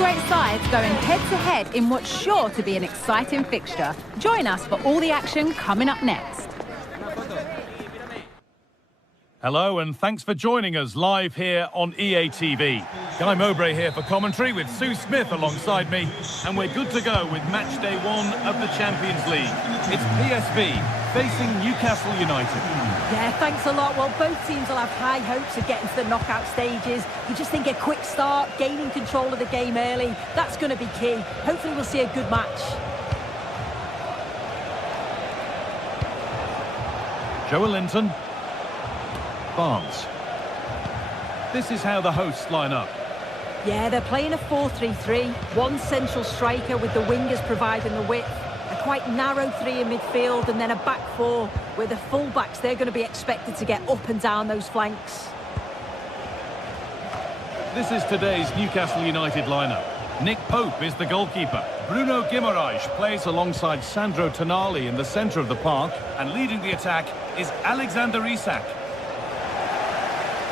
great sides going head-to-head in what's sure to be an exciting fixture. Join us for all the action coming up next. Hello and thanks for joining us live here on EA TV. Guy Mowbray here for commentary with Sue Smith alongside me, and we're good to go with match day 1 of the Champions League. It's PSV facing Newcastle United. Yeah, thanks a lot. Well, both teams will have high hopes of getting to the knockout stages. You just think a quick start, gaining control of the game early, that's going to be key. Hopefully we'll see a good match. Joelinton. Barnes. This is how the hosts line up. Yeah, they're playing a 4-3-3. One central striker with the wingers providing the width. A quite narrow three in midfield and then a back four where the full-backs, they're going to be expected to get up and down those flanks. This is today's Newcastle United lineup. Nick Pope is the goalkeeper. Bruno Guimaraes plays alongside Sandro Tonali in the centre of the park, and leading the attack is Alexander Isak.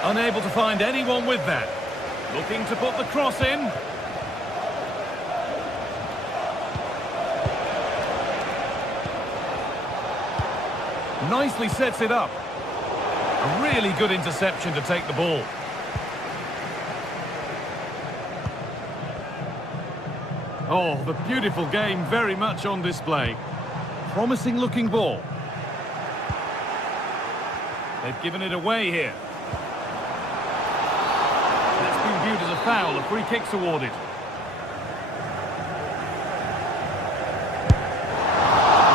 Unable to find anyone with that. Looking to put the cross in. Nicely sets it up. A really good interception to take the ball. Oh, the beautiful game very much on display. Promising looking ball. They've given it away here. That's been viewed as a foul. A free kick's awarded.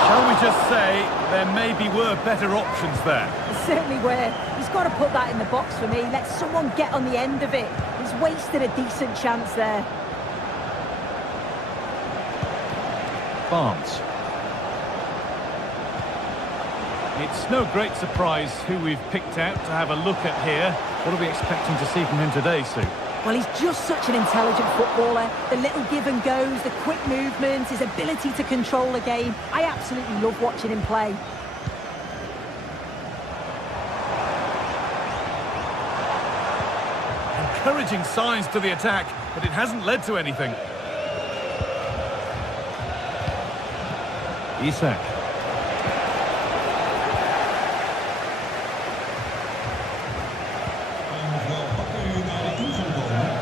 Shall we just say there maybe were better options there? There certainly were. He's got to put that in the box for me. Let someone get on the end of it. He's wasted a decent chance there. Barnes. It's no great surprise who we've picked out to have a look at here. What are we expecting to see from him today, Sue? Well, he's just such an intelligent footballer. The little give and goes, the quick movements, his ability to control the game. I absolutely love watching him play. Encouraging signs to the attack, but it hasn't led to anything. Isak.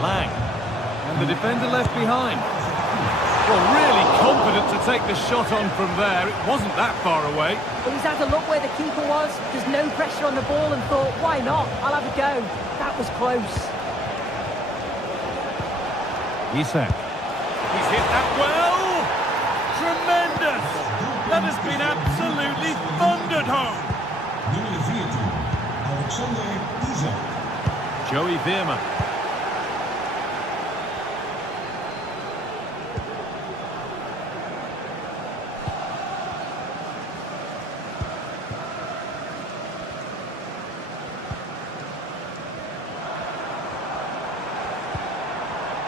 Lang. And the defender left behind. Well, really confident to take the shot on from there. It wasn't that far away. But he's had a look where the keeper was. There's no pressure on the ball and thought, why not? I'll have a go. That was close. Isak. He's hit that well. Tremendous. That has been absolutely thundered home. Joey Veerman.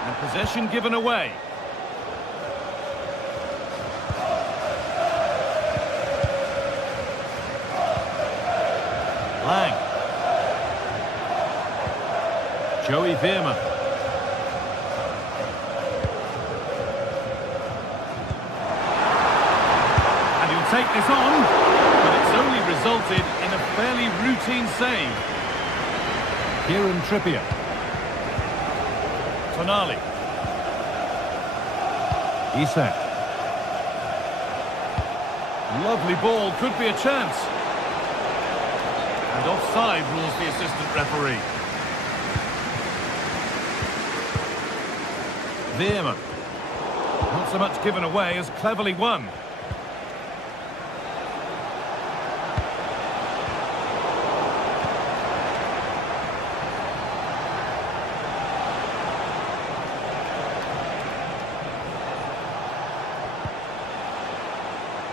And possession given away. Lang. Joey Veerman. And he'll take this on, but it's only resulted in a fairly routine save. Kieran Trippier. Tonali. Isak. Lovely ball, could be a chance. And offside rules the assistant referee. Veerman. Not so much given away as cleverly won.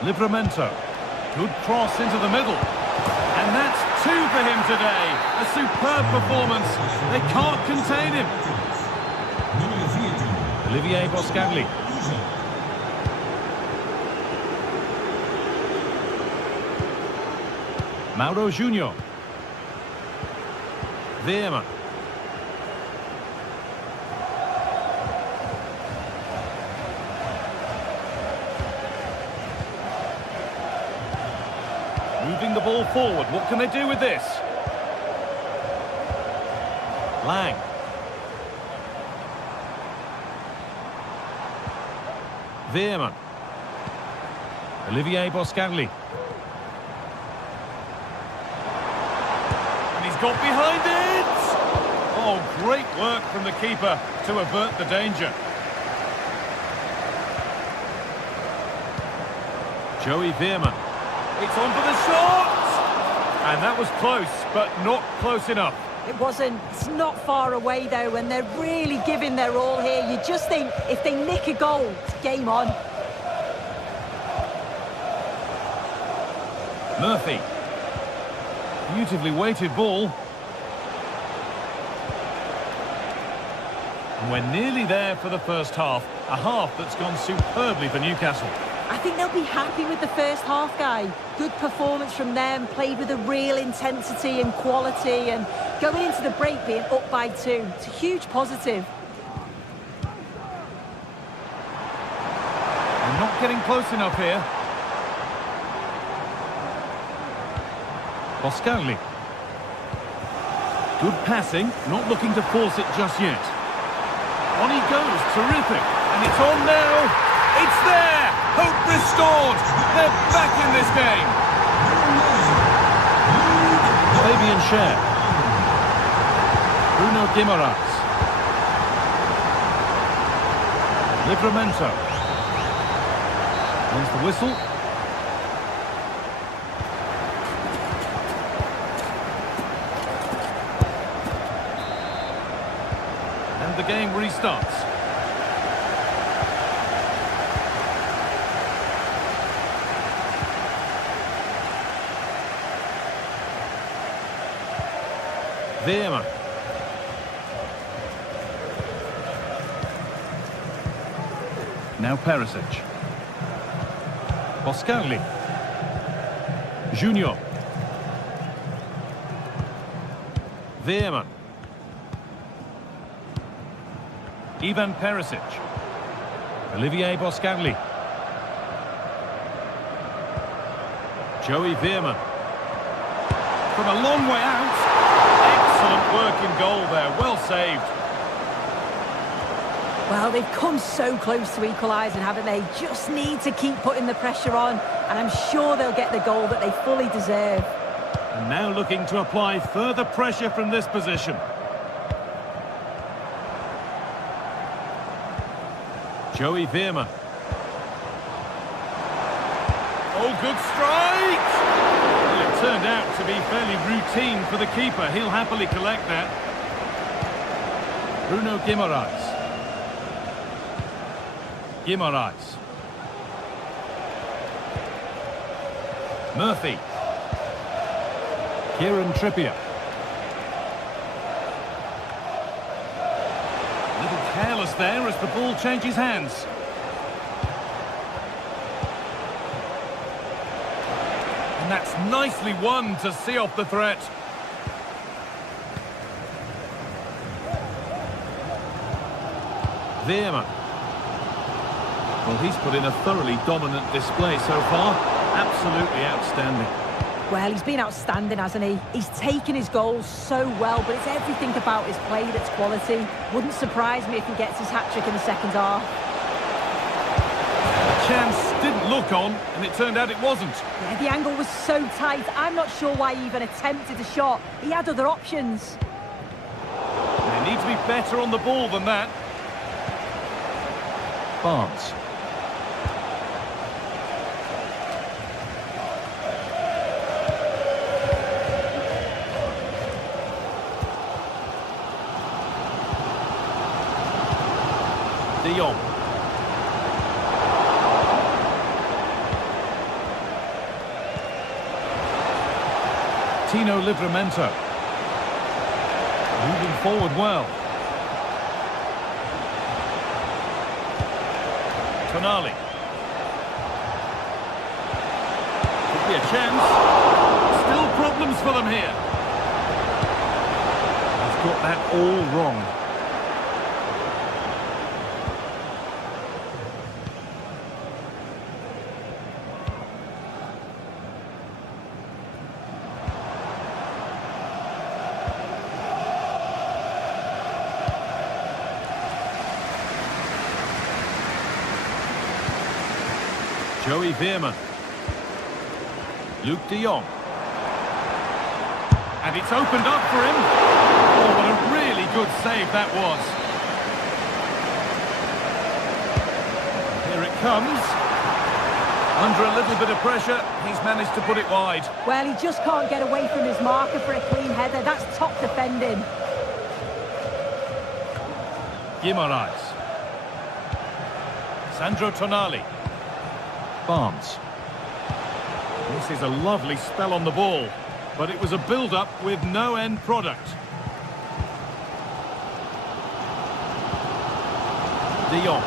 Livramento. Good cross into the middle. And that's 2 for him today. A superb performance. They can't contain him. Olivier Boscagli. Mauro Junior. Veerman. moving the ball forward. What can they do with this? Lang. Veerman. Olivier Boscanli. And he's got behind it! Oh, great work from the keeper to avert the danger. Joey Veerman. It's on for the shot! And that was close, but not close enough. It wasn't. It's not far away, though, and they're really giving their all here. You just think if they nick a goal, it's game on. Murphy. Beautifully weighted ball. And we're nearly there for the first half. A half that's gone superbly for Newcastle. I think they'll be happy with the first half, Guy. Good performance from them, played with a real intensity and quality, and going into the break being up by 2. It's a huge positive. And not getting close enough here. Boscanli. Good passing, not looking to force it just yet. On he goes, terrific. And it's on now. It's there! Hope restored! They're back in this game! Fabian Schär. Bruno Guimaraes. Livramento. There's the whistle. And the game restarts. Veerman. Now Perisic. Boscanli. Junior. Veerman. Ivan Perisic. Olivier Boscanli. Joey Veerman. From a long way out. Excellent work in goal there, well saved. Well, they've come so close to equalising, haven't they? Just need to keep putting the pressure on, and I'm sure they'll get the goal that they fully deserve. And now looking to apply further pressure from this position. Joey Veerman. Oh, good strike! It turned out to be fairly routine for the keeper. He'll happily collect that. Bruno Guimaraes. Guimaraes. Murphy. Kieran Trippier. A little careless there as the ball changes hands. And that's nicely won to see off the threat. Veerman. Well, he's put in a thoroughly dominant display so far. Absolutely outstanding. Well, he's been outstanding, hasn't he? He's taken his goals so well, but it's everything about his play that's quality. Wouldn't surprise me if he gets his hat-trick in the second half. The chance didn't look on, and it turned out it wasn't. Yeah, the angle was so tight, I'm not sure why he even attempted a shot. He had other options. They need to be better on the ball than that. Barnes. De Jong. Tino Livramento. Moving forward well. Tonali. Could be a chance. Still problems for them here. He's got that all wrong. Joey Veerman. Luke de Jong. And it's opened up for him. Oh, what a really good save that was. Here it comes. Under a little bit of pressure, he's managed to put it wide. Well, he just can't get away from his marker for a clean header. That's top defending. Guimaraes. Sandro Tonali. Barnes. This is a lovely spell on the ball, but it was a build-up with no end product. De Jong.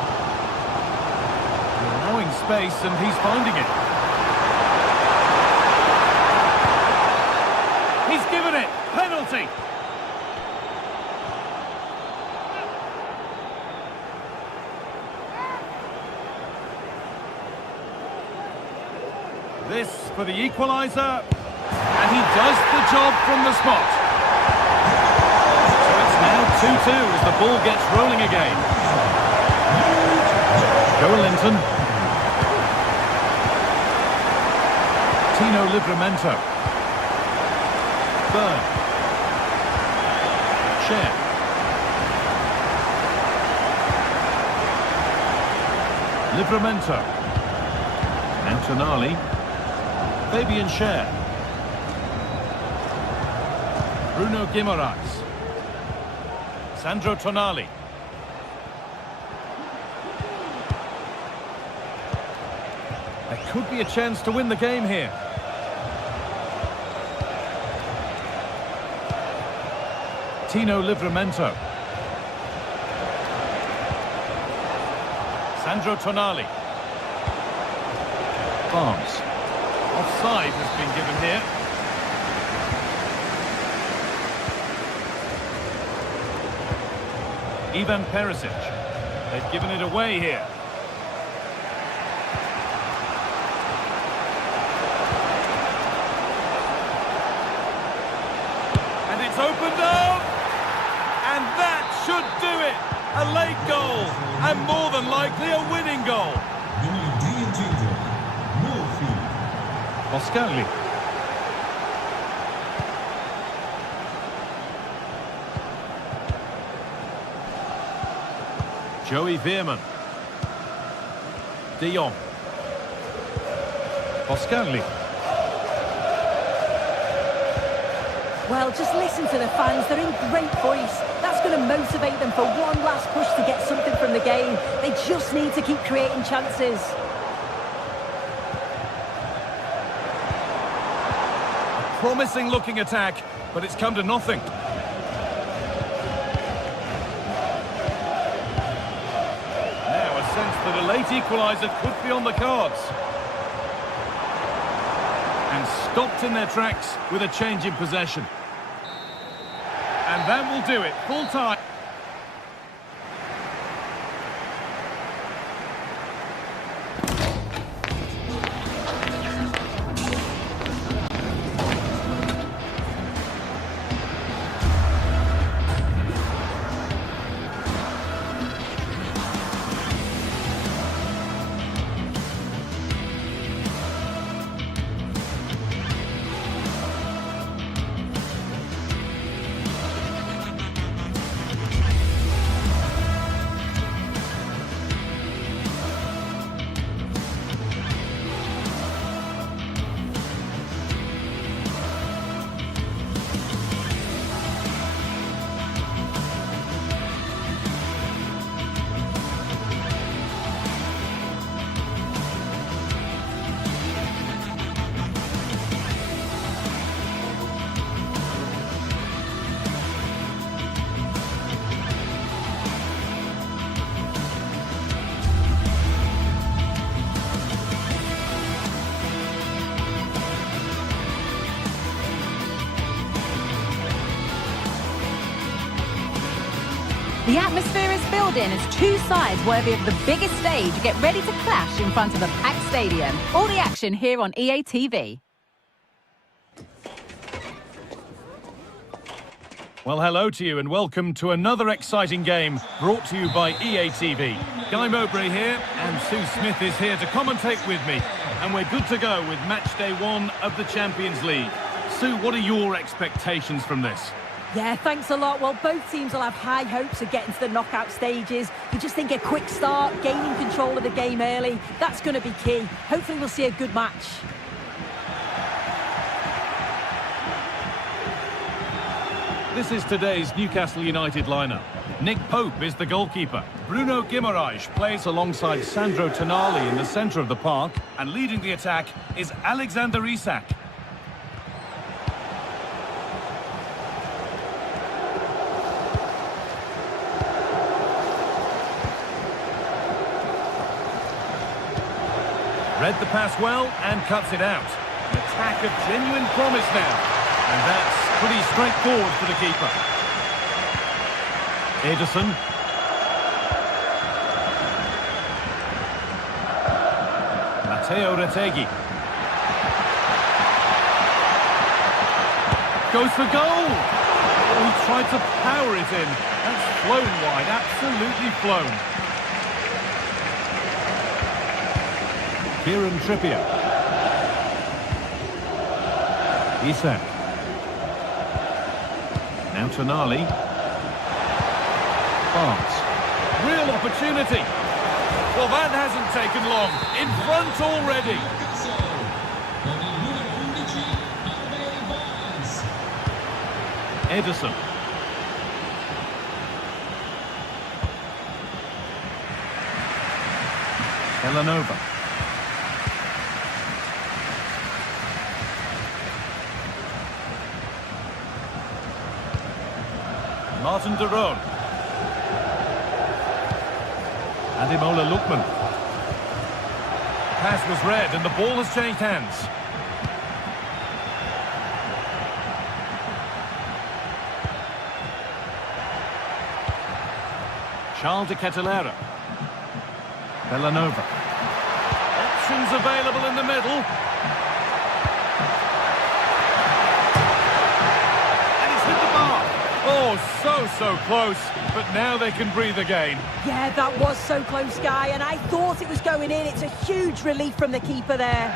Allowing space, and he's finding it. He's given it. Penalty. This for the equaliser, and he does the job from the spot. So it's now 2-2 as the ball gets rolling again. Joelinton. Tino Livramento. Byrne. Cher. Livramento. Antonali. Fabian Cher. Bruno Guimaraes. Sandro Tonali. There could be a chance to win the game here. Tino Livramento. Sandro Tonali. Barnes. Offside has been given here. Ivan Perisic. They've given it away here. And it's opened up! And that should do it! A late goal, and more than likely a winning goal. Boscagli. Joey Veerman. De Jong. Boscagli. Well, just listen to the fans. They're in great voice. That's going to motivate them for one last push to get something from the game. They just need to keep creating chances. Promising looking attack, but it's come to nothing. Now a sense that a late equaliser could be on the cards. And stopped in their tracks with a change in possession. And that will do it, full time. The atmosphere is building as two sides worthy of the biggest stage get ready to clash in front of a packed stadium. All the action here on EA TV. Well, hello to you and welcome to another exciting game brought to you by EA TV. Guy Mowbray here and Sue Smith is here to commentate with me. And we're good to go with match day 1 of the Champions League. Sue, what are your expectations from this? Yeah, thanks a lot. Well, both teams will have high hopes of getting to the knockout stages. You just think a quick start, gaining control of the game early, that's going to be key. Hopefully we'll see a good match. This is today's Newcastle United lineup. Nick Pope is the goalkeeper. Bruno Guimaraes plays alongside Sandro Tonali in the centre of the park. And leading the attack is Alexander Isak. Read the pass well and cuts it out. An attack of genuine promise now. And that's pretty straightforward for the keeper. Ederson. Matteo Retegui. Goes for goal! Oh, he tried to power it in. That's flown wide, absolutely flown. Kieran Trippier. Isak. Now Tonali. Barnes. Real opportunity. Well, that hasn't taken long. In front already. Ederson. Villanova. Martin de Roon. Ademola Lookman. Pass was read and the ball has changed hands. Charles de Kettelera. Villanova. Options available in the middle. Oh, so close, but now they can breathe again. Yeah, that was so close, Guy, and I thought it was going in. It's a huge relief from the keeper there.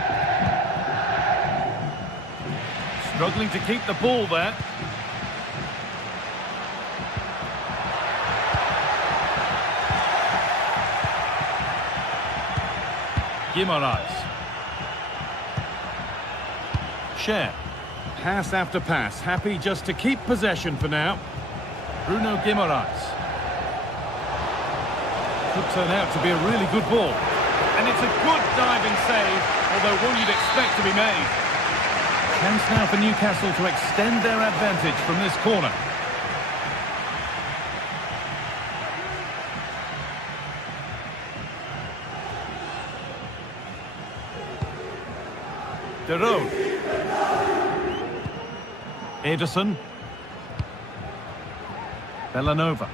Struggling to keep the ball there. Guimaraes. Cher. Pass after pass, happy just to keep possession for now. Bruno Guimaraes. Could turn out to be a really good ball. And it's a good diving save, although one you'd expect to be made. Chance now for Newcastle to extend their advantage from this corner. De Roon. Ederson. Villanova.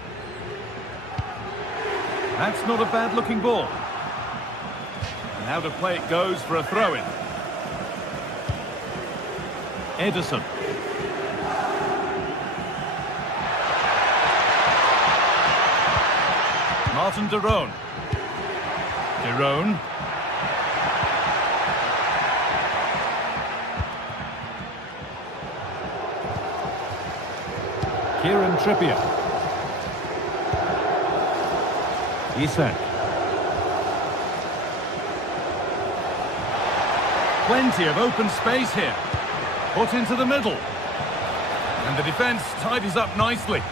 That's not a bad-looking ball. And how to play it goes for a throw-in. Ederson. Martin de Roon. De Roon. Kieran Trippier. Isak. Plenty of open space here. Put into the middle. And the defence tidies up nicely.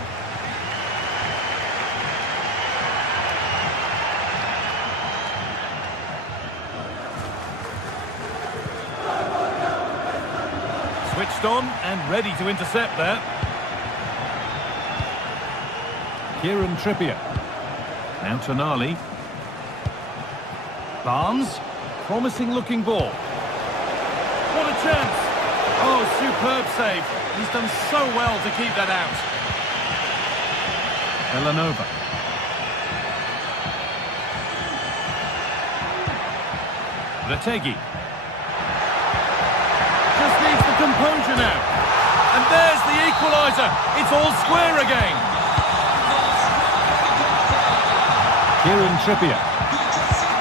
Switched on and ready to intercept there. Kieran Trippier. Now Tonali. Barnes. Promising looking ball. What a chance. Oh, superb save. He's done so well to keep that out. Villanova. Retegui. Just needs the composure now. And there's the equaliser! It's all square again! Kieran Trippier.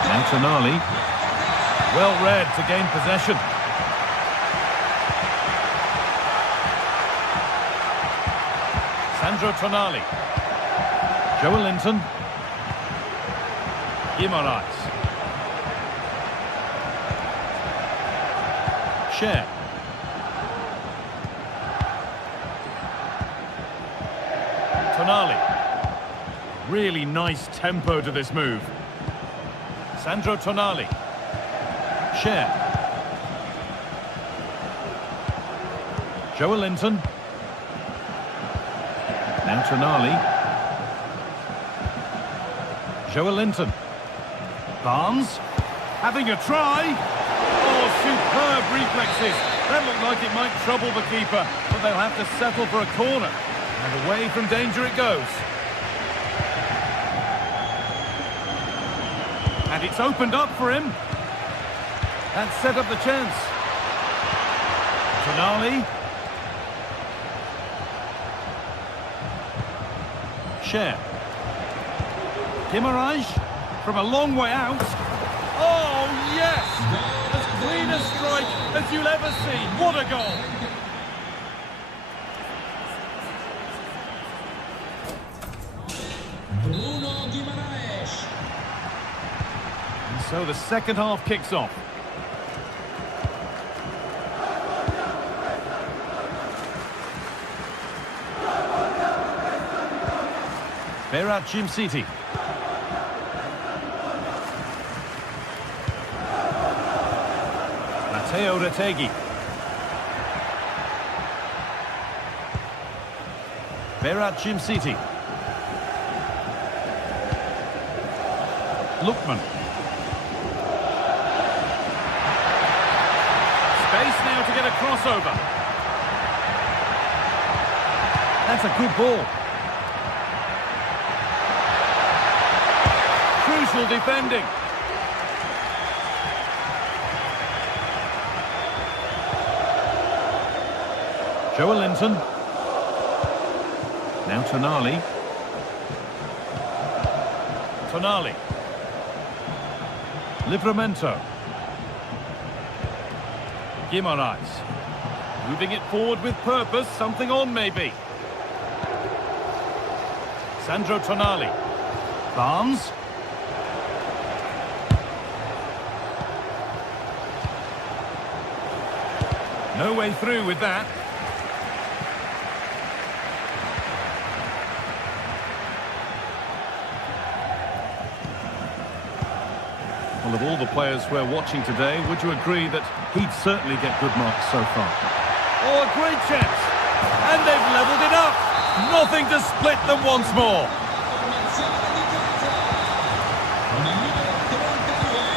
Now Tonali. Well read to gain possession. Sandro Tonali. Joelinton. Guimaraes. Share. Tonali. Really nice tempo to this move. Sandro Tonali. Share. Joelinton. Now Tonali. Joelinton. Barnes. Having a try. Oh, superb reflexes. That looked like it might trouble the keeper, but they'll have to settle for a corner. And away from danger it goes. And it's opened up for him. That set up the chance. Tonali. Share. Guimaraes from a long way out. Oh, yes! As clean a strike as you'll ever see. What a goal! And so the second half kicks off. Berat City. Matteo Retegui. Berat City. Lookman. Space now to get a crossover. That's a good ball. Crucial defending. Joelinton. Now Tonali. Tonali. Livramento. Guimaraes. Moving it forward with purpose, something on maybe. Sandro Tonali. Barnes. No way through with that. Well, of all the players we're watching today, would you agree that he'd certainly get good marks so far? Oh, a great chance! And they've levelled it up! Nothing to split them once more!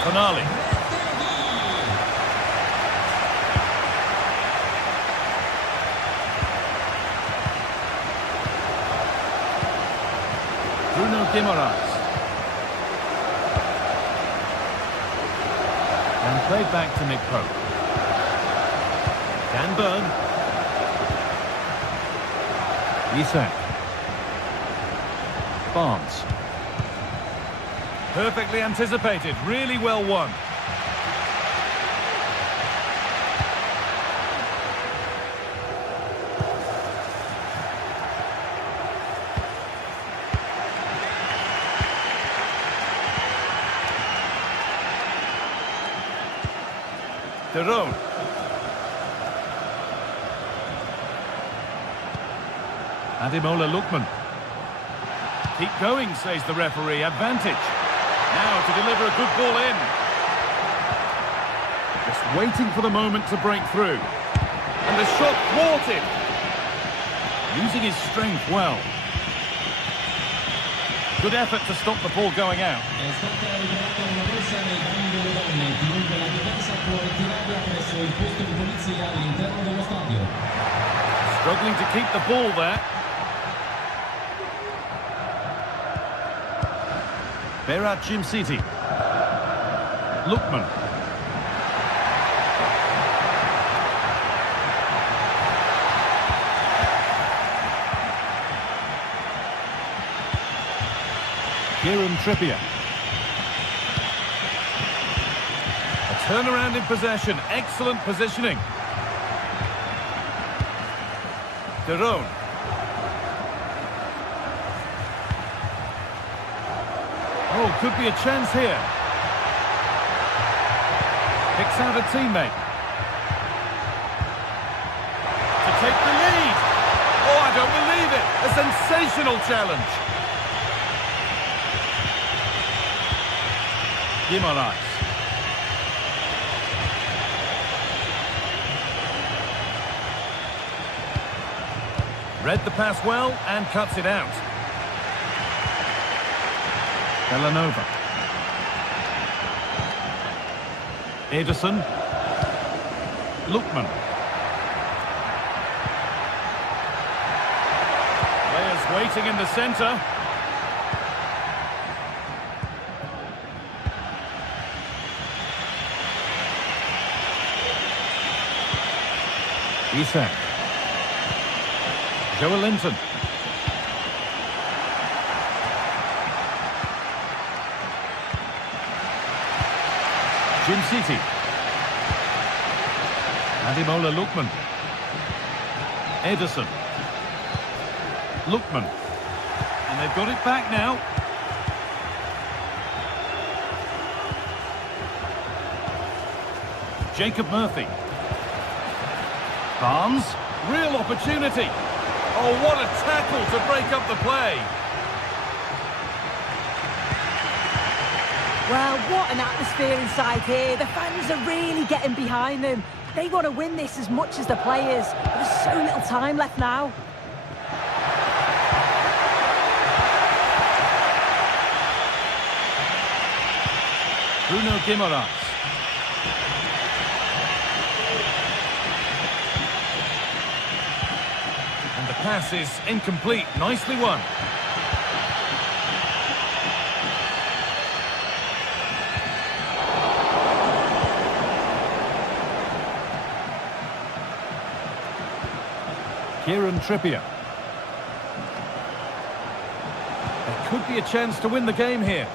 Tonali. Bruno Guimaraes. And played back to Nick Pope. Dan Burn. Isak. Barnes. Perfectly anticipated, really well won. Derone. Ademola Lookman. Keep going, says the referee. Advantage. Now to deliver a good ball in. Just waiting for the moment to break through. And the shot thwarted. Using his strength well. Good effort to stop the ball going out. Struggling to keep the ball there. Berat City. Lookman. Kieran Trippier. A turnaround in possession. Excellent positioning. De Roon. Oh, could be a chance here. Picks out a teammate. To take the lead. Oh, I don't believe it. A sensational challenge. Guimaraes. Read the pass well and cuts it out. Villanova. Ederson. Lookman. Players waiting in the centre. Isak. Joe Linton. Jim City. Ademola Lookman. Ederson. Lookman. And they've got it back now. Jacob Murphy. Barnes. Real opportunity. Oh, what a tackle to break up the play. Well, what an atmosphere inside here. The fans are really getting behind them. They want to win this as much as the players. But there's so little time left now. Bruno Guimaraes. And the pass is incomplete. Nicely won. Kieran Trippier. There could be a chance to win the game here.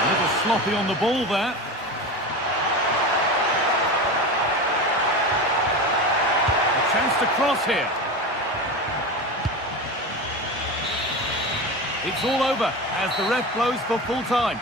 A little sloppy on the ball there. A chance to cross here. It's all over as the ref blows for full time.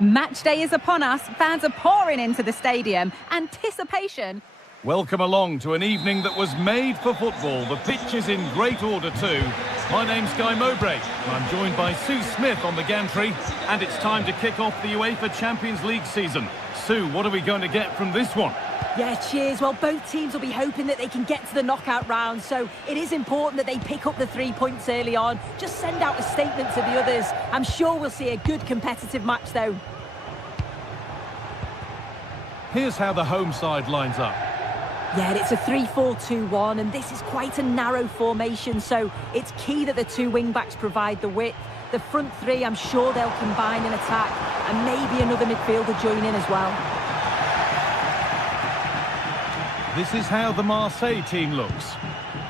Match day is upon us. Fans are pouring into the stadium. Anticipation Welcome along to an evening that was made for football. The pitch is in great order too. My name's Guy Mowbray, and I'm joined by Sue Smith on the gantry, and it's time to kick off the UEFA Champions League season. Sue, what are we going to get from this one? Yeah, cheers. Well, both teams will be hoping that they can get to the knockout round, so it is important that they pick up the 3 points early on. Just send out a statement to the others. I'm sure we'll see a good competitive match, though. Here's how the home side lines up. Yeah, it's a 3-4-2-1, and this is quite a narrow formation, so it's key that the two wing-backs provide the width. The front three, I'm sure they'll combine in attack, and maybe another midfielder join in as well. This is how the Marseille team looks.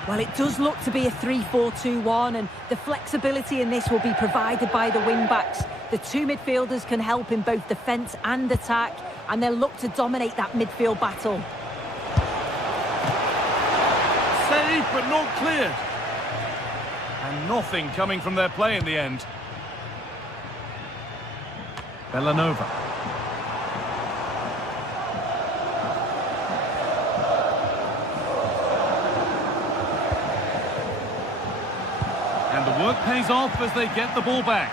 Well, it does look to be a 3-4-2-1, and the flexibility in this will be provided by the wing-backs. The two midfielders can help in both defence and attack, and they'll look to dominate that midfield battle. Saved, but not cleared. And nothing coming from their play in the end. Bellanova. And the work pays off as they get the ball back.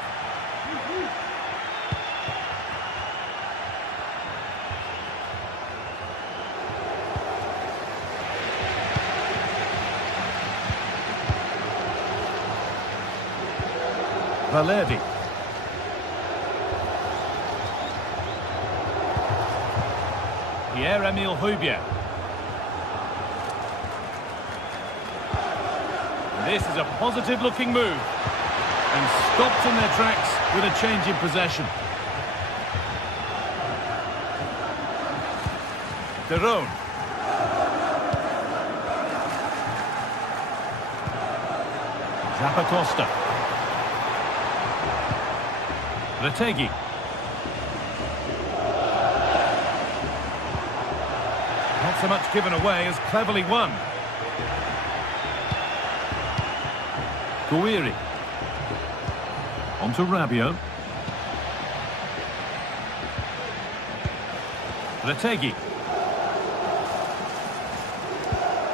Valerdi. Pierre-Emile Højbjerg. This is a positive-looking move. And stopped in their tracks with a change in possession. De Roon. Zappacosta. Retegui. Not so much given away as cleverly won. Guiri. On to Rabiot. Retegui.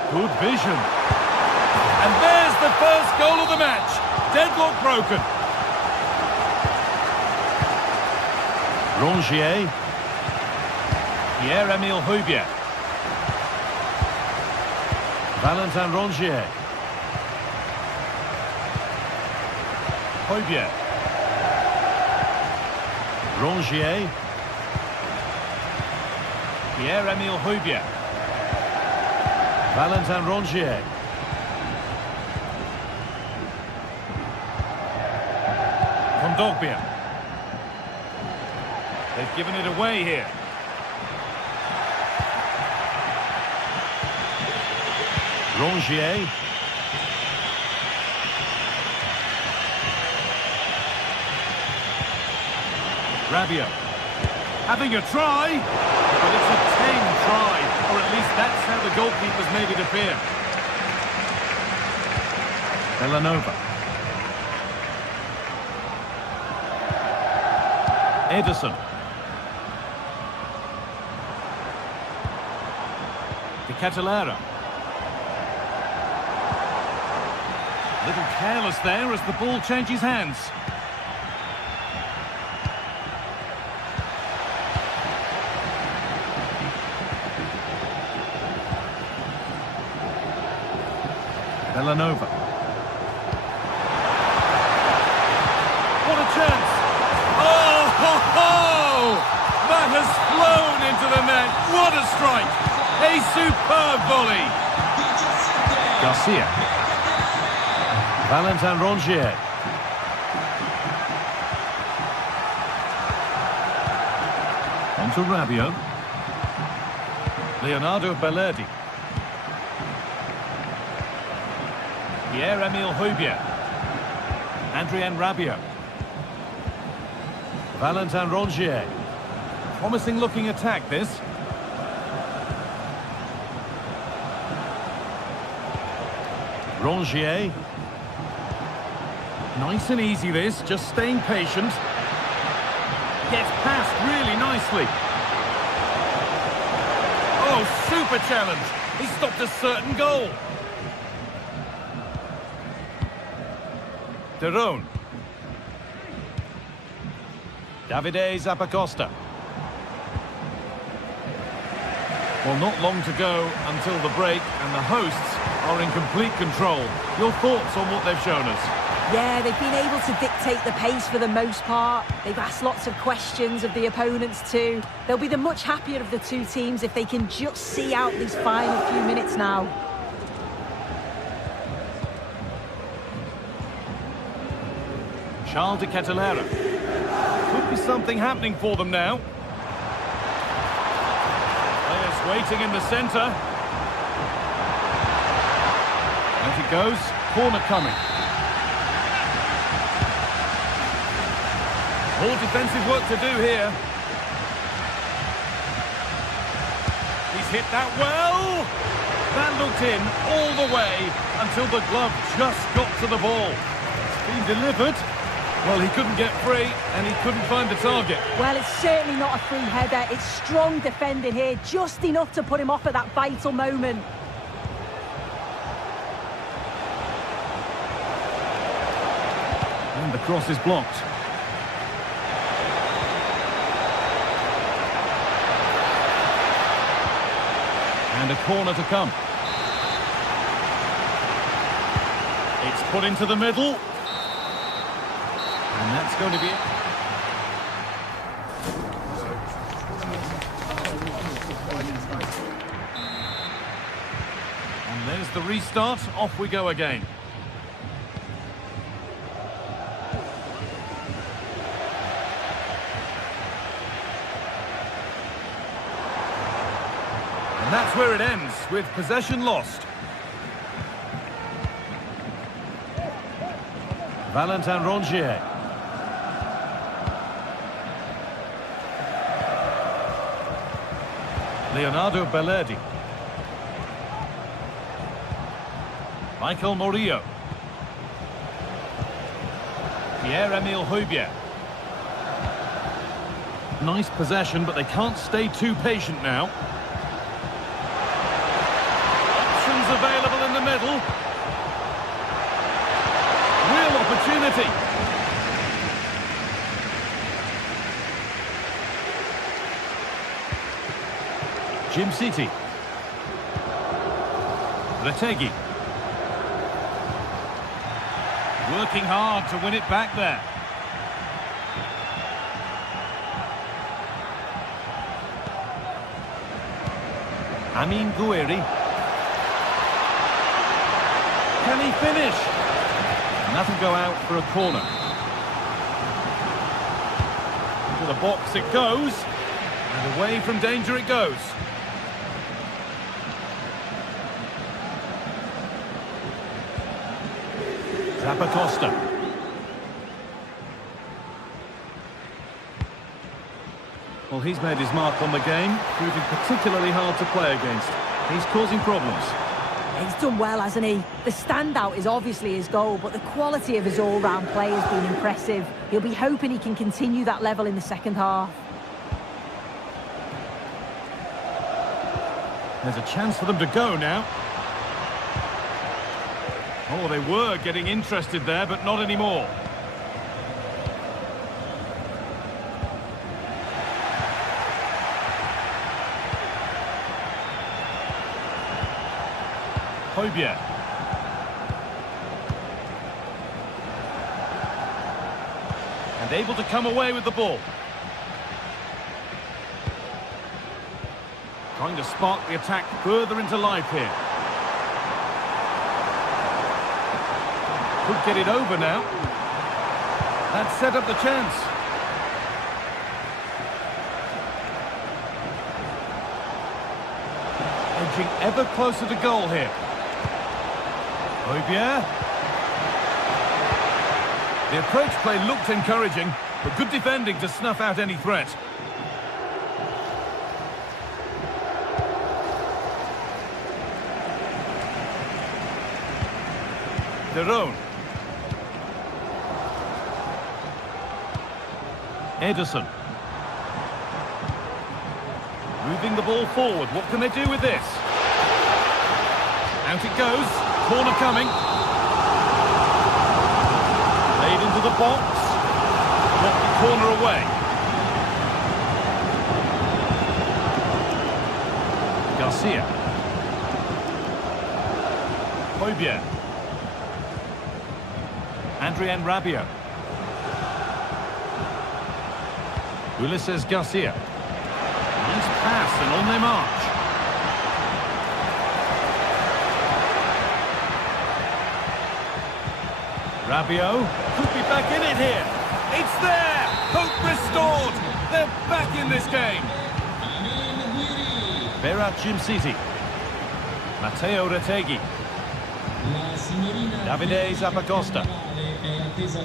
Good vision. And there's the first goal of the match. Deadlock broken. Rongier. Pierre-Emile Højbjerg. Valentin Rongier. Højbjerg. Rongier. Pierre-Emile Højbjerg. Valentin Rongier. Kondogbia. They've given it away here. Rongier. Rabiot. Having a try, but it's a tame try, or at least that's how the goalkeepers made it appear. Bellanova. Ederson. De Catalera. A little careless there as the ball changes hands. Bellanova. What a chance! Oh, ho, ho! That has flown into the net. What a strike! A superb volley. Garcia. Valentin Rongier. On to Rabiot. Leonardo Balerdi. Pierre-Emile Højbjerg. Adrien Rabiot. Valentin Rongier. Promising looking attack this. Rongier. Nice and easy this, just staying patient. Gets past really nicely. Oh, super challenge. He stopped a certain goal. Derone. Davide Zappacosta. Well, not long to go until the break, and the hosts are in complete control. Your thoughts on what they've shown us? Yeah, they've been able to dictate the pace for the most part. They've asked lots of questions of the opponents too. They'll be the much happier of the two teams if they can just see out these final few minutes now. Charles de Ketelera. Could be something happening for them now. Players waiting in the centre. As it goes, corner coming. More defensive work to do here. He's hit that well. That looked in all the way until the glove just got to the ball. It's been delivered. Well, he couldn't get free and he couldn't find the target. Well, it's certainly not a free header. It's strong defending here, just enough to put him off at that vital moment. And the cross is blocked. And a corner to come. It's put into the middle. And that's going to be it. And there's the restart. Off we go again. And that's where it ends, with possession lost. Valentin Rongier. Leonardo Bellerdi. Michael Murillo. Pierre-Emile Højbjerg. Nice possession, but they can't stay too patient now. Options available in the middle. Real opportunity. Jim City. Retegi. Working hard to win it back there. Amin Gouiri. Can he finish? And that'll go out for a corner. To the box it goes. And away from danger it goes. Zappacosta. Well, he's made his mark on the game, proving particularly hard to play against. He's causing problems. He's done well, hasn't he? The standout is obviously his goal, but the quality of his all-round play has been impressive. He'll be hoping he can continue that level in the second half. There's a chance for them to go now. Oh, they were getting interested there, but not anymore. Højbjerg. And able to come away with the ball. Trying to spark the attack further into life here. Could get it over now. That set up the chance. Edging ever closer to goal here. Højbjerg. The approach play looked encouraging, but good defending to snuff out any threat. Derone. Ederson. Moving the ball forward. What can they do with this? Out it goes. Corner coming. Played into the box. Knocked the corner away. Garcia. Højbjerg. Adrien Rabiot. Ulises Garcia. Nice pass and on they march. Rabiot could be back in it here. It's there! Hope restored! They're back in this game. Berat City. Matteo Retegui. Davide Zappacosta.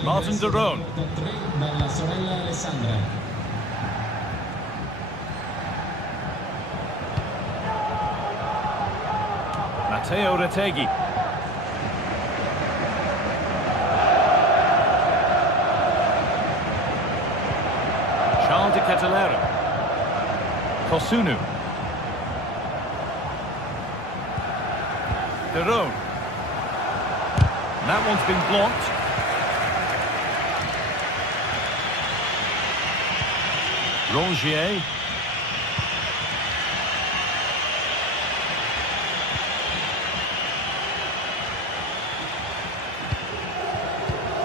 Martin de Roon. Matteo Retegui. Charles de Catalera. Kosunu. De Roon. That one's been blocked. Rongier.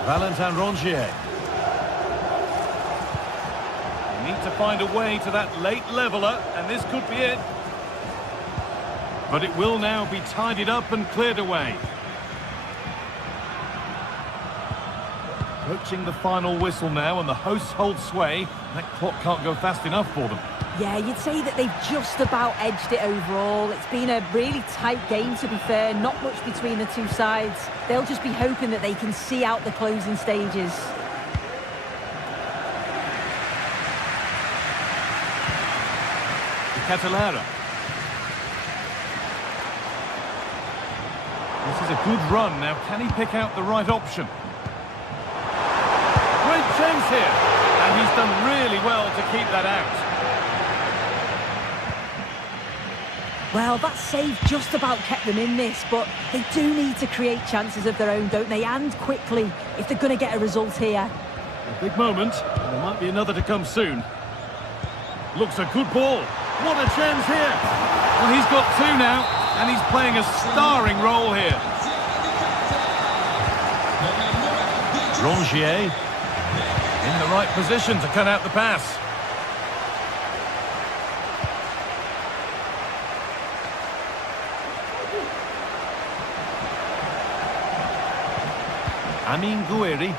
Valentin Rongier. They need to find a way to that late leveller, and this could be it. But it will now be tidied up and cleared away. Approaching the final whistle now, and the hosts hold sway. That clock can't go fast enough for them. Yeah, you'd say that they've just about edged it overall. It's been a really tight game, to be fair. Not much between the two sides. They'll just be hoping that they can see out the closing stages. Catalera. This is a good run. Now, can he pick out the right option? Great chance here. And he's done really well to keep that out. Well, that save just about kept them in this, but they do need to create chances of their own, don't they? And quickly, if they're going to get a result here. A big moment. There might be another to come soon. Looks a good ball. What a chance here. Well, he's got two now, and he's playing a starring role here. Rongier in the right position to cut out the pass. Amin Gouiri.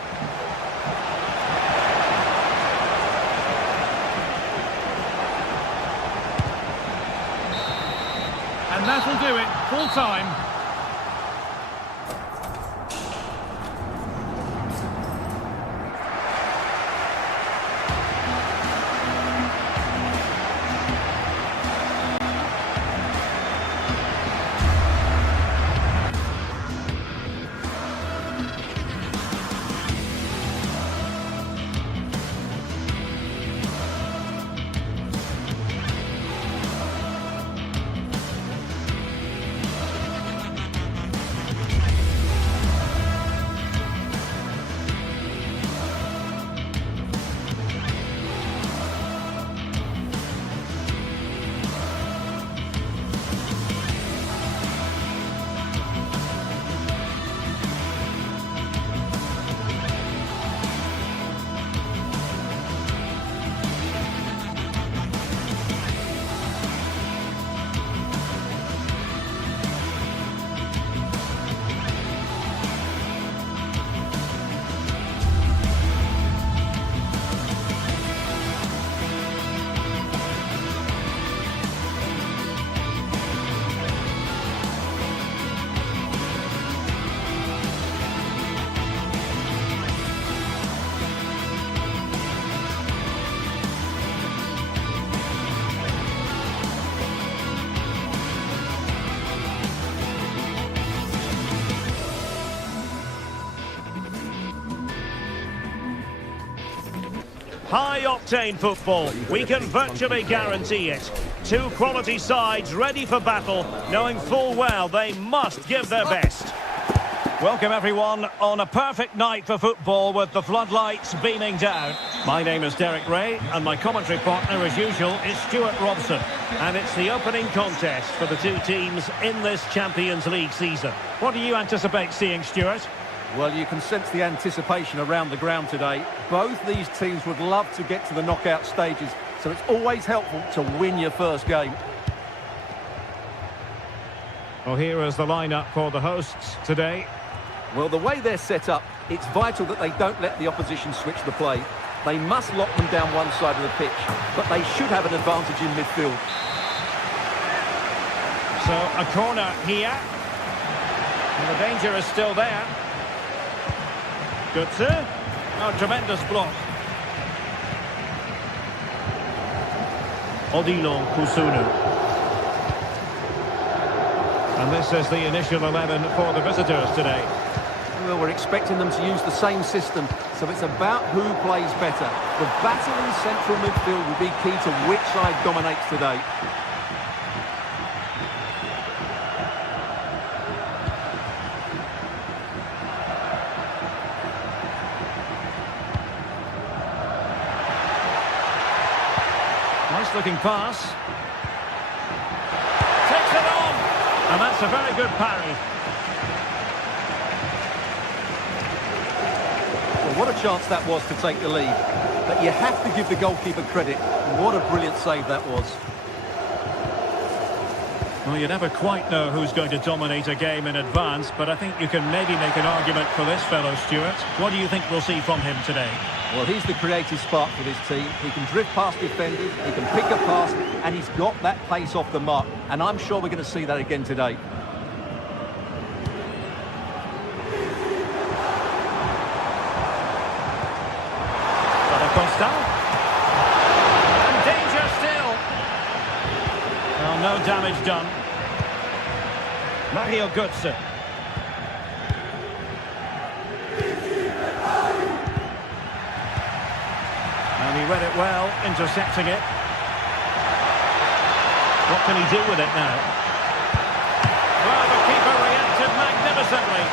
And that'll do it, full time. High-octane football. We can virtually guarantee it. Two quality sides ready for battle, knowing full well they must give their best. Welcome everyone on a perfect night for football with the floodlights beaming down. My name is Derek Ray and my commentary partner as usual is Stuart Robson. And it's the opening contest for the two teams in this Champions League season. What do you anticipate seeing, Stuart? Well, you can sense the anticipation around the ground today. Both these teams would love to get to the knockout stages, so it's always helpful to win your first game. Well, here is the lineup for the hosts today. Well, the way they're set up, it's vital that they don't let the opposition switch the play. They must lock them down one side of the pitch, but they should have an advantage in midfield. So, a corner here. And the danger is still there. Good, sir. Oh, tremendous block. Odilon Kusunu. And this is the initial 11 for the visitors today. Well, we're expecting them to use the same system, so it's about who plays better. The battle in central midfield will be key to which side dominates today. Nice looking pass. Takes it on. And that's a very good parry. Well, what a chance that was to take the lead. But you have to give the goalkeeper credit. What a brilliant save that was. Well, you never quite know who's going to dominate a game in advance, but I think you can maybe make an argument for this fellow, Stuart. What do you think we'll see from him today? Well, he's the creative spark for this team. He can drift past defenders, he can pick a pass, and he's got that pace off the mark. And I'm sure we're going to see that again today. Costa. And danger still. Well, no damage done. Mario Götze. And he read it well, intercepting it. What can he do with it now? Well, the keeper reacted magnificently.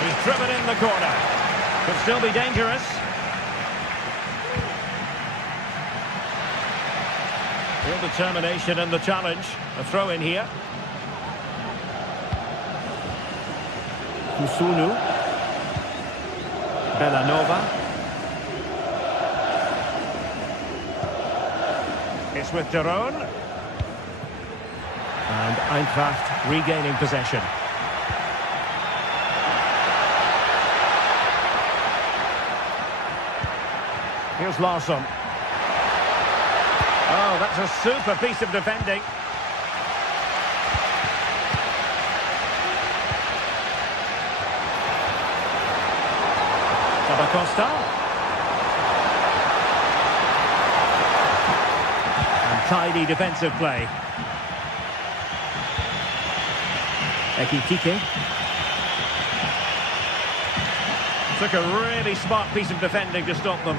He's driven in the corner. Could still be dangerous. Real determination in the challenge. A throw in here. Kusunu. Bellanova. It's with Daron. And Eintracht regaining possession. Here's Larsson. Oh, that's a super piece of defending. Costa. And tidy defensive play. Ekitike. Took a really smart piece of defending to stop them.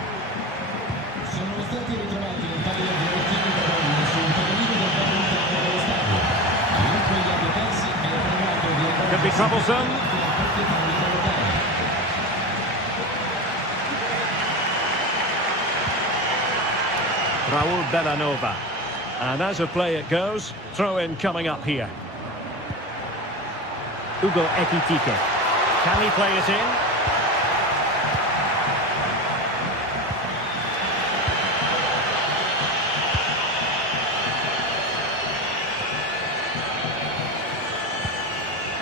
Could be troublesome. Raul Bellanova. And as a play it goes, throw in coming up here. Ugo Ekitike. Can he play it in?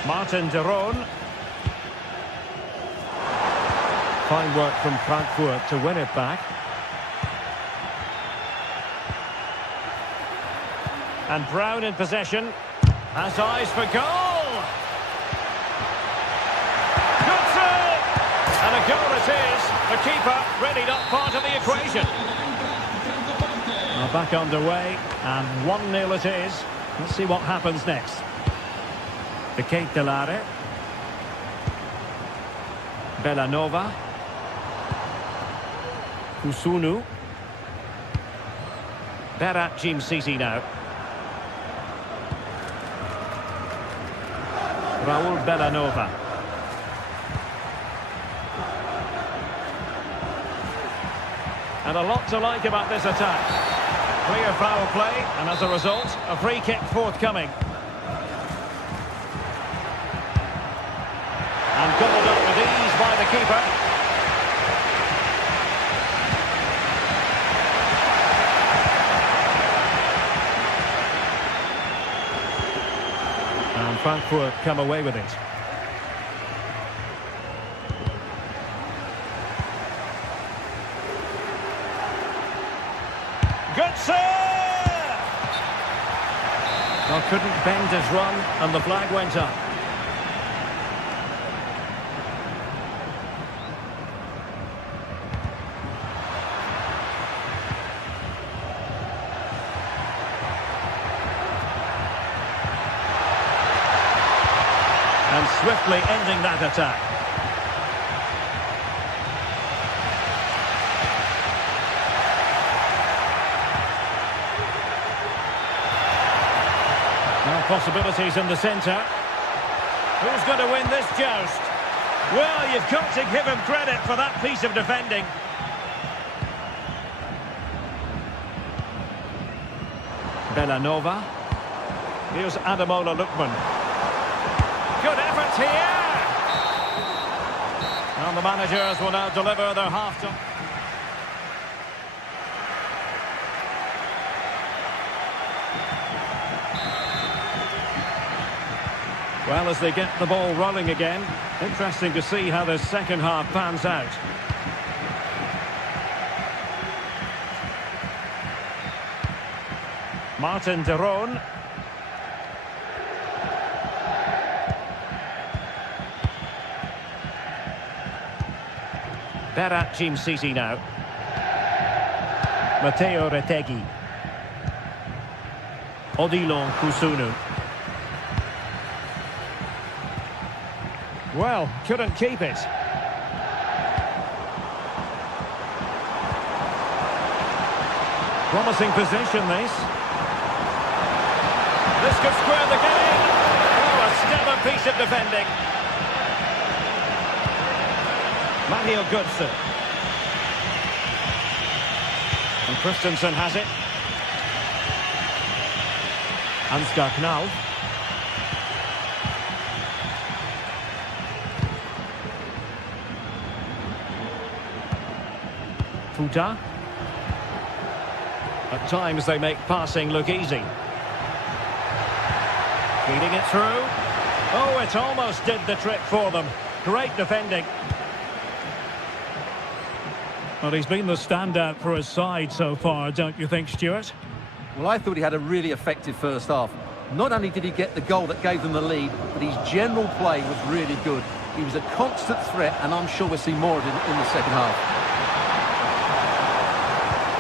Martin Daron. Fine work from Frankfurt to win it back. And Brown in possession. Has eyes for goal. Götze! And a goal it is. The keeper really not part of the equation. Now back underway. And 1-0 it is. Let's see what happens next. The Kate Delare. Bellanova. Kusunu. Berat Jim Sisi now. Raul Bellanova. And a lot to like about this attack. Clear foul play, and as a result, a free kick forthcoming. And gobbled up with ease by the keeper. And Frankfurt come away with it. Good serve! Well, couldn't bend his run, and the flag went up. And swiftly ending that attack. Now possibilities in the centre. Who's going to win this joust? Well, you've got to give him credit for that piece of defending. Bellanova. Here's Ademola Lookman. Good effort here! And the managers will now deliver their half-time. Well, as they get the ball rolling again, interesting to see how the second half pans out. Martin de Roon. Berat Jim Sisi now. Matteo Retegui. Odilon Kusunu. Well, couldn't keep it. Promising position, this. This could square the game. Oh, a stellar piece of defending. Mario Götze. And Christensen has it. Ansgar Knal. Futa. At times they make passing look easy. Feeding it through. Oh, it almost did the trick for them. Great defending. Well, he's been the standout for his side so far, don't you think, Stuart? Well, I thought he had a really effective first half. Not only did he get the goal that gave them the lead, but his general play was really good. He was a constant threat, and I'm sure we'll see more of him in the second half.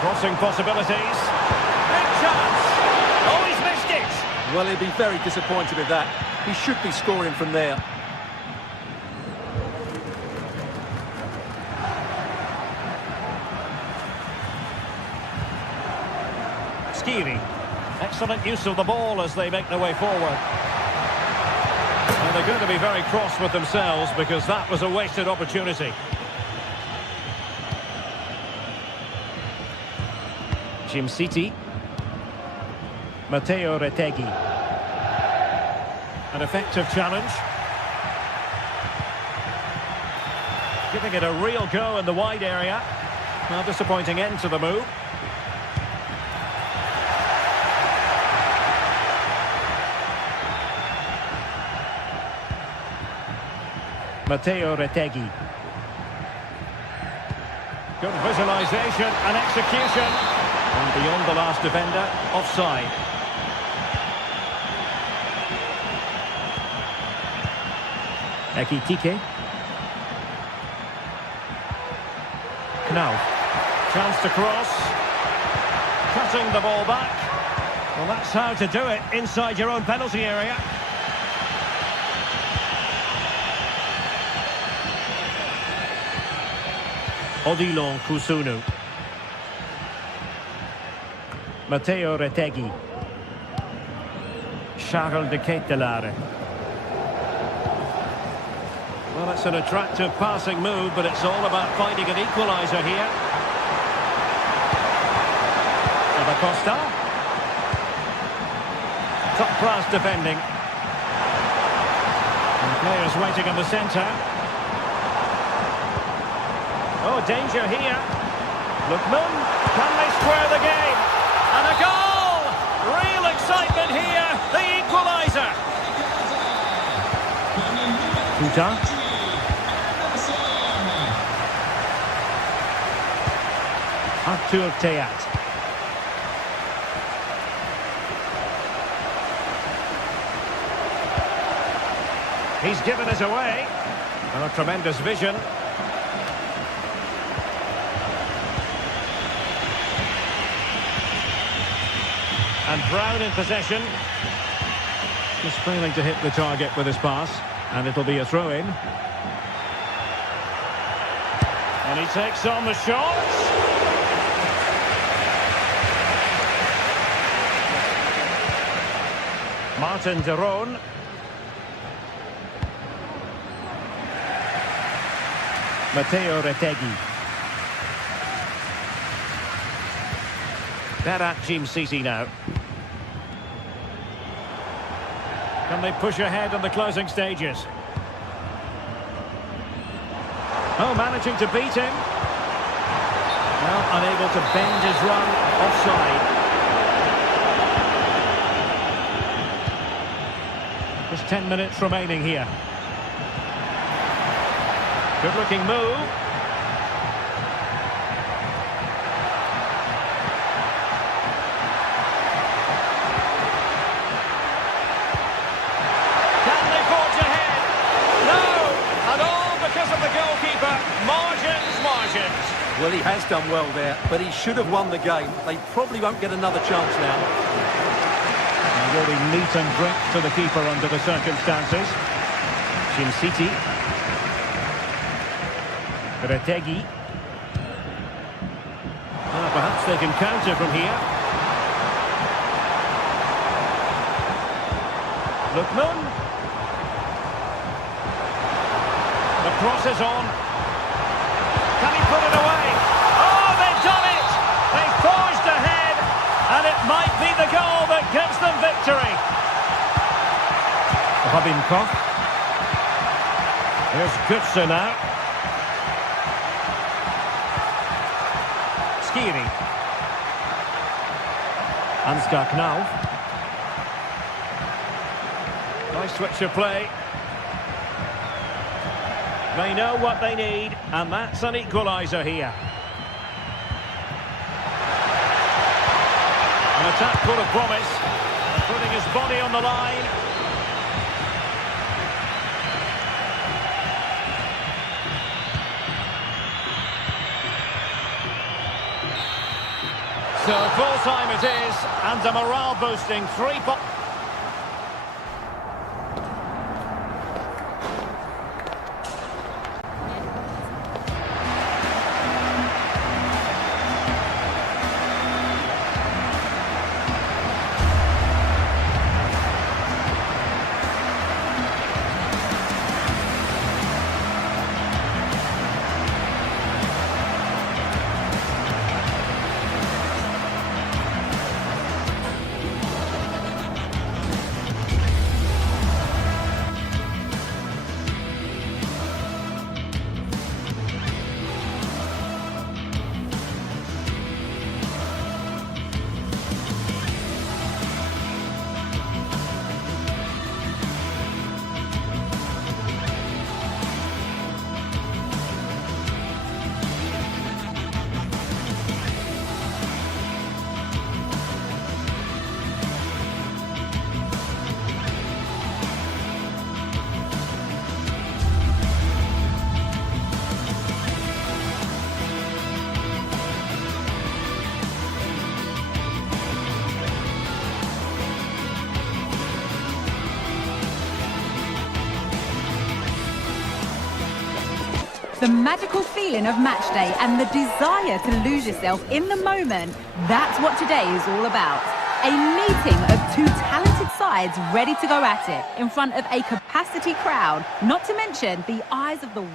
Crossing possibilities. Big chance. Oh, he's missed it. Well, he'll be very disappointed with that. He should be scoring from there. Skiri. Excellent use of the ball as they make their way forward. And they're going to be very cross with themselves because that was a wasted opportunity. Jim Sisi. Matteo Retegui. An effective challenge. Giving it a real go in the wide area. Now, disappointing end to the move. Matteo Retegui. Good visualisation and execution. And beyond the last defender, offside. Ekitike. Knal. Chance to cross. Cutting the ball back. Well, that's how to do it inside your own penalty area. Odilon Kusunu. Matteo Retegui. Charles de Ketelaere. Well, it's an attractive passing move, but it's all about finding an equaliser here. Da Costa. Top-class defending. And players waiting in the centre. Oh, danger here. Lookman. Can they square the game? And a goal! Real excitement here. The equaliser. Kuta. Artur Teat. He's given us away. Oh, tremendous vision. And Brown in possession. Just failing to hit the target with his pass. And it'll be a throw-in. And he takes on the shots. Martin de Roon. Matteo Retegui. Berat Jim City now. Can they push ahead in the closing stages? Oh, managing to beat him. Well, unable to bend his run offside. Just 10 minutes remaining here. Good looking move. Can they forge ahead? No! And all because of the goalkeeper. Margins. Well, he has done well there, but he should have won the game. They probably won't get another chance now. Really meat and drink to the keeper under the circumstances. Jim City. Retegui. Perhaps they can counter from here. Lookman. The cross is on. Can he put it away? Oh, they've done it! They've forged ahead, and it might be the goal that gives them victory. Robin Koch. Here's Götze now. Skiri. Ansgar Knauf. Nice switch of play. They know what they need, and that's an equaliser here. An attack full of promise, putting his body on the line. So full time it is, and a morale boosting 3 points. The magical feeling of match day and the desire to lose yourself in the moment, that's what today is all about. A meeting of two talented sides ready to go at it in front of a capacity crowd, not to mention the eyes of the...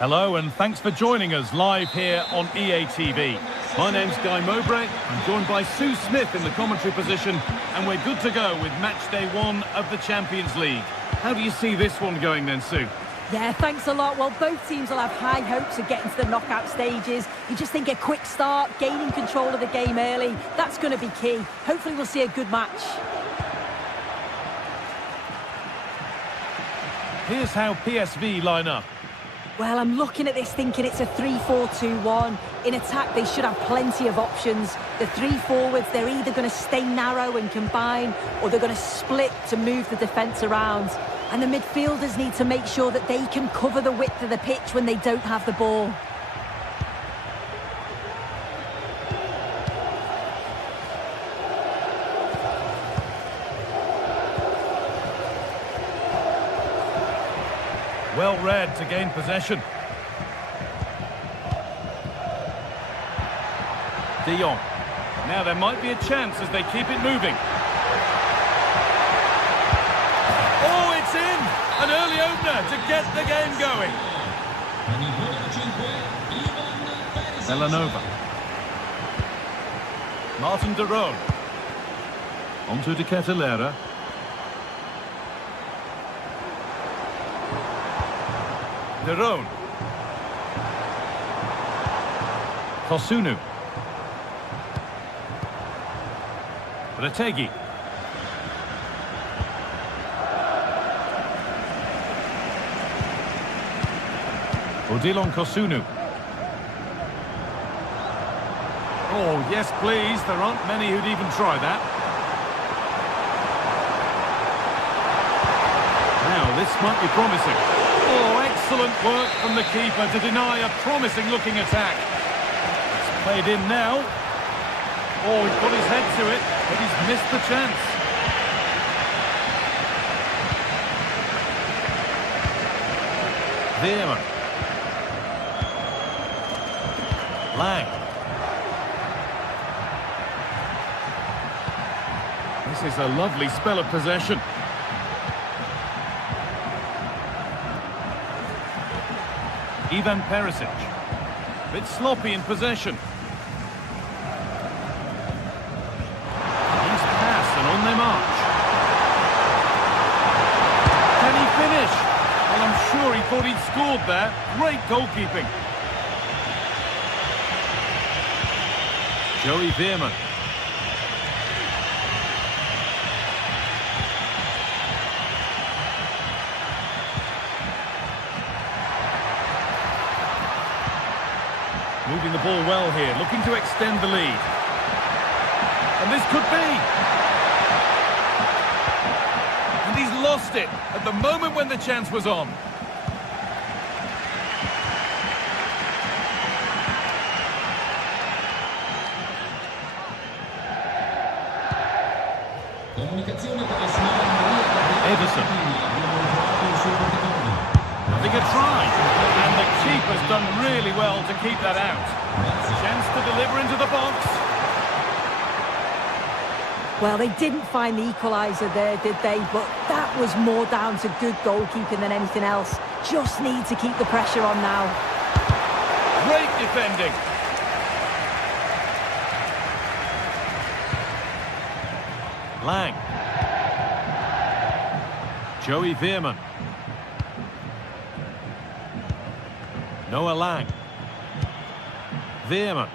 Hello and thanks for joining us live here on EA TV. My name's Guy Mowbray. I'm joined by Sue Smith in the commentary position, and we're good to go with match day 1 of the Champions League. How do you see this one going then, Sue? Yeah, thanks a lot. Well, both teams will have high hopes of getting to the knockout stages. You just think a quick start, gaining control of the game early, that's going to be key. Hopefully we'll see a good match. Here's how PSV line up. Well, I'm looking at this thinking it's a 3-4-2-1. In attack, they should have plenty of options. The three forwards, they're either going to stay narrow and combine, or they're going to split to move the defence around. And the midfielders need to make sure that they can cover the width of the pitch when they don't have the ball. Well read to gain possession. De Jong. Now there might be a chance as they keep it moving. Oh, it's in! An early opener to get the game going. Villanova. Martin de Roon. Onto De Ketelaere. De Roon. Kosunu. Retegi. Odilon Kosunu. Oh, yes, please. There aren't many who'd even try that. Now, this might be promising. Oh, excellent work from the keeper to deny a promising-looking attack. It's played in now. Oh, he's put his head to it, but he's missed the chance. Veerman. Lang. This is a lovely spell of possession. Ivan Perisic. Bit sloppy in possession. He's pass and on their march. Can he finish? Well, I'm sure he thought he'd scored there. Great goalkeeping. Joey Veerman. Moving the ball well here, looking to extend the lead. And this could be. And he's lost it at the moment when the chance was on. Ederson. Having a try. And the keeper's done really well to keep that out. Chance to deliver into the box. Well, they didn't find the equaliser there, did they? But that was more down to good goalkeeping than anything else. Just need to keep the pressure on now. Great defending. Lang. Joey Veerman. Noah Lang. Veerman.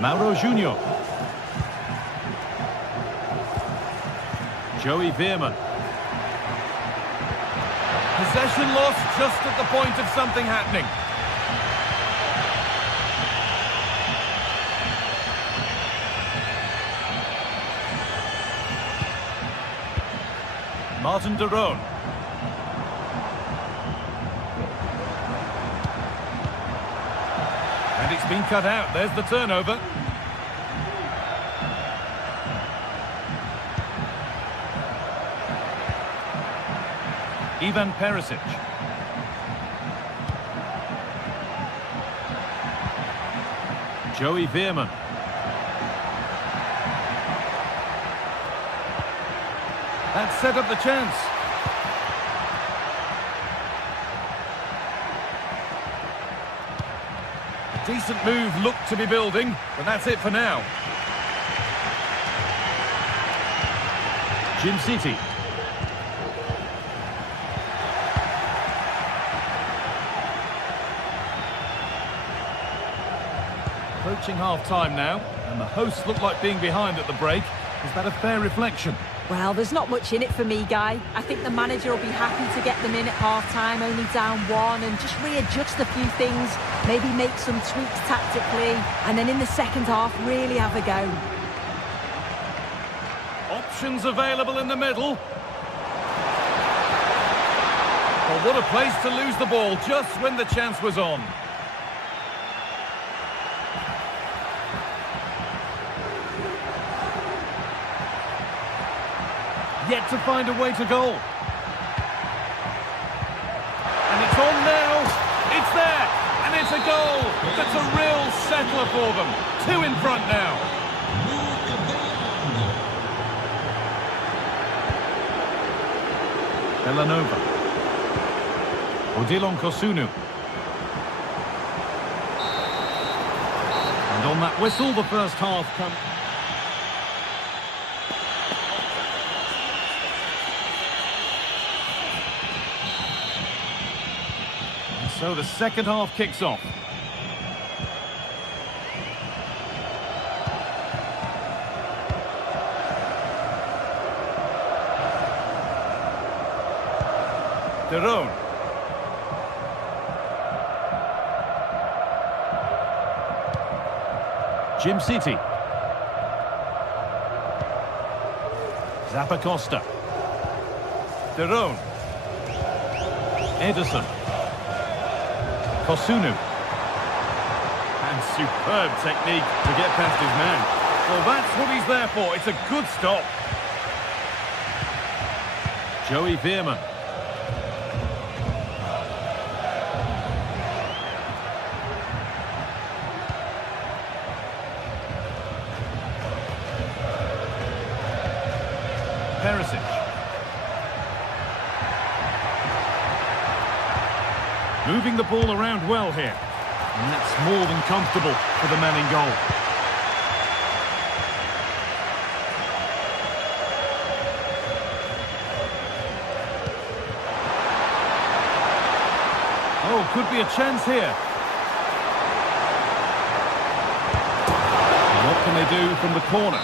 Mauro Junior. Joey Veerman. Possession lost just at the point of something happening. Martin de Roon. And it's been cut out. There's the turnover. Ivan Perisic. Joey Veerman. That set up the chance. A decent move looked to be building, but that's it for now. Jim City. Approaching half-time now, and the hosts look like being behind at the break. Is that a fair reflection? Well, there's not much in it for me, Guy. I think the manager will be happy to get them in at half-time, only down 1, and just readjust a few things, maybe make some tweaks tactically, and then in the second half, really have a go. Options available in the middle. Well, what a place to lose the ball just when the chance was on. Yet to find a way to goal. And it's on now. It's there. And it's a goal. That's a real settler for them. 2 in front now. Belanova. Odilon Kosunu. And on that whistle, the first half comes. So the second half kicks off. De Roon. Jim City. Zappacosta. De Roon. Ederson. Kosunu. And superb technique to get past his man. Well, that's what he's there for. It's a good stop. Joey Veerman. Perisic. Moving the ball around well here. And that's more than comfortable for the man in goal. Oh, could be a chance here. What can they do from the corner?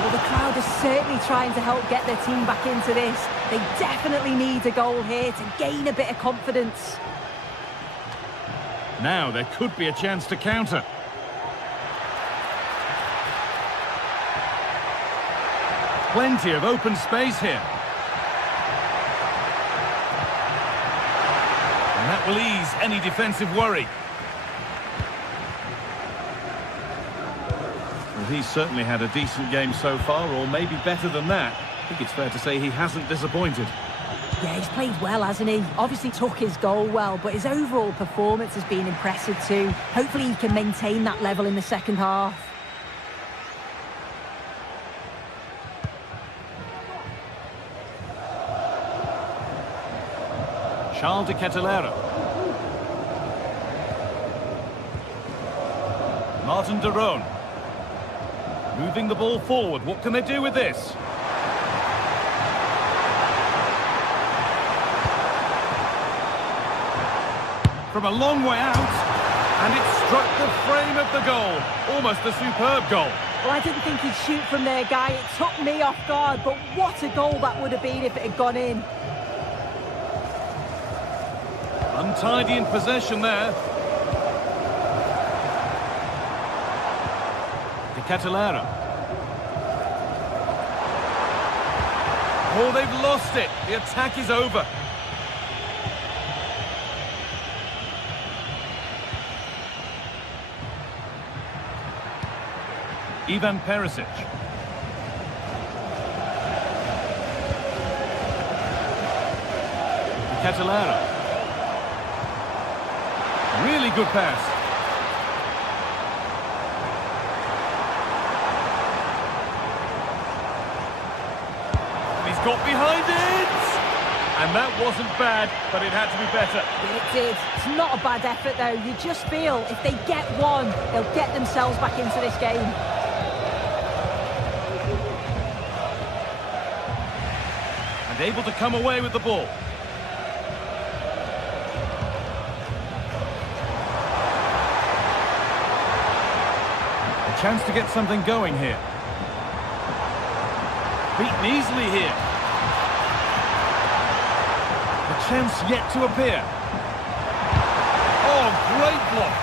Well, the crowd is certainly trying to help get their team back into this. They definitely need a goal here to gain a bit of confidence. Now there could be a chance to counter. Plenty of open space here. And that will ease any defensive worry. Well, he's certainly had a decent game so far, or maybe better than that. I think it's fair to say he hasn't disappointed. Yeah, he's played well, hasn't he? Obviously took his goal well, but his overall performance has been impressive too. Hopefully he can maintain that level in the second half. Charles de Ketelaere. Martin de Roon. Moving the ball forward. What can they do with this? From a long way out, and it struck the frame of the goal. Almost a superb goal. Well, I didn't think he'd shoot from there, Guy. It took me off guard, but what a goal that would have been if it had gone in. Untidy in possession there. De Ketelaere. Oh, they've lost it. The attack is over. Ivan Perisic. De Ketelaere. Really good pass. got behind it! And that wasn't bad, but it had to be better. It did. It's not a bad effort, though. You just feel if they get one, they'll get themselves back into this game. And able to come away with the ball. A chance to get something going here. Beaten easily here. The chance yet to appear. Oh, great block.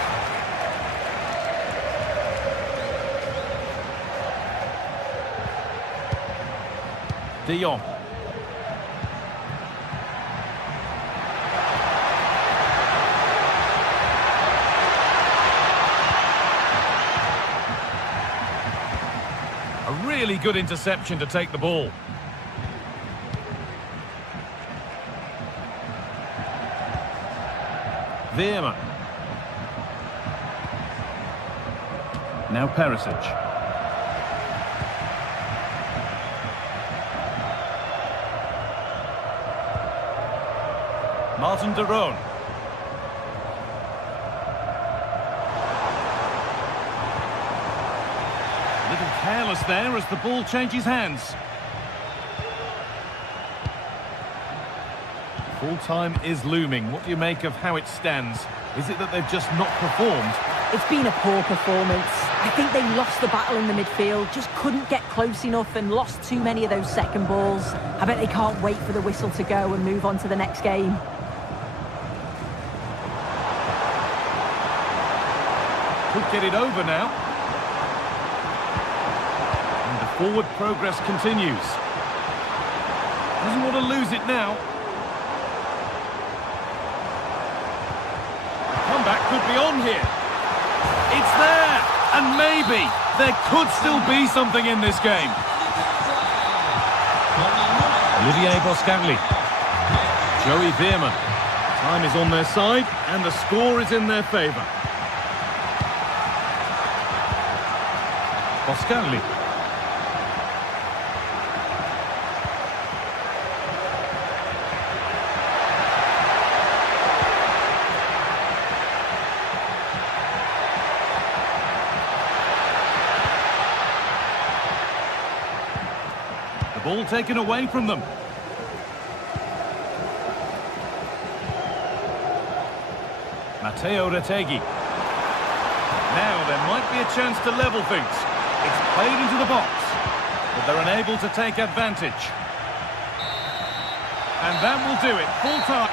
De Jong. A really good interception to take the ball. Veerman. Now Perisic. Martin de Roon. A little careless there as the ball changes hands. Full time is looming. What do you make of how it stands? Is it that they've just not performed? It's been a poor performance. I think they lost the battle in the midfield, just couldn't get close enough and lost too many of those second balls. I bet they can't wait for the whistle to go and move on to the next game. Could get it over now. And the forward progress continues. Doesn't want to lose it now. Comeback could be on here. It's there, and maybe there could still be something in this game. Olivier Boscagli. Joey Veerman. Time is on their side, and the score is in their favour. Boscagli. The ball taken away from them. Matteo Retegui. Now there might be a chance to level things. It's played into the box, but they're unable to take advantage. And that will do it. Full time.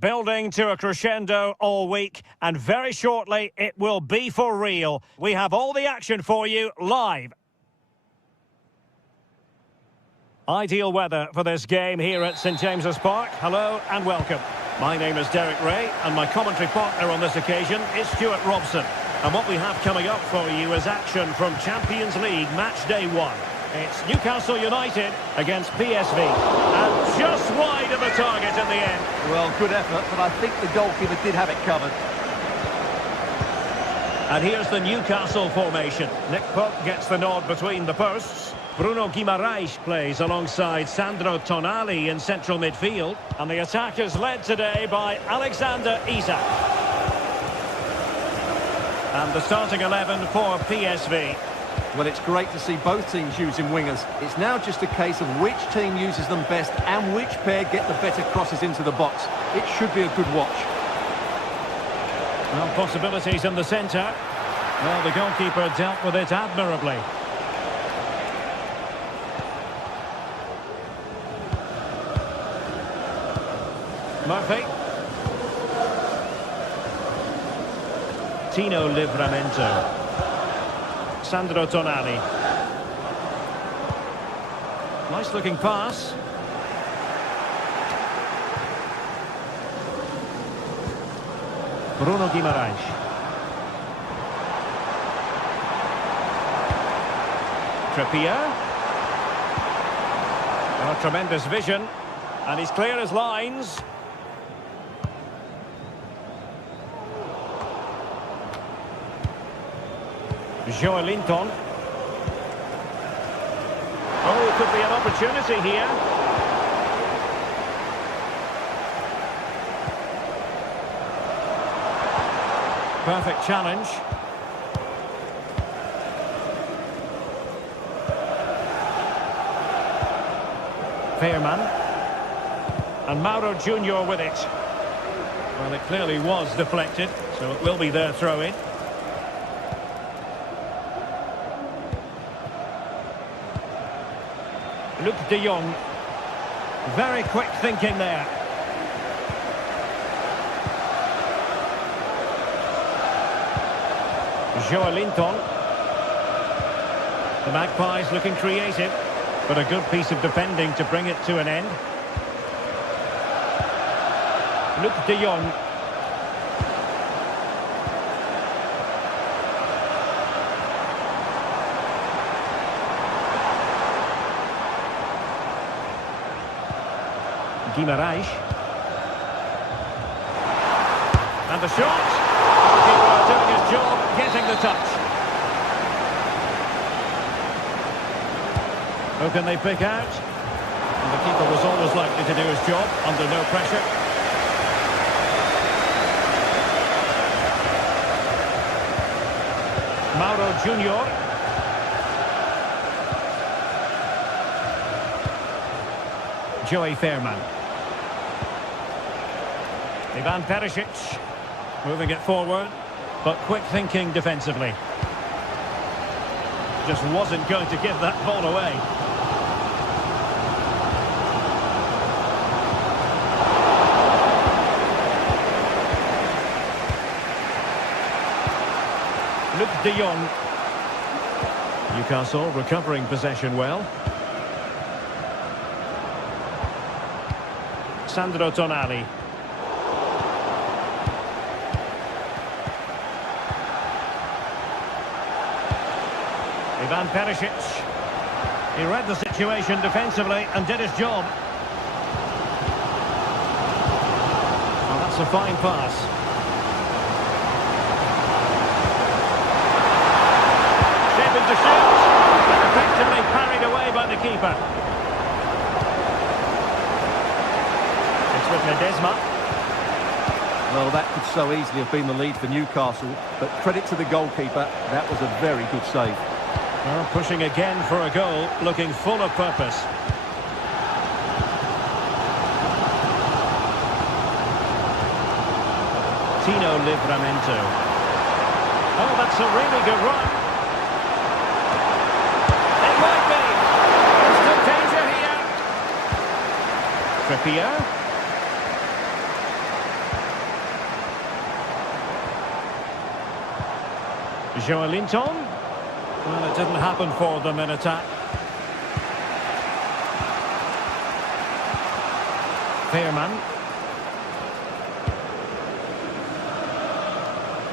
Building to a crescendo all week, and very shortly it will be for real. We have all the action for you live. Ideal weather for this game here at St James's Park. Hello and welcome. My name is Derek Ray, and my commentary partner on this occasion is Stuart Robson. And what we have coming up for you is action from Champions League Match Day 1. It's Newcastle United against PSV. And just wide of the target in the end. Well, good effort, but I think the goalkeeper did have it covered. And here's the Newcastle formation. Nick Pope gets the nod between the posts. Bruno Guimaraes plays alongside Sandro Tonali in central midfield. And the attack is led today by Alexander Isak. And the starting 11 for PSV. Well, it's great to see both teams using wingers. It's now just a case of which team uses them best and which pair get the better crosses into the box. It should be a good watch. Well, possibilities in the centre. Well, the goalkeeper dealt with it admirably. Murphy. Tino Livramento. Sandro Tonali. Nice looking pass. Bruno Guimaraes. Trippier. Oh, tremendous vision. And he's clear as lines. Joelinton. Oh, could be an opportunity here. Perfect challenge. Fairman. And Mauro Junior with it. Well, it clearly was deflected, so it will be their throw-in. Luc de Jong. Very quick thinking there. Joelinton. The Magpies looking creative, but a good piece of defending to bring it to an end. Luc de Jong. Guimaraes. And the shot. The keeper doing his job, getting the touch. Who can they pick out? And the keeper was always likely to do his job under no pressure. Mauro Junior. Joey Fairman. Ivan Perisic moving it forward, but quick thinking defensively. Just wasn't going to give that ball away. Luc de Jong. Newcastle recovering possession well. Sandro Tonali. Ivan Perisic. He read the situation defensively and did his job. Well, that's a fine pass. Able to shoot, and effectively parried away by the keeper. It's with Ledesma. Well, that could so easily have been the lead for Newcastle, but credit to the goalkeeper, that was a very good save. Well, pushing again for a goal, looking full of purpose. Tino Livramento. Oh, that's a really good run. It might be. There's still danger here. Trippier. Joelinton. Well, it didn't happen for them in attack. Veerman.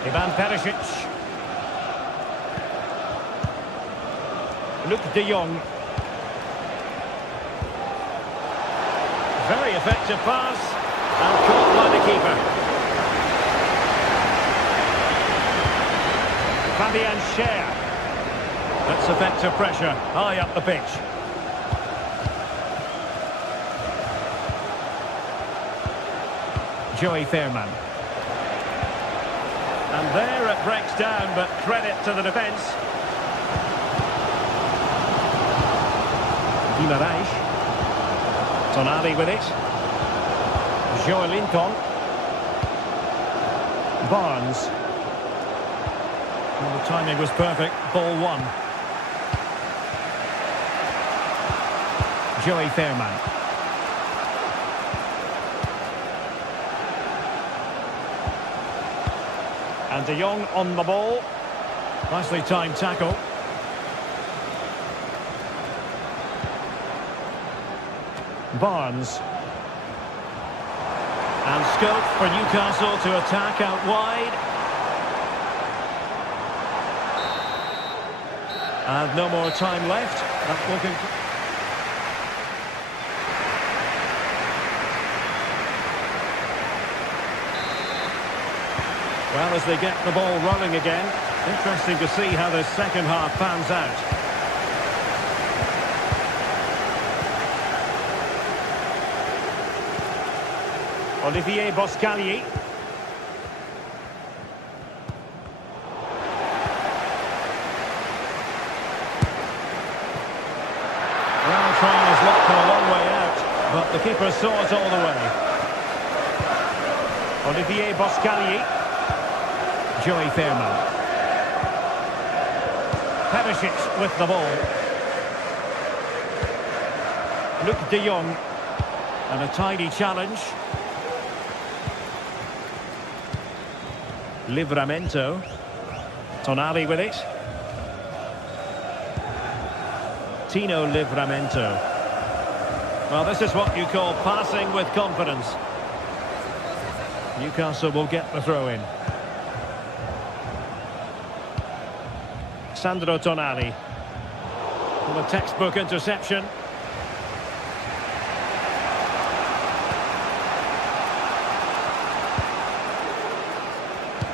Ivan Perisic. Luc de Jong. Very effective pass. And caught by the keeper. Fabian Schär. That's effective pressure. High up the pitch. Joey Veerman. And there it breaks down, but credit to the defence. Guimaraes. Tonali with it. Joelinton. Barnes. Well, the timing was perfect. Ball one. Joey Veerman. And De Jong on the ball. Nicely timed tackle. Barnes. And scope for Newcastle to attack out wide. And no more time left. That's looking... Well, as they get the ball rolling again, interesting to see how the second half pans out. Olivier Boscagli. Well, trying his luck from a long way out, but the keeper saw it all the way. Olivier Boscagli. Joey Veerman. Perisic with the ball. Luc de Jong. And a tidy challenge. Livramento. Tonali with it. Tino Livramento. Well, this is what you call passing with confidence. Newcastle will get the throw-in. Sandro Tonali. Well, a textbook interception.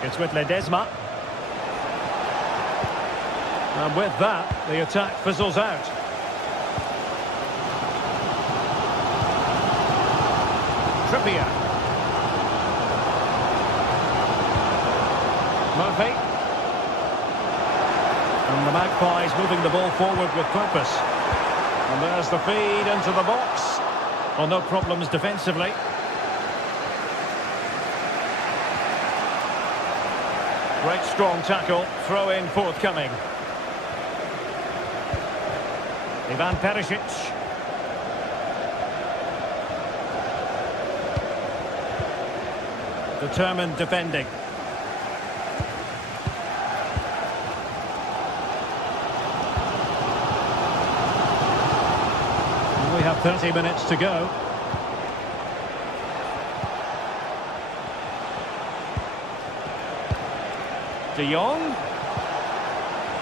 It's with Ledesma. And with that, the attack fizzles out. Trippier. Murphy. And the Magpies moving the ball forward with purpose. And there's the feed into the box. Well, no problems defensively. Great strong tackle, throw in forthcoming. Ivan Perisic. Determined defending. We have 30 minutes to go. De Jong.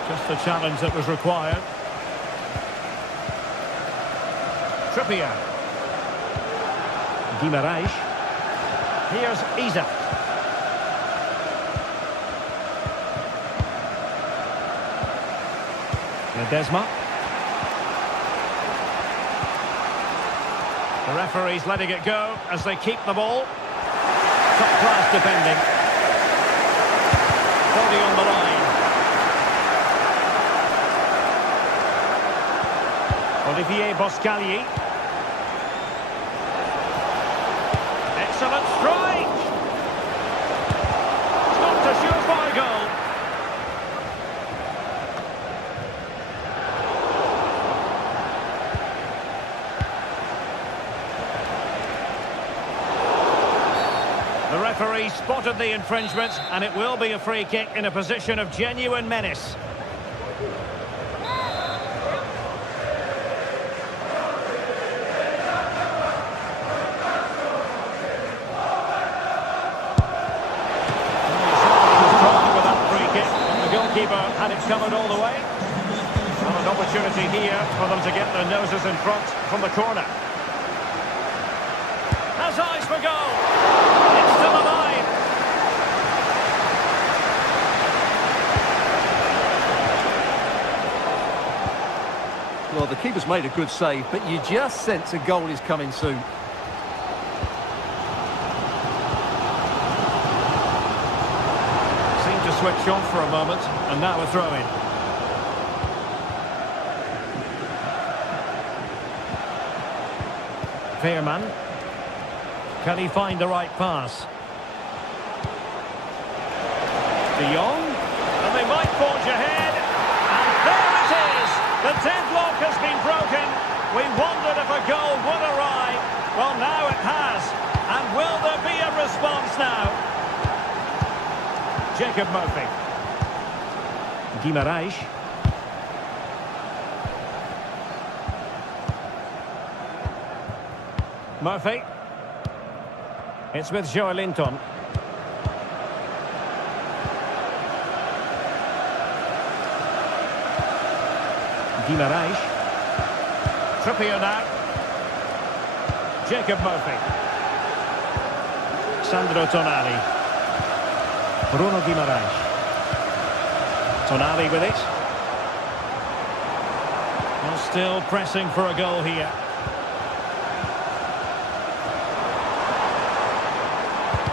Just the challenge that was required. Trippier. Guimaraes. Here's Isak. Ledesma. The referee's letting it go as they keep the ball. Top-class defending. Body on the line. Olivier Boscagli. Excellent strike! Stopped a surefire goal. The referee spotted the infringement, and it will be a free kick in a position of genuine menace. covered all the way. And an opportunity here for them to get their noses in front from the corner. Has eyes for goal. It's still alive. Well, the keeper's made a good save, but you just sense a goal is coming soon. Seemed to switch off for a moment, and now a throw-in. Veerman. Can he find the right pass? De Jong. And they might forge ahead. And there it is! The deadlock has been broken. We wondered if a goal would arrive. Well, now it has. And will there be a response now? Jacob Murphy. Guimarães. Murphy. It's with Joelinton. Guimarães. Trippier now. Jacob Murphy. Sandro Tonali. Bruno Guimarães. Tonali with it. Well, still pressing for a goal here.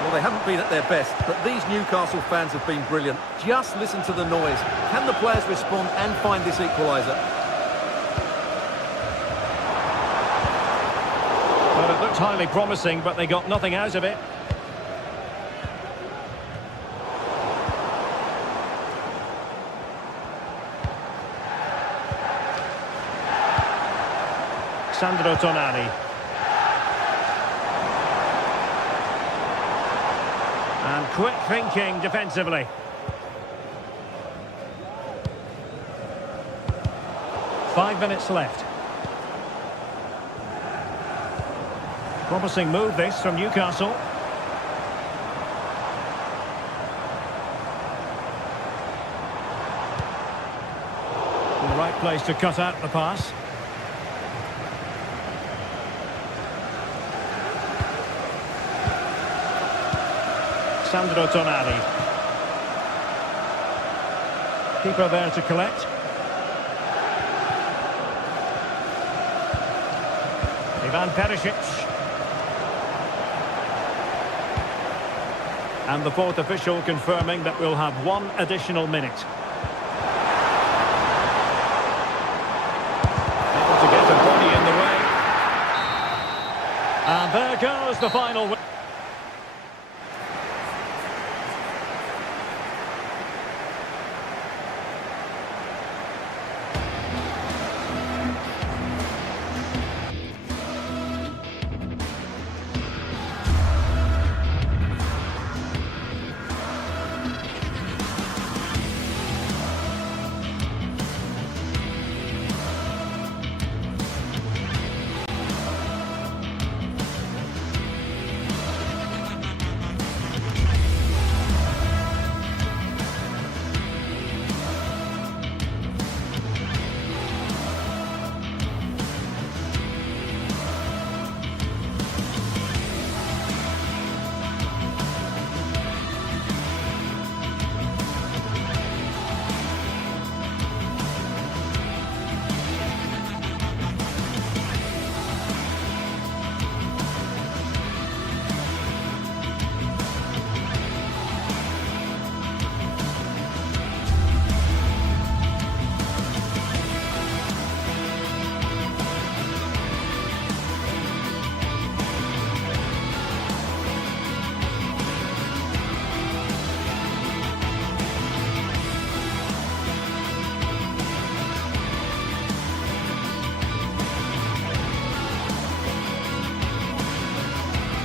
Well, they haven't been at their best, but these Newcastle fans have been brilliant. Just listen to the noise. Can the players respond and find this equaliser? Well, it looked highly promising, but they got nothing out of it. Sandro Tonali. And quick thinking defensively. Five minutes left. Promising move this from Newcastle. In the right place to cut out the pass. Sandro Tonali. Keeper there to collect. Ivan Perisic. And the fourth official confirming that we'll have one additional minute. Able to get a body in the way. And there goes the final win.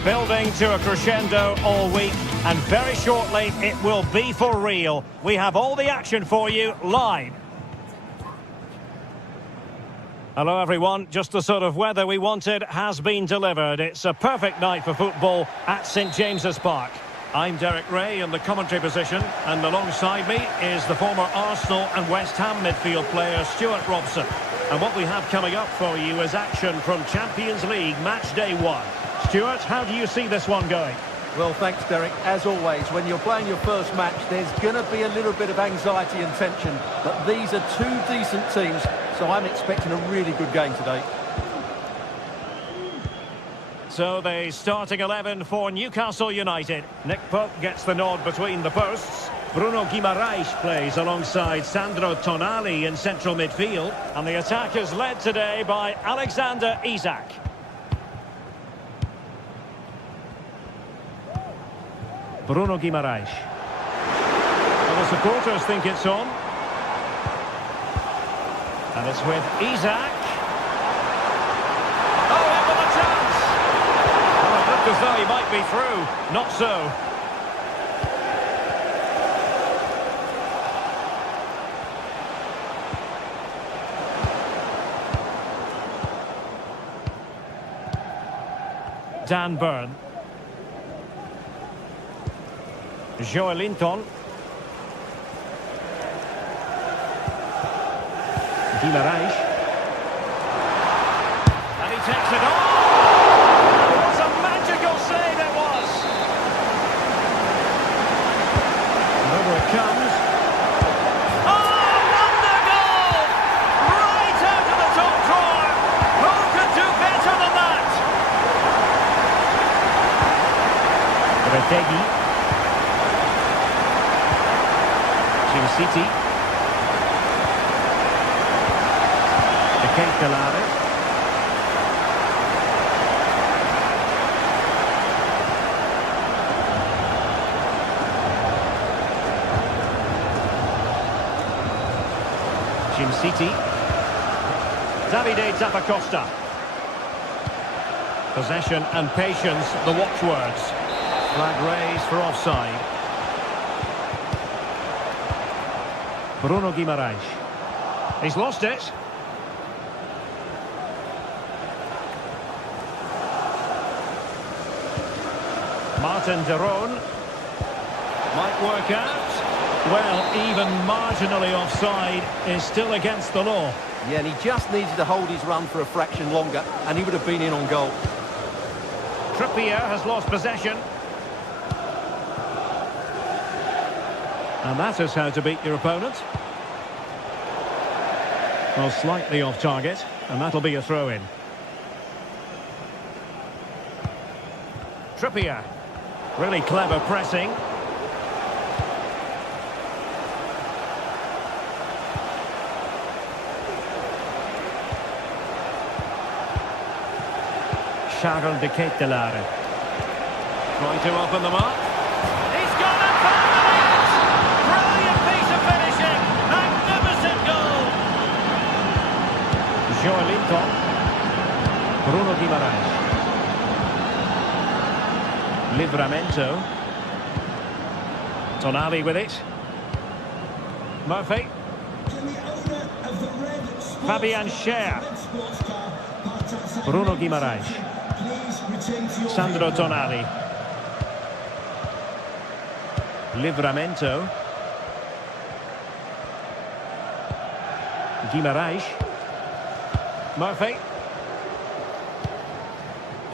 Building to a crescendo all week, and very shortly it will be for real. We have all the action for you live. Hello everyone, just the sort of weather we wanted has been delivered. It's a perfect night for football at St James's Park. I'm Derek Ray in the commentary position, and alongside me is the former Arsenal and West Ham midfield player Stuart Robson. And what we have coming up for you is action from Champions League match day 1. Stuart, how do you see this one going? Well, thanks, Derek. As always, when you're playing your first match, there's going to be a little bit of anxiety and tension. But these are two decent teams, so I'm expecting a really good game today. So the starting 11 for Newcastle United. Nick Pope gets the nod between the posts. Bruno Guimaraes plays alongside Sandro Tonali in central midfield. And the attack is led today by Alexander Isak. Bruno Guimaraes. Well, the supporters think it's on. And it's with Isak. Oh, in with a chance! Well, it looked as though he might be through. Not so. Dan Burn. Joelinton. Guimaraes. And he takes it on. What a magical save it was. And over it comes. Oh, wonder goal! Right out of the top drawer. Who could do better than that? Retegui. City. Ketelare. City. Davide Zappacosta. Possession and patience, the watchwords. Flag raised for offside. Bruno Guimaraes. He's lost it. Martin de Roon. Might work out. Well, even marginally offside is still against the law. Yeah, and he just needed to hold his run for a fraction longer, and he would have been in on goal. Trippier has lost possession. And that is how to beat your opponent. Well, slightly off target, and that'll be a throw-in. Trippier. Really clever pressing. Charles de Ketelare. Trying to open them up. He's got it! Brilliant piece of finishing! Magnificent goal! Joelinton. Bruno Guimaraes. Livramento. Tonali with it. Murphy. Fabian Schär. Bruno Guimaraes. Sandro Tonali. Livramento. Guimaraes. Murphy.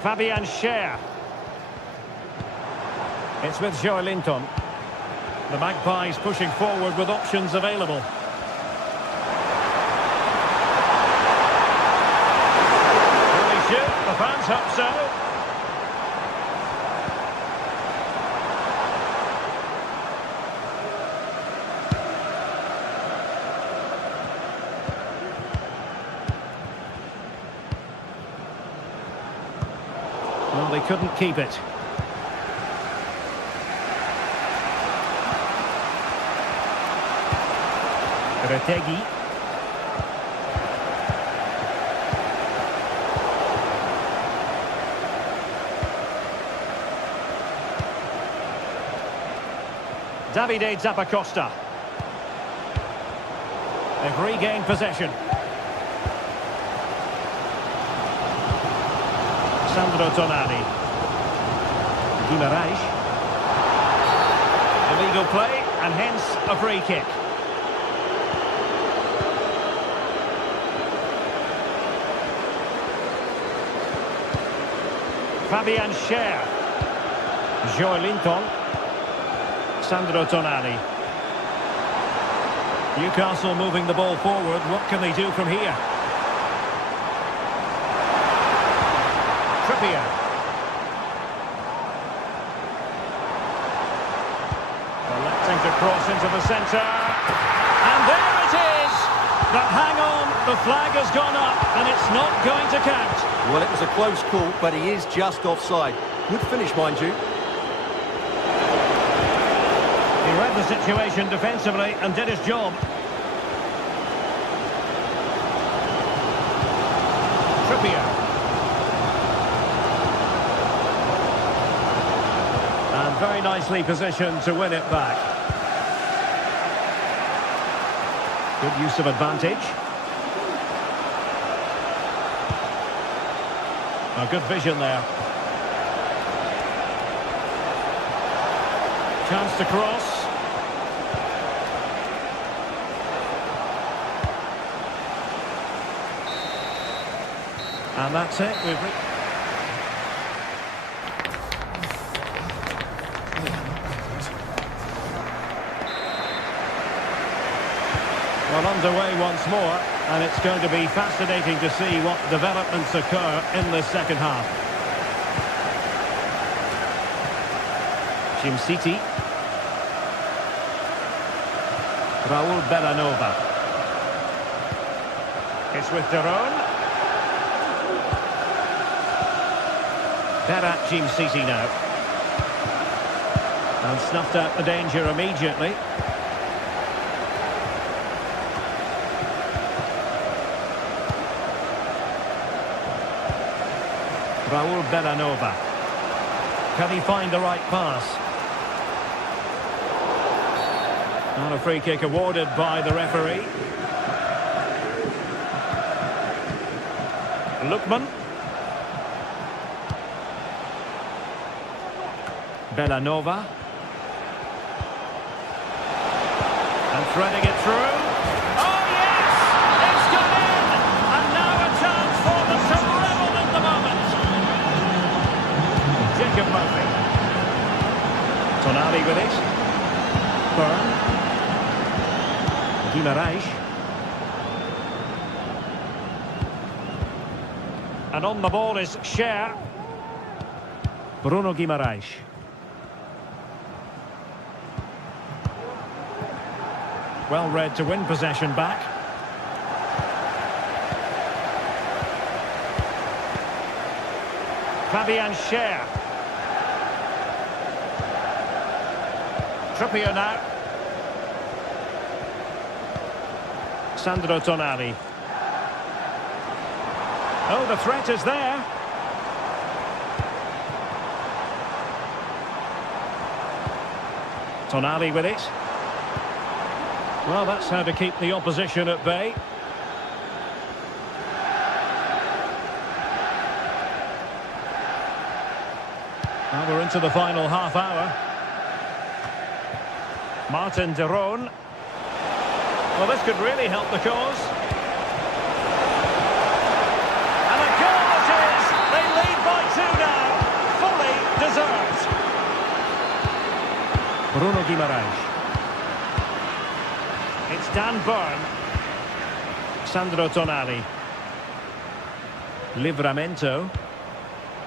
Fabian Schär. It's with Joelinton. The Magpies pushing forward with options available. Will he shoot? The fans hope so. Well, they couldn't keep it. Retegui. Davide Zappacosta. They've regained possession. Sandro Tonali. Guimaraes. Illegal play, and hence a free kick. Fabian Schär. Joelinton. Sandro Tonali. Newcastle moving the ball forward. What can they do from here? Trippier. Electing to cross into the centre. And there it is! But hang on, the flag has gone up and it's not going to count. Well, it was a close call, but he is just offside. Good finish, mind you. He read the situation defensively and did his job. Trippier. And very nicely positioned to win it back. Good use of advantage. A good vision there. Chance to cross. And that's it. Well, underway once more, and it's going to be fascinating to see what developments occur in the second half. Jim City. Raul Bellanova. It's with Daron. Better Jim City now. And snuffed out the danger immediately. Raul Bellanova. Can he find the right pass? And a free kick awarded by the referee. Lookman. Bellanova. And threading it through. Oh, yes! It's gone in! And now a chance for them to revel in the moment. Jacob Murphy. Tonali with it. Byrne. Guimaraes. And on the ball is Schär. Bruno Guimaraes. Well read to win possession back. Fabian Schär. Trippier now. Sandro Tonali. Oh, the threat is there. Tonali with it. Well, that's how to keep the opposition at bay. Now we're into the final half hour. Martin de Roon. Well, this could really help the cause. And a goal it is! They lead by 2 now. Fully deserved. Bruno Guimaraes. It's Dan Byrne. Sandro Tonali. Livramento.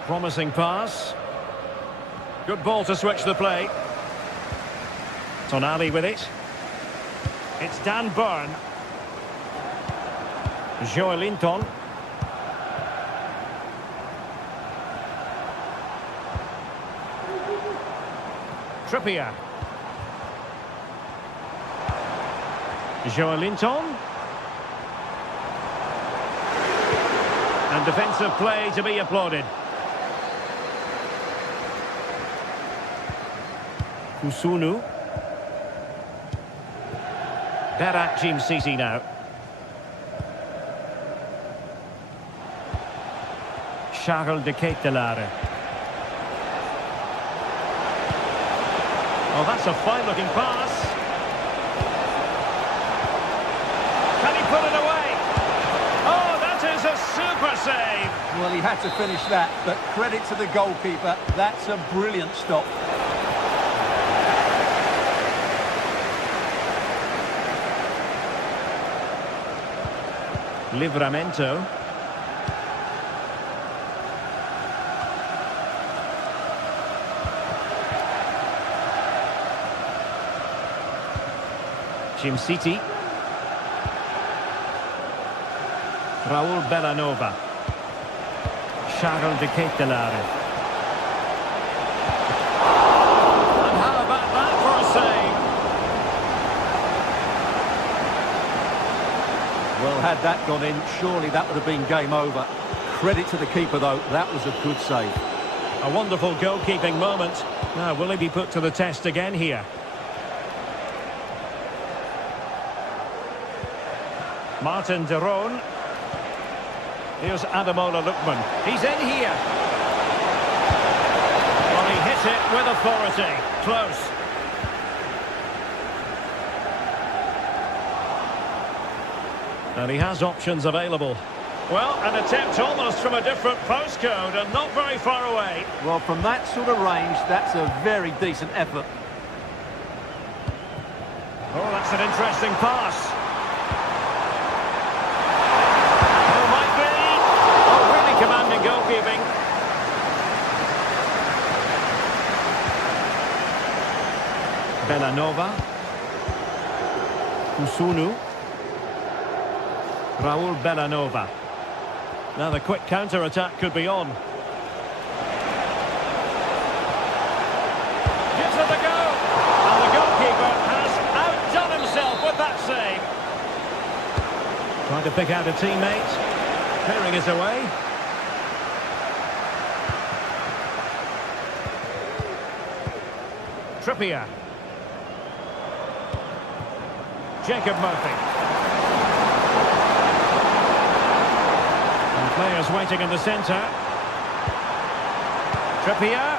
Promising pass. Good ball to switch the play. Tonali with it. It's Dan Byrne. Joelinton. Trippier. Joelinton. And defensive play to be applauded. Kusunu. Better Jim City now. Charles de Ketelaere. Oh, that's a fine-looking pass. Can he put it away? Oh, that is a super save. Well, he had to finish that, but credit to the goalkeeper. That's a brilliant stop. Livramento. Jim City. Raul Bellanova. Charles de Ketelaere. And how about that for a save? Well, had that gone in, surely that would have been game over. Credit to the keeper, though. That was a good save. A wonderful goalkeeping moment. Now, will he be put to the test again here? Martin de Roon. Here's Ademola Lookman. He's in here. Well, he hit it with authority. Close. And he has options available. Well, an attempt almost from a different postcode and not very far away. Well, from that sort of range, that's a very decent effort. Oh, that's an interesting pass. Commanding goalkeeping. Bellanova. Usunu. Raul Bellanova. Now the quick counter-attack could be on. Gives it a go. And the goalkeeper has outdone himself with that save. Trying to pick out a teammate. Clearing it away. Trippier. Jacob Murphy. And players waiting in the centre. Trippier.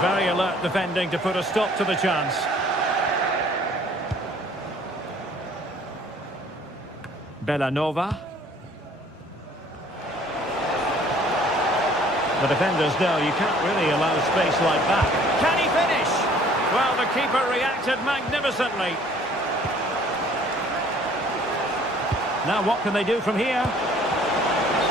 Very alert defending to put a stop to the chance. Bellanova. The defenders know you can't really allow space like that. Can he finish? Well, the keeper reacted magnificently. Now what can they do from here?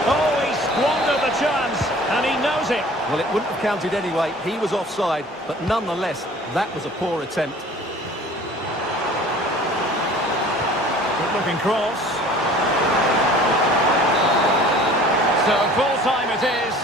Oh, he squandered the chance, and he knows it. Well, it wouldn't have counted anyway. He was offside, but nonetheless, that was a poor attempt. Good-looking cross. So full time it is.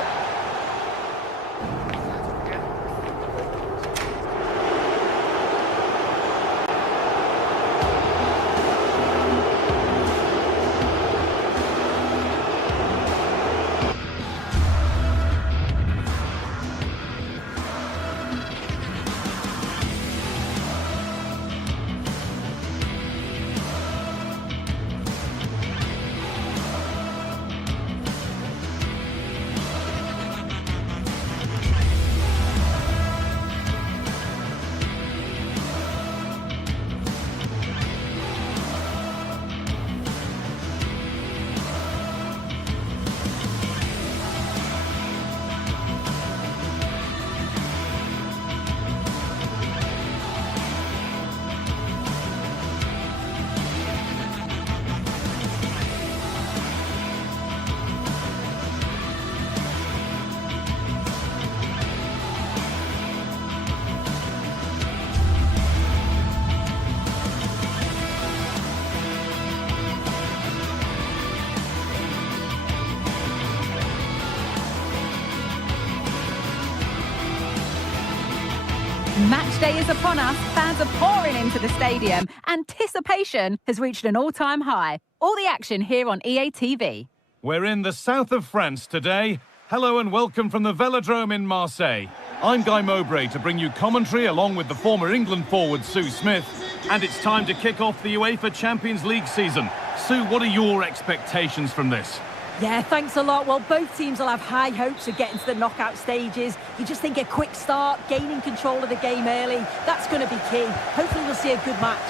Match day is upon us. Fans are pouring into the stadium. Anticipation has reached an all-time high. All the action here on EA TV. We're in the south of France today. Hello and welcome from the Velodrome in Marseille. I'm Guy Mowbray to bring you commentary along with the former England forward Sue Smith. And it's time to kick off the UEFA Champions League season. Sue, what are your expectations from this? Yeah, thanks a lot. Well, both teams will have high hopes of getting to the knockout stages. You just think a quick start, gaining control of the game early, that's going to be key. Hopefully we'll see a good match.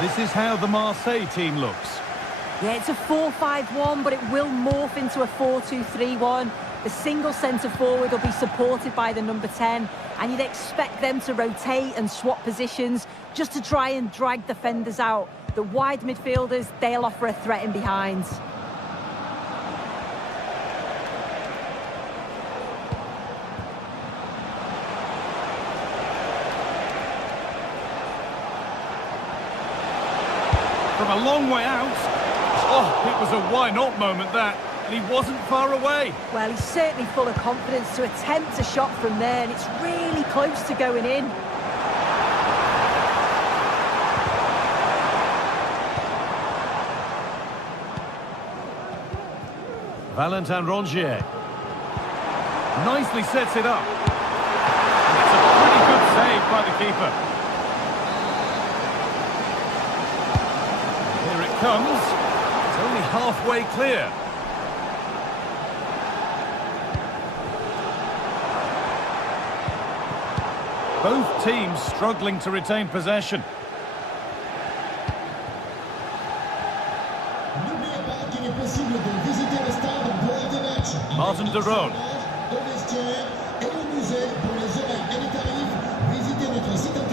This is how the Marseille team looks. Yeah, it's a 4-5-1, but it will morph into a 4-2-3-1. The single centre-forward will be supported by the number 10, and you'd expect them to rotate and swap positions just to try and drag defenders out. The wide midfielders, they'll offer a threat in behind. From a long way out. Oh, it was a why-not moment, that. And he wasn't far away. Well, he's certainly full of confidence to attempt a shot from there, and it's really close to going in. Valentin Rongier nicely sets it up. And it's a pretty good save by the keeper. Here it comes. It's only halfway clear. Both teams struggling to retain possession. Martin de Roon.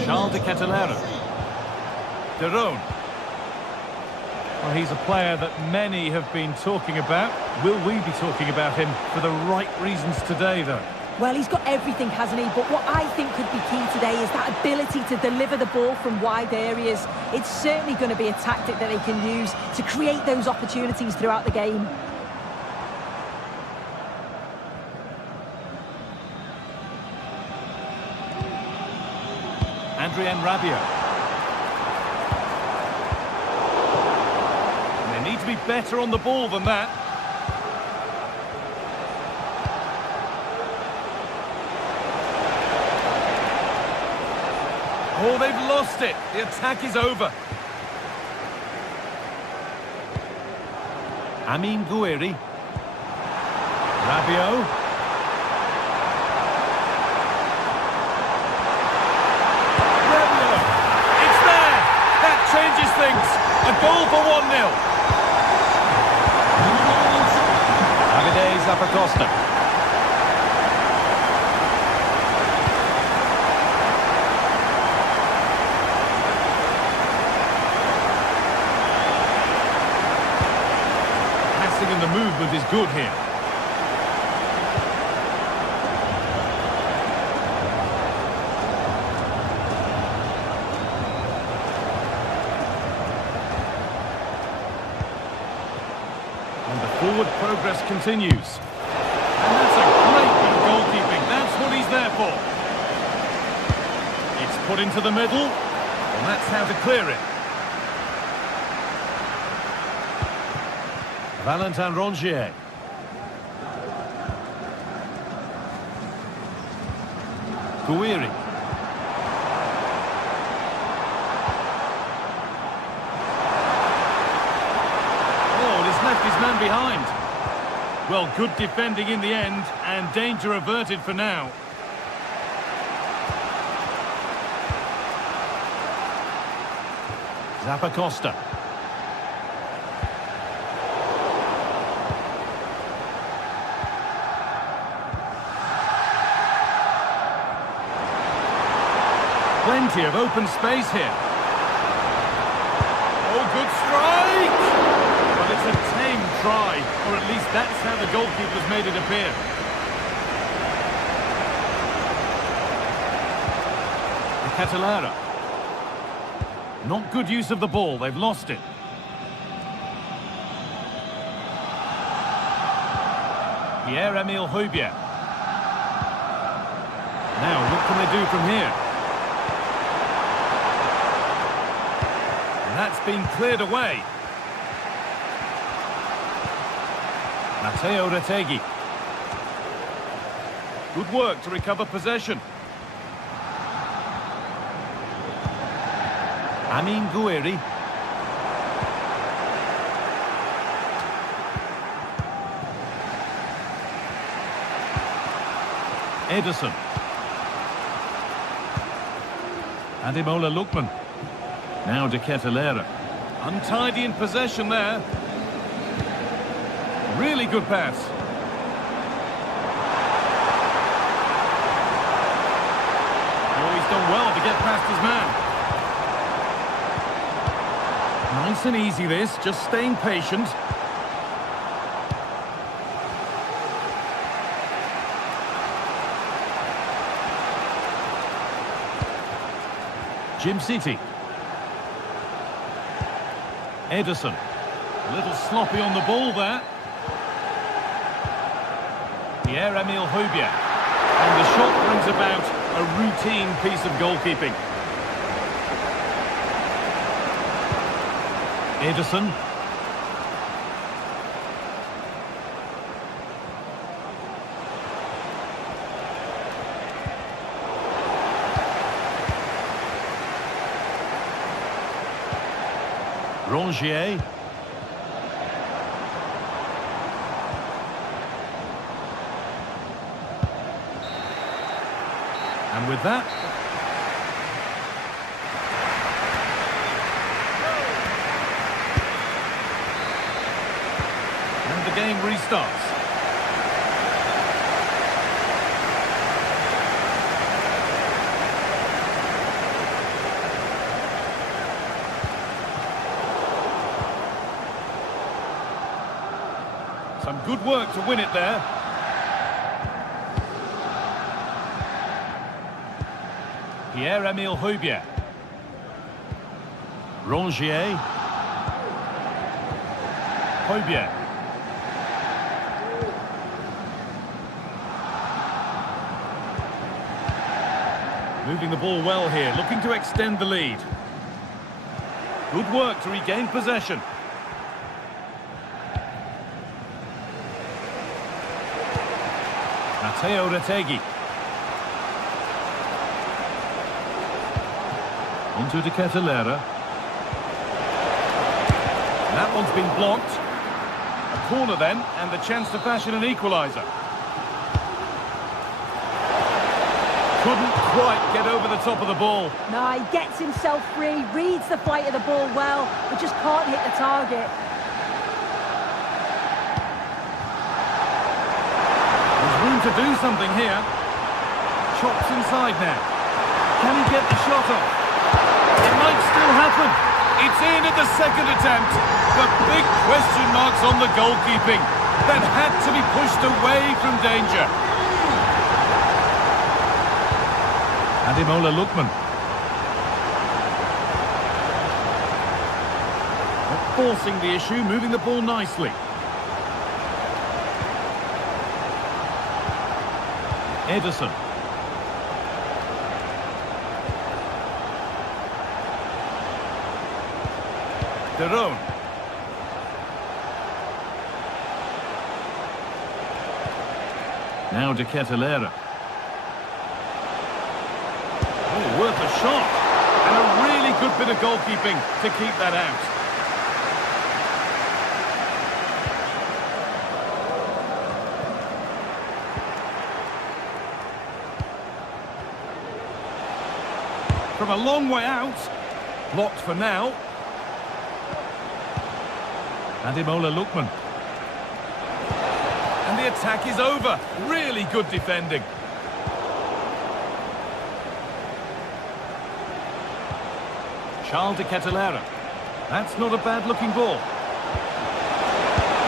Charles de Kettelare. De Roon. Well, he's a player that many have been talking about. Will we be talking about him for the right reasons today, though? Well, he's got everything, hasn't he? But what I think could be key today is that ability to deliver the ball from wide areas. It's certainly going to be a tactic that they can use to create those opportunities throughout the game. Adrien Rabiot. And they need to be better on the ball than that. Oh, they've lost it. The attack is over. Amin Gouiri. Rabiot. Rabiot. It's there. That changes things. A goal for 1-0. Davide Zappacosta. And the movement is good here. And the forward progress continues. And that's a great bit of goalkeeping. That's what he's there for. It's put into the middle, and that's how to clear it. Valentin Rongier. Gouiri. Oh, and he's left his man behind. Well, good defending in the end, and danger averted for now. Zappacosta. Plenty of open space here. Oh, good strike! But it's a tame try, or at least that's how the goalkeeper's made it appear. Kettelare. Not good use of the ball, they've lost it. Pierre-Emile Højbjerg. Now, what can they do from here? That's been cleared away. Matteo Retegui. Good work to recover possession. Amin Gouiri. Ederson. Ademola Lookman. Now De Ketelaere. Untidy in possession there. Really good pass. Oh, he's done well to get past his man. Nice and easy this, just staying patient. Jim City. Ederson. A little sloppy on the ball there. Pierre-Emile Højbjerg. And the shot brings about a routine piece of goalkeeping. Ederson. Rongier. And with that, and the game restarts. Some good work to win it there. Pierre-Emile Højbjerg. Rongier. Højbjerg. Moving the ball well here, looking to extend the lead. Good work to regain possession. Matteo Retegui. Into De Ketelaere. That one's been blocked. A corner then, and the chance to fashion an equaliser. Couldn't quite get over the top of the ball. No, he gets himself free, reads the flight of the ball well, but just can't hit the target. There's room to do something here. Chops inside now. Can he get the shot off? It might still happen. It's in at the second attempt. But big question marks on the goalkeeping. That had to be pushed away from danger. Ademola Lookman. Not forcing the issue, moving the ball nicely. Ederson. De Roon. Now De Ketelaere. Oh, worth a shot. And a really good bit of goalkeeping to keep that out. From a long way out. Blocked for now. Ademola Lookman. And the attack is over. Really good defending. Charles De Ketelaere. That's not a bad-looking ball.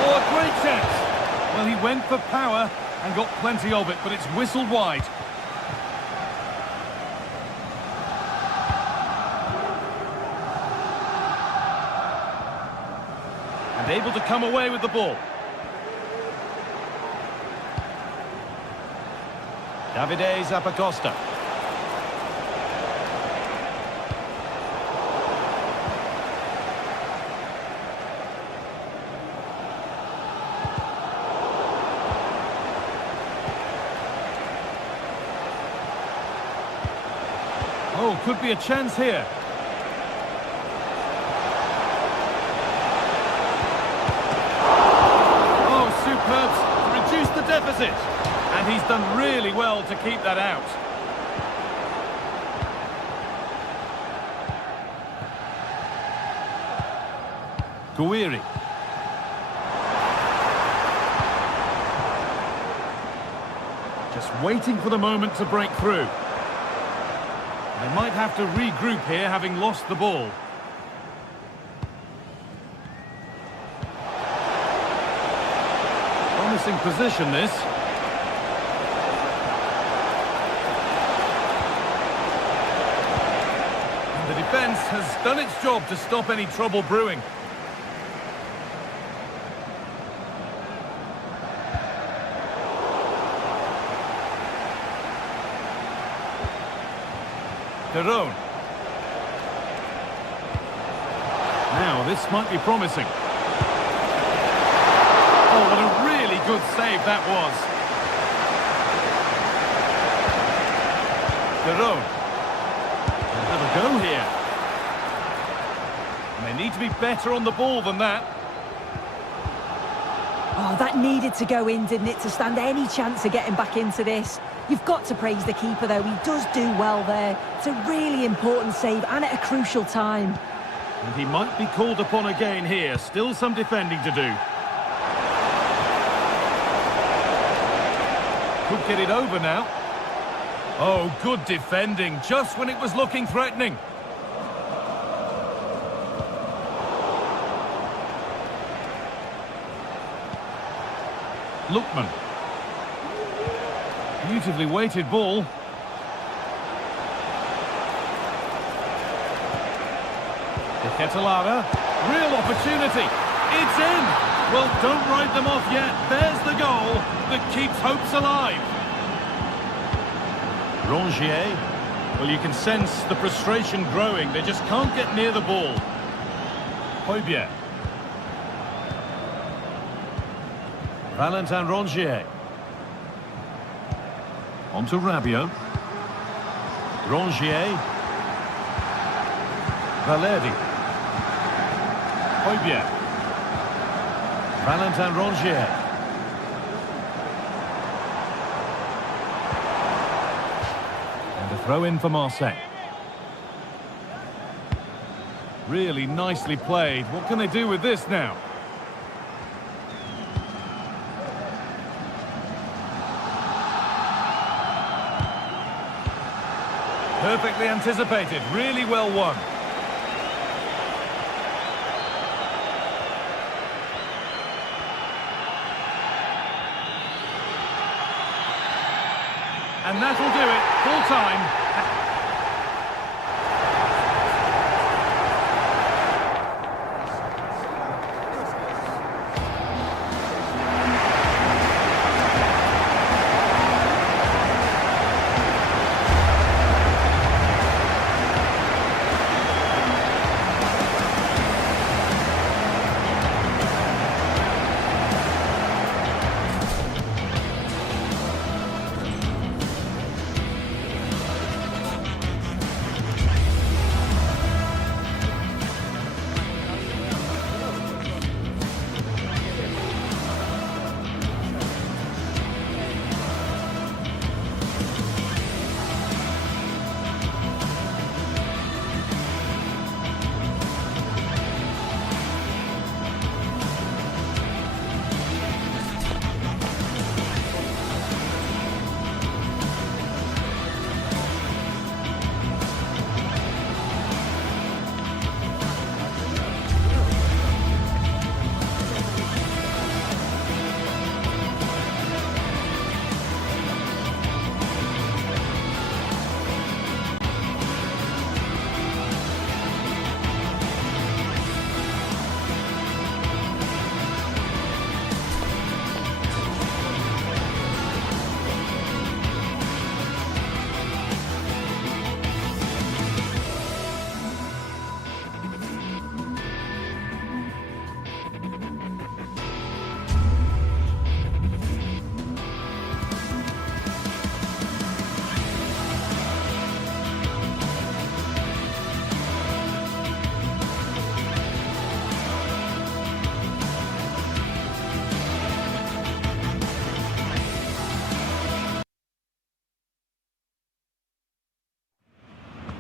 Oh, a great chance. Well, he went for power and got plenty of it, but it's whistled wide. And able to come away with the ball. Davide Zappacosta. Oh, could be a chance here. Oh, superb to reduce the deficit. And he's done really well to keep that out. Guiri. Just waiting for the moment to break through. They might have to regroup here, having lost the ball. Promising position, this. And the defence has done its job to stop any trouble brewing. Theron. Now, this might be promising. Oh, what a really good save that was. Theron. They'll have a go here. And they need to be better on the ball than that. Oh, that needed to go in, didn't it, to stand any chance of getting back into this. You've got to praise the keeper, though. He does do well there. It's a really important save and at a crucial time. And he might be called upon again here. Still some defending to do. Could get it over now. Oh, good defending, just when it was looking threatening. Lookman. Beautifully weighted ball. Ketelada. Real opportunity. It's in. Well, don't write them off yet. There's the goal that keeps hopes alive. Rongier. Well, you can sense the frustration growing. They just can't get near the ball. Højbjerg. Valentin Rongier. On to Rabiot. Rongier. Valerdi. Højbjerg. Valentin Rongier. And a throw in for Marseille. Really nicely played. What can they do with this now? Perfectly anticipated, really well won. And that'll do it, full time.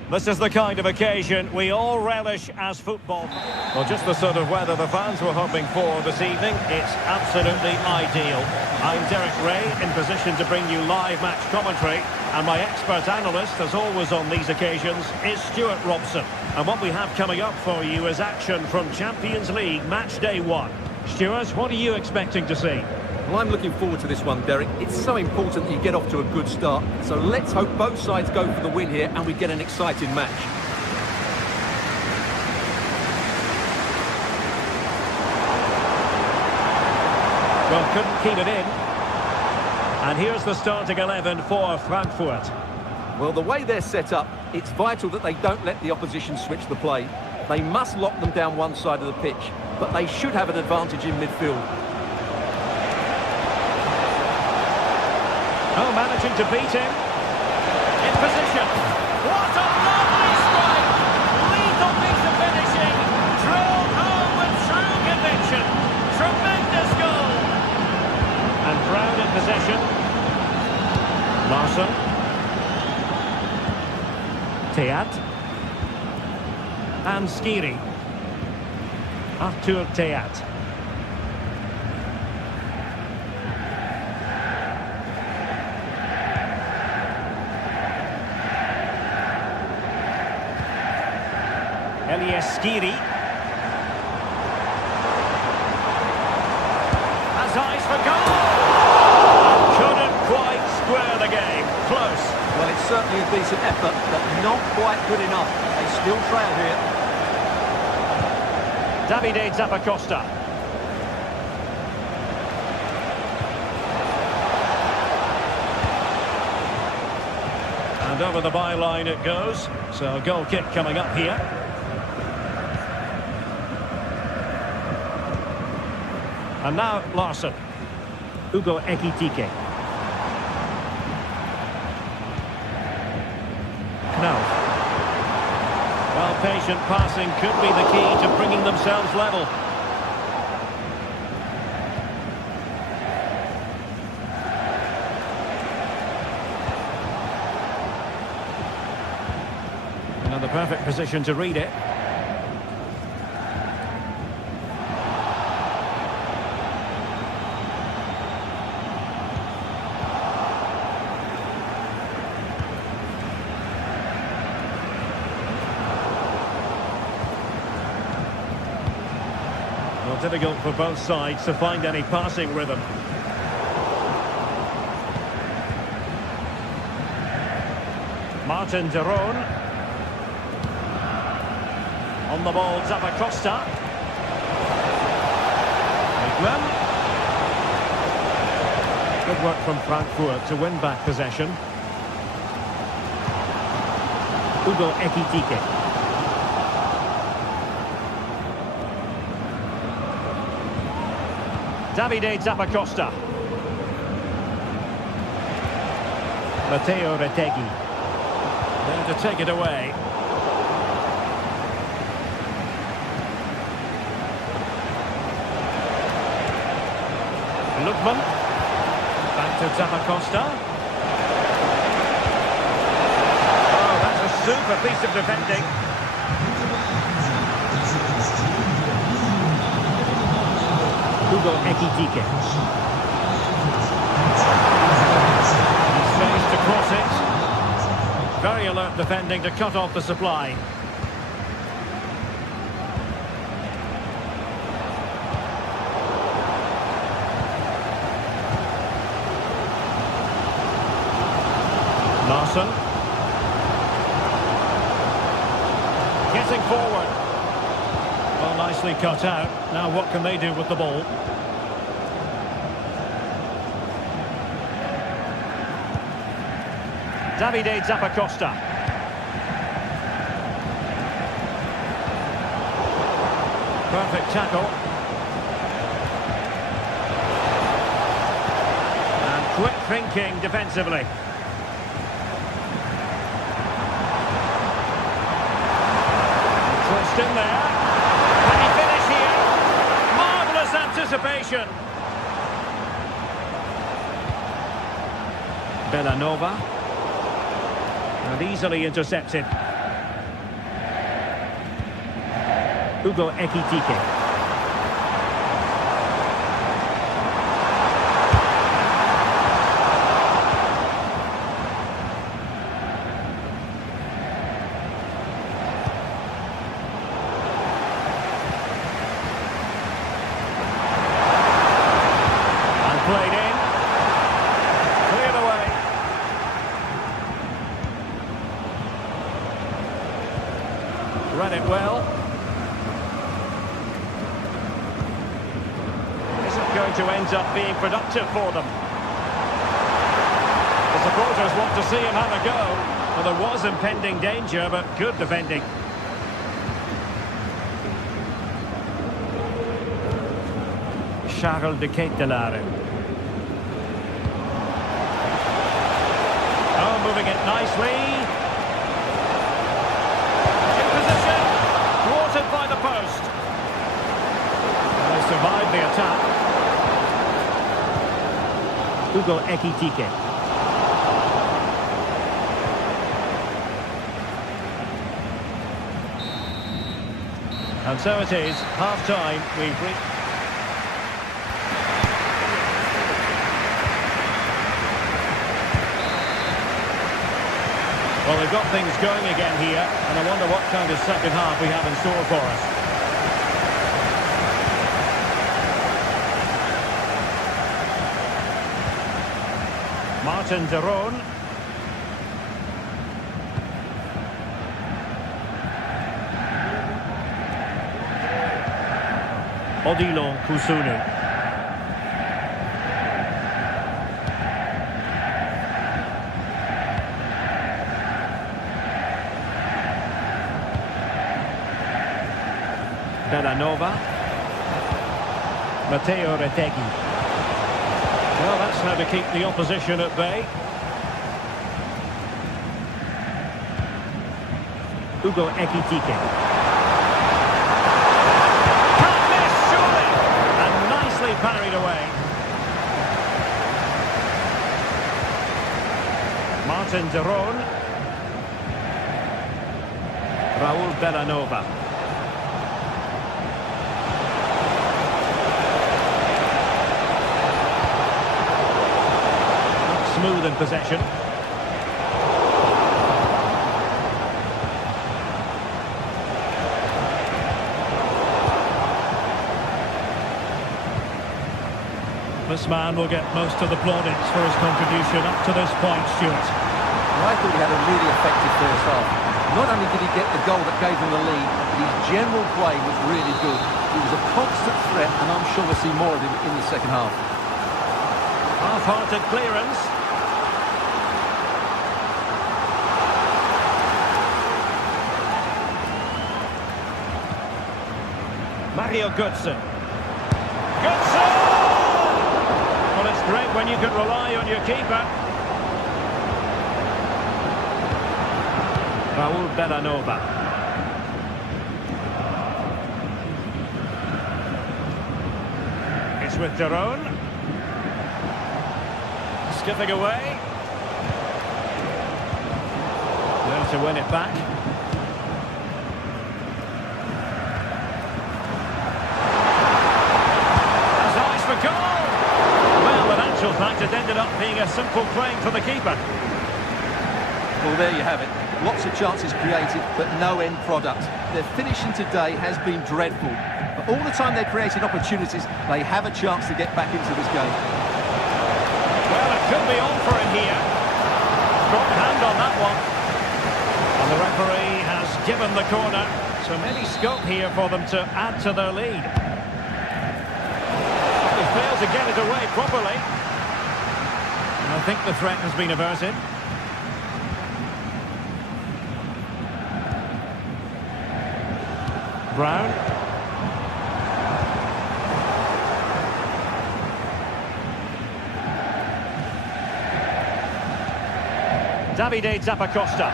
This is the kind of occasion we all relish as football. Well, just the sort of weather the fans were hoping for this evening. It's absolutely ideal. I'm Derek Ray, in position to bring you live match commentary. And my expert analyst, as always on these occasions, is Stuart Robson. And what we have coming up for you is action from Champions League Match Day 1. Stuart, what are you expecting to see? Well, I'm looking forward to this one, Derek. It's so important that you get off to a good start. So let's hope both sides go for the win here and we get an exciting match. Well, couldn't keep it in. And here's the starting 11 for Frankfurt. Well, the way they're set up, it's vital that they don't let the opposition switch the play. They must lock them down one side of the pitch, but they should have an advantage in midfield. Oh, managing to beat him. In position. What a lovely strike! Lethal piece of finishing. Drilled home with true conviction. Tremendous goal. And Brown in possession. Larson. Teat. And Skiri. Artur Teat. Skiri has eyes for goal. Couldn't quite square the game. Close. Well, it's certainly a decent effort, but not quite good enough. They still trail here. Davide Zappacosta. And over the byline it goes. So a goal kick coming up here. And now Larson. Hugo Ekitike. Knauf. Well, patient passing could be the key to bringing themselves level. And the perfect position to read it. Well, difficult for both sides to find any passing rhythm. Martin de Roon. On the ball, Zappacosta. Good work from Frankfurt to win back possession. Hugo Ekitike. Davide Zappacosta. Matteo Retegui. There to take it away. Lookman. Back to Zappacosta. Oh, that's a super piece of defending. Hugo Ekitike. He's faced to cross it. Very alert defending to cut off the supply. Larson. Getting forward. Well, nicely cut out. Now what can they do with the ball? Davide Zappacosta. Perfect tackle. And quick thinking defensively. Twist in there. Can he finish here? Marvellous anticipation. Bellanova. And easily intercepted. Ekitike. Played in. Cleared away. Read it well. Isn't going to end up being productive for them. The supporters want to see him have a go. Well, there was impending danger, but good defending. Charles de Ketelaere. Oh, moving it nicely. In position. Thwarted by the post. And they survived the attack. Ekitike. And so it is. Half-time. We've reached... Well, they've got things going again here, and I wonder what kind of second half we have in store for us. Martin de Roon. Odilon Kusunu. Bellanova. Matteo Retegui. Well, that's how to keep the opposition at bay. Ekitike. Can't miss, surely! And nicely parried away. Martin de Roon. Raul Bellanova. Smooth in possession. This man will get most of the plaudits for his contribution up to this point, Stuart. Well, I thought he had a really effective first half. Not only did he get the goal that gave them the lead, but his general play was really good. He was a constant threat, and I'm sure we'll see more of him in the second half. Half-hearted clearance. Mario Götze. Götze! Well, it's great when you can rely on your keeper. Raul Bellanova. It's with de Roon. Skipping away. Well, to win it back. Goal! Well, in actual fact, it ended up being a simple claim for the keeper. Well, there you have it. Lots of chances created, but no end product. Their finishing today has been dreadful. But all the time they're creating opportunities, they have a chance to get back into this game. Well, it could be on for him here. Strong hand on that one. And the referee has given the corner. So maybe scope here for them to add to their lead. Failed to get it away properly. And I think the threat has been averted. Brown. Davide Zappacosta.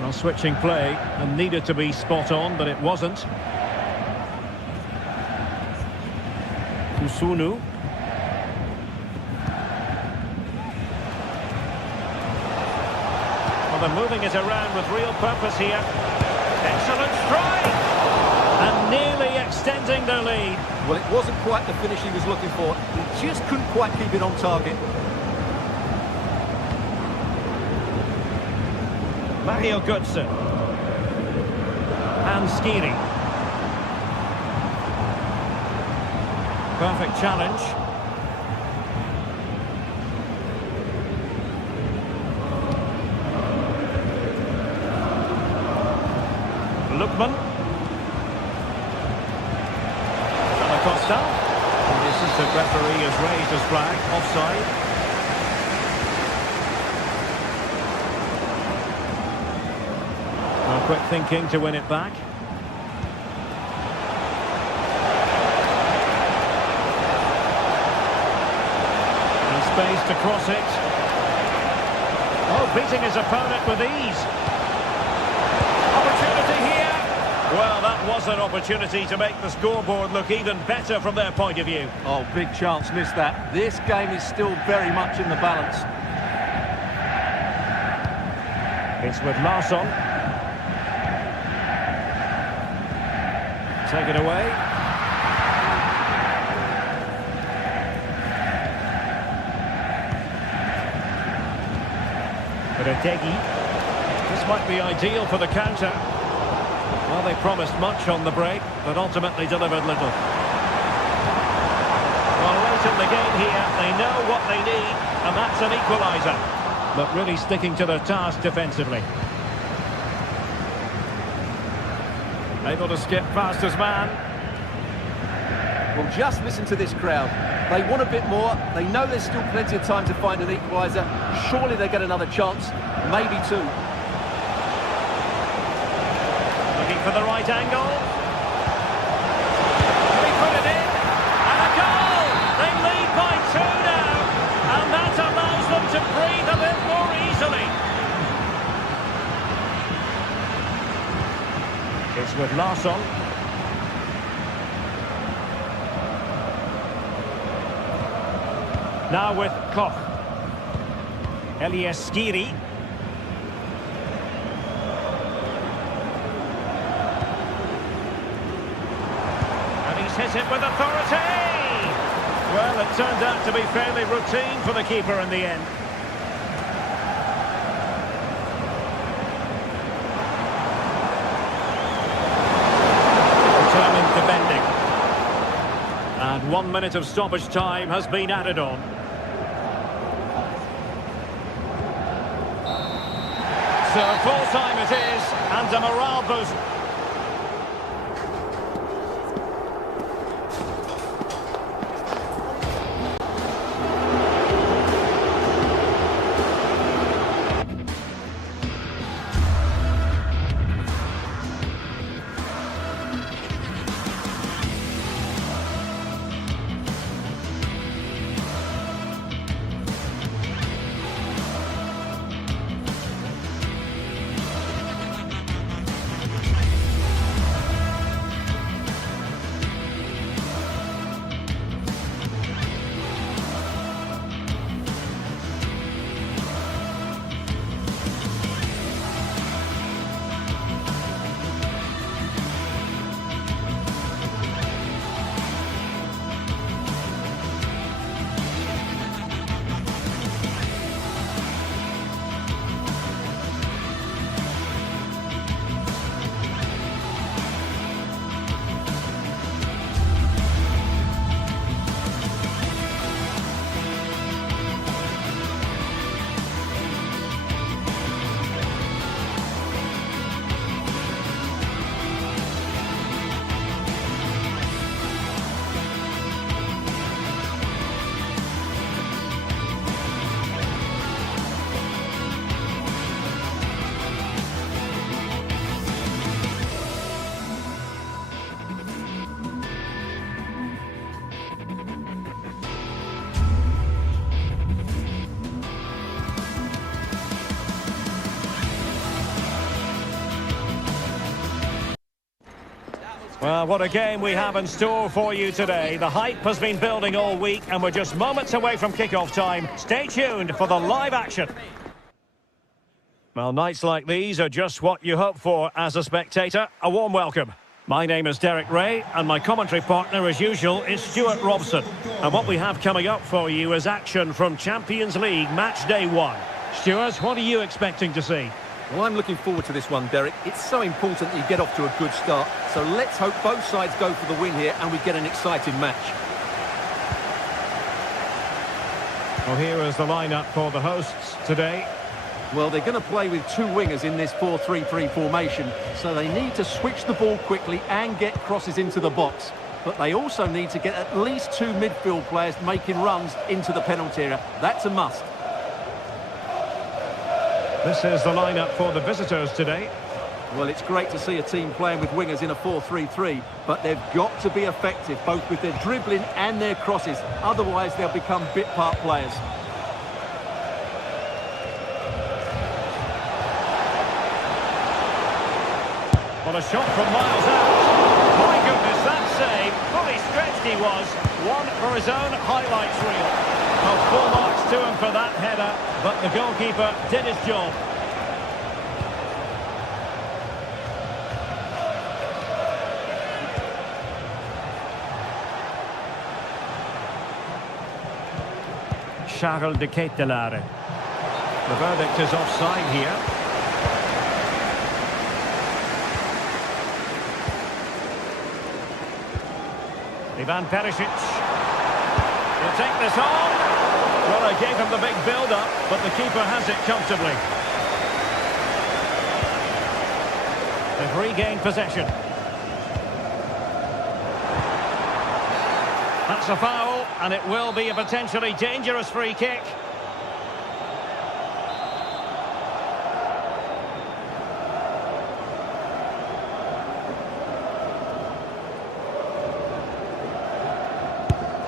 Well, switching play and needed to be spot on, but it wasn't. Kusunu. Well, they're moving it around with real purpose here. Excellent strike! And nearly extending their lead. Well, it wasn't quite the finish he was looking for. He just couldn't quite keep it on target. Mario Götze. And Skiri. Perfect challenge. Lookman. Costa. The assistant referee has raised his flag. Offside. Well, quick thinking to win it back. And space to cross it. Oh, beating his opponent with ease. Opportunity here. Well, that was an opportunity to make the scoreboard look even better from their point of view. Oh, big chance, missed that. This game is still very much in the balance. It's with Larsson. Take it away. Retegui. This might be ideal for the counter. Well, they promised much on the break, but ultimately delivered little. Well, late in the game here, they know what they need, and that's an equaliser. But really sticking to their task defensively. Able to skip past his man. Well, just listen to this crowd. They want a bit more. They know there's still plenty of time to find an equaliser. Surely they get another chance, maybe two. For the right angle. He put it in. And a goal! They lead by 2 now. And that allows them to breathe a bit more easily. It's with Larsson. Now with Koch. Elias Skiri. Hit it with authority! Well, it turned out to be fairly routine for the keeper in the end. Determined defending. And 1 minute of stoppage time has been added on. So full time it is, and a morale boost. Well, what a game we have in store for you today. The hype has been building all week, and we're just moments away from kickoff time. Stay tuned for the live action. Well, nights like these are just what you hope for as a spectator. A warm welcome. My name is Derek Ray, and my commentary partner, as usual, is Stuart Robson. And what we have coming up for you is action from Champions League Match Day 1. Stuart, what are you expecting to see? Well, I'm looking forward to this one, Derek. It's so important that you get off to a good start. So let's hope both sides go for the win here and we get an exciting match. Well, here is the lineup for the hosts today. Well, they're going to play with two wingers in this 4-3-3 formation, so they need to switch the ball quickly and get crosses into the box. But they also need to get at least two midfield players making runs into the penalty area. That's a must. This is the lineup for the visitors today. Well, it's great to see a team playing with wingers in a 4-3-3, but they've got to be effective, both with their dribbling and their crosses. Otherwise, they'll become bit-part players. Well, a shot from miles out. My goodness, that save. Fully stretched he was. One for his own highlights reel. Well, full marks to him for that header, but the goalkeeper did his job. Charles de Ketelaere. The verdict is offside here. Ivan Perisic. He'll take this on. Well, I gave him the big build-up, but the keeper has it comfortably. They've regained possession. That's a foul, and it will be a potentially dangerous free kick.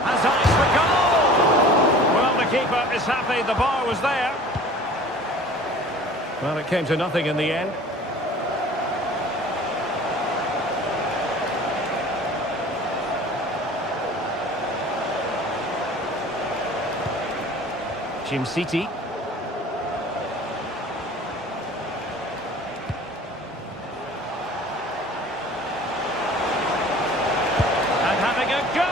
Has eyes for goal! Well, the keeper is happy the bar was there. Well, it came to nothing in the end. Jim City. And having a go!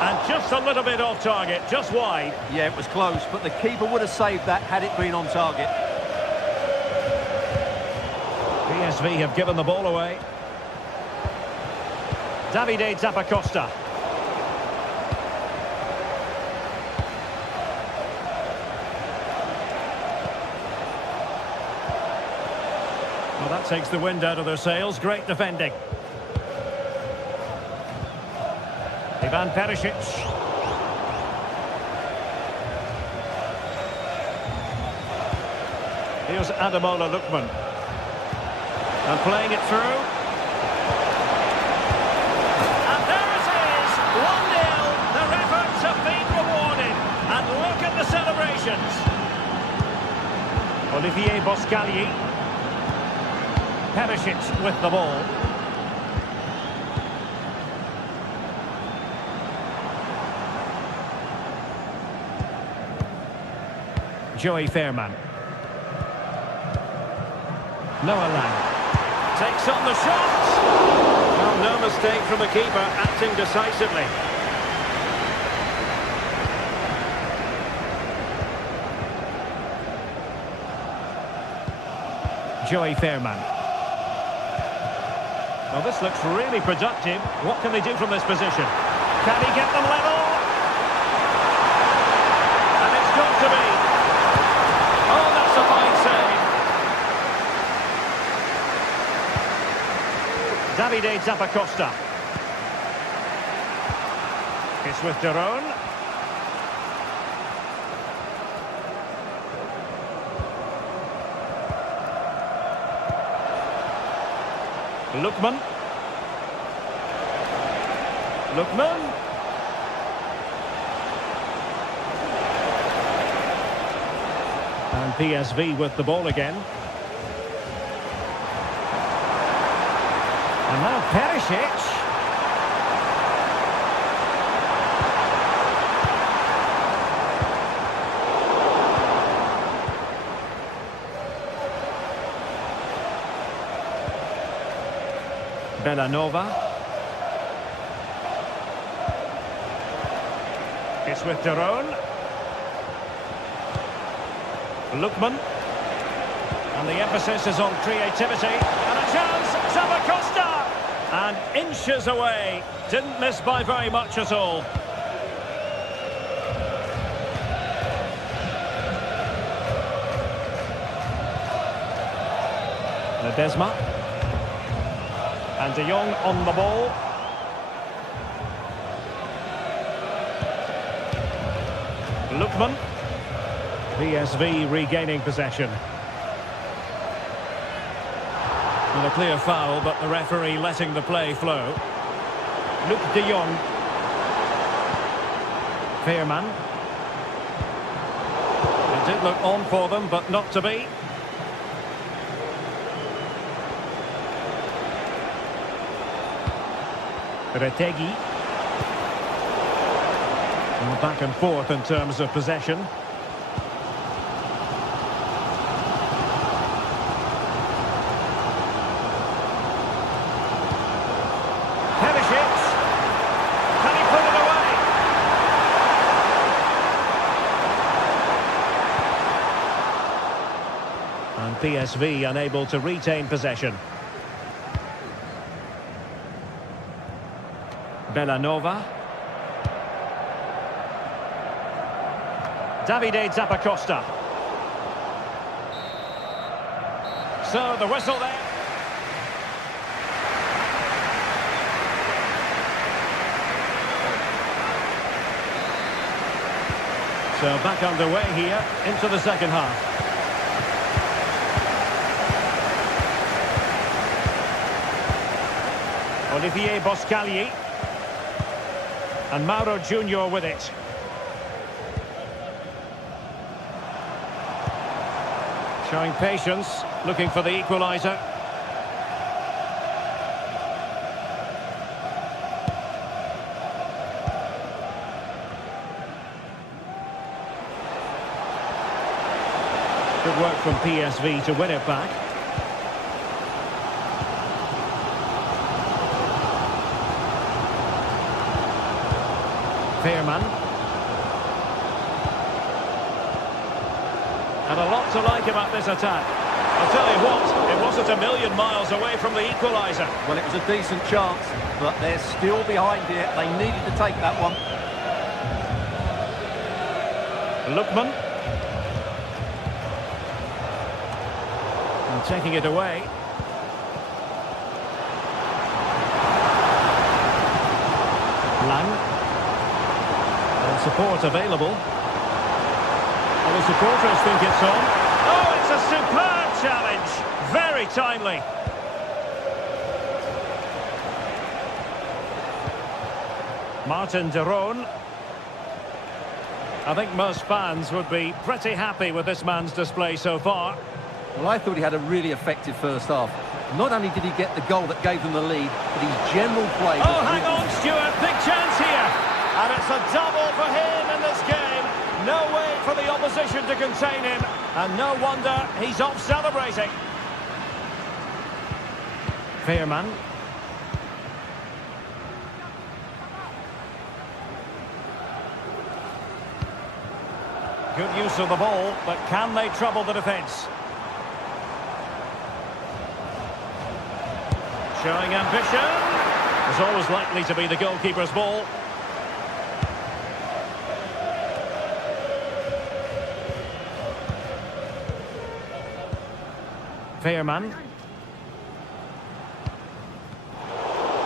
And just a little bit off target, just wide. Yeah, it was close, but the keeper would have saved that had it been on target. PSV have given the ball away. Davide Zappacosta. Well, that takes the wind out of their sails. Great defending. Ivan Perisic. Here's Ademola Lookman. And playing it through. And there it is! 1-0. Their efforts have been rewarded. And look at the celebrations. Olivier Boscagli. Perisic with the ball. Joey Fairman. Noah Lang. Takes on the shot. Well, no mistake from the keeper, acting decisively. Joey Fairman. Well, this looks really productive. What can they do from this position? Can he get them level? And it's got to be. Oh, that's a fine save. Davide Zappacosta. It's with Daron. Lookman. And PSV with the ball again. And now Perisic. Bellanova. It's with Daron. Lukman. And the emphasis is on creativity. And a chance, Zappacosta! And inches away. Didn't miss by very much at all. Ledesma. And De Jong on the ball. Lukman. PSV regaining possession. And a clear foul, but the referee letting the play flow. Luc De Jong. Veerman. It did look on for them, but not to be. Retegi. Well, back and forth in terms of possession. Perisic. Can he put it away? And PSV unable to retain possession. Bellanova. Davide Zappacosta. So the whistle there. So back underway here into the second half. Olivier Boscagli. And Mauro Junior with it. Showing patience, looking for the equaliser. Good work from PSV to win it back. Veerman. And a lot to like about this attack. I'll tell you what, it wasn't a million miles away from the equaliser. Well, it was a decent chance, but they're still behind here. They needed to take that one. Lukman. And taking it away. Lang. And support available. Well, the supporters think it's on. Oh, it's a superb challenge. Very timely. Martin Daron. I think most fans would be pretty happy with this man's display so far. Well, I thought he had a really effective first half. Not only did he get the goal that gave them the lead, but his general play... Oh, hang on, Stuart. Big chance here. And it's a double for him in this game. No way for the opposition to contain him. And no wonder he's off celebrating. Veerman. Good use of the ball, but can they trouble the defence? Showing ambition. It's always likely to be the goalkeeper's ball. Veerman.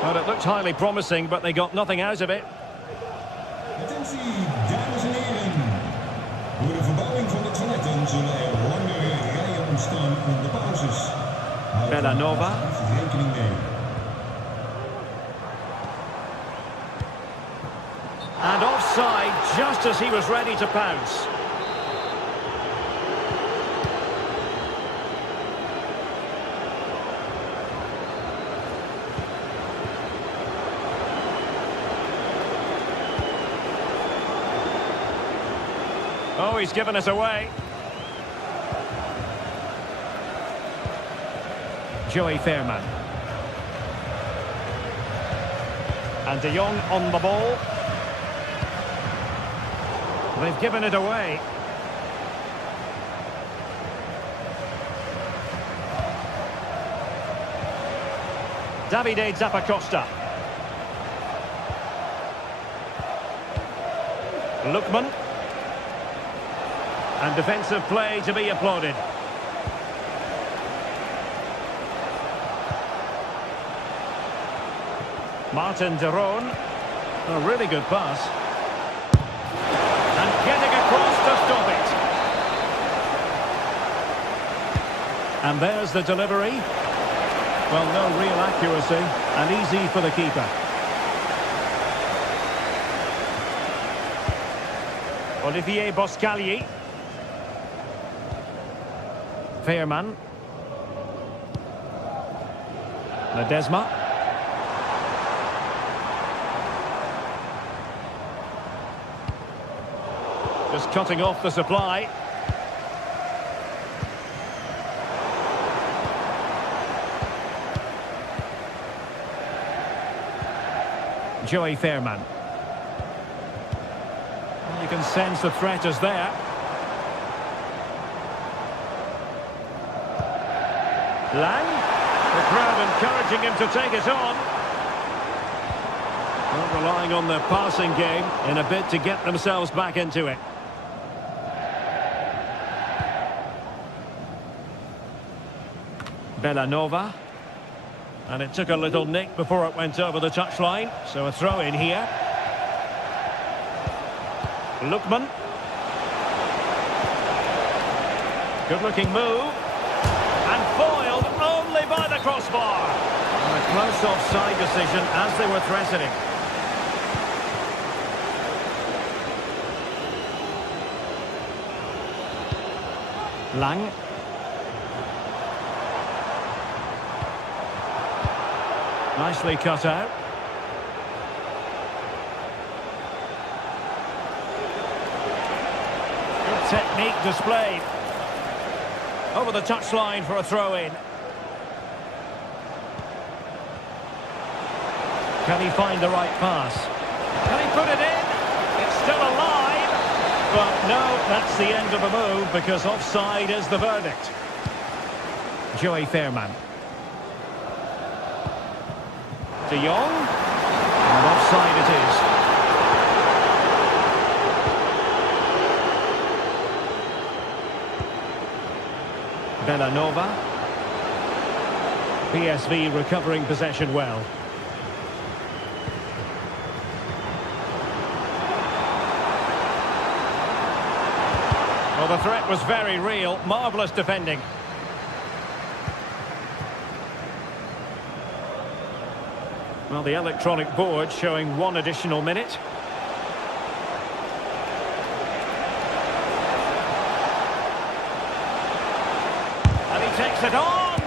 Well, it looked highly promising, but they got nothing out of it. Attentie, dames en heren. Door de verbouwing van de toiletten zullen er langere rijen ontstaan in de pauzes. Bellanova. Rekening mee. And offside just as he was ready to pounce. Oh, he's given us away. Joey Veerman. And De Jong on the ball. They've given it away. Davide Zappacosta. Lookman. And defensive play to be applauded. Martin de Roon. A really good pass. And getting across to stop it. And there's the delivery. Well, no real accuracy, and easy for the keeper. Olivier Boscagli. Veerman. Ledesma. Just cutting off the supply. Joey Veerman. You can sense the threat is there. Lang. The crowd encouraging him to take it on. Not relying on their passing game in a bid to get themselves back into it. Bellanova. And it took a little nick before it went over the touchline. So a throw in here. Lookman. Good looking move. And foiled only by the crossbar. And a close offside decision as they were threatening. Lang. Nicely cut out. Good technique displayed. Over the touchline for a throw-in. Can he find the right pass? Can he put it in? It's still alive. But no, that's the end of the move because offside is the verdict. Joey Veerman. De Jong, and offside it is. Bellanova. PSV recovering possession well. Well, the threat was very real. Marvellous defending. Well, the electronic board showing 1 additional minute. And he takes it on!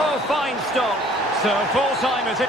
Oh, fine stop. So full time is it.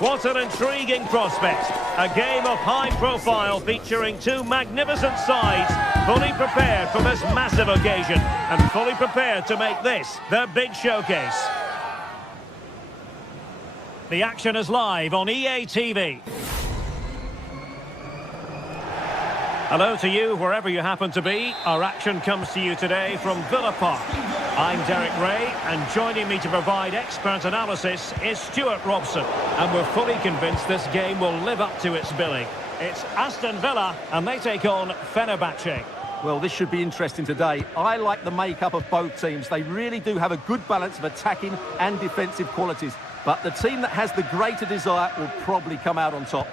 What an intriguing prospect. A game of high profile featuring two magnificent sides, fully prepared for this massive occasion and fully prepared to make this their big showcase. The action is live on EA TV. Hello to you, wherever you happen to be. Our action comes to you today from Villa Park. I'm Derek Ray, and joining me to provide expert analysis is Stuart Robson. And we're fully convinced this game will live up to its billing. It's Aston Villa, and they take on Fenerbahce. Well, this should be interesting today. I like the makeup of both teams. They really do have a good balance of attacking and defensive qualities. But the team that has the greater desire will probably come out on top.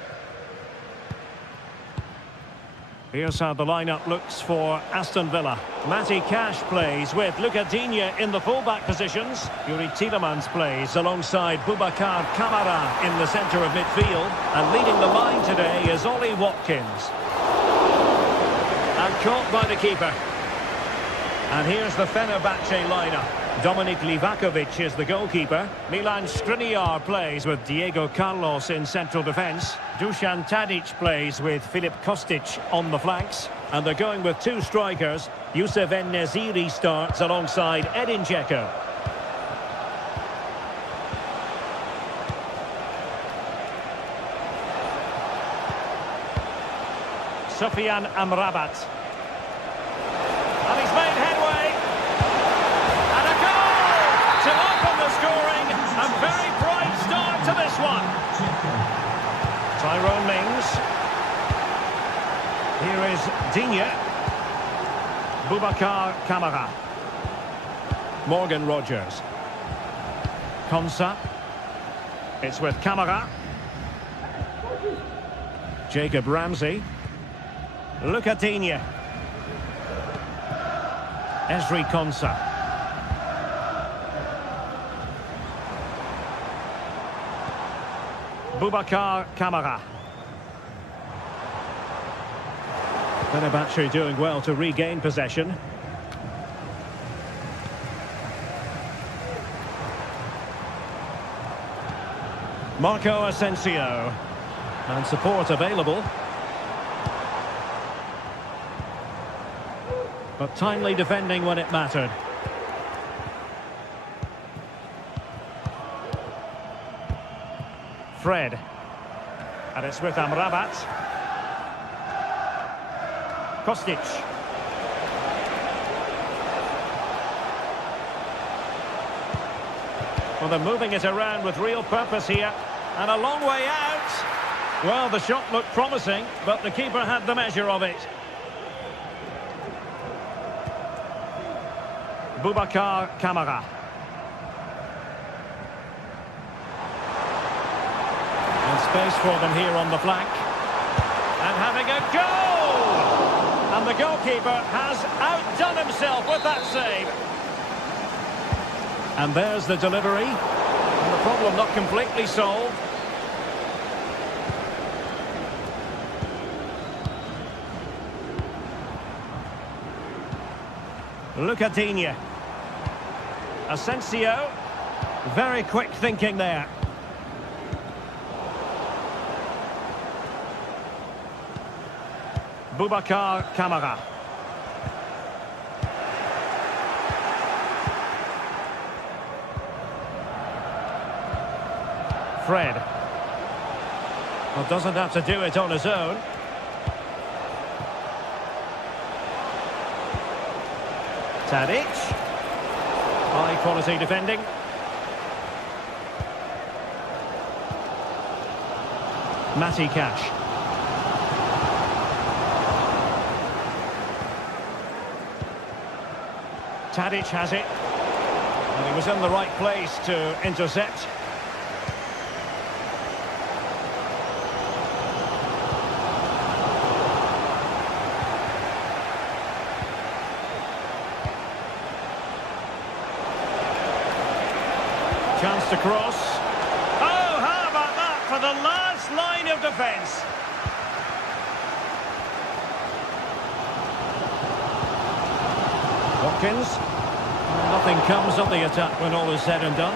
Here's how the lineup looks for Aston Villa. Matty Cash plays with Luca Digne in the fullback positions. Yuri Tielemans plays alongside Boubacar Kamara in the centre of midfield. And leading the line today is Ollie Watkins. And caught by the keeper. And here's the Fenerbahce lineup. Dominik Livakovic is the goalkeeper. Milan Skriniar plays with Diego Carlos in central defence. Dusan Tadic plays with Filip Kostic on the flanks. And they're going with two strikers. Youssef En-Nesyri starts alongside Edin Dzeko. Sofian Amrabat. And he's made headway. And a goal to open the scoring. A very bright start to this one. Tyrone Mings. Here is Digne. Boubacar Kamara. Morgan Rogers. Konsa. It's with Kamara. Jacob Ramsey. Luca Digne. Ezri Konsa. Boubacar Kamara. Fenerbahce doing well to regain possession. Marco Asensio. And support available. But timely defending when it mattered. Fred. And it's with Amrabat. Kostic. Well, they're moving it around with real purpose here. And a long way out. Well, the shot looked promising, but the keeper had the measure of it. Boubacar Kamara. And space for them here on the flank. And having a goal! And the goalkeeper has outdone himself with that save. And there's the delivery. And the problem not completely solved. Luca Digne. Asensio. Very quick thinking there. Boubacar Kamara. Fred. Well, doesn't have to do it on his own. Tadic. High quality defending. Matty Cash. Tadic has it. And he was in the right place to intercept. Chance to cross. Oh, how about that for the last line of defence? Watkins. Nothing comes of the attack when all is said and done.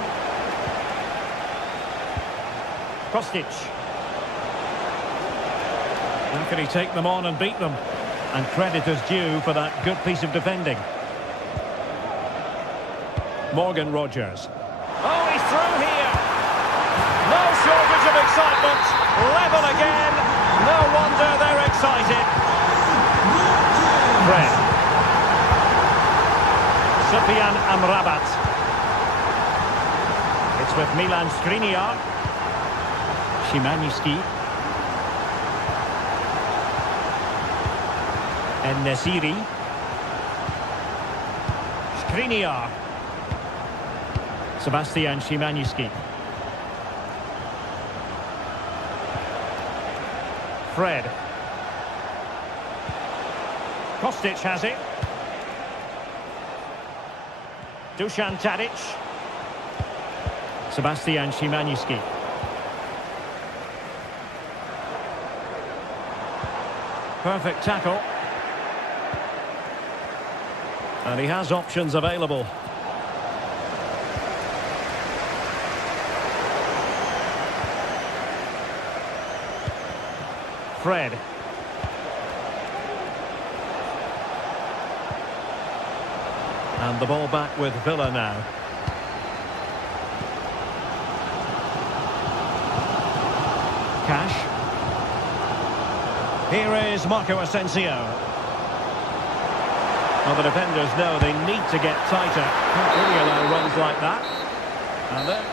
Kostic. How can he take them on and beat them? And credit is due for that good piece of defending. Morgan Rogers. Oh, he's through here. No shortage of excitement. Level again. No wonder they're excited. Fred. Sufyan Amrabat. It's with Milan Skriniar. Szymański. En-Nesyri. Skriniar. Sebastian Szymański. Fred. Kostic has it. Dusan Tadic. Sebastian Szymański. Perfect tackle. And he has options available. Fred. And the ball back with Villa now. Cash. Here is Marco Asensio. Well, the defenders know they need to get tighter. Can't really allow runs like that. And there.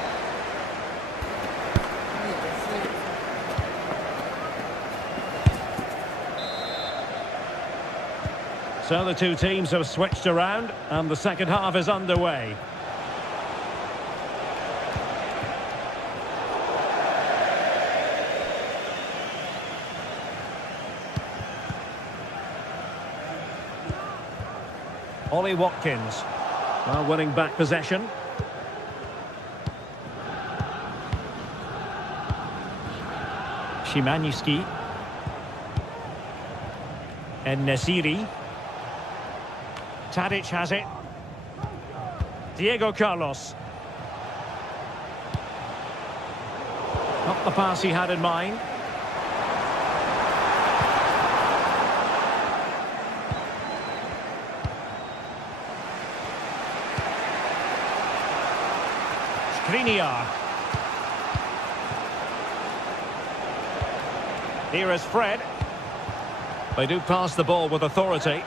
So the two teams have switched around and the second half is underway. Ollie Watkins, well, winning back possession. Szymański. En-Nesyri. Tadic has it. Diego Carlos. Not the pass he had in mind. Skriniar. Here is Fred. They do pass the ball with authority.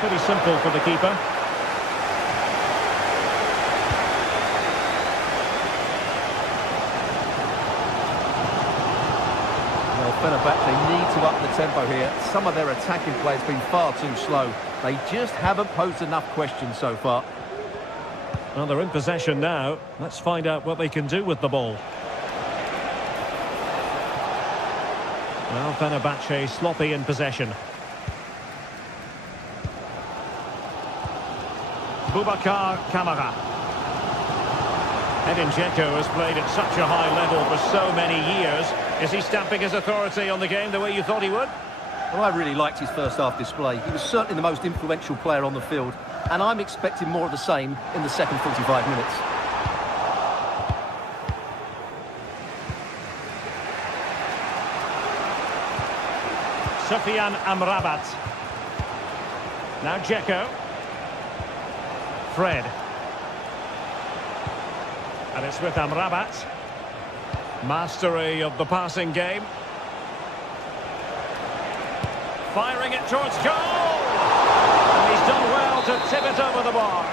Pretty simple for the keeper. Well, Fenerbahce need to up the tempo here. Some of their attacking play has been far too slow. They just haven't posed enough questions so far. Well, they're in possession now. Let's find out what they can do with the ball. Well, Fenerbahce sloppy in possession. Boubacar Kamara. Edin Dzeko has played at such a high level for so many years. Is he stamping his authority on the game the way you thought he would? Well, I really liked his first half display. He was certainly the most influential player on the field, and I'm expecting more of the same in the second 45 minutes. Sufyan Amrabat. Now Dzeko. Fred. And it's with Amrabat. Mastery of the passing game. Firing it towards goal! And he's done well to tip it over the bar.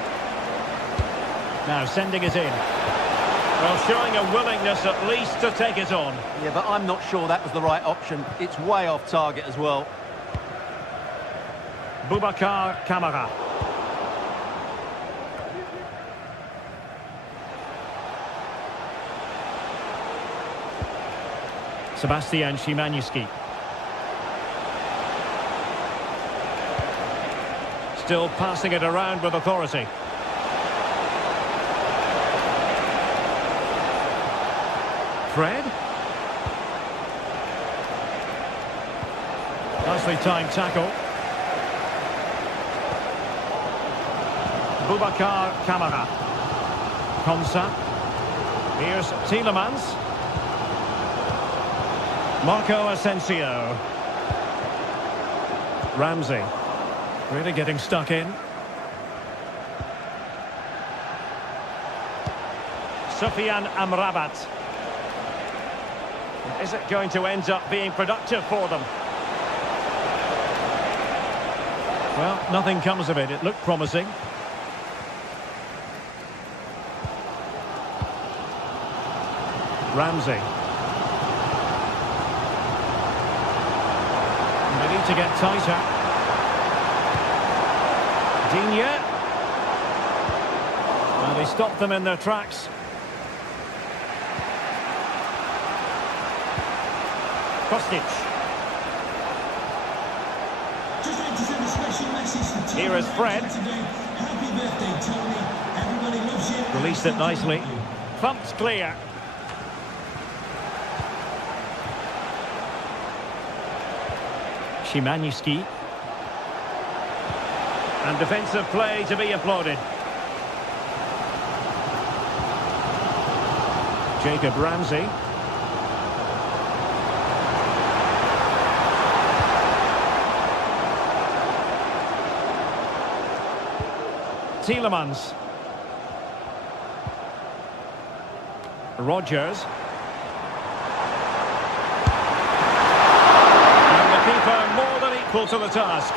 Now sending it in. Well, showing a willingness at least to take it on. Yeah, but I'm not sure that was the right option. It's way off target as well. Boubacar Kamara. Sebastian Szymański. Still passing it around with authority. Fred. Nicely timed tackle. Boubacar Kamara. Konsa. Here's Tielemans. Marco Asensio. Ramsey. Really getting stuck in. Sufyan Amrabat. Is it going to end up being productive for them? Well, nothing comes of it. It looked promising. Ramsey. They need to get tighter. Digne. And he stopped them in their tracks. Kostic. Here is Fred. Released it nicely. Thumped clear. Szymański. And defensive play to be applauded. Jacob Ramsey. Tielemans. Rodgers. And the keeper more than equal to the task.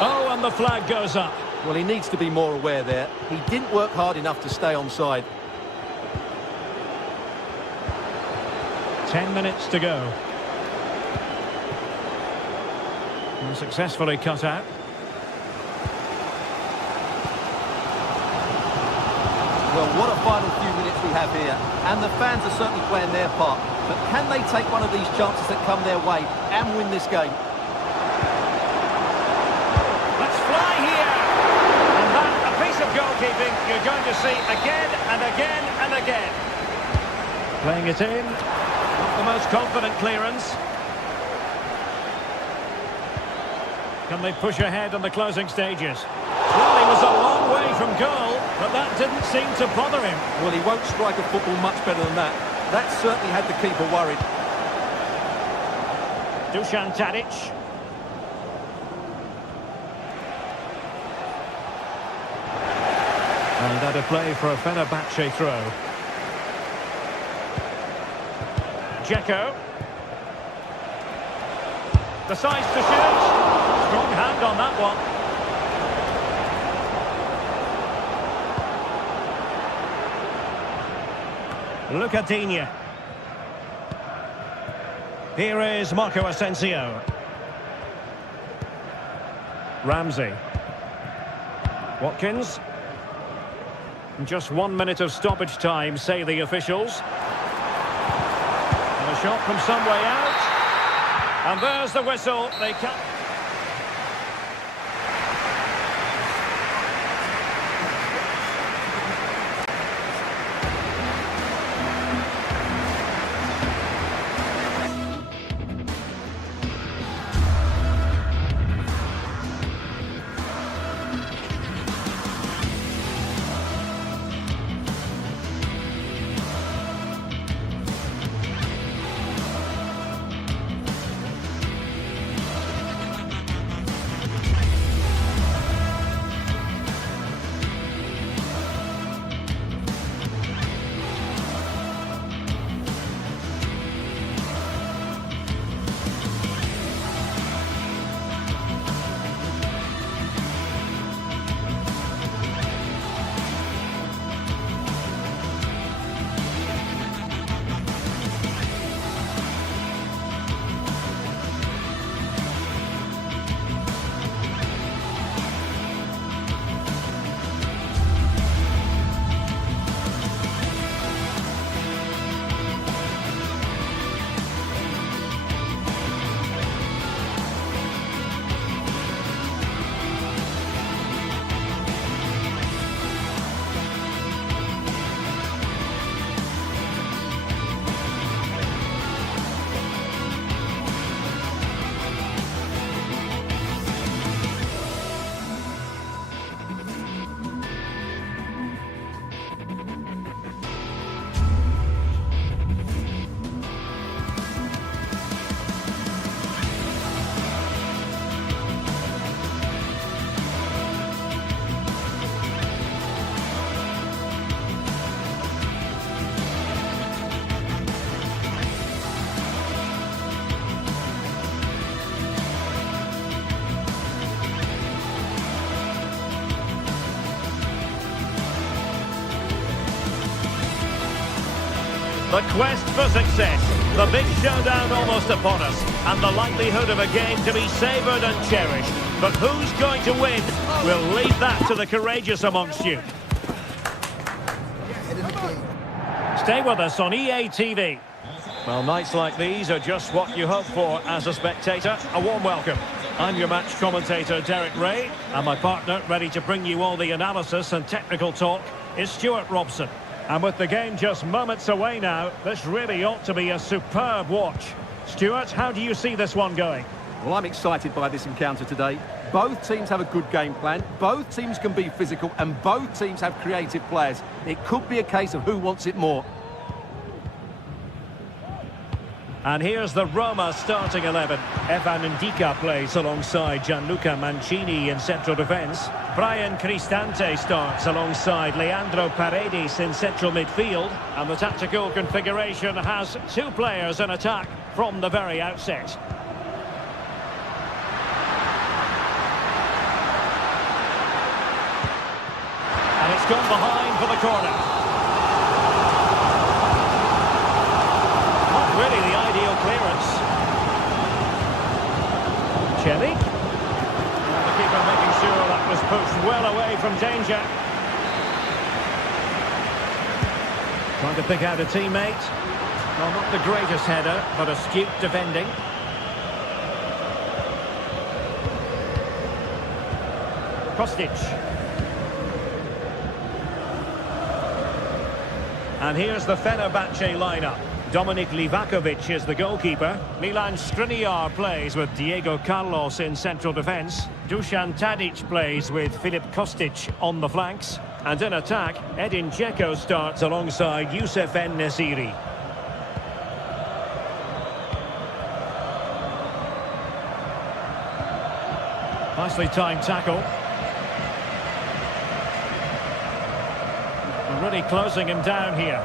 Oh, and the flag goes up. Well, he needs to be more aware there. He didn't work hard enough to stay onside. 10 minutes to go. And successfully cut out. Well, what a final few minutes we have here. And the fans are certainly playing their part. But can they take one of these chances that come their way and win this game? Let's fly here! And that, a piece of goalkeeping you're going to see again and again and again. Playing it in. Not the most confident clearance. Can they push ahead in the closing stages? Well, he was a long way from goal, but that didn't seem to bother him. Well, he won't strike a football much better than that. That certainly had the keeper worried. Dusan Tadic. And that a play for a Fenerbahce throw. Dzeko. Decides to shoot. Strong hand on that one. Look at Digne. Here is Marco Asensio. Ramsey. Watkins. Just 1 minute of stoppage time, say the officials. And a shot from some way out. And there's the whistle. They can't... The quest for success, the big showdown almost upon us, and the likelihood of a game to be savoured and cherished. But who's going to win? We'll leave that to the courageous amongst you. Stay with us on EA TV. Well, nights like these are just what you hope for as a spectator. A warm welcome. I'm your match commentator, Derek Ray, and my partner, ready to bring you all the analysis and technical talk, is Stuart Robson. And with the game just moments away now, this really ought to be a superb watch. Stuart, how do you see this one going? Well, I'm excited by this encounter today. Both teams have a good game plan, both teams can be physical, and both teams have creative players. It could be a case of who wants it more. And here's the Roma starting 11. Evan Ndika plays alongside Gianluca Mancini in central defence. Brian Cristante starts alongside Leandro Paredes in central midfield. And the tactical configuration has two players in attack from the very outset. And it's gone behind for the corner. Really the ideal clearance. Cheli. And the keeper making sure that was pushed well away from danger. Trying to pick out a teammate. Well, not the greatest header, but astute defending. Kostic. And here's the Fenerbahce lineup. Dominik Livakovic is the goalkeeper. Milan Skriniar plays with Diego Carlos in central defence. Dusan Tadic plays with Filip Kostic on the flanks. And in attack, Edin Dzeko starts alongside Youssef En-Nesyri. Nicely timed tackle. And really closing him down here.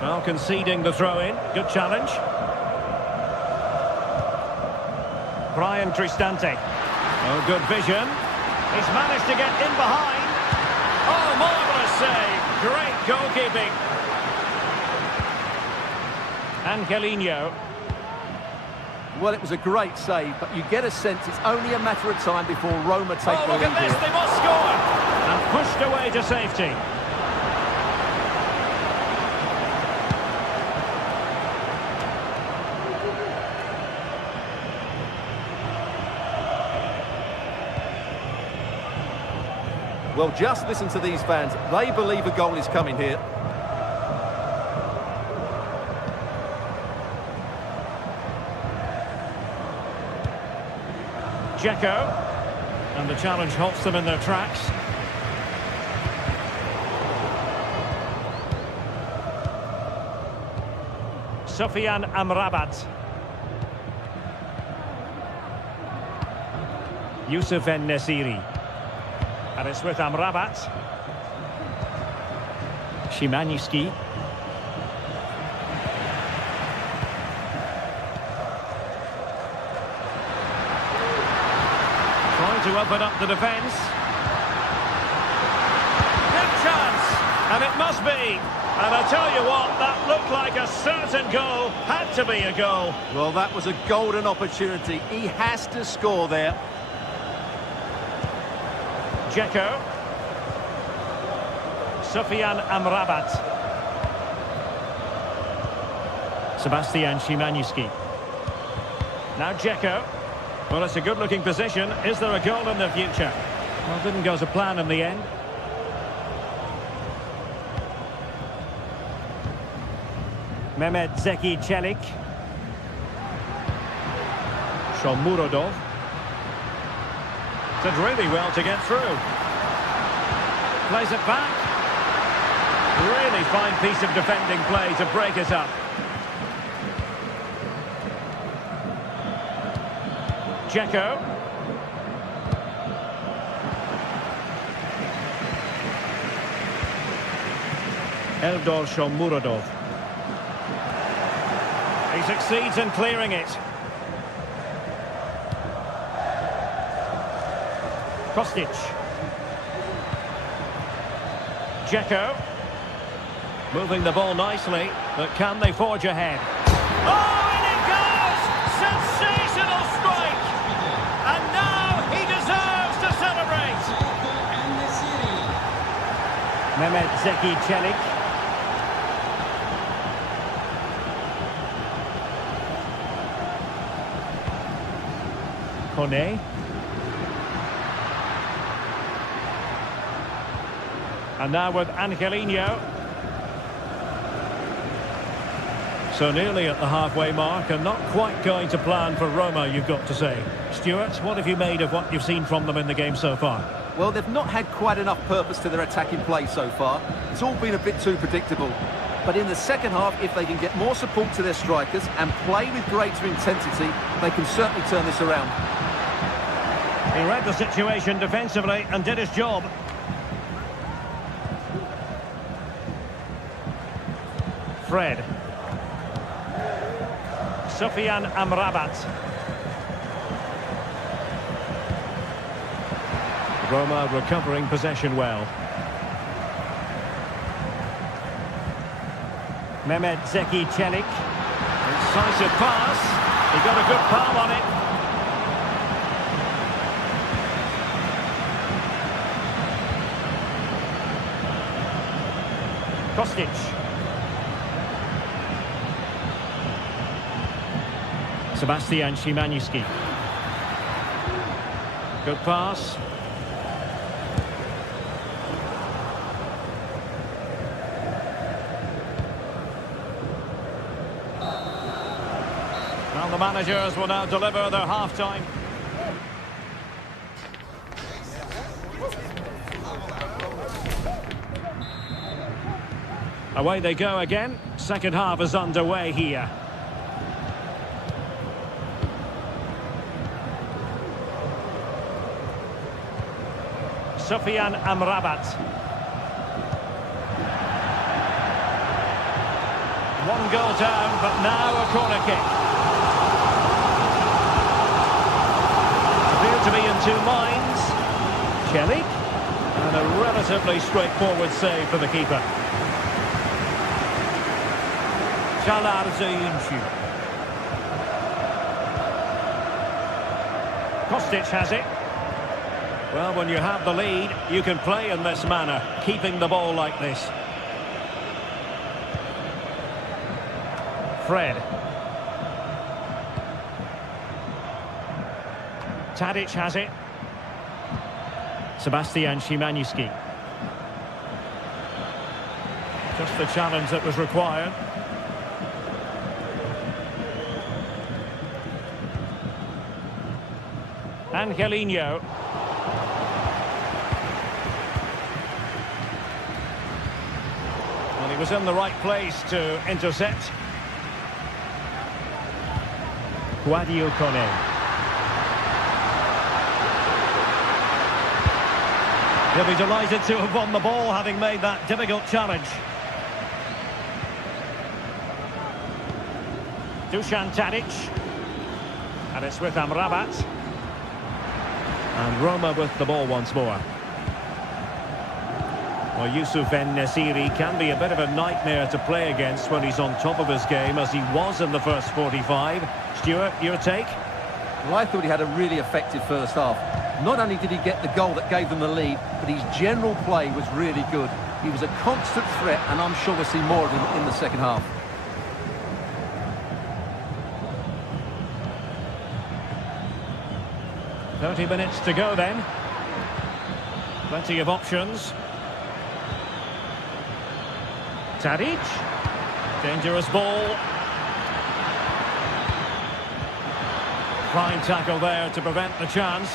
Well, conceding the throw-in. Good challenge. Brian Cristante. Oh, good vision. He's managed to get in behind. Oh, marvellous save. Great goalkeeping. Angelino. Well, it was a great save, but you get a sense it's only a matter of time before Roma take the lead here. Oh, look at this. They must score. And pushed away to safety. Well, just listen to these fans. They believe a goal is coming here. Dzeko. And the challenge halts them in their tracks. Sofyan Amrabat. Youssef En-Nesyri. And it's with Amrabat. Szymański. Trying to open up the defence. Big chance! And it must be. And I tell you what, that looked like a certain goal. Had to be a goal. Well, that was a golden opportunity. He has to score there. Dzeko. Sofyan Amrabat. Sebastian Szymański. Now Dzeko. Well, it's a good-looking position. Is there a goal in the future? Well, didn't go to plan in the end. Mehmet Zeki Çelik. Shomurodov. Did really well to get through. Plays it back. Really fine piece of defending play to break it up. Dzeko. Eldor Shomurodov. He succeeds in clearing it. Kostic. Dzeko. Moving the ball nicely. But can they forge ahead? Oh, and it goes! Sensational strike! And now he deserves to celebrate! Mehmet Zeki Çelik. Kone. And now with Angelino. So nearly at the halfway mark and not quite going to plan for Roma, you've got to say. Stuart, what have you made of what you've seen from them in the game so far? Well, they've not had quite enough purpose to their attacking play so far. It's all been a bit too predictable. But in the second half, if they can get more support to their strikers and play with greater intensity, they can certainly turn this around. He read the situation defensively and did his job. Fred. Sufyan Amrabat. Roma recovering possession well. Mehmet Zeki Çelik. Incisive pass. He got a good palm on it. Kostic. Sebastian Szymański. Good pass. Well, the managers will now deliver their half-time. Away they go again. Second half is underway here. Sufyan Amrabat. One goal down, but now a corner kick. Appear to be in two minds. Çelik. And a relatively straightforward save for the keeper. Çalar Zeyuncu. Kostic has it. Well, when you have the lead, you can play in this manner, keeping the ball like this. Fred. Tadic has it. Sebastian Szymański. Just the challenge that was required. Angelino. Well, he was in the right place to intercept. Sadio Kone. He'll be delighted to have won the ball, having made that difficult challenge. Dusan Tadic. And it's with Amrabat. And Roma with the ball once more. Well, Yusuf En-Nesyri can be a bit of a nightmare to play against when he's on top of his game, as he was in the first 45. Stuart, your take? Well, I thought he had a really effective first half. Not only did he get the goal that gave them the lead, but his general play was really good. He was a constant threat, and I'm sure we'll see more of him in the second half. $30 minutes to go then. Plenty of options. Tadic. Dangerous ball. Fine tackle there to prevent the chance.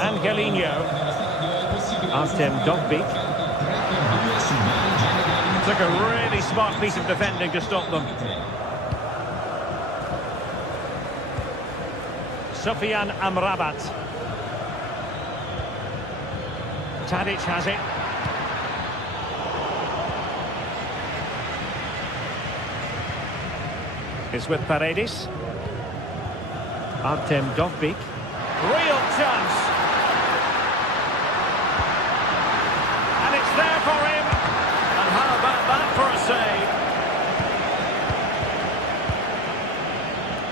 Angelino. Artem Dovbyk. Took a really smart piece of defending to stop them. Sufyan Amrabat. Tadic has it. It's with Paredes. Artem Dovbyk. Real chance.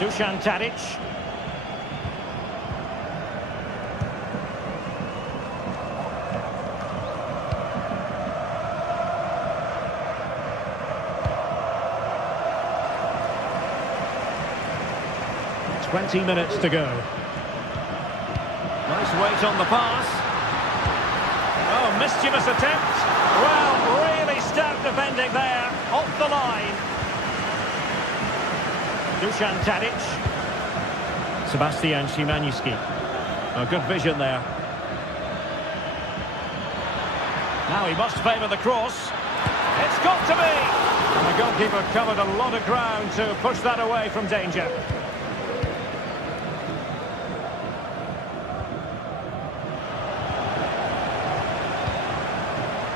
Dusan Tadic. Twenty minutes to go. Nice weight on the pass. Oh, mischievous attempt. Well, really stout defending there. Off the line. Dusan Tadic. Sebastian Szymanski. Oh, good vision there. Now he must favour the cross. It's got to be! And the goalkeeper covered a lot of ground to push that away from danger.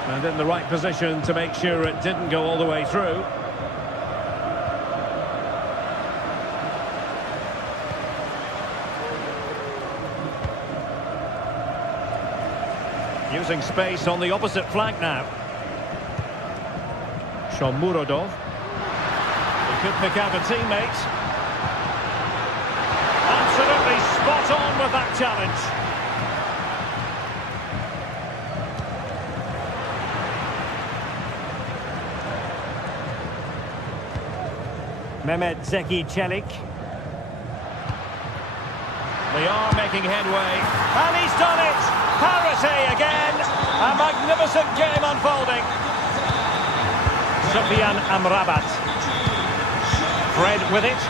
And in the right position to make sure it didn't go all the way through. Using space on the opposite flank now. Shomurodov. He could pick out a teammate. Absolutely spot on with that challenge. Mehmet Zeki Çelik. They are making headway. And he's done it! Parity again! A magnificent game unfolding. Sufyan Amrabat. Fred with it.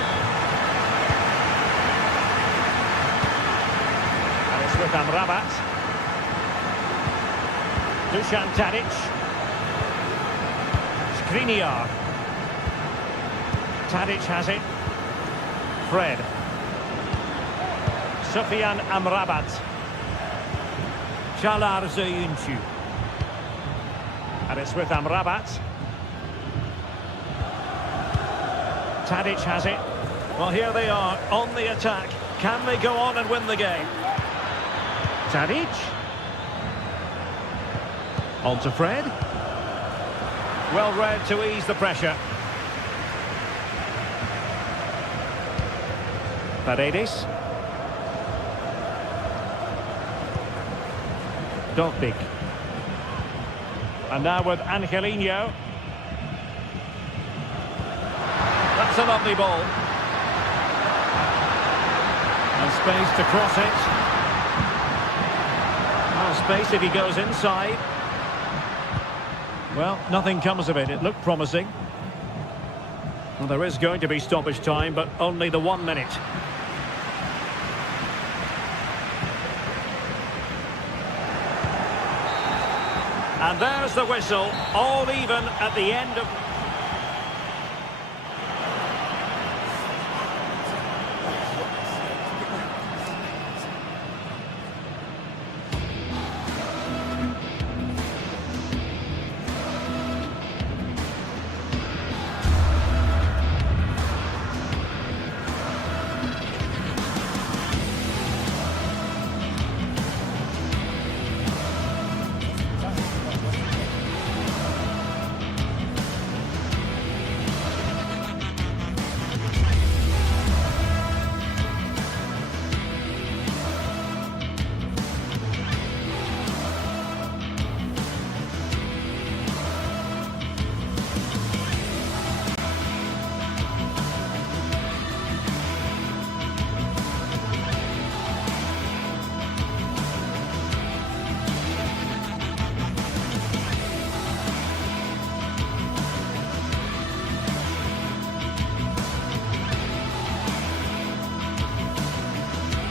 And it's with Amrabat. Dusan Tadic. Skriniar. Tadic has it. Fred. Sufyan Amrabat. Çağlar Söyüncü. And it's with Amrabat. Tadic has it. Well, here they are on the attack. Can they go on and win the game? Tadic. On to Fred. Well read to ease the pressure. Paredes. Dogbig. And now with Angelino. That's a lovely ball. And space to cross it. Well, space if he goes inside. Well, nothing comes of it. It looked promising. Well, there is going to be stoppage time, but only the 1 minute. And there's the whistle, all even at the end of...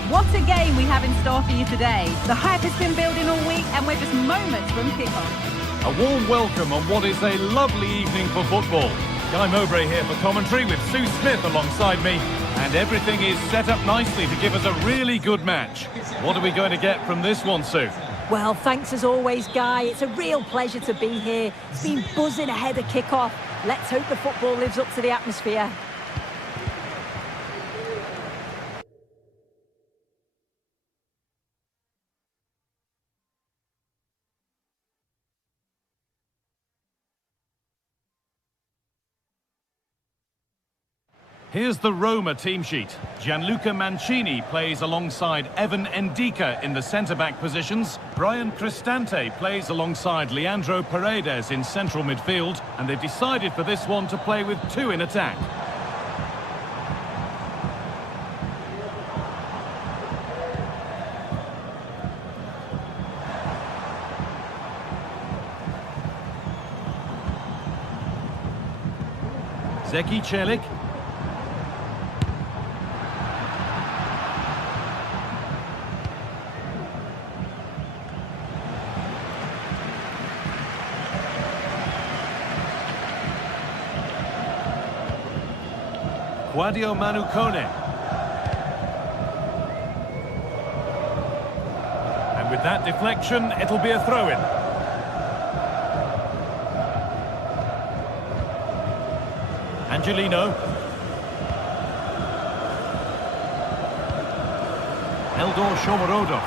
What a game we have in store for you today. The hype has been building all week and we're just moments from kickoff. A warm welcome on what is a lovely evening for football. Guy Mowbray here for commentary with Sue Smith alongside me. And everything is set up nicely to give us a really good match. What are we going to get from this one, Sue? Well, thanks as always, Guy. It's a real pleasure to be here. It's been buzzing ahead of kick-off. Let's hope the football lives up to the atmosphere. Here's the Roma team sheet. Gianluca Mancini plays alongside Evan Ndika in the centre-back positions. Brian Cristante plays alongside Leandro Paredes in central midfield. And they've decided for this one to play with two in attack. Zeki Celik. Guadio Manukone. And with that deflection, it'll be a throw-in. Angelino. Eldor Shomorodov.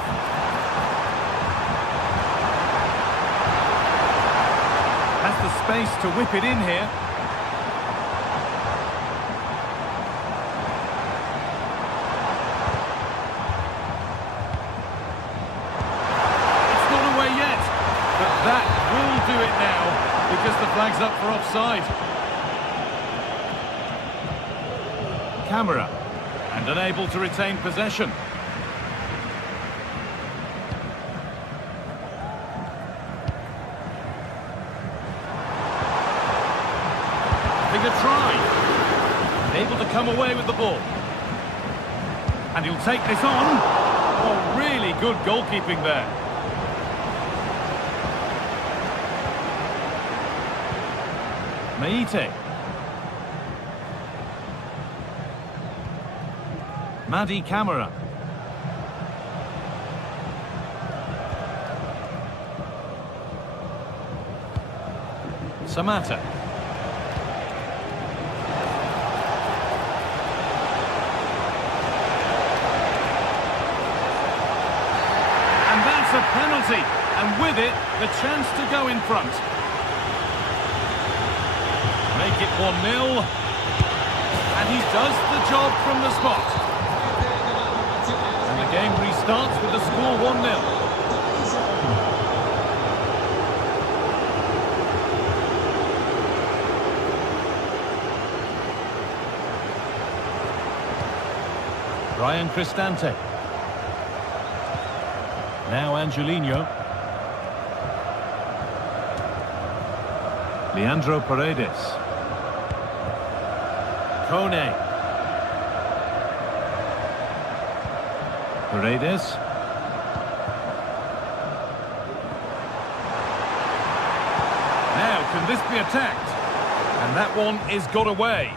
Has the space to whip it in here. That will do it now, because the flag's up for offside. Camera, and unable to retain possession. Having a try. Able to come away with the ball. And he'll take this on. Oh, really good goalkeeping there. Meite. Madi Camara. Samata. And that's a penalty. And with it, the chance to go in front. Make it 1-0, and he does the job from the spot. And the game restarts with the score 1-0. Brian Cristante. Now Angelino. Leandro Paredes. Kone. Paredes. Now, can this be attacked? And that one is got away.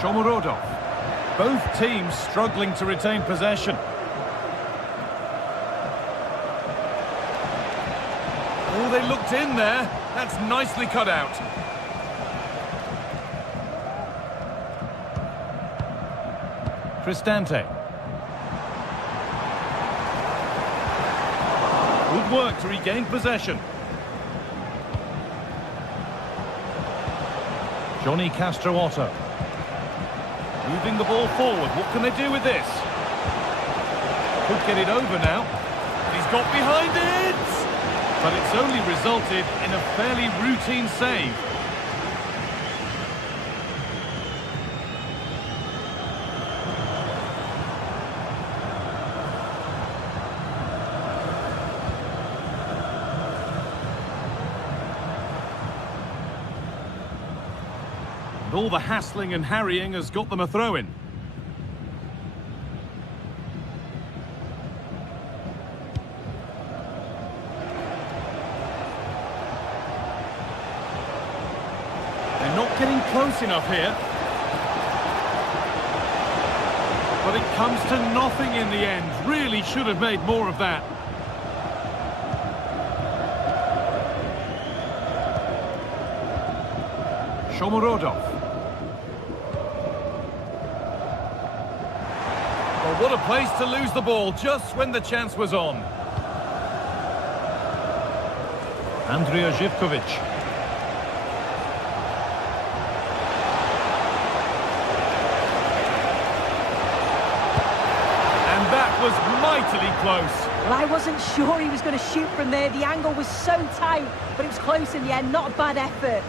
Shomorodov. Both teams struggling to retain possession. Oh, they looked in there. That's nicely cut out. Cristante. Good work to regain possession. Johnny Castro-Otto. Moving the ball forward. What can they do with this? Could get it over now. He's got behind it! But it's only resulted in a fairly routine save. And all the hassling and harrying has got them a throw-in. Not getting close enough here. But it comes to nothing in the end. Really should have made more of that. Shomorodov. Well, what a place to lose the ball just when the chance was on. Andrija Živković. And that was mightily close. Well, I wasn't sure he was going to shoot from there. The angle was so tight, but it was close in the end. Not a bad effort.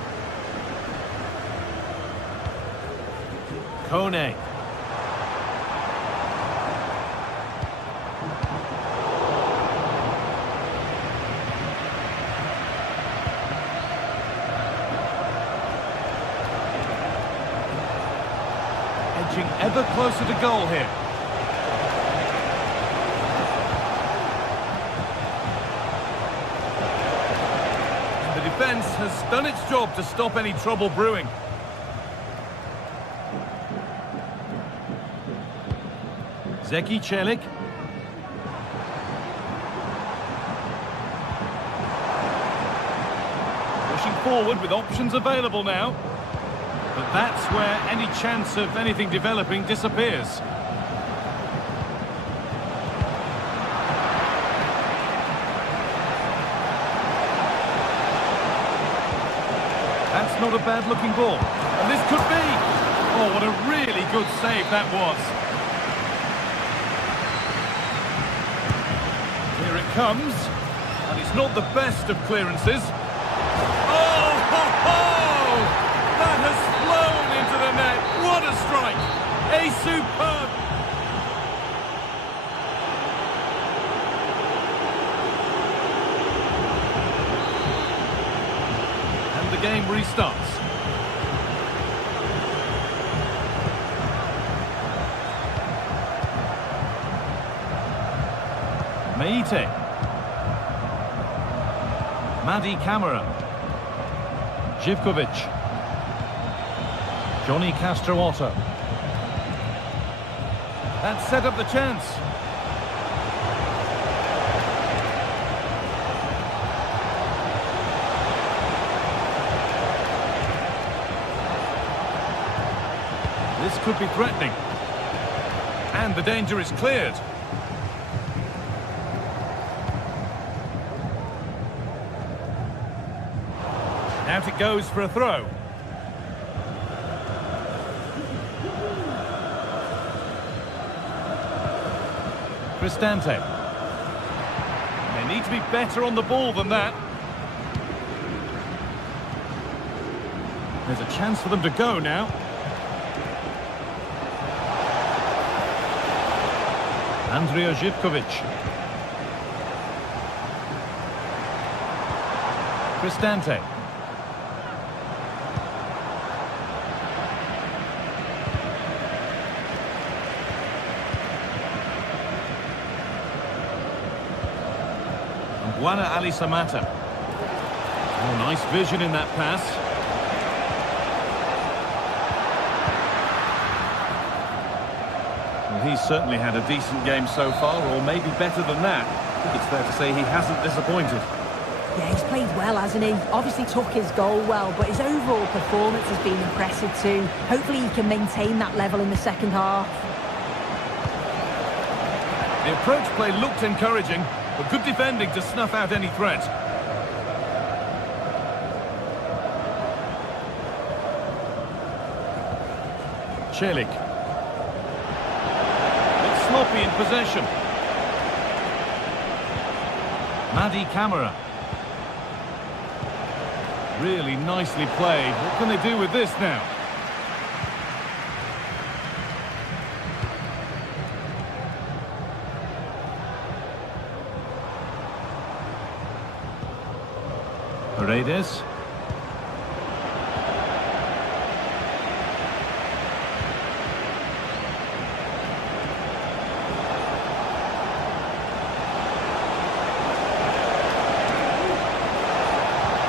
Kone. Edging ever closer to goal here. And the defence has done its job to stop any trouble brewing. Zeki Čelik. Pushing forward with options available now. But that's where any chance of anything developing disappears. That's not a bad-looking ball. And this could be... Oh, what a really good save that was. Here it comes. And it's not the best of clearances. Oh, ho, ho! That has flown into the net. What a strike! A superb... And the game restarts. Meite. Madi Camara. Živković. Johnny Castro-Otto. That set up the chance. This could be threatening. And the danger is cleared. Out it goes for a throw. Cristante. They need to be better on the ball than that. There's a chance for them to go now. Andrija Živković. Cristante. Juana Ali Samata. Oh, nice vision in that pass. Well, he's certainly had a decent game so far, or maybe better than that. I think it's fair to say he hasn't disappointed. Yeah, he's played well, hasn't he? Obviously took his goal well, but his overall performance has been impressive too. Hopefully he can maintain that level in the second half. The approach play looked encouraging, but good defending to snuff out any threat. Čelik. It's sloppy in possession. Madi Camara. Really nicely played. What can they do with this now? Paredes.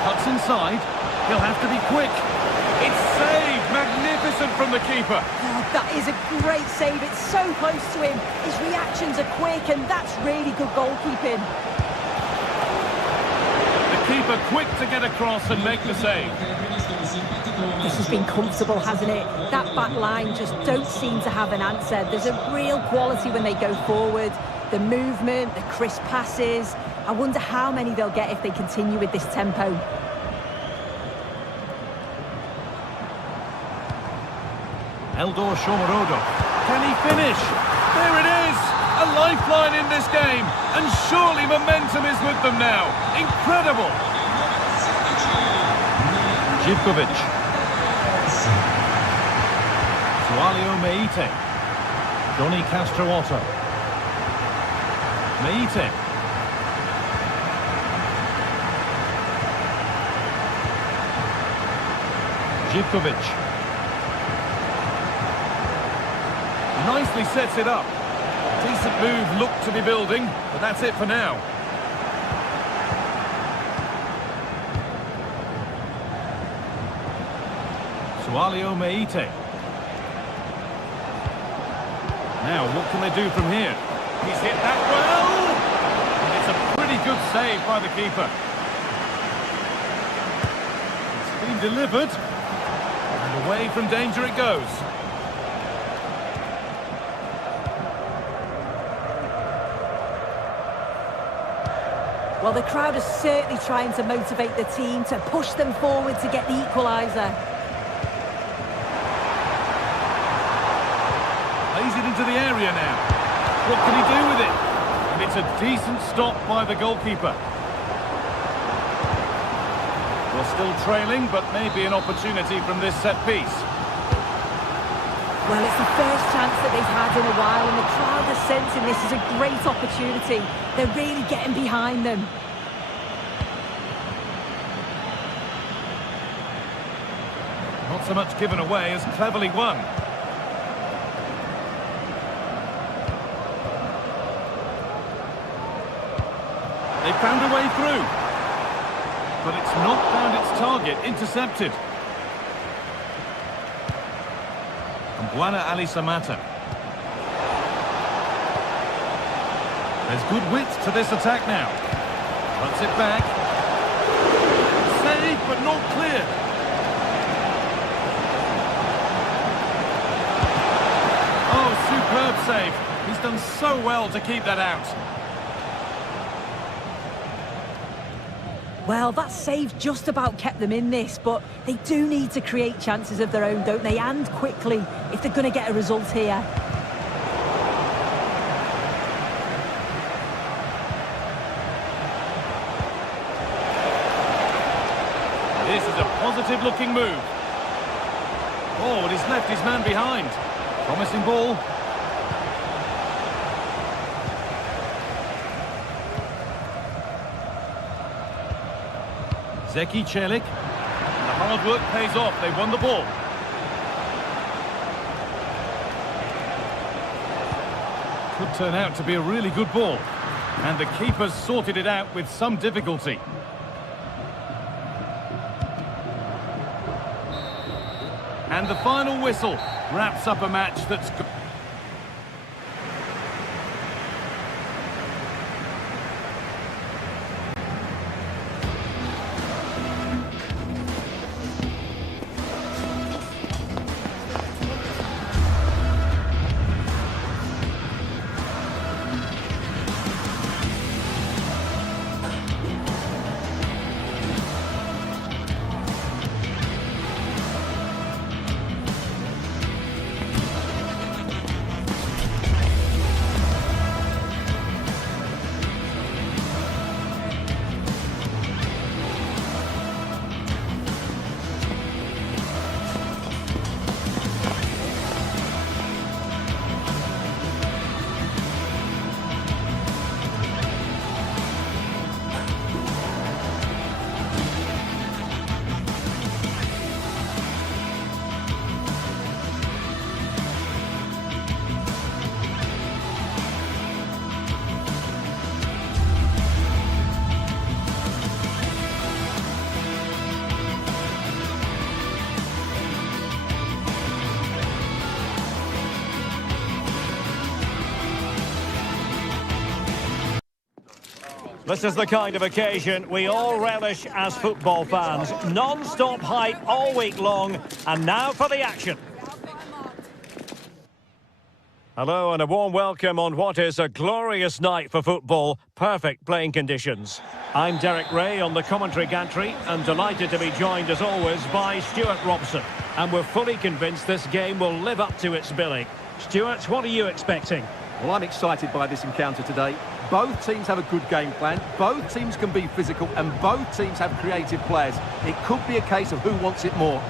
Cuts inside. He'll have to be quick. It's saved. Magnificent from the keeper. Oh, that is a great save. It's so close to him. His reactions are quick, and that's really good goalkeeping. Keeper quick to get across and make the save. This has been comfortable, hasn't it? That back line just don't seem to have an answer. There's a real quality when they go forward. The movement, the crisp passes. I wonder how many they'll get if they continue with this tempo. Eldor Shomorodov. Can he finish? There it is! A lifeline in this game. And surely momentum is with them now. Incredible! Živkovic. Sualio Meite. Johnny Castrootto. Meite. Živkovic. Nicely sets it up. Decent move looked to be building, but that's it for now. Sualio Meite. Now, what can they do from here? He's hit that well! And it's a pretty good save by the keeper. It's been delivered. And away from danger it goes. Well, the crowd is certainly trying to motivate the team to push them forward to get the equaliser. Plays it into the area now. What can he do with it? And it's a decent stop by the goalkeeper. We're still trailing, but maybe an opportunity from this set piece. Well, it's the first chance that they've had in a while, and the crowd are sensing this is a great opportunity. They're really getting behind them. Not so much given away as cleverly won. They found a way through. But it's not found its target, intercepted. Buana Ali Samata. There's good width to this attack now. Runs it back. Save, but not clear. Oh, superb save. He's done so well to keep that out. Well, that save just about kept them in this, but they do need to create chances of their own, don't they? And quickly, if they're going to get a result here. This is a positive-looking move. Oh, and he's left his man behind. Promising ball. Zeki Celik. The hard work pays off. They won the ball. Could turn out to be a really good ball. And the keeper's sorted it out with some difficulty. And the final whistle wraps up a match that's... This is the kind of occasion we all relish as football fans. Non-stop hype all week long, and now for the action. Hello and a warm welcome on what is a glorious night for football. Perfect playing conditions. I'm Derek Ray on the commentary gantry and delighted to be joined as always by Stuart Robson. And we're fully convinced this game will live up to its billing. Stuart, what are you expecting? Well, I'm excited by this encounter today. Both teams have a good game plan, both teams can be physical, and both teams have creative players. It could be a case of who wants it more.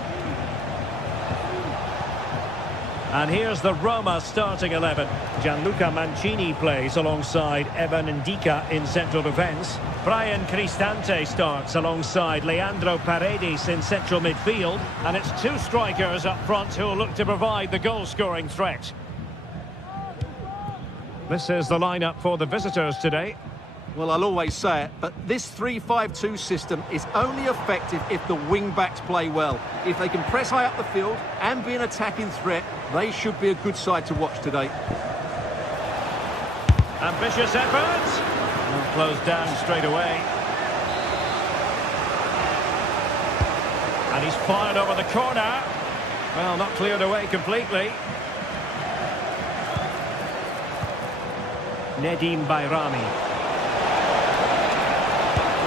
And here's the Roma starting 11. Gianluca Mancini plays alongside Evan Ndika in central defence. Brian Cristante starts alongside Leandro Paredes in central midfield. And it's two strikers up front who will look to provide the goal-scoring threat. This is the lineup for the visitors today. Well, I'll always say it, but this 3-5-2 system is only effective if the wing-backs play well. If they can press high up the field and be an attacking threat, they should be a good side to watch today. Ambitious effort. And closed down straight away. And he's fired over the corner. Well, not cleared away completely. Nedim Bayrami.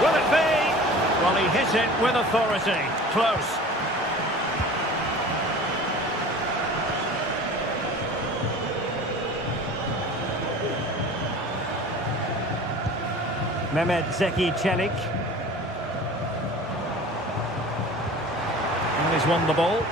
Will it be? Well, he hit it with authority. Close. Mehmet Zeki Çelik. And he's won the ball.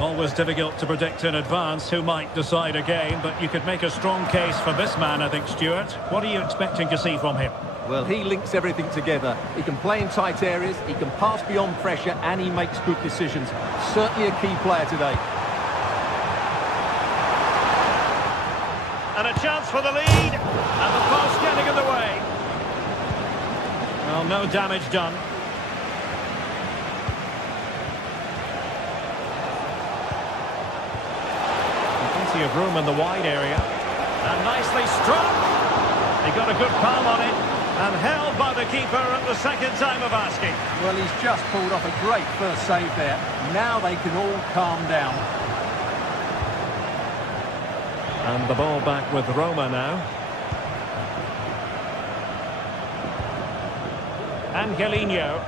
Always difficult to predict in advance who might decide a game, but you could make a strong case for this man, I think, Stuart. What are you expecting to see from him? Well, he links everything together. He can play in tight areas, he can pass beyond pressure, and he makes good decisions. Certainly a key player today. And a chance for the lead, and the pass getting in the way. Well, no damage done. Plenty of room in the wide area. And nicely struck. He got a good palm on it, and held by the keeper at the second time of asking. Well, he's just pulled off a great first save there. Now they can all calm down. And the ball back with Roma now. Angelino.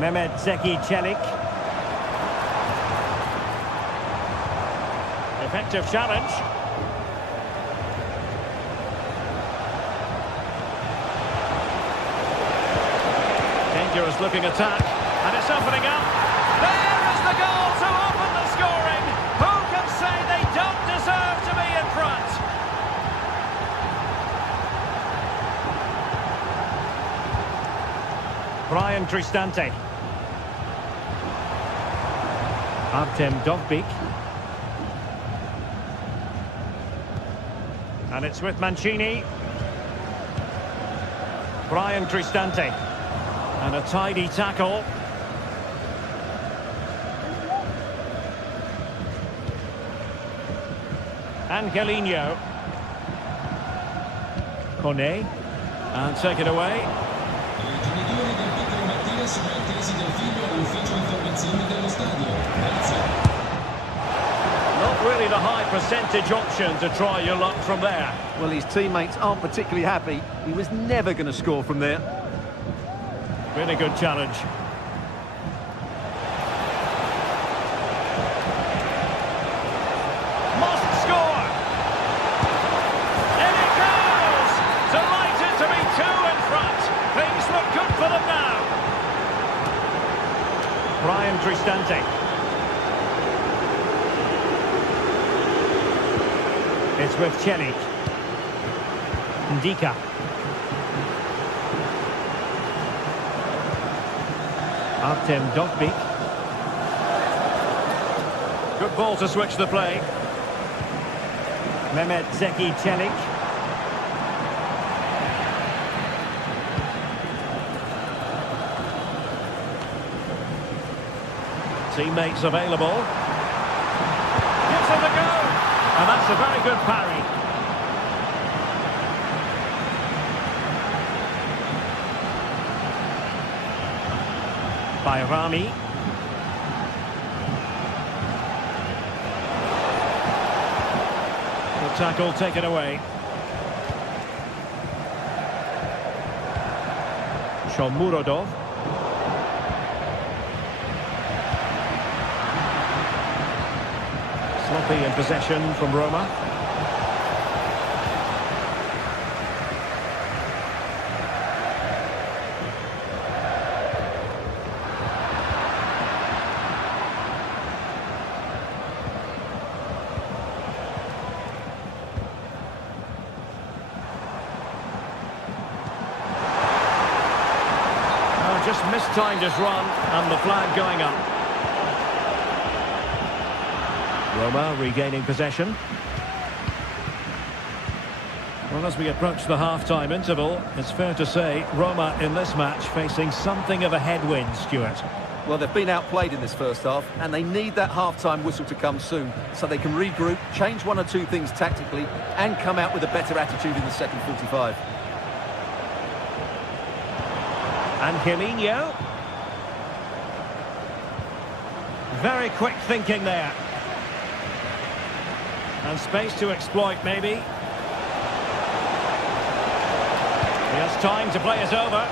Mehmet Zeki Çelik. Effective challenge. Dangerous looking attack. And it's opening up. There is the goal to open the scoring. Who can say they don't deserve to be in front? Brian Cristante. Artem Dovbyk. And it's with Mancini. Brian Cristante. And a tidy tackle. Angelino. Kone. And take it away. Not really the high percentage option to try your luck from there. Well, his teammates aren't particularly happy. He was never going to score from there. Really good challenge. Must score! In it goes! Delighted to be two in front. Things look good for them now. Brian Cristante. It's with Çelik. Ndika. Artem Dovbyk. Good ball to switch the play. Mehmet Zeki Çelik. Teammates available. Gives him the go. And that's a very good parry. Bayrami. The tackle taken away. Shomurodov. Sloppy in possession from Roma. Just mistimed his run, and the flag going up. Roma regaining possession. Well, as we approach the half-time interval, it's fair to say Roma in this match facing something of a headwind, Stuart. Well, they've been outplayed in this first half, and they need that half-time whistle to come soon so they can regroup, change one or two things tactically, and come out with a better attitude in the second 45. Angelino. Very quick thinking there. And space to exploit, maybe. He has time to play it over.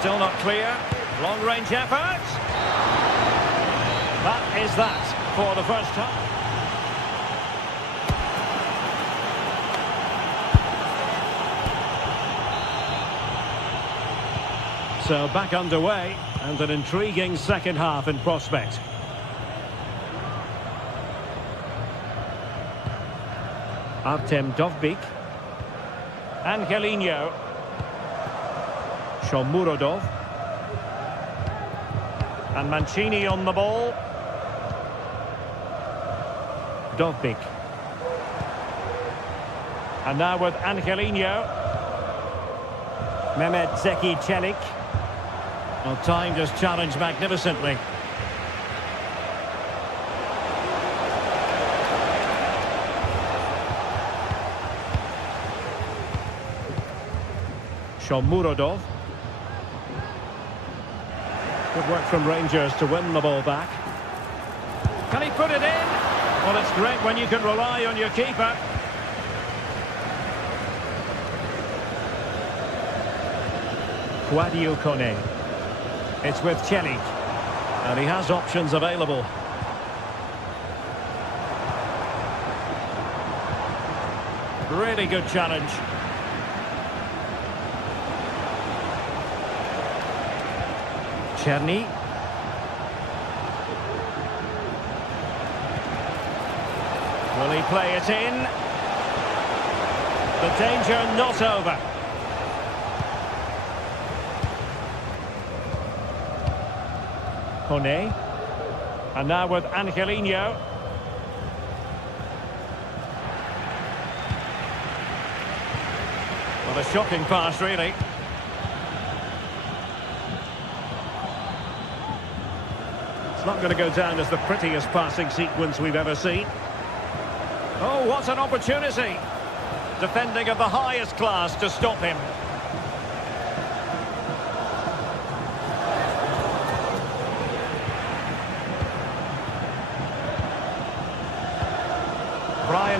Still not clear. Long-range effort. That is that for the first half. So back underway, and an intriguing second half in prospect. Artem Dovbyk. Angelino. Shomurodov. And Mancini on the ball. Dovbyk. And now with Angelino. Mehmet Zeki Çelik. Well, timed his challenge magnificently. Shomurodov. Good work from Rangers to win the ball back. Can he put it in? Well, it's great when you can rely on your keeper. Kwadwo Kone. It's with Çelik, and he has options available. Really good challenge. Czerny. Will he play it in? The danger not over. Kone. And now with Angelino. Well, a shocking pass, really. It's not going to go down as the prettiest passing sequence we've ever seen. Oh, what an opportunity. Defending of the highest class to stop him.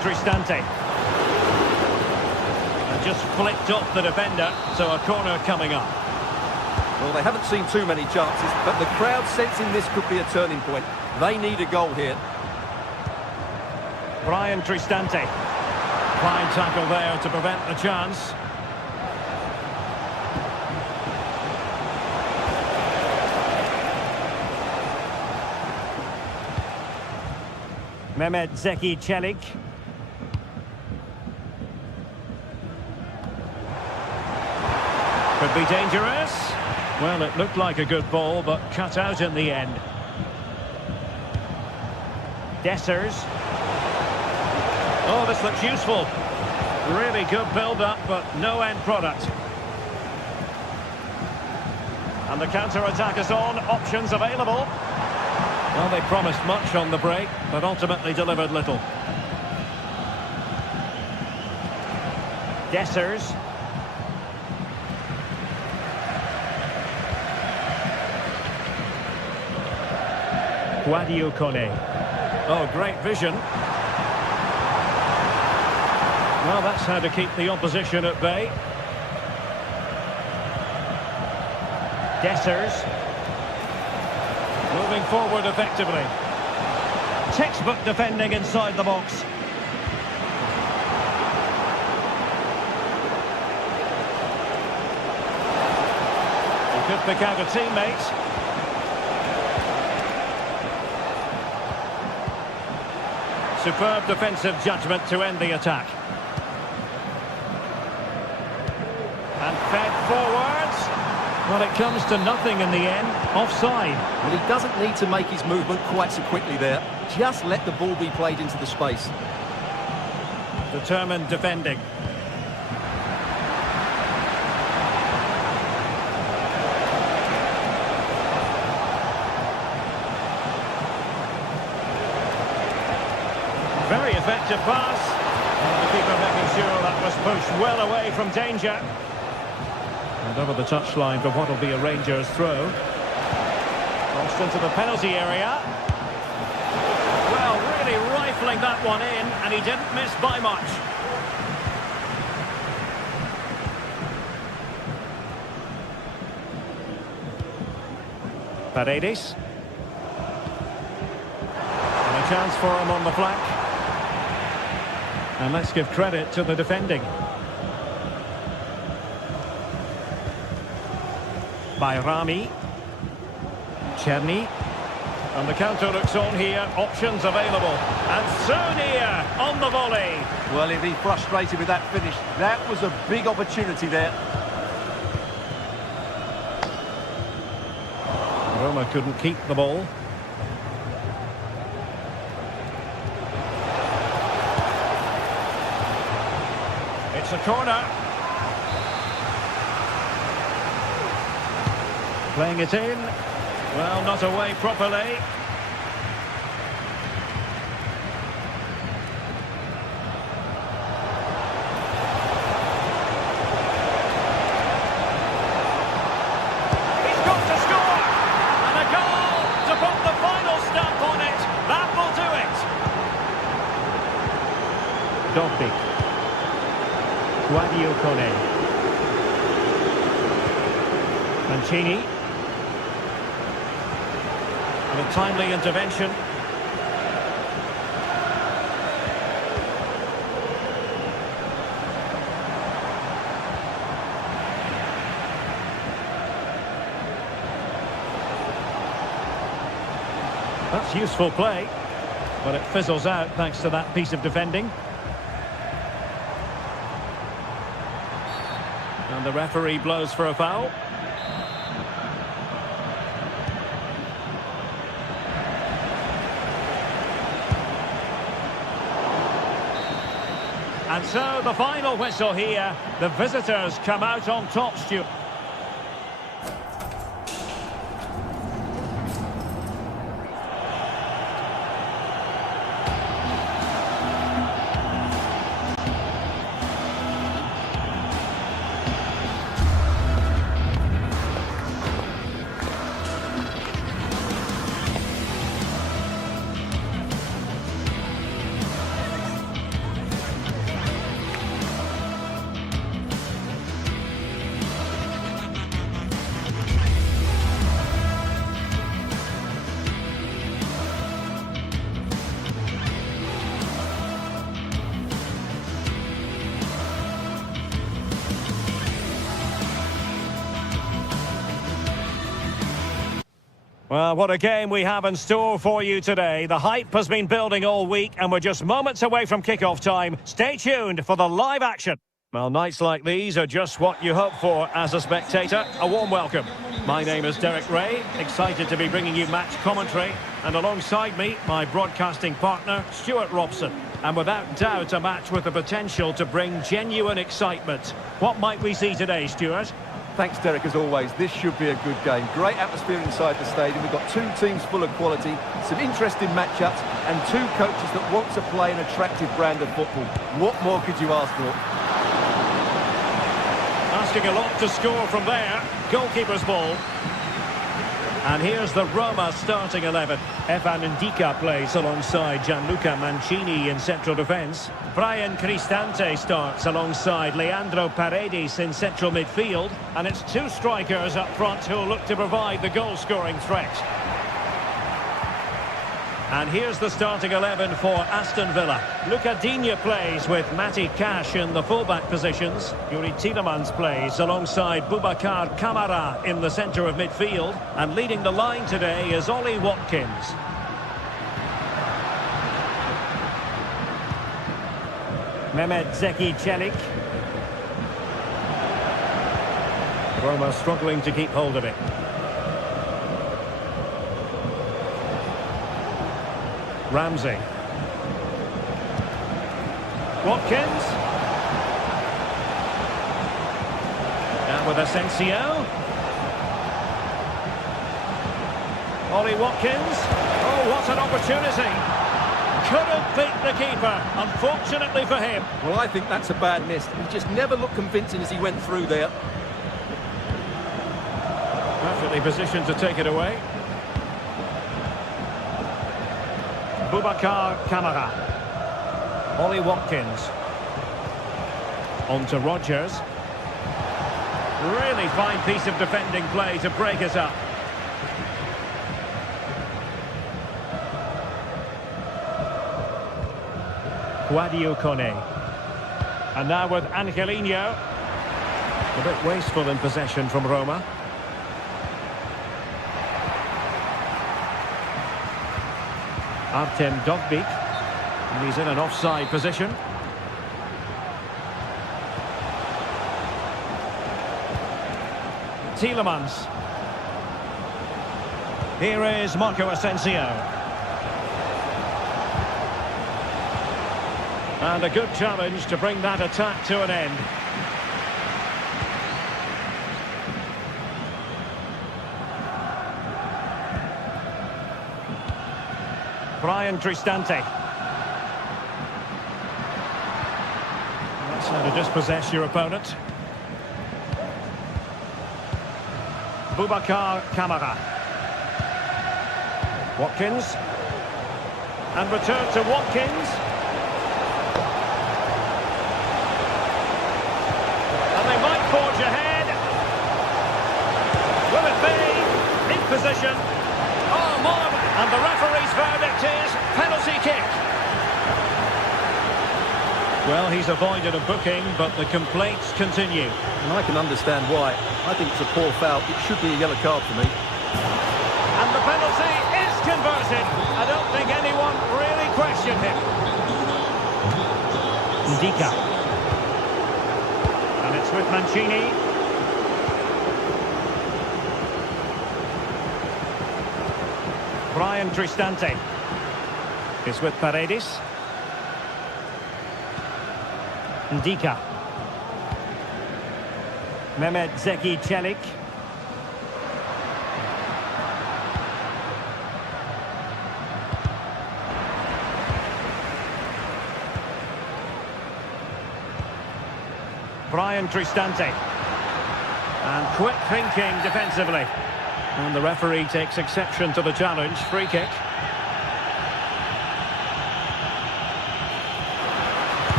Cristante. And just flicked off the defender, so a corner coming up. Well, they haven't seen too many chances, but the crowd sensing this could be a turning point. They need a goal here. Brian Cristante. Fine tackle there to prevent the chance. Mehmet Zeki Çelik. Could be dangerous. Well, it looked like a good ball, but cut out in the end. Dessers. Oh, this looks useful. Really good build-up, but no end product. And the counter-attack is on. Options available. Well, they promised much on the break, but ultimately delivered little. Dessers. Oh, great vision. Well, that's how to keep the opposition at bay. Dessers. Moving forward effectively. Textbook defending inside the box. He could pick out a teammate. Superb defensive judgment to end the attack. And fed forwards. Well, it comes to nothing in the end. Offside. Well, he doesn't need to make his movement quite so quickly there. Just let the ball be played into the space. Determined defending. Very effective pass. And the keeper making sure that was pushed well away from danger. And over the touchline for what will be a Rangers throw. Crossed into the penalty area. Well, really rifling that one in, and he didn't miss by much. Paredes. And a chance for him on the flank. And let's give credit to the defending. By Rami. Cherny. And the counter looks on here. Options available. And Sonia on the volley. Well, he'll be frustrated with that finish. That was a big opportunity there. Roma couldn't keep the ball. It's a corner. Playing it in. Well, not away properly. He's got to score! And a goal to put the final stamp on it. That will do it. Dopic. Guadiocone. Mancini. And a timely intervention. That's useful play, but it fizzles out thanks to that piece of defending. And the referee blows for a foul. And so the final whistle here. The visitors come out on top, Stuart. Well, what a game we have in store for you today. The hype has been building all week and we're just moments away from kickoff time. Stay tuned for the live action. Well, nights like these are just what you hope for as a spectator. A warm welcome. My name is Derek Ray, excited to be bringing you match commentary. And alongside me, my broadcasting partner, Stuart Robson. And without doubt, a match with the potential to bring genuine excitement. What might we see today, Stuart? Thanks, Derek, as always. This should be a good game. Great atmosphere inside the stadium. We've got two teams full of quality, some interesting matchups, and two coaches that want to play an attractive brand of football. What more could you ask for? Asking a lot to score from there. Goalkeeper's ball. And here's the Roma starting 11. Evan Ndika plays alongside Gianluca Mancini in central defence. Brian Cristante starts alongside Leandro Paredes in central midfield. And it's two strikers up front who'll look to provide the goal-scoring threat. And here's the starting 11 for Aston Villa. Luca Digne plays with Matty Cash in the full-back positions. Yuri Tielemans plays alongside Boubacar Kamara in the centre of midfield. And leading the line today is Ollie Watkins. Mehmet Zeki Çelik. Roma struggling to keep hold of it. Ramsey. Watkins. Now with Asensio. Ollie Watkins. Oh, what an opportunity. Couldn't beat the keeper, unfortunately for him. Well, I think that's a bad miss. He just never looked convincing as he went through there. Perfectly positioned to take it away. Boubacar Kamara. Ollie Watkins. On to Rodgers. Really fine piece of defending play to break us up. Guadio Kone. And now with Angelino. A bit wasteful in possession from Roma. Artem Dovbyk, and he's in an offside position. Tielemans. Here is Marco Asensio. And a good challenge to bring that attack to an end. Brian Cristante. That's how to dispossess your opponent. Boubacar Kamara. Watkins. And return to Watkins. And they might forge ahead. Will it be? In position. Oh, Marvin! And the referee's verdict is penalty kick. Well, he's avoided a booking, but the complaints continue. And I can understand why. I think it's a poor foul. It should be a yellow card for me. And the penalty is converted. I don't think anyone really questioned him. Ndika. And it's with Mancini. Brian Cristante is with Paredes. Ndika. Mehmet Zeki Çelik. Brian Cristante. And quick thinking defensively. And the referee takes exception to the challenge. Free kick.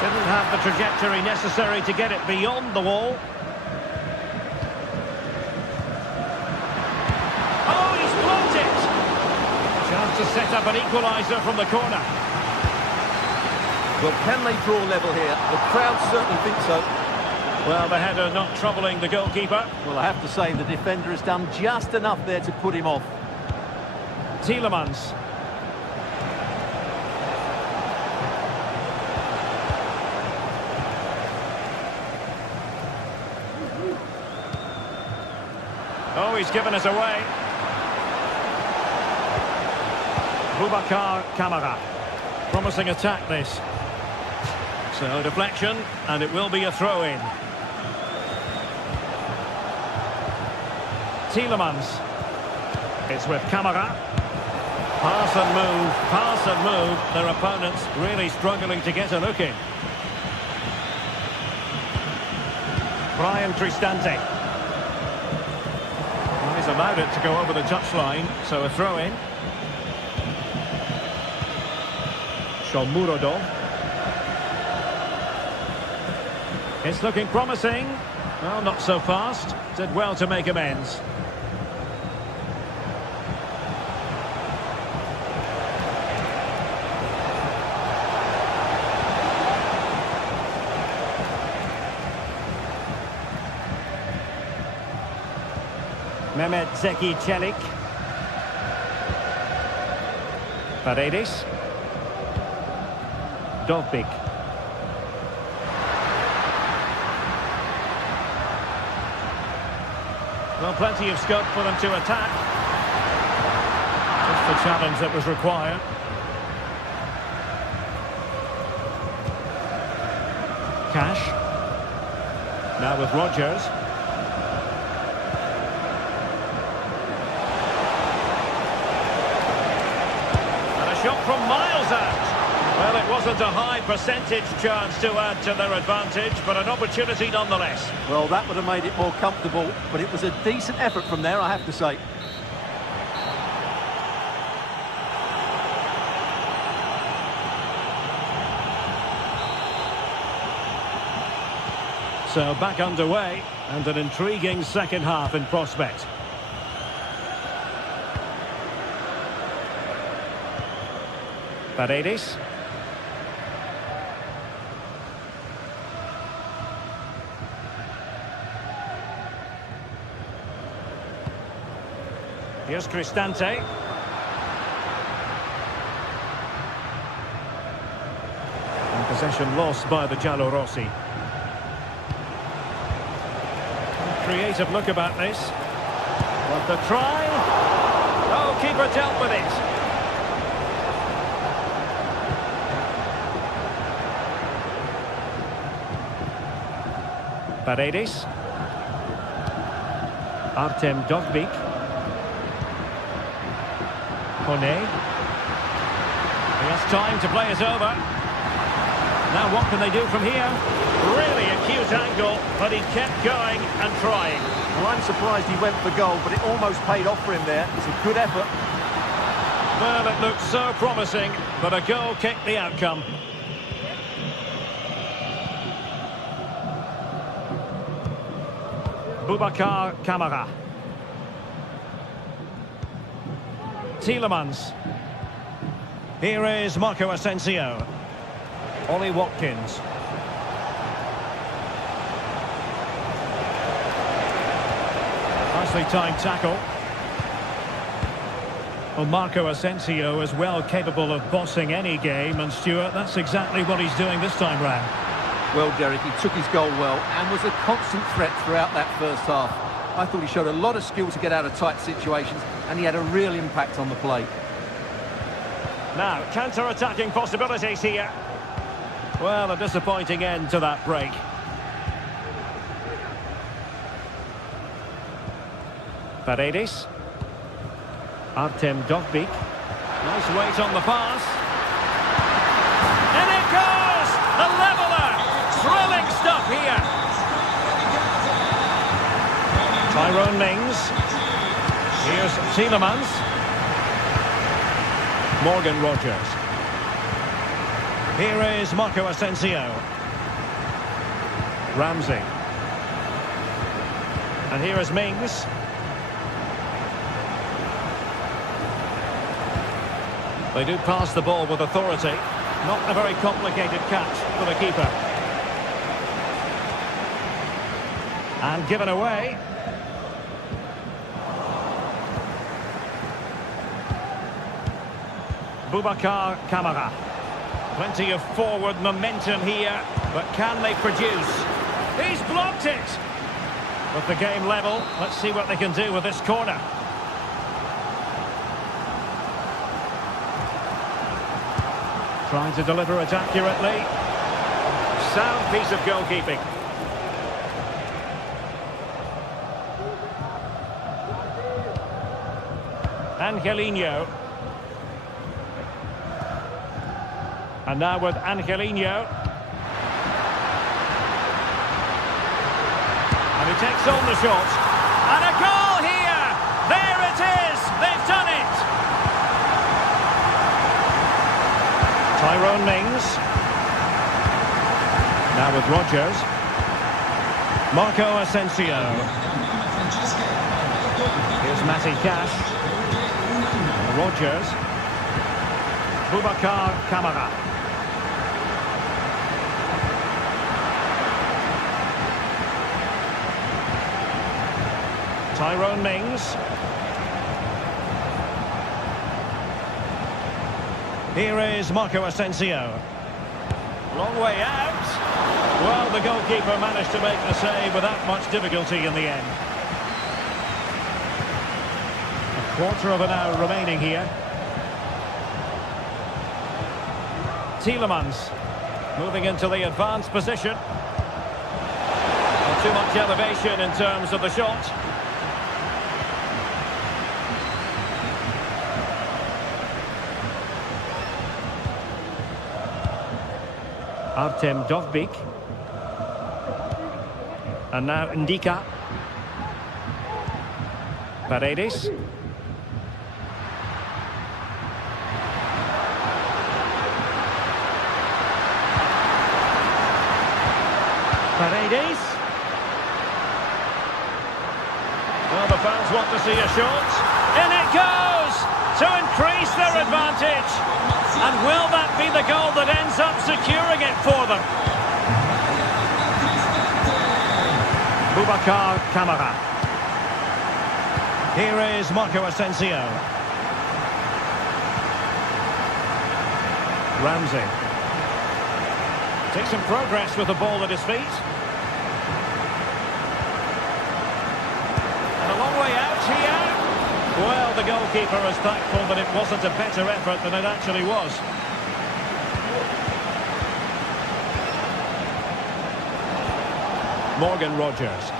Didn't have the trajectory necessary to get it beyond the wall. Oh, he's blocked it! Chance to set up an equaliser from the corner. Well, can they draw level here? The crowd certainly think so. Well, the header not troubling the goalkeeper. Well, I have to say the defender has done just enough there to put him off. Tielemans. Oh, he's given us away. Boubacar Kamara. Promising attack, this. So, deflection, and it will be a throw-in. Tielemans. It's with Kamara. Pass and move. Their opponents really struggling to get a look in. Brian Cristante. He's allowed it to go over the touchline, so a throw-in. Shomurodov. It's looking promising. Well, not so fast. Did well to make amends. Mehmet Zeki Çelik. Paredes. Dovbik. Well, plenty of scope for them to attack. Just the challenge that was required. Cash. Now with Rodgers. Shot from miles out. Well, it wasn't a high percentage chance to add to their advantage, but an opportunity nonetheless. Well, that would have made it more comfortable, but it was a decent effort from there, I have to say. So back underway, and an intriguing second half in prospect. Paredes. Here's Cristante. And possession lost by the Giallorossi. Creative look about this. Want the try? Oh, keeper dealt with it. Paredes. Artem Dovbik. Kone. He has time to play it over. Now what can they do from here? Really acute angle, but he kept going and trying. Well, I'm surprised he went for goal, but it almost paid off for him there. It's a good effort. Well, it looked so promising, but a goal kicked the outcome. Boubacar Kamara. Tielemans. Here is Marco Asensio. Ollie Watkins. Nicely timed tackle. Well, Marco Asensio is well capable of bossing any game, and Stuart, that's exactly what he's doing this time round. Well, Derek, he took his goal well and was a constant threat throughout that first half. I thought he showed a lot of skill to get out of tight situations, and he had a real impact on the play. Now, counter-attacking possibilities here. Well, a disappointing end to that break. Paredes. Artem Dovbik. Nice weight on the pass. And it goes! The leveller! Thrilling stuff here. Tyrone Mings. Here's Tielemans. Morgan Rodgers. Here is Marco Asensio. Ramsey. And here is Mings. They do pass the ball with authority. Not a very complicated catch for the keeper. And given away. Boubacar Kamara. Plenty of forward momentum here, but can they produce? He's blocked it! With the game level, let's see what they can do with this corner. Trying to deliver it accurately. Sound piece of goalkeeping. Angelino. And now with Angelino. And he takes on the shot. And a goal here! it is! They've done it! Tyrone Mings. Now with Rodgers. Marco Asensio. Here's Matty Cash. Rodgers. Boubacar Kamara. Tyrone Mings. Here is Marco Asensio. Long way out. Well, the goalkeeper managed to make the save without much difficulty in the end. A quarter of an hour remaining here. Tielemans moving into the advanced position. Not too much elevation in terms of the shot. Artem Dovbyk. And now Ndika. Paredes. Paredes. Well, the fans want to see a shot. In it goes! To increase their advantage. And will that be the goal that ends up securing it for them? Boubacar Kamara. Here is Marco Asensio. Ramsey. Takes some progress with the ball at his feet. And a long way out here. Well, the goalkeeper is thankful that it wasn't a better effort than it actually was. Morgan Rodgers.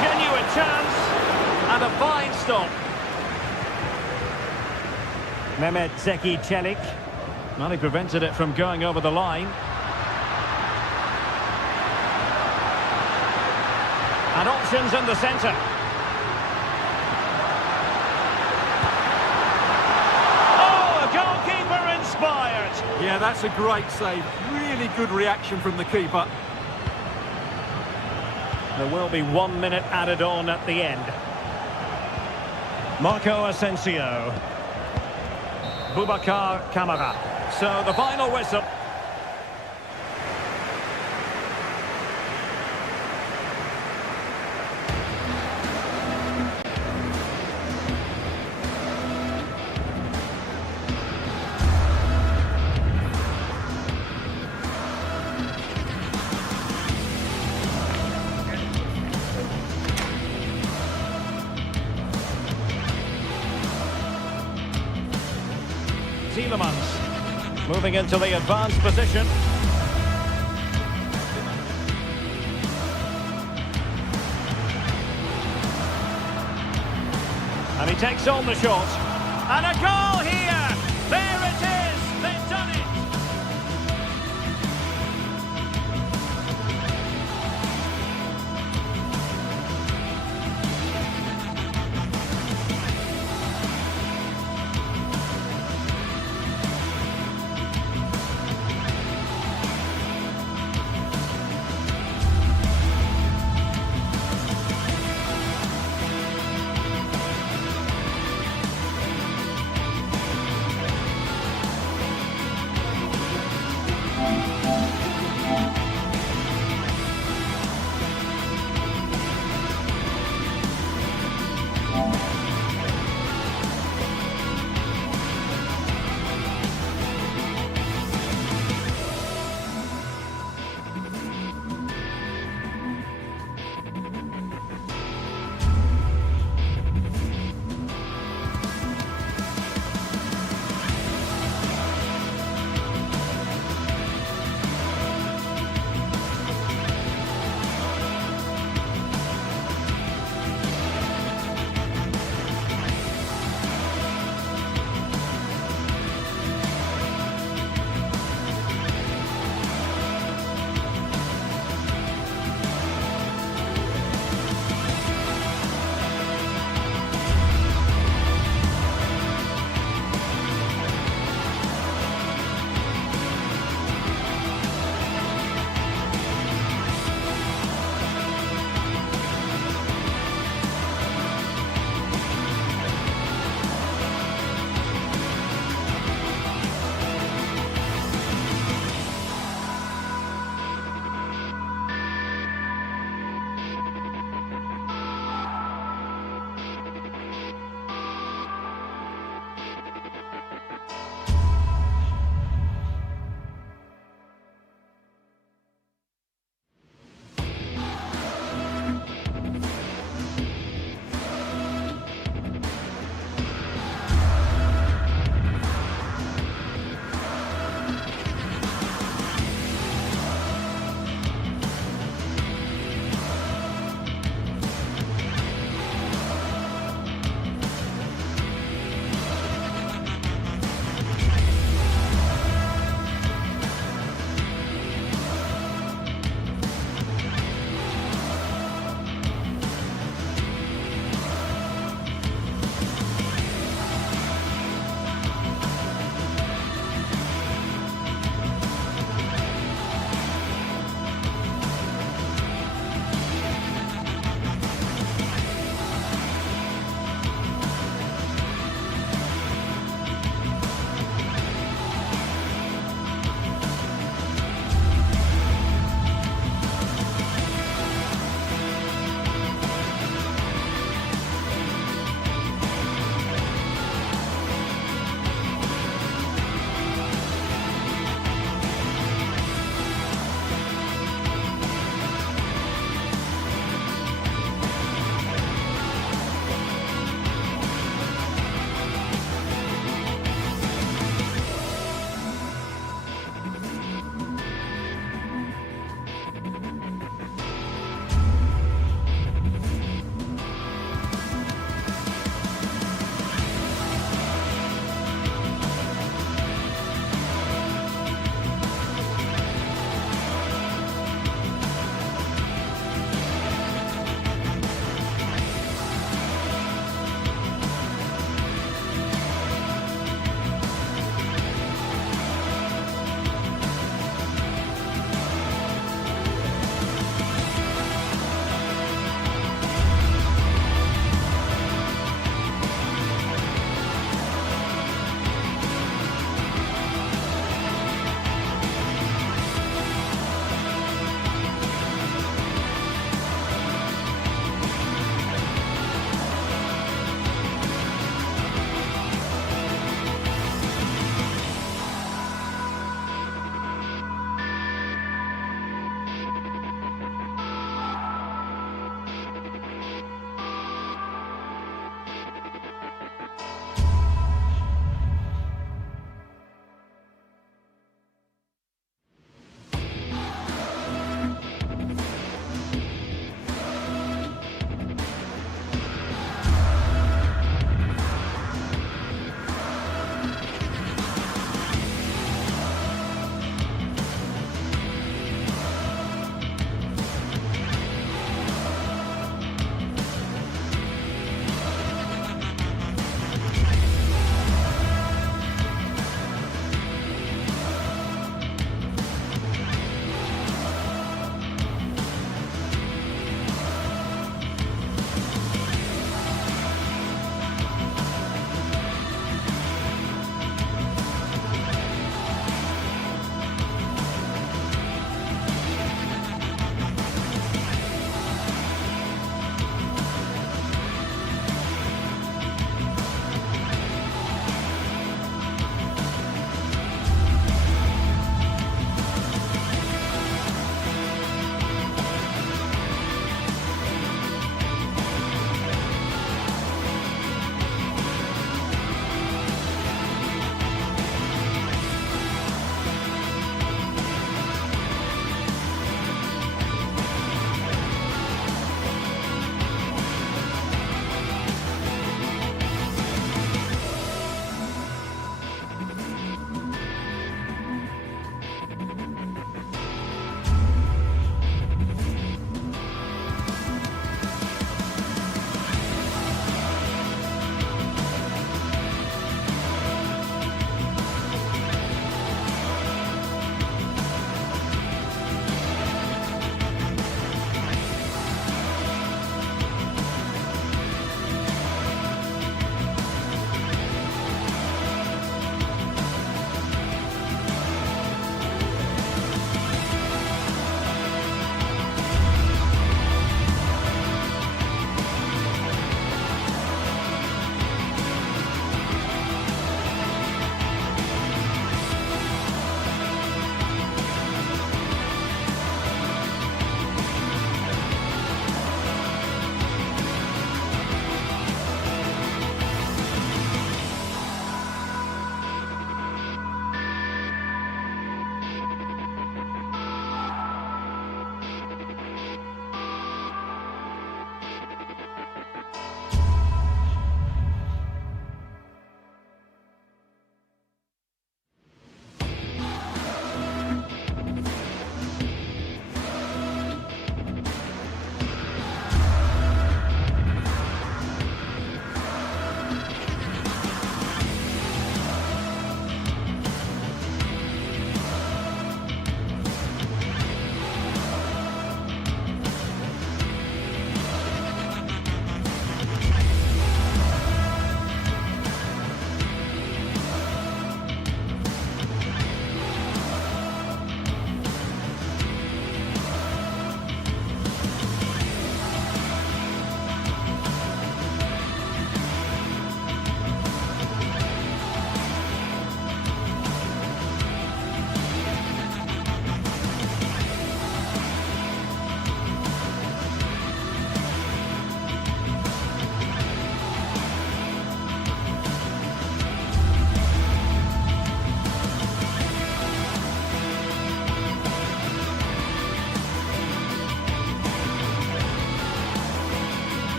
Genuine chance and a fine stop. Mehmet Zeki Çelik. Well, he prevented it from going over the line. And options in the centre. Oh, a goalkeeper inspired. Yeah, that's a great save. Really good reaction from the keeper. There will be 1 minute added on at the end. Marco Asensio. Boubacar Kamara. So the final whistle. Tielemans moving into the advanced position. And he takes on the shot. And a goal here! There it is! They've done it!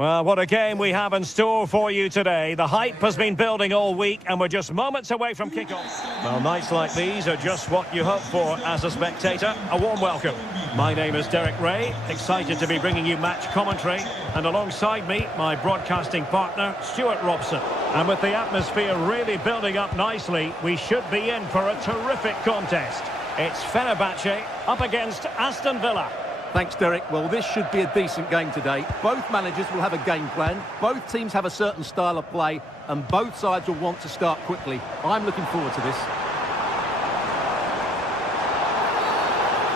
Well, what a game we have in store for you today. The hype has been building all week and we're just moments away from kickoff. Well, nights like these are just what you hope for as a spectator. A warm welcome. My name is Derek Ray, excited to be bringing you match commentary. And alongside me, my broadcasting partner, Stuart Robson. And with the atmosphere really building up nicely, we should be in for a terrific contest. It's Fenerbahce up against Aston Villa. Thanks, Derek. Well, this should be a decent game today. Both managers will have a game plan. Both teams have a certain style of play, and both sides will want to start quickly. I'm looking forward to this.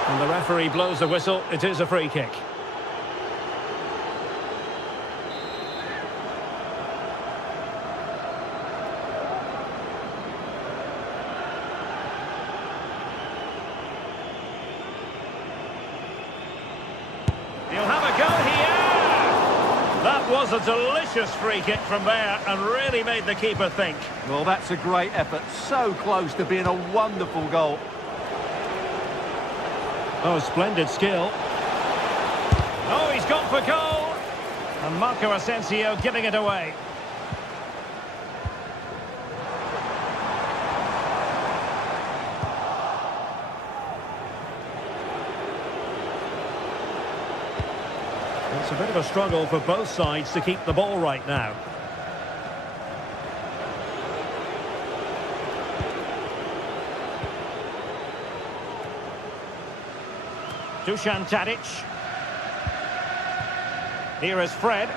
And the referee blows the whistle. It is a free kick. He'll have a go here. That was a delicious free kick from there and really made the keeper think. Well, that's a great effort. So close to being a wonderful goal. Oh, splendid skill. Oh, he's gone for goal. And Marco Asensio giving it away. It's a bit of a struggle for both sides to keep the ball right now. Dusan Tadic. Here is Fred.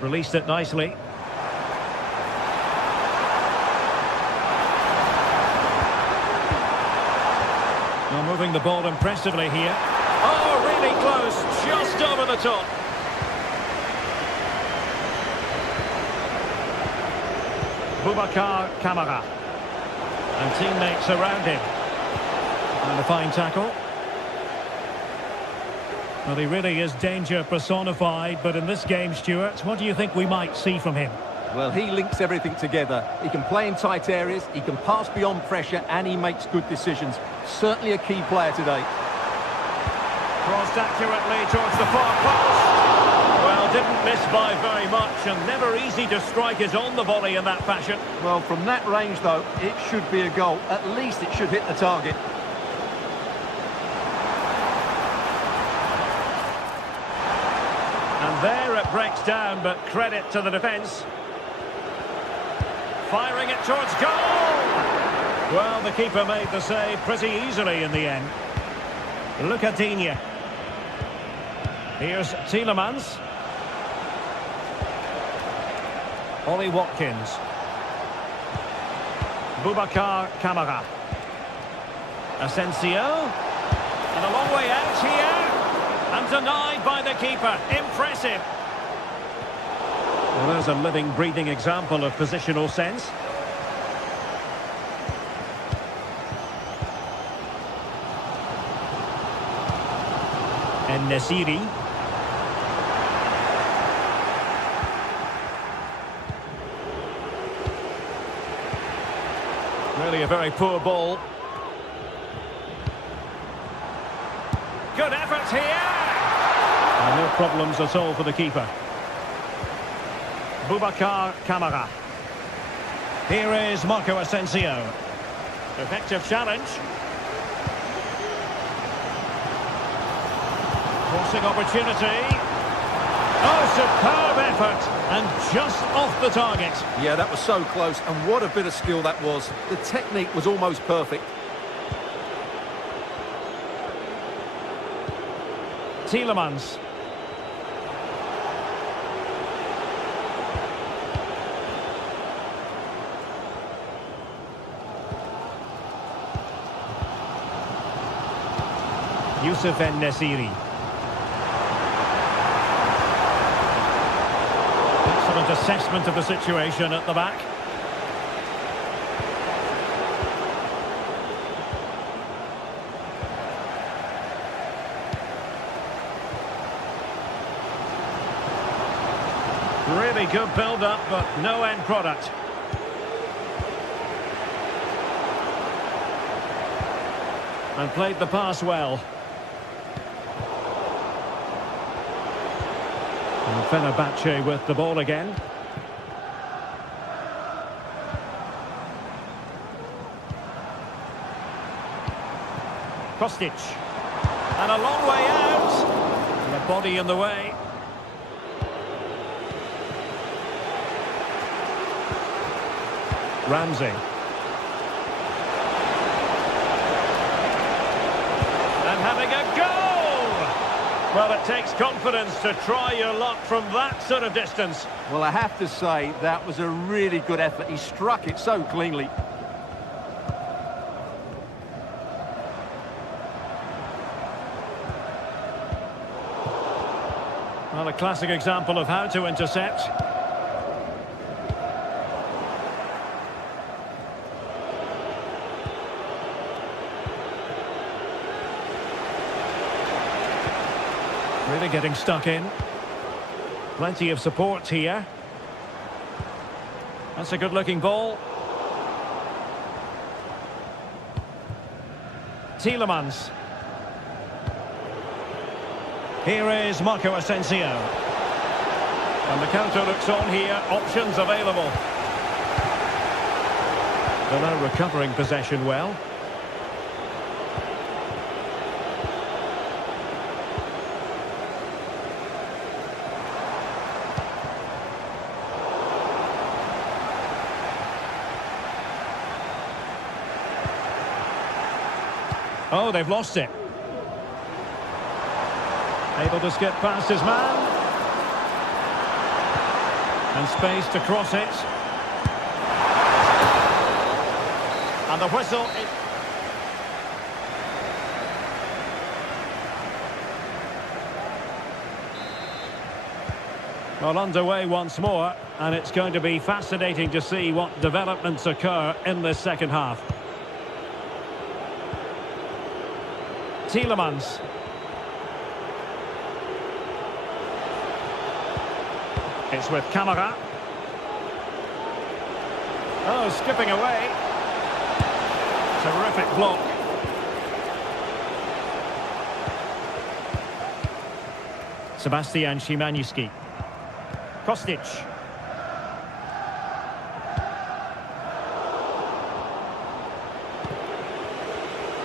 Released it nicely. Now moving the ball impressively here. Oh, really close, just over the top. Boubacar Kamara. And teammates around him. And a fine tackle. Well, he really is danger personified, but in this game, Stuart, what do you think we might see from him? Well, he links everything together. He can play in tight areas, he can pass beyond pressure, and he makes good decisions. Certainly a key player today. Crossed accurately towards the far post. Well, didn't miss by very much, and never easy to strike it on the volley in that fashion. Well, from that range, though, it should be a goal. At least it should hit the target. And there it breaks down, but credit to the defence. Firing it towards goal! Well, the keeper made the save pretty easily in the end. Lucadinha. Here's Tielemans. Ollie Watkins. Boubacar Kamara. Asensio. And a long way out here. And denied by the keeper. Impressive. Well, there's a living, breathing example of positional sense. And Nesiri. Really a very poor ball. Good effort here. And no problems at all for the keeper. Boubacar Kamara. Here is Marco Asensio. Effective challenge. Crossing opportunity. Oh, superb effort. And just off the target. Yeah, that was so close. And what a bit of skill that was. The technique was almost perfect. Tielemans. Youssef En-Nesyri. Excellent assessment of the situation at the back. Really good build-up, but no end product. And played the pass well. And Fenerbahce with the ball again. Kostic. And a long way out. And a body in the way. Ramsey. And having a goal! Well, it takes confidence to try your luck from that sort of distance. Well, I have to say, that was a really good effort. He struck it so cleanly. Well, a classic example of how to intercept. Really getting stuck in. Plenty of support here. That's a good-looking ball. Tielemans. Here is Marco Asensio. And the counter looks on here. Options available. They're now recovering possession well. Oh, they've lost it. Able to skip past his man. And space to cross it. And the whistle. Well, underway once more. And it's going to be fascinating to see what developments occur in this second half. Tielemans. It's with Camara. Oh, skipping away. Terrific block. Sebastian Szymański. Kostic.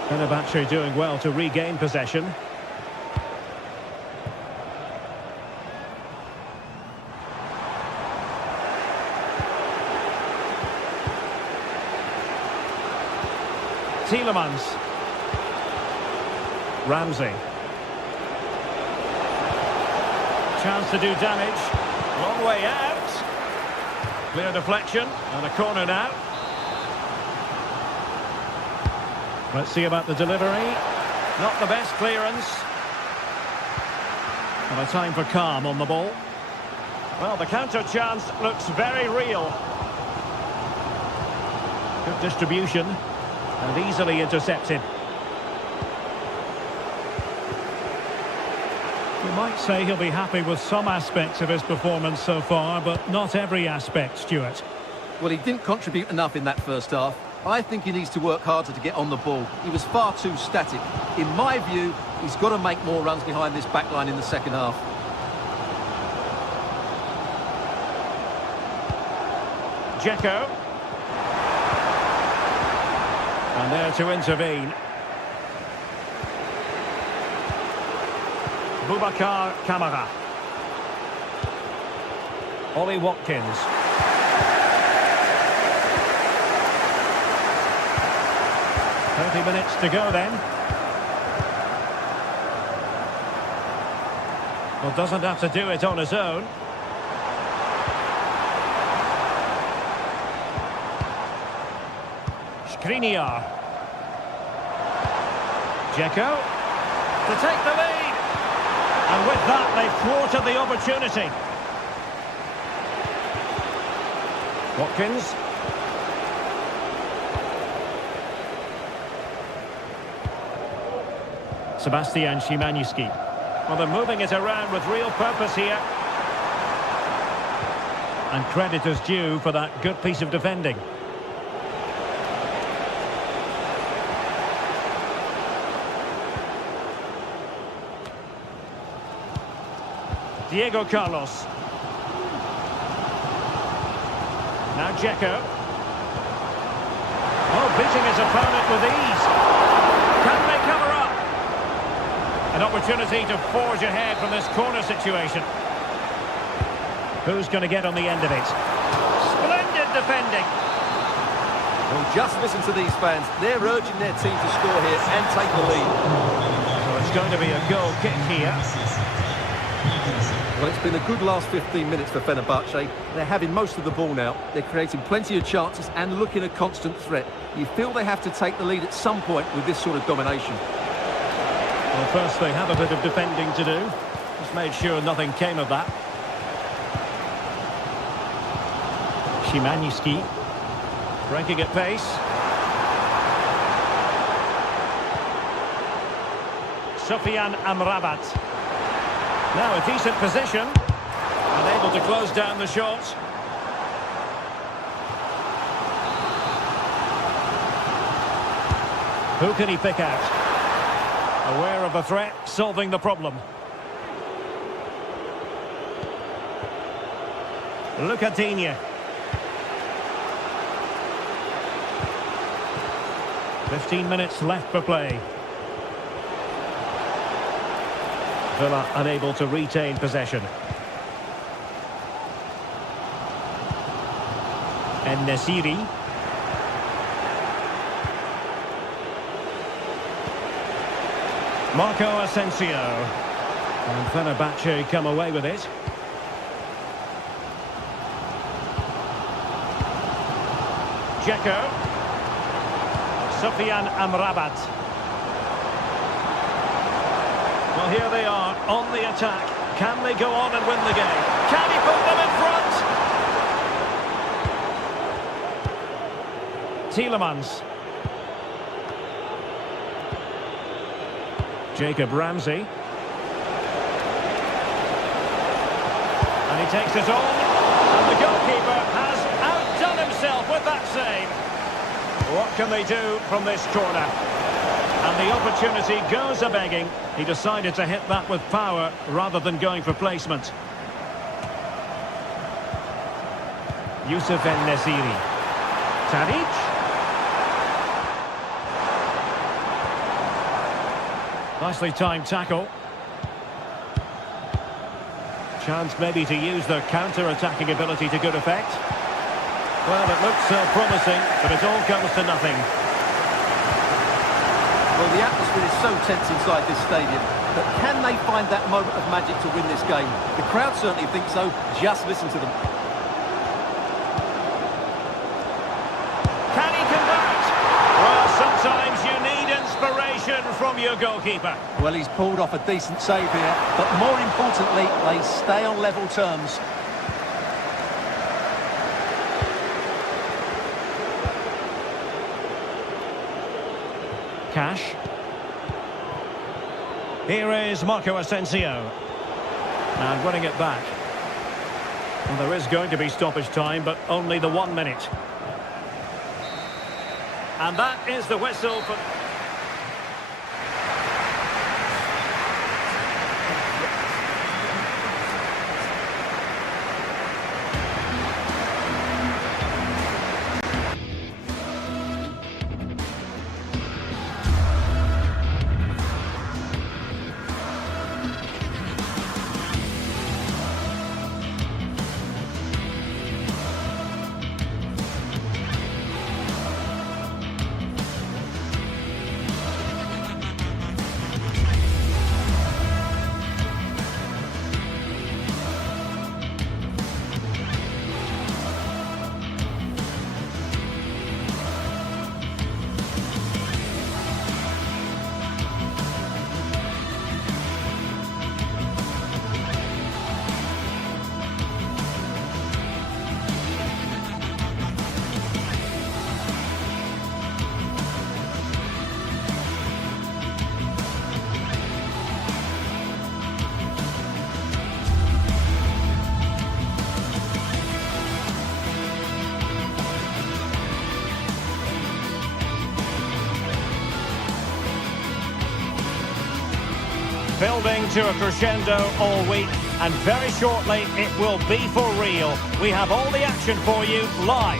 Fenerbahce doing well to regain possession. Tielemans. Ramsey. Chance to do damage. Long way out. Clear deflection and a corner now. Let's see about the delivery. Not the best clearance. And a time for calm on the ball. Well, the counter chance looks very real. Good distribution. And easily intercepted. You might say he'll be happy with some aspects of his performance so far, but not every aspect, Stuart. Well, he didn't contribute enough in that first half. I think he needs to work harder to get on the ball. He was far too static. In my view, he's got to make more runs behind this back line in the second half. Dzeko. And there to intervene. Boubacar Kamara. Ollie Watkins. Minutes to go then. Well, doesn't have to do it on his own. Skriniar. Dzeko to take the lead. And with that, they've thwarted the opportunity. Watkins. Sebastian Szymański. Well, they're moving it around with real purpose here. And credit is due for that good piece of defending. Diego Carlos. Now Dzeko. Oh, beating his opponent with ease. Can they cover up? An opportunity to forge ahead from this corner situation. Who's going to get on the end of it? Splendid defending. Well, just listen to these fans. They're urging their team to score here and take the lead. So it's going to be a goal kick here. Well, it's been a good last 15 minutes for Fenerbahce. They're having most of the ball now. They're creating plenty of chances and looking a constant threat. You feel they have to take the lead at some point with this sort of domination. Well, first they have a bit of defending to do. Just made sure nothing came of that. Szymański. Breaking at pace. Sofyan Amrabat. Now a decent position. Unable to close down the shot. Who can he pick out? Aware of the threat, solving the problem. Lucadinha. 15 minutes left for play. Villa unable to retain possession. En-Nesyri. Marco Asensio. And Fenerbahce come away with it. Dzeko. Sofyan Amrabat. Well, here they are on the attack. Can they go on and win the game? Can he put them in front? Tielemans. Jacob Ramsey. And he takes it on. And the goalkeeper has outdone himself with that save. What can they do from this corner? And the opportunity goes a-begging. He decided to hit that with power rather than going for placement. Youssef En-Nesyri. Tadic. Nicely timed tackle. Chance maybe to use their counter-attacking ability to good effect. Well, it looks promising, but it all comes to nothing. Well, the atmosphere is so tense inside this stadium, but can they find that moment of magic to win this game? The crowd certainly think so. Just listen to them. Can he convert? Well, sometimes you need inspiration from your goalkeeper. Well, he's pulled off a decent save here, but more importantly, they stay on level terms. Cash. Here is Marco Asensio. And winning it back. Well, there is going to be stoppage time, but only the 1 minute. And that is the whistle for... Building to a crescendo all week. and very shortly it will be for real. We have all the action for you live.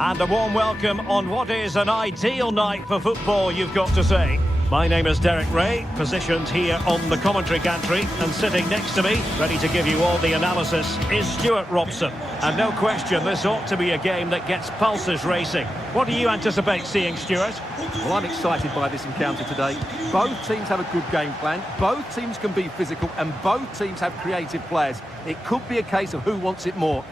And a warm welcome on what is an ideal night for football, you've got to say. My name is Derek Ray, positioned here on the commentary gantry, and sitting next to me, ready to give you all the analysis, is Stuart Robson. And no question, this ought to be a game that gets pulses racing. What do you anticipate seeing, Stuart? Well, I'm excited by this encounter today. Both teams have a good game plan, both teams can be physical, and both teams have creative players. It could be a case of who wants it more.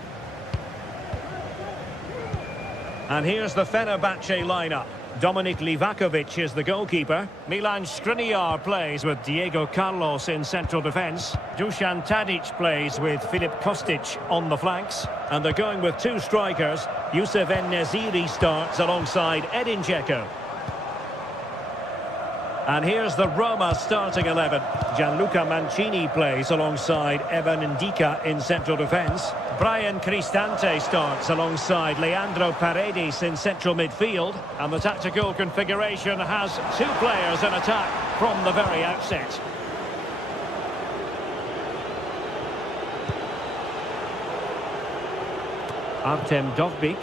And here's the Fenerbahce lineup. Dominik Livakovic is the goalkeeper. Milan Skriniar plays with Diego Carlos in central defence. Dusan Tadic plays with Filip Kostic on the flanks. And they're going with two strikers. Youssef En-Nesyri starts alongside Edin Dzeko. And here's the Roma starting 11. Gianluca Mancini plays alongside Evan Ndika in central defence. Brian Cristante starts alongside Leandro Paredes in central midfield. And the tactical configuration has two players in attack from the very outset. Artem Dovbyk.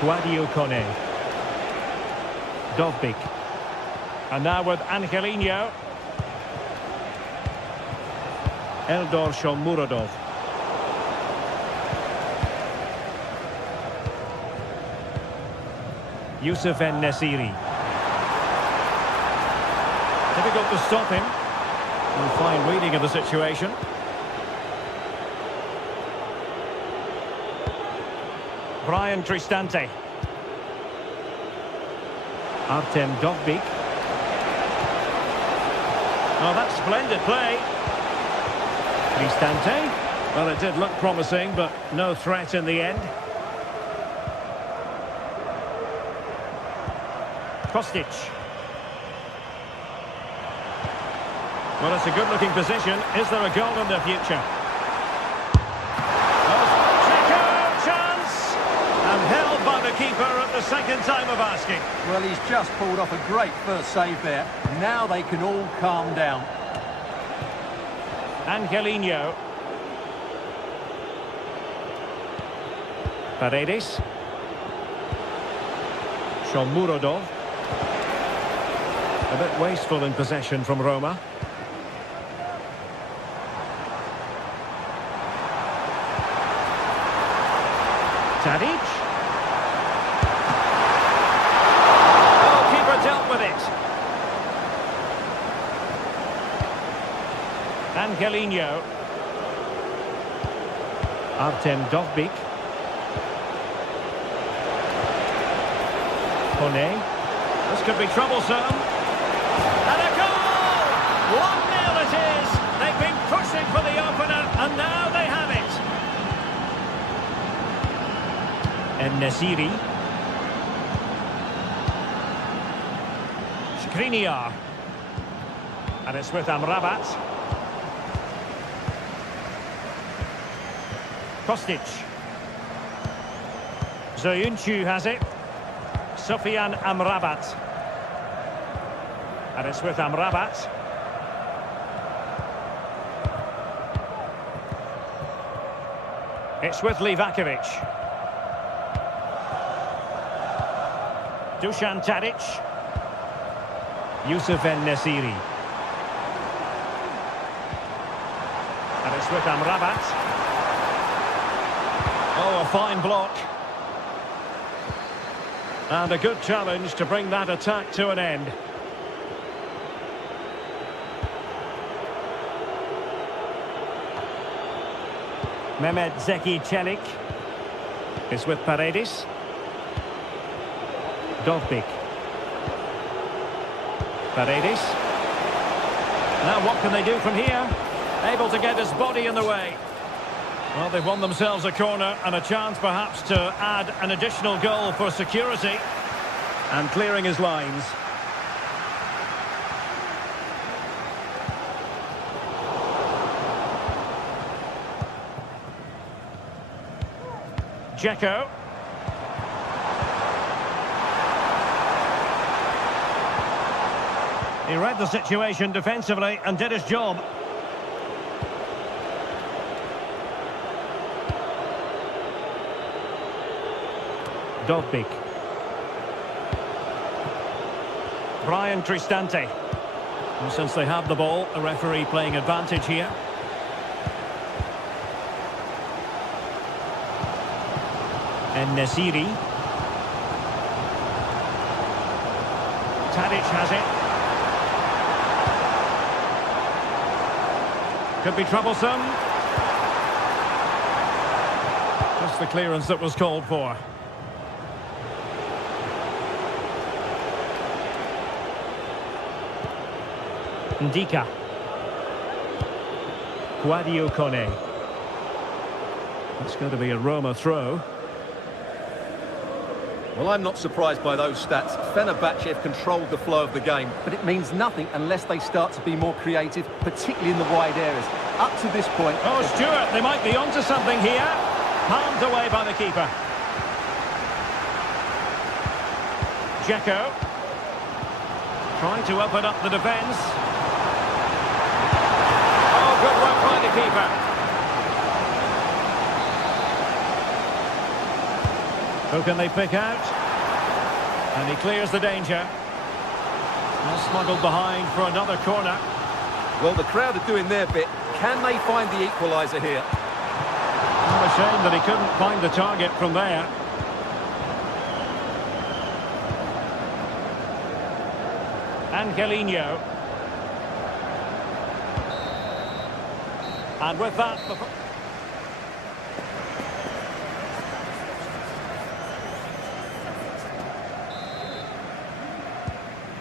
Claudio Kone. Dovbyk. And now with Angelino. Eldor Shomurodov. Youssef En-Nesyri. Difficult to stop him. And fine reading of the situation. Brian Cristante. Artem Dovbyk. Oh, that's splendid play. Cristante. Well, it did look promising, but no threat in the end. Kostic. Well, it's a good-looking position. Is there a goal in the future? Chance! And held by the keeper at the second time of asking. Well, he's just pulled off a great first save there. Now they can all calm down. Angelino. Paredes. Shomurodov. A bit wasteful in possession from Roma. Tadic. Oh, keeper dealt with it. Angelino. Artem Dovbyk. Kone. This could be troublesome. And a goal! 1-0 it is. They've been pushing for the opener, and now they have it. En-Nesyri. Skriniar. And it's with Amrabat. Kostic. Zoyuncu has it. Sofian Amrabat. And it's with Amrabat. It's with Livakovic. Dusan Tadic. Youssef En-Nesyri. And it's with Amrabat. Oh, a fine block. And a good challenge to bring that attack to an end. Mehmet Zeki Çelik is with Paredes. Dovbyk. Paredes. Now what can they do from here? Able to get his body in the way. Well, they've won themselves a corner and a chance perhaps to add an additional goal for security. And clearing his lines. Dzeko. He read the situation defensively and did his job. Dovbik. Brian Cristante. And since they have the ball, the referee playing advantage here. And Nesiri. Tadic has it. Could be troublesome. Just the clearance that was called for. Ndika. Guadio Kone. It's going to be a Roma throw. Well, I'm not surprised by those stats. Fenerbahce have controlled the flow of the game, but it means nothing unless they start to be more creative, particularly in the wide areas. Up to this point... Oh, Stewart, they might be onto something here. Palmed away by the keeper. Dzeko. Trying to open up the defence. Oh, good work by the keeper. Who can they pick out? And he clears the danger. Well, smuggled behind for another corner. Well, the crowd are doing their bit. Can they find the equaliser here? What a shame that he couldn't find the target from there. Angelino. And with that...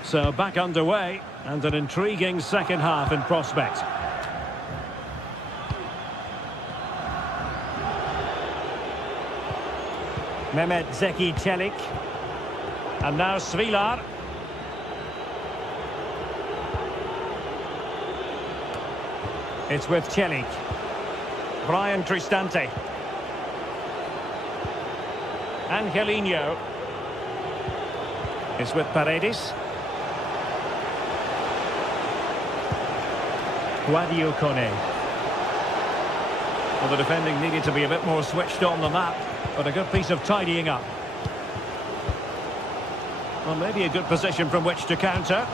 So back underway, and an intriguing second half in prospect. Mehmet Zeki Çelik. And now Svilar. It's with Çelik. Brian Cristante. Angelino. It's with Paredes. Guadio Kone. Well, the defending needed to be a bit more switched on than that, but a good piece of tidying up. Well, maybe a good position from which to counter.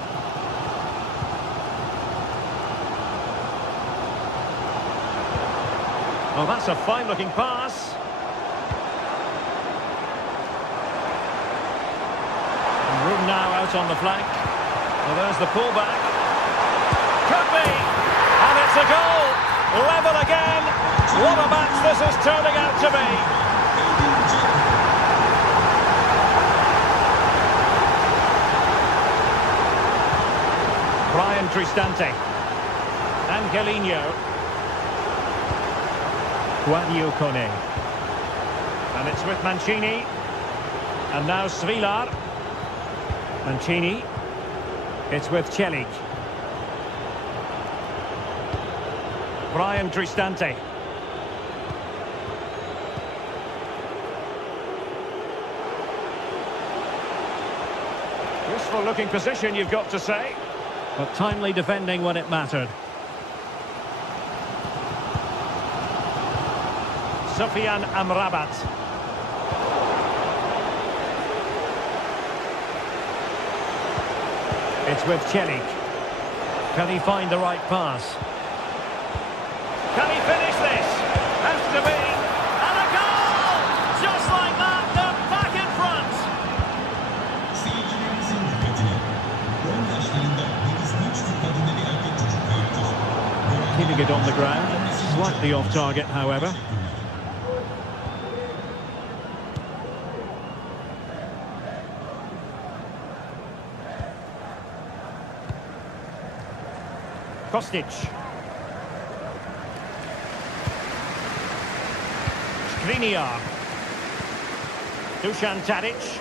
Oh, that's a fine-looking pass. And room now out on the flank. Well, there's the pullback. Could be! And it's a goal! Level again! What a match this is turning out to be! Brian Cristante. Angelino. Guadio Kone. And it's with Mancini. And now Svilar. Mancini. It's with Çelik. Brian Cristante. Useful looking position, you've got to say. But timely defending when it mattered. Sufyan Amrabat. It's with Çelik. Can he find the right pass? Can he finish this? Has to be. And a goal! Just like that, they're back in front. Seyircilerimizin dikkatine. 10 yaşlarında henüz hiç futbolda bir erkek çocuk yoktur. Keeping it on the ground. Slightly off target, however. Kostic. Skriniar. Dusan Tadic.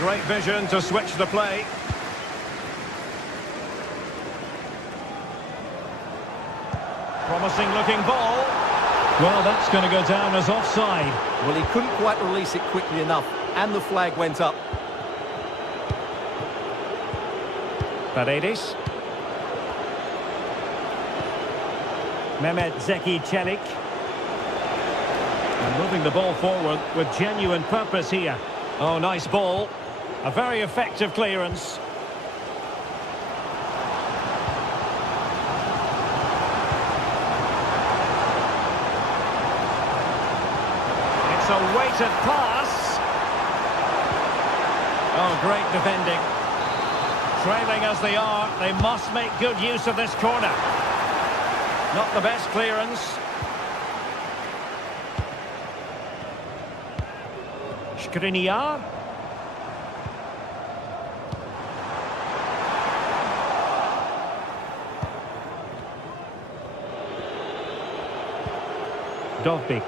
Great vision to switch the play. From Promising looking ball. Well, that's going to go down as offside. Well, he couldn't quite release it quickly enough, and the flag went up. Paredes. Mehmet Zeki Çelik. And moving the ball forward with genuine purpose here. Oh, nice ball. A very effective clearance. It's a weighted pass. Oh, great defending. Trailing as they are, they must make good use of this corner. Not the best clearance. Skriniar. Dovbik.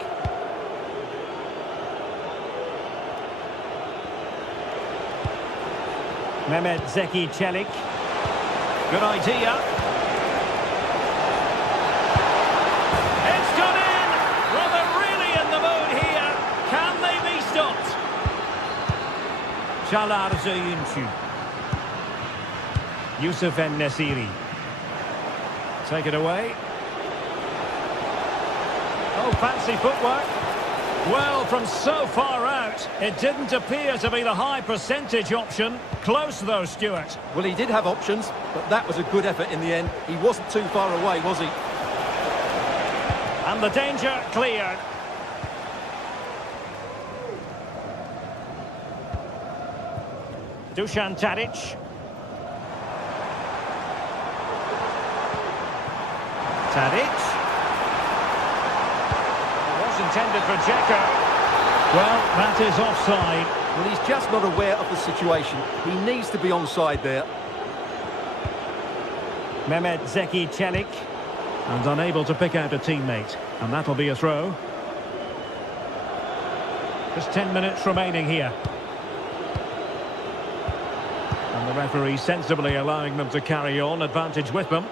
Mehmet Zeki Çelik. Good idea. It's gone in! Well, they're really in the mood here. Can they be stopped? Çağlar Söyüncü. Yusuf En-Nesyri. Take it away. Oh, fancy footwork. Well, from so far out, it didn't appear to be the high percentage option. Close, though, Stuart. Well, he did have options, but that was a good effort in the end. He wasn't too far away, was he? And the danger cleared. Dusan Tadic. Tadic. Intended for Dzeko. Well, that is offside. Well, he's just not aware of the situation. He needs to be onside there. Mehmet Zeki Çelik. And unable to pick out a teammate. And that'll be a throw. Just 10 minutes remaining here. And the referee sensibly allowing them to carry on. Advantage with them.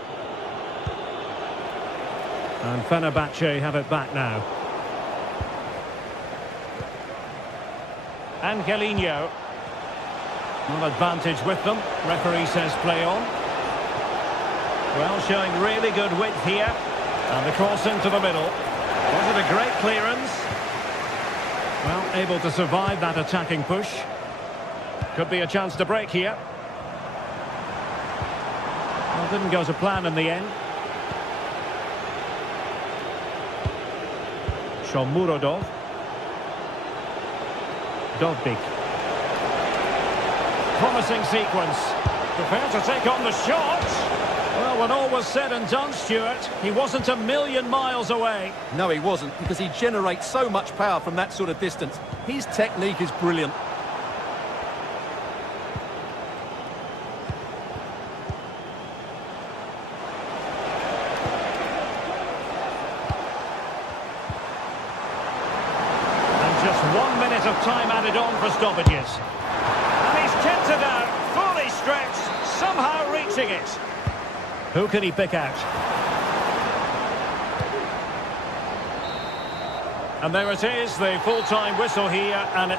And Fenerbahce have it back now. Angelino. An advantage with them. Referee says play on. Well, showing really good width here. And the cross into the middle. Was it a great clearance? Well, able to survive that attacking push. Could be a chance to break here. Well, didn't go to plan in the end. Shomurodov. Dovbik. Promising sequence. Prepared to take on the shot. Well, when all was said and done, Stuart, he wasn't a million miles away. No, he wasn't, because he generates so much power from that sort of distance. His technique is brilliant. Just 1 minute of time added on for stoppages. And he's kept it out, fully stretched, somehow reaching it. Who can he pick out? And there it is, the full-time whistle here, and it...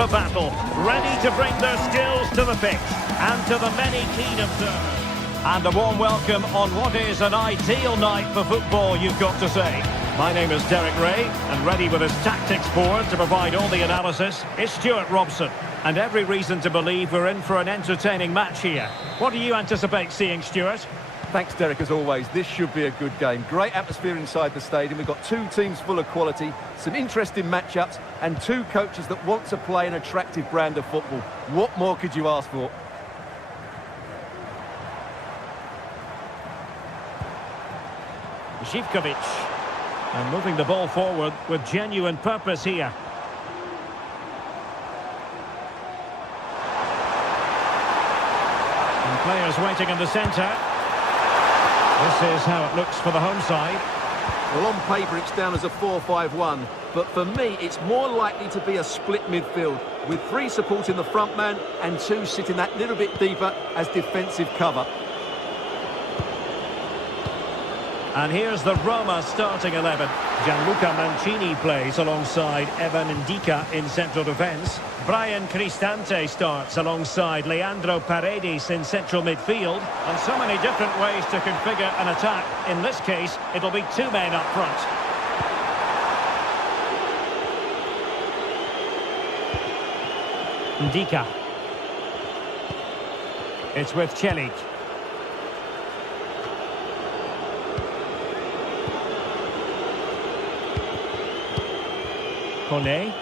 for battle, ready to bring their skills to the pitch and to the many keen observers. And a warm welcome on what is an ideal night for football, you've got to say. My name is Derek Ray, and ready with his tactics board to provide all the analysis is Stuart Robson. And every reason to believe we're in for an entertaining match here. What do you anticipate seeing, Stuart? Thanks, Derek, as always. This should be a good game. Great atmosphere inside the stadium. We've got two teams full of quality, some interesting matchups, and two coaches that want to play an attractive brand of football. What more could you ask for? Zivkovic. And moving the ball forward with genuine purpose here. And players waiting in the centre. This is how it looks for the home side. Well, on paper, it's down as a 4-5-1. But for me, it's more likely to be a split midfield, with three supporting the front man and two sitting that little bit deeper as defensive cover. And here's the Roma starting 11. Gianluca Mancini plays alongside Evan Ndika in central defence. Brian Cristante starts alongside Leandro Paredes in central midfield. And so many different ways to configure an attack. In this case, it'll be two men up front. Ndika. It's with Celik. Kone.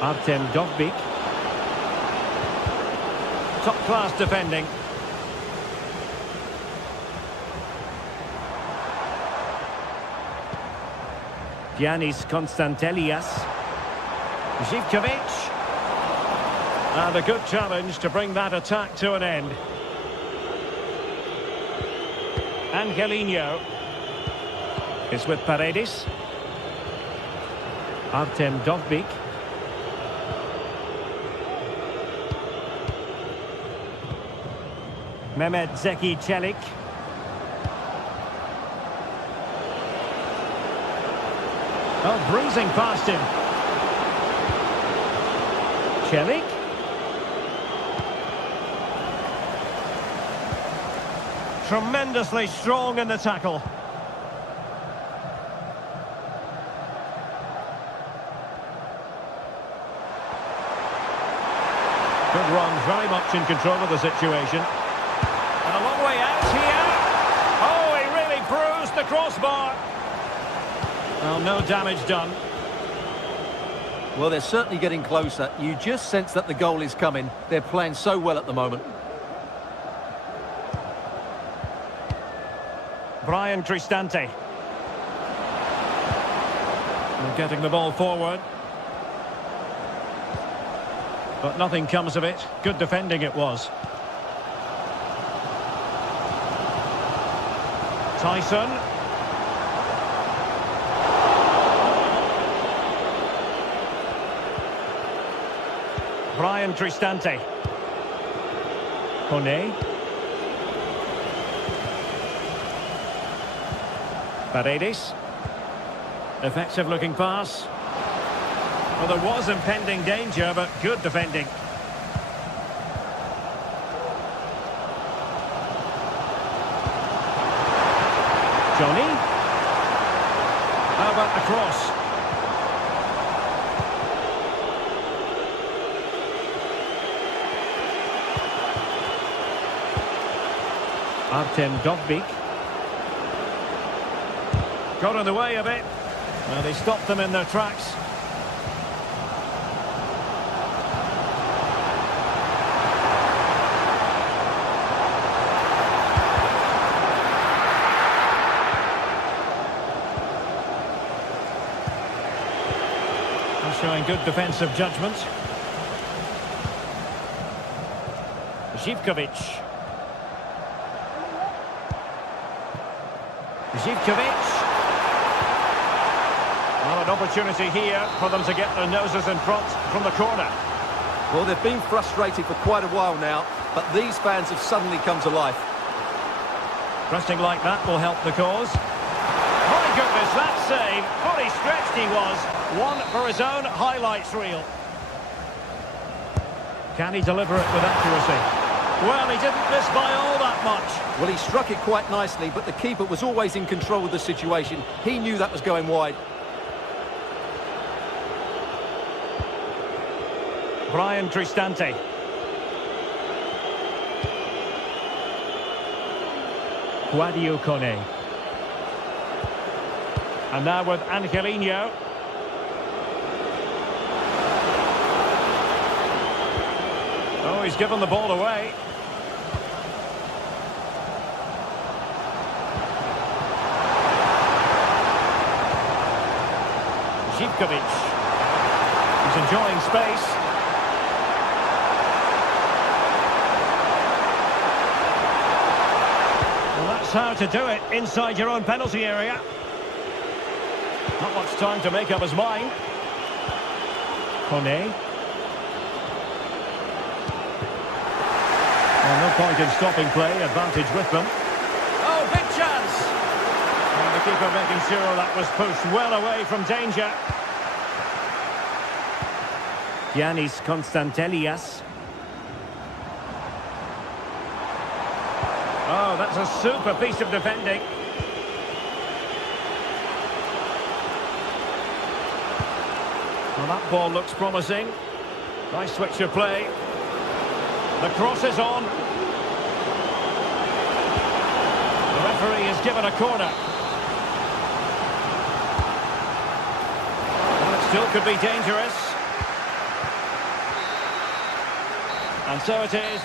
Artem Dovbyk. Top-class defending. Giannis Konstantelias. Zivkovic. And a good challenge to bring that attack to an end. Angelino. It's with Paredes. Artem Dovbyk. Mehmet Zeki Celik. Oh, breezing past him. Celik. Tremendously strong in the tackle. Good run, very much in control of the situation. And a long way out here. Oh, he really bruised the crossbar. Well, no damage done. Well, they're certainly getting closer. You just sense that the goal is coming. They're playing so well at the moment. Brian Cristante. And getting the ball forward. But nothing comes of it. Good defending it was. Tyson. Brian Cristante. Kone. Paredes. Effective looking pass. Well, there was impending danger, but good defending. Johnny. How about the cross? Artem Dovbyk. Got in the way a bit. Well, they stopped them in their tracks. Showing good defensive judgment. Zivkovic. Well, an opportunity here for them to get their noses in front from the corner. Well, they've been frustrated for quite a while now, but these fans have suddenly come to life. Pressing like that will help the cause. My goodness, that save. Fully stretched he was. One for his own highlights reel. Can he deliver it with accuracy? Well, he didn't miss by all that much. Well, he struck it quite nicely, but the keeper was always in control of the situation. He knew that was going wide. Brian Cristante. Guadio Kone. And now with Angelino. Oh, he's given the ball away. Zivkovic. He's enjoying space. Well, that's how to do it inside your own penalty area. Not much time to make up his mind. Kone. Well, no point in stopping play. Advantage with them. Oh, big chance! And the keeper making sure that was pushed well away from danger. Giannis Konstantelias. Oh, that's a super piece of defending. Well, that ball looks promising. Nice switch of play. The cross is on. The referee is given a corner. Well, it still could be dangerous. And so it is.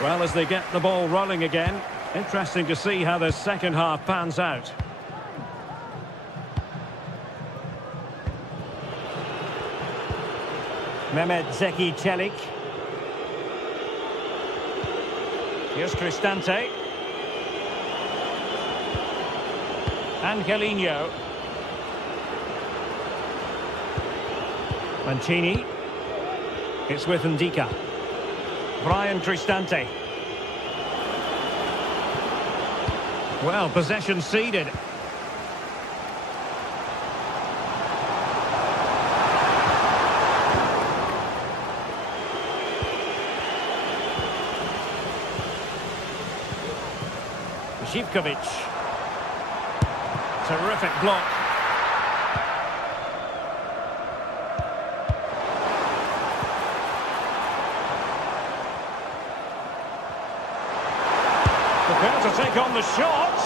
Well, as they get the ball rolling again, interesting to see how the second half pans out. Mehmet Zeki Çelik. Here's Cristante. Angelino. Mancini. It's with Ndika. Brian Cristante. Well, possession ceded. Zivkovic. Terrific block. Prepared to take on the shot.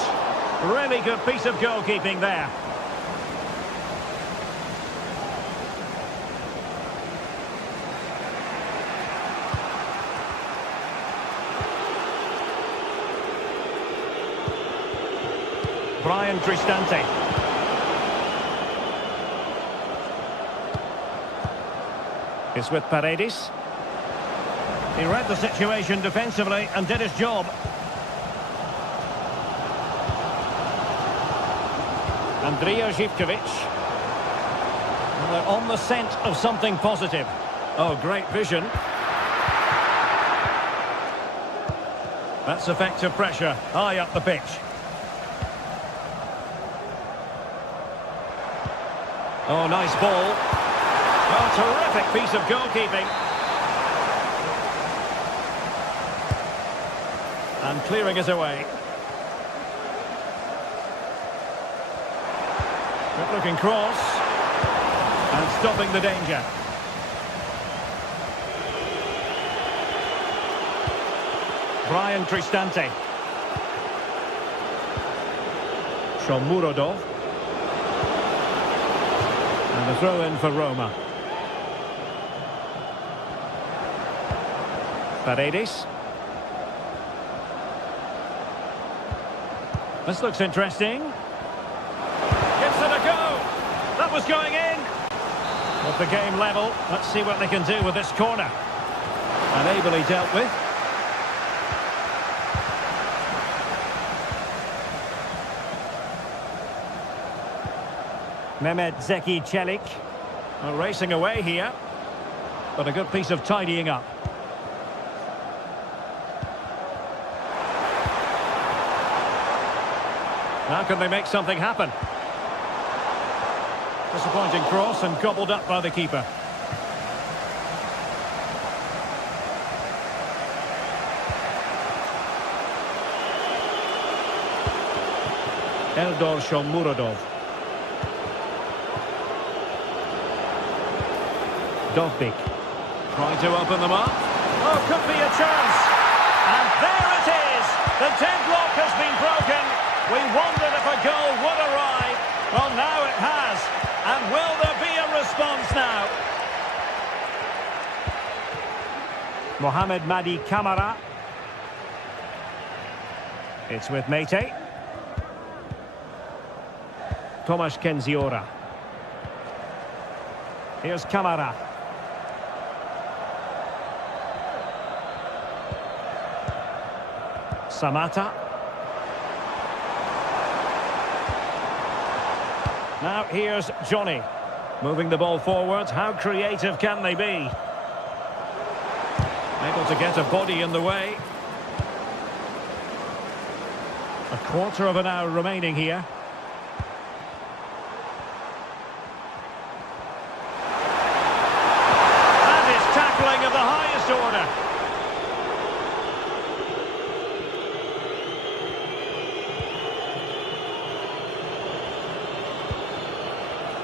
Really good piece of goalkeeping there. Brian Cristante. It's with Paredes. He read the situation defensively and did his job. Andrija Zivkovic. Well, they're on the scent of something positive. Oh, great vision. That's effective pressure, high up the pitch. Oh, nice ball. Oh, terrific piece of goalkeeping. And clearing it away. Good looking cross. And stopping the danger. Brian Cristante. Shomurodov. And a throw in for Roma. Paredes. This looks interesting. Gives it a go. That was going in. With the game level, let's see what they can do with this corner. And ably dealt with. Mehmet Zeki Çelik. Racing away here. But a good piece of tidying up. Now can they make something happen? Disappointing cross and gobbled up by the keeper. Eldor Shomurodov. Dovbik. Trying to open them up. Oh, could be a chance. And there it is. The deadlock has been broken. We wondered if a goal would arrive. Well, now it has. And will there be a response now? Mohamed Madi Kamara. It's with Mete. Tomasz Kenziora. Here's Kamara. Samata. Now here's Johnny. Moving the ball forward. How creative can they be? Able to get a body in the way. A quarter of an hour remaining here. That is tackling of the highest order.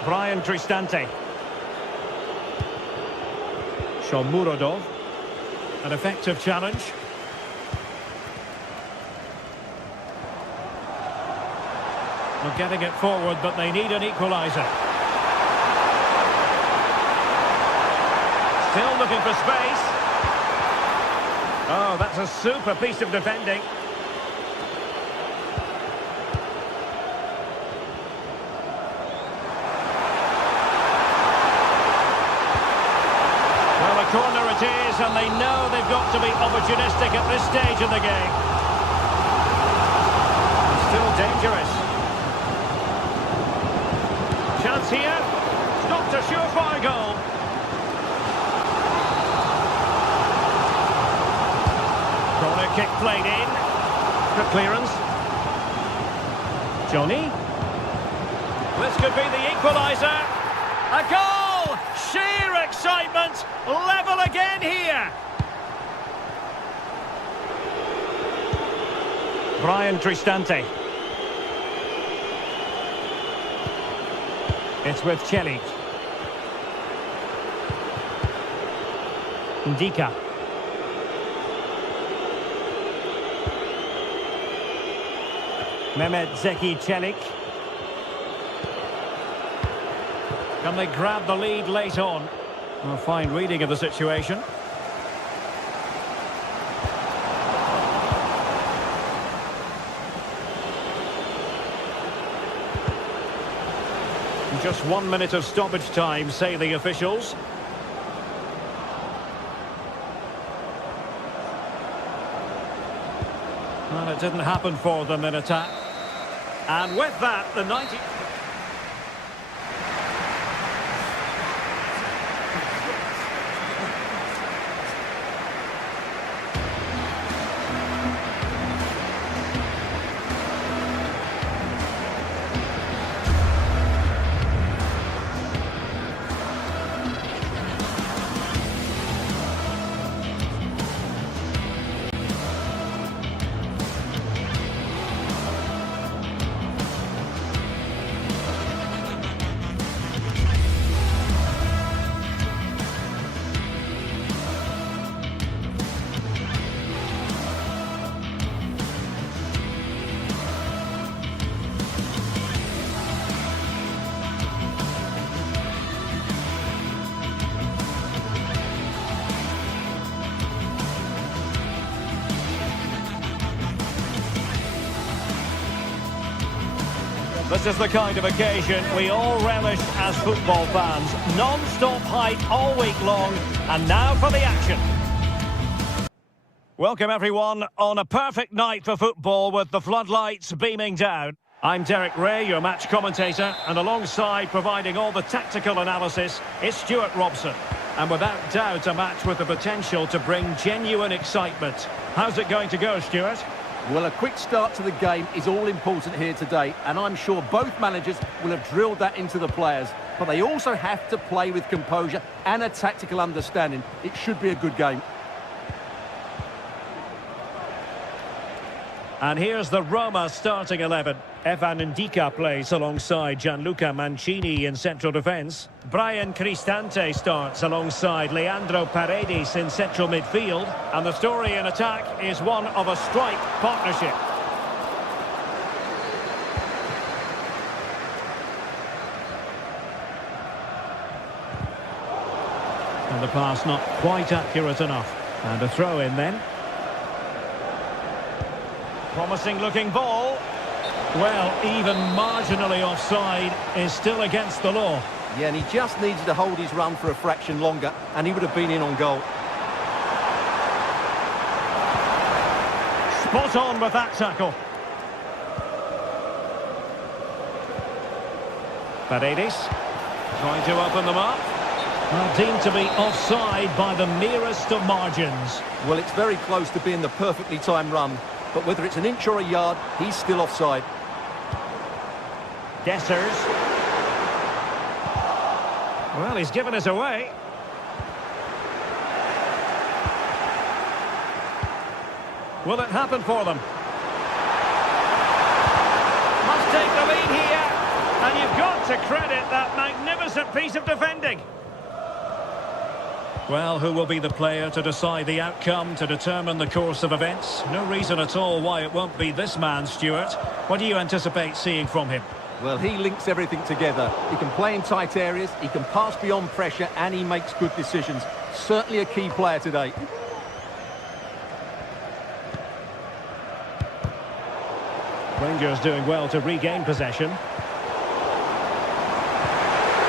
Brian Cristante. Shomurodov. An effective challenge. They're getting it forward, but they need an equaliser. Still looking for space. Oh, that's a super piece of defending. Well, a corner it is, and they know they've got to be opportunistic at this stage of the game. It's still dangerous. Chance here. It's not a surefire goal. Corner kick played in. Good clearance. Johnny. This could be the equaliser. A goal! Sheer excitement. Level again here. Brian Cristante. It's with Celik. Ndika. Mehmet Zeki Celik. Can they grab the lead late on? A fine reading of the situation. Just 1 minute of stoppage time, say the officials. Well, it didn't happen for them in attack. And with that, the 90... This is the kind of occasion we all relish as football fans. Non-stop hype all week long, and now for the action. Welcome everyone on a perfect night for football with the floodlights beaming down. I'm Derek Ray, your match commentator, and alongside providing all the tactical analysis is Stuart Robson. And without doubt a match with the potential to bring genuine excitement. How's it going to go, Stuart? Well, a quick start to the game is all important here today, and I'm sure both managers will have drilled that into the players. But they also have to play with composure and a tactical understanding. It should be a good game. And here's the Roma starting 11. Evan Ndika plays alongside Gianluca Mancini in central defence. Brian Cristante starts alongside Leandro Paredes in central midfield. And the story in attack is one of a strike partnership. And the pass not quite accurate enough. And a throw in then. Promising looking ball. Well, even marginally offside is still against the law. Yeah, and he just needed to hold his run for a fraction longer, and he would have been in on goal. Spot on with that tackle. Paredes trying to open them up. Well, deemed to be offside by the merest of margins. Well, it's very close to being the perfectly timed run, but whether it's an inch or a yard, he's still offside. Dessers. Well, he's given us away. Will it happen for them? Must take the lead here. And you've got to credit that magnificent piece of defending. Well, who will be the player to decide the outcome, to determine the course of events? No reason at all why it won't be this man, Stuart. What do you anticipate seeing from him? Well, he links everything together. He can play in tight areas, he can pass beyond pressure, and he makes good decisions. Certainly a key player today. Rangers doing well to regain possession.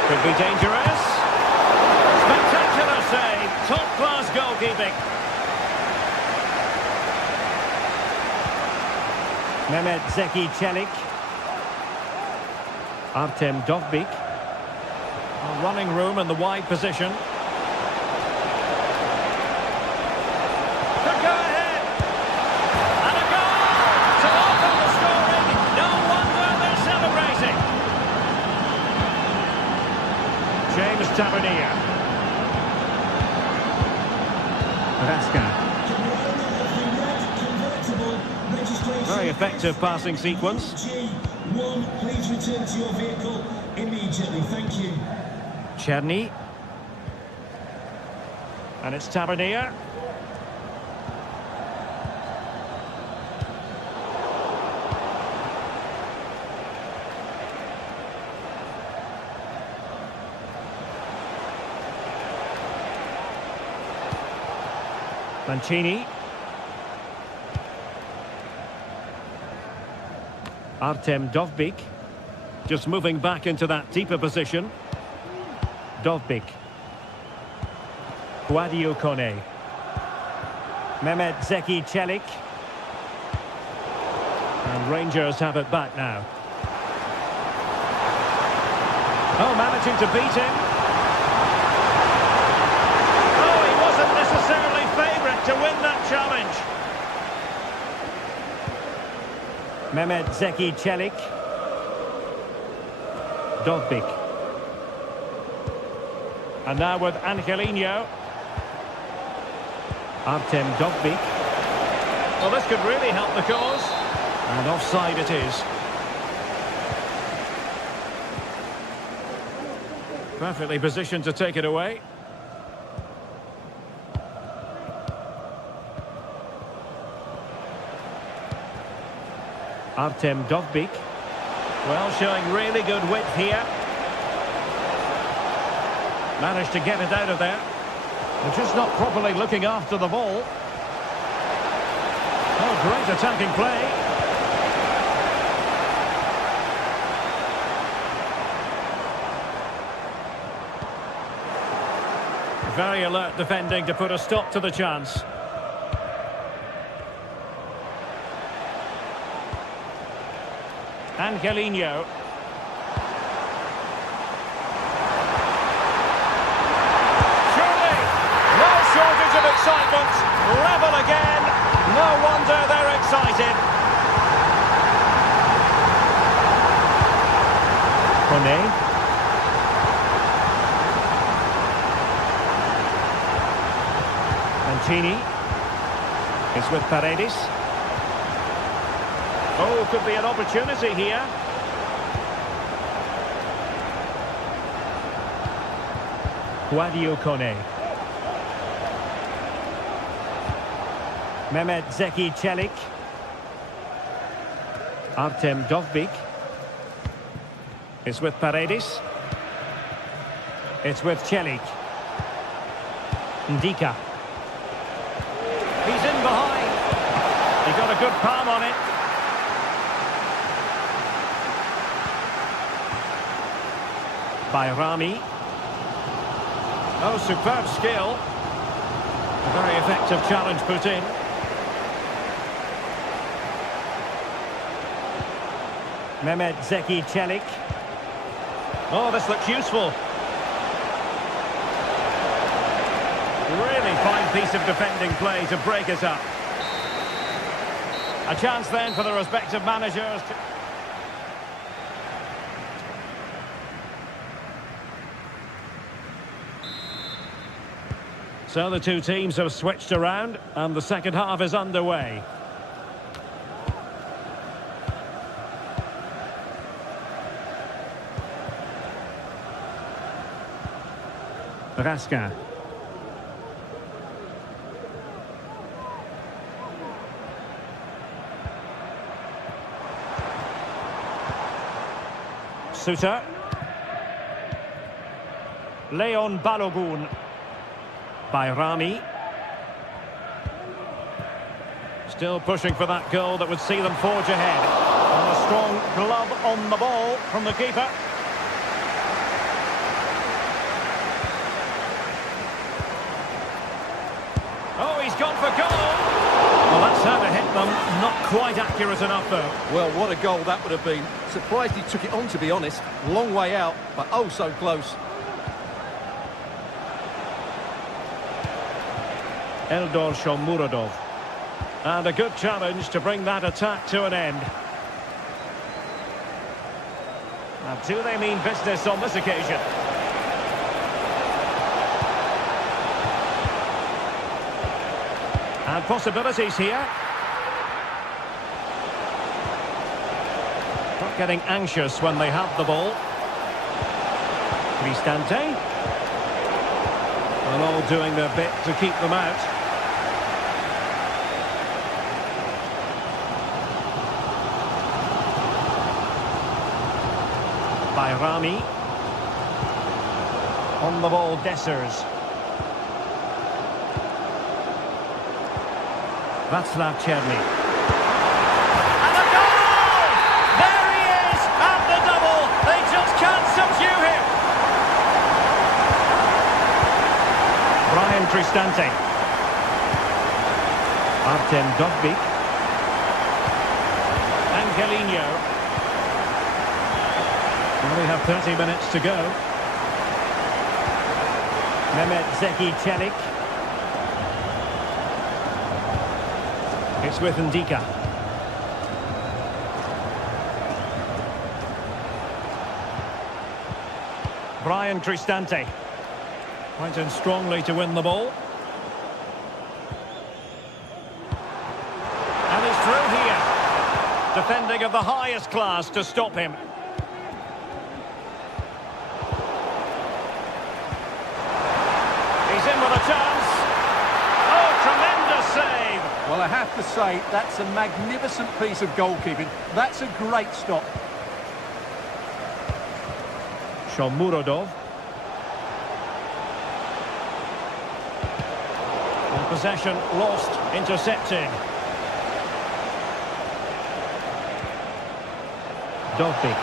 Could be dangerous. Spectacular save. Top-class goalkeeping. Mehmet Zeki Çelik. Artem Dovbik. Running room in the wide position. Could go ahead. And a goal to open the scoring. No wonder they're celebrating. James Tavernier. Raska. Very effective passing sequence. G1, please return to your vehicle immediately. Thank you. Cherny. And it's Tavernier. Mancini. Artem Dovbik. Just moving back into that deeper position. Dovbik. Guadio Kone. Mehmet Zeki Çelik. And Rangers have it back now. Oh, managing to beat him. Oh, he wasn't necessarily favourite to win that challenge. Mehmet Zeki Çelik. Dovbik. And now with Angelino. Artem Dovbik. Well, this could really help the cause. And offside it is. Perfectly positioned to take it away. Artem Dovbik. Well, showing really good width here. Managed to get it out of there. They're just not properly looking after the ball. Oh, great attacking play. Very alert defending to put a stop to the chance. Angelino. Surely, no shortage of excitement. Level again. No wonder they're excited. Kone. Mancini. It's with Paredes. Oh, could be an opportunity here. Guadio Kone. Mehmet Zeki Çelik. Artem Dovbik. It's with Paredes. It's with Çelik. Ndika. He's in behind. He got a good palm on it. Bayrami. Oh, superb skill. A very effective challenge put in. Mehmet Zeki Çelik. Oh, this looks useful. Really fine piece of defending play to break us up. A chance then for the respective managers to... So the two teams have switched around and the second half is underway. Raska. Suter. Leon Balogun. Bayrami. Still pushing for that goal that would see them forge ahead. And a strong glove on the ball from the keeper. Oh, he's gone for goal. Well, that's how to hit them. Not quite accurate enough, though. Well, what a goal that would have been. Surprised he took it on, to be honest. Long way out, but oh so close. Eldor Shomurodov. And a good challenge to bring that attack to an end. Now, do they mean business on this occasion? And possibilities here. Not getting anxious when they have the ball. Cristante. And all doing their bit to keep them out. Bayrami. On the ball, Dessers. Václav Černý. And a goal! There he is at the double. They just can't subdue him. Brian Cristante. Artem Dovbik. Angelino. Well, we have 30 minutes to go. Mehmet Zeki Çelik. It's with Ndika. Brian Cristante. Went in strongly to win the ball. And he's through here. Defending of the highest class to stop him. He's in with a chance. Oh, tremendous save. Well, I have to say, that's a magnificent piece of goalkeeping. That's a great stop. Shomurodov. And possession lost, intercepting. Dovbik.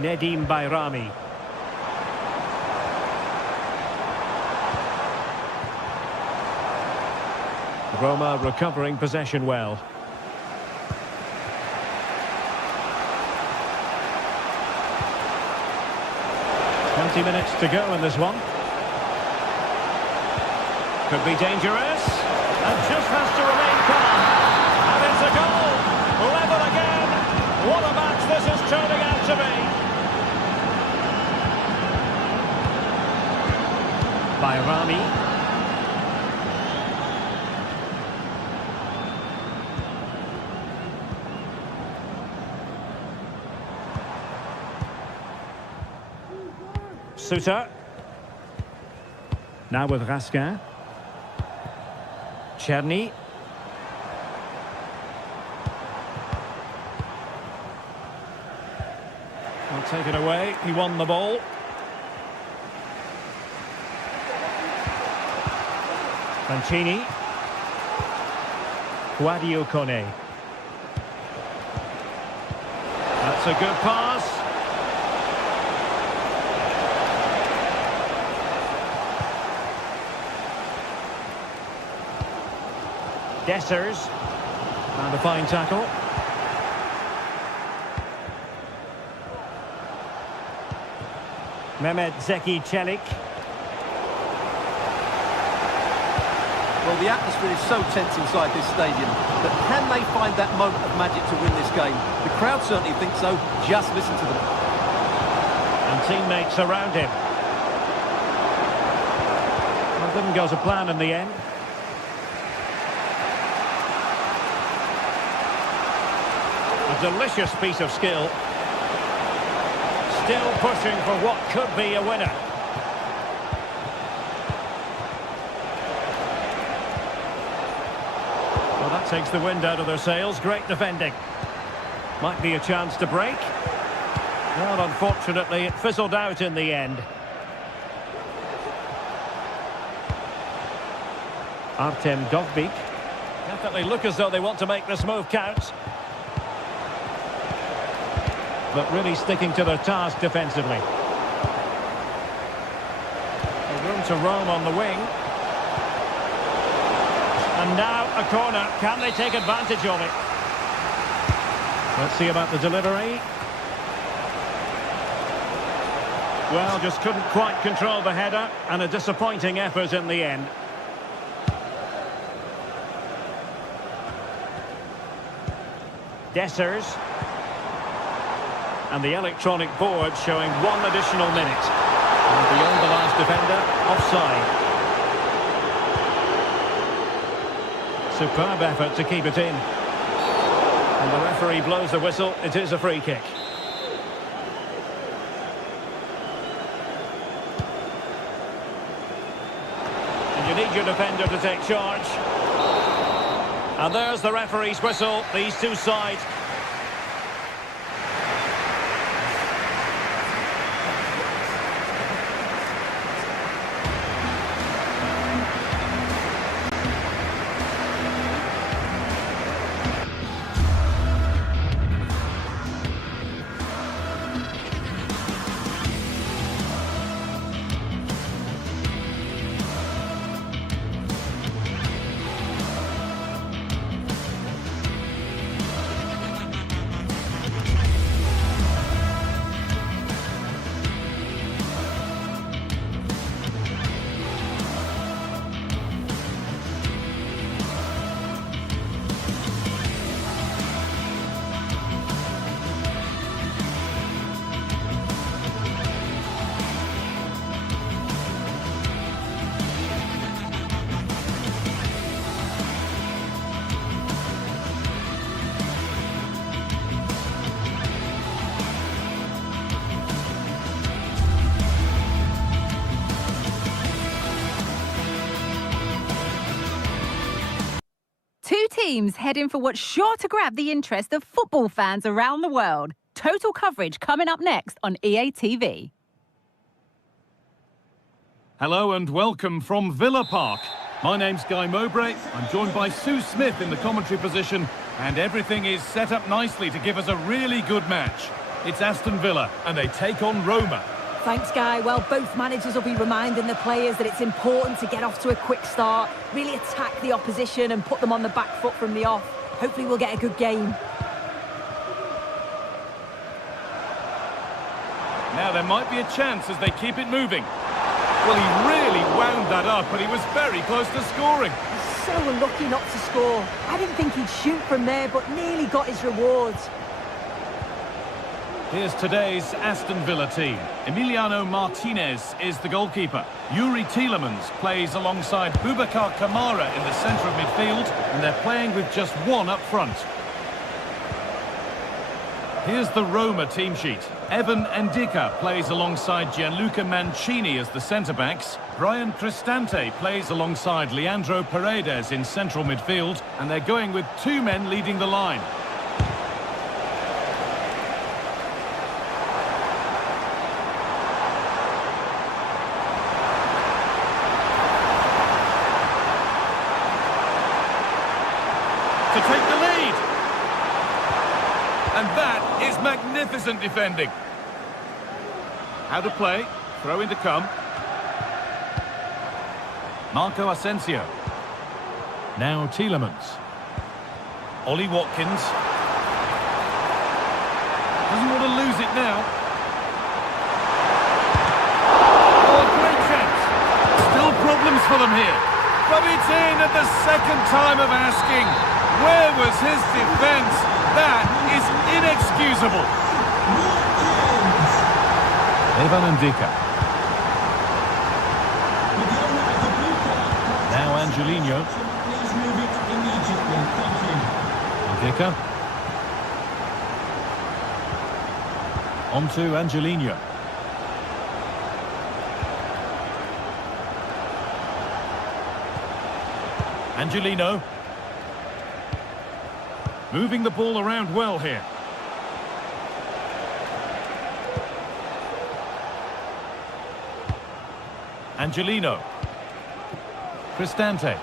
Nedim Bayrami. Roma recovering possession well. Twenty minutes to go in this one. Could be dangerous. And just has to remain calm. to be. Bayrami. Suter. Now with Raskin. Cherny. I'll take it away. He won the ball. Mancini. Guadio Kone. That's a good pass. Dessers. And a fine tackle. Mehmet Zeki Çelik. Well, the atmosphere is so tense inside this stadium, but can they find that moment of magic to win this game? The crowd certainly think so. Just listen to them. And teammates around him. Well, didn't go to plan in the end. A delicious piece of skill. Still pushing for what could be a winner. Well, that takes the wind out of their sails. Great defending. Might be a chance to break. Well, unfortunately, it fizzled out in the end. Artem Dovbyk. Definitely look as though they want to make this move count. But really sticking to their task defensively. Room to roam on the wing. And now a corner. Can they take advantage of it? Let's see about the delivery. Well, just couldn't quite control the header, and a disappointing effort in the end. Dessers. And the electronic board showing 1 additional minute. And beyond the last defender, offside. Superb effort to keep it in. And the referee blows the whistle. It is a free kick. And you need your defender to take charge. And there's the referee's whistle. These two sides. Two teams heading for what's sure to grab the interest of football fans around the world. Total coverage coming up next on EA TV. Hello and welcome from Villa Park. My name's Guy Mowbray. I'm joined by Sue Smith in the commentary position, and everything is set up nicely to give us a really good match. It's Aston Villa, and they take on Roma. Thanks, Guy. Well, both managers will be reminding the players that it's important to get off to a quick start, really attack the opposition and put them on the back foot from the off. Hopefully we'll get a good game. Now there might be a chance as they keep it moving. Well, he really wound that up, but he was very close to scoring. He's so unlucky not to score. I didn't think he'd shoot from there, but nearly got his rewards. Here's today's Aston Villa team. Emiliano Martinez is the goalkeeper. Yuri Tielemans plays alongside Boubacar Kamara in the centre of midfield, and they're playing with just one up front. Here's the Roma team sheet. Evan Ndika plays alongside Gianluca Mancini as the centre-backs. Brian Cristante plays alongside Leandro Paredes in central midfield, and they're going with two men leading the line. To take the lead. And that is magnificent defending. How to play. Throw in to come. Marco Asensio. Now Tielemans. Ollie Watkins. Doesn't want to lose it now. Oh, great chance. Still problems for them here. But it's in at the second time of asking. Where was his defence? That is inexcusable. Evan Ndika. Now Angelino. Ndika. On to Angelino. Angelino. Moving the ball around well here. Angelino. Cristante.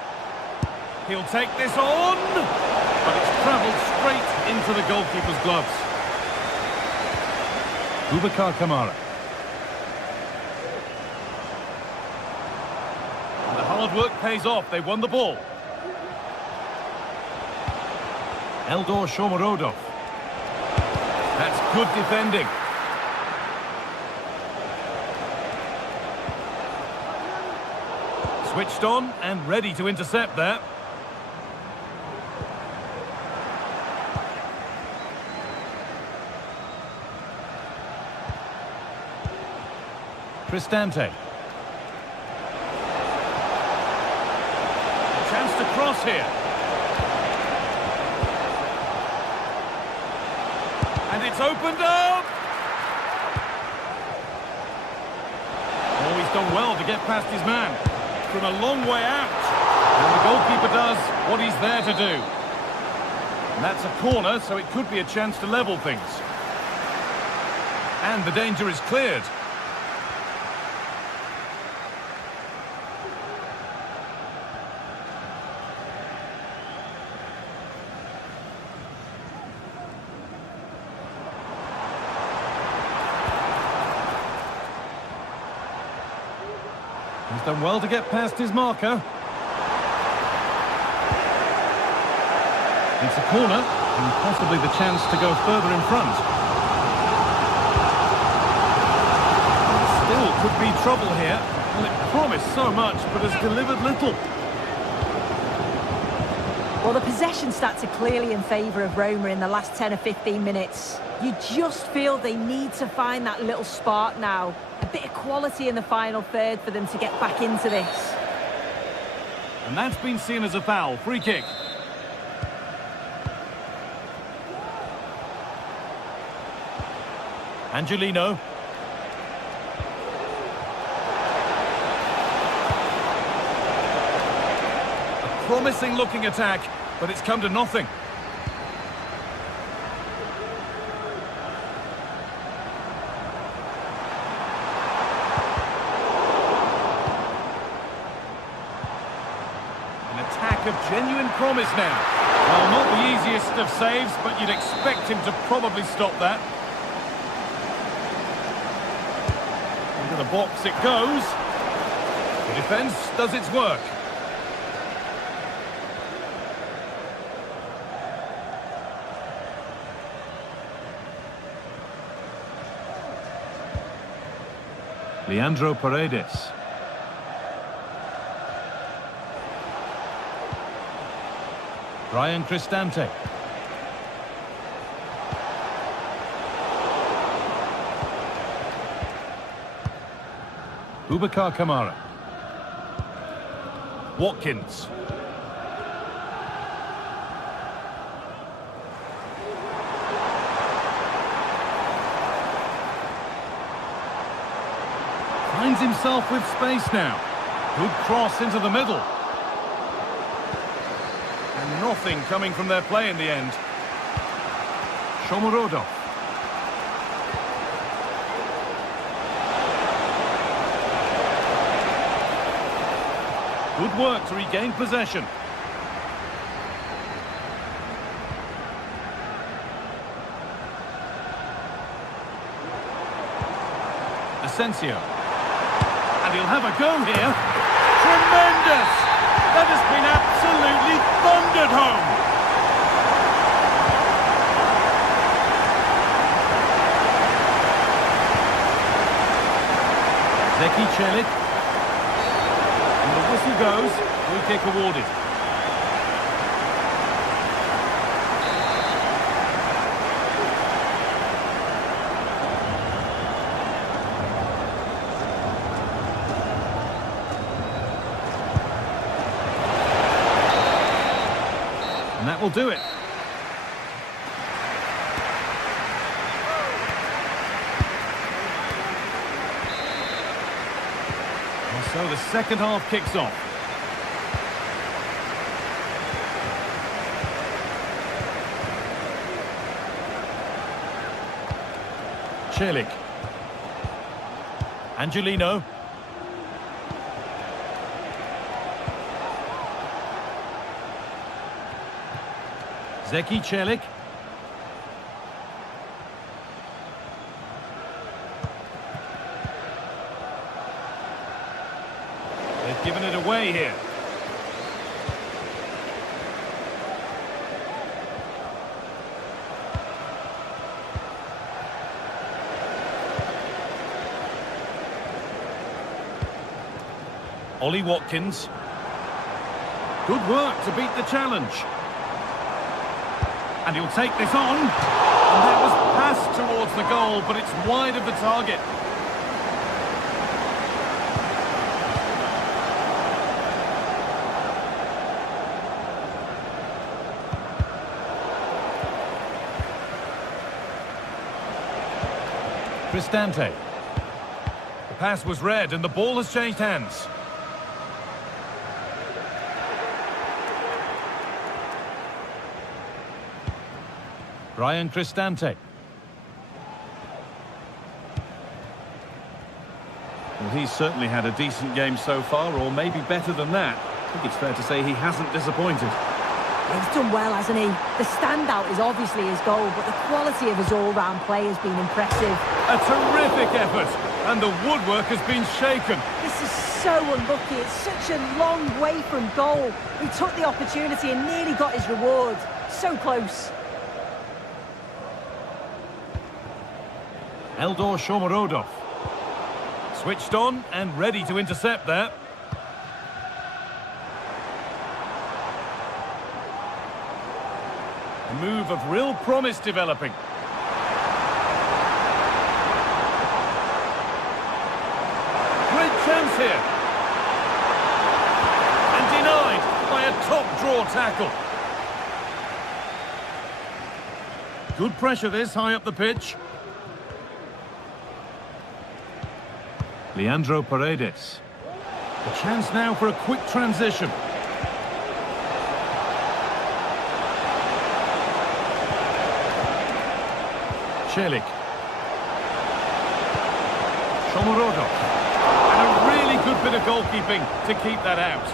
He'll take this on, but it's travelled straight into the goalkeeper's gloves. Boubacar Kamara. And the hard work pays off. They won the ball. Eldor Shomurodov. That's good defending. Switched on and ready to intercept there. Cristante. Chance to cross here. And it's opened up! Oh, he's done well to get past his man. From a long way out. And the goalkeeper does what he's there to do. And that's a corner, so it could be a chance to level things. And the danger is cleared. He's done well to get past his marker. It's a corner, and possibly the chance to go further in front. Still could be trouble here. Well, it promised so much, but has delivered little. Well, the possession stats are clearly in favour of Roma in the last 10 or 15 minutes. You just feel they need to find that little spark now. A bit of quality in the final third for them to get back into this. And that's been seen as a foul. Free kick. Angelino. A promising looking attack, but it's come to nothing. Of genuine promise now. Well, not the easiest of saves, but you'd expect him to probably stop that. Into the box it goes. The defence does its work. Leandro Paredes. Brian Cristante. Boubacar Kamara. Watkins. Finds himself with space now. Good cross into the middle. And nothing coming from their play in the end. Shomurodov. Good work to regain possession. Asensio. And he'll have a go here. Tremendous! That has been absolutely thundered home. Zeki Celik. And the whistle goes. Free kick awarded. And that will do it. And so the second half kicks off. Celik. Angelino. Zeki Celik. They've given it away here. Ollie Watkins. Good work to beat the challenge. And he'll take this on. And that was passed towards the goal, but it's wide of the target. Cristante. The pass was read and the ball has changed hands. Brian Cristante. Well, he's certainly had a decent game so far, or maybe better than that. I think it's fair to say he hasn't disappointed. He's done well, hasn't he? The standout is obviously his goal, but the quality of his all-round play has been impressive. A terrific effort, and the woodwork has been shaken. This is so unlucky. It's such a long way from goal. He took the opportunity and nearly got his reward. So close. Eldor Shomurodov. Switched on and ready to intercept that. A move of real promise developing. Great chance here. And denied by a top draw tackle. Good pressure this, high up the pitch. Leandro Paredes. A chance now for a quick transition. Celik. Shomurodov. And a really good bit of goalkeeping to keep that out.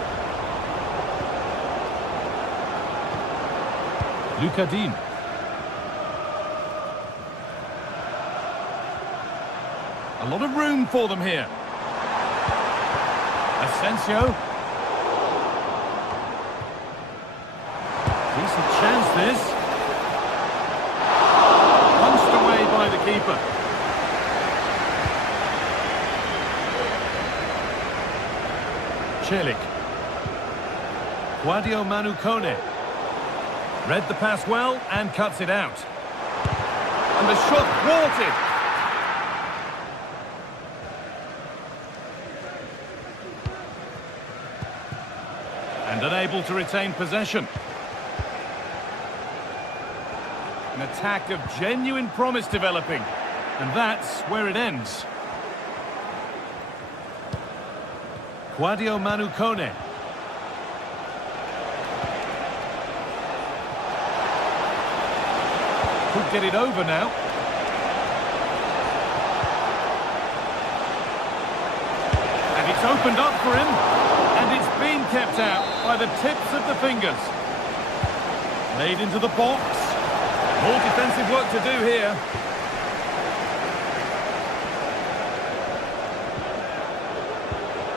Lucadine. A lot of room for them here. Asensio. Decent chance this. Punched away by the keeper. Celik. Guadio Manu Kone. Read the pass well and cuts it out. And the shot thwarted. And unable to retain possession. An attack of genuine promise developing. And that's where it ends. Quadio Manu Kone. Could get it over now. And it's opened up for him. And it's been kept out by the tips of the fingers. Made into the box. More defensive work to do here.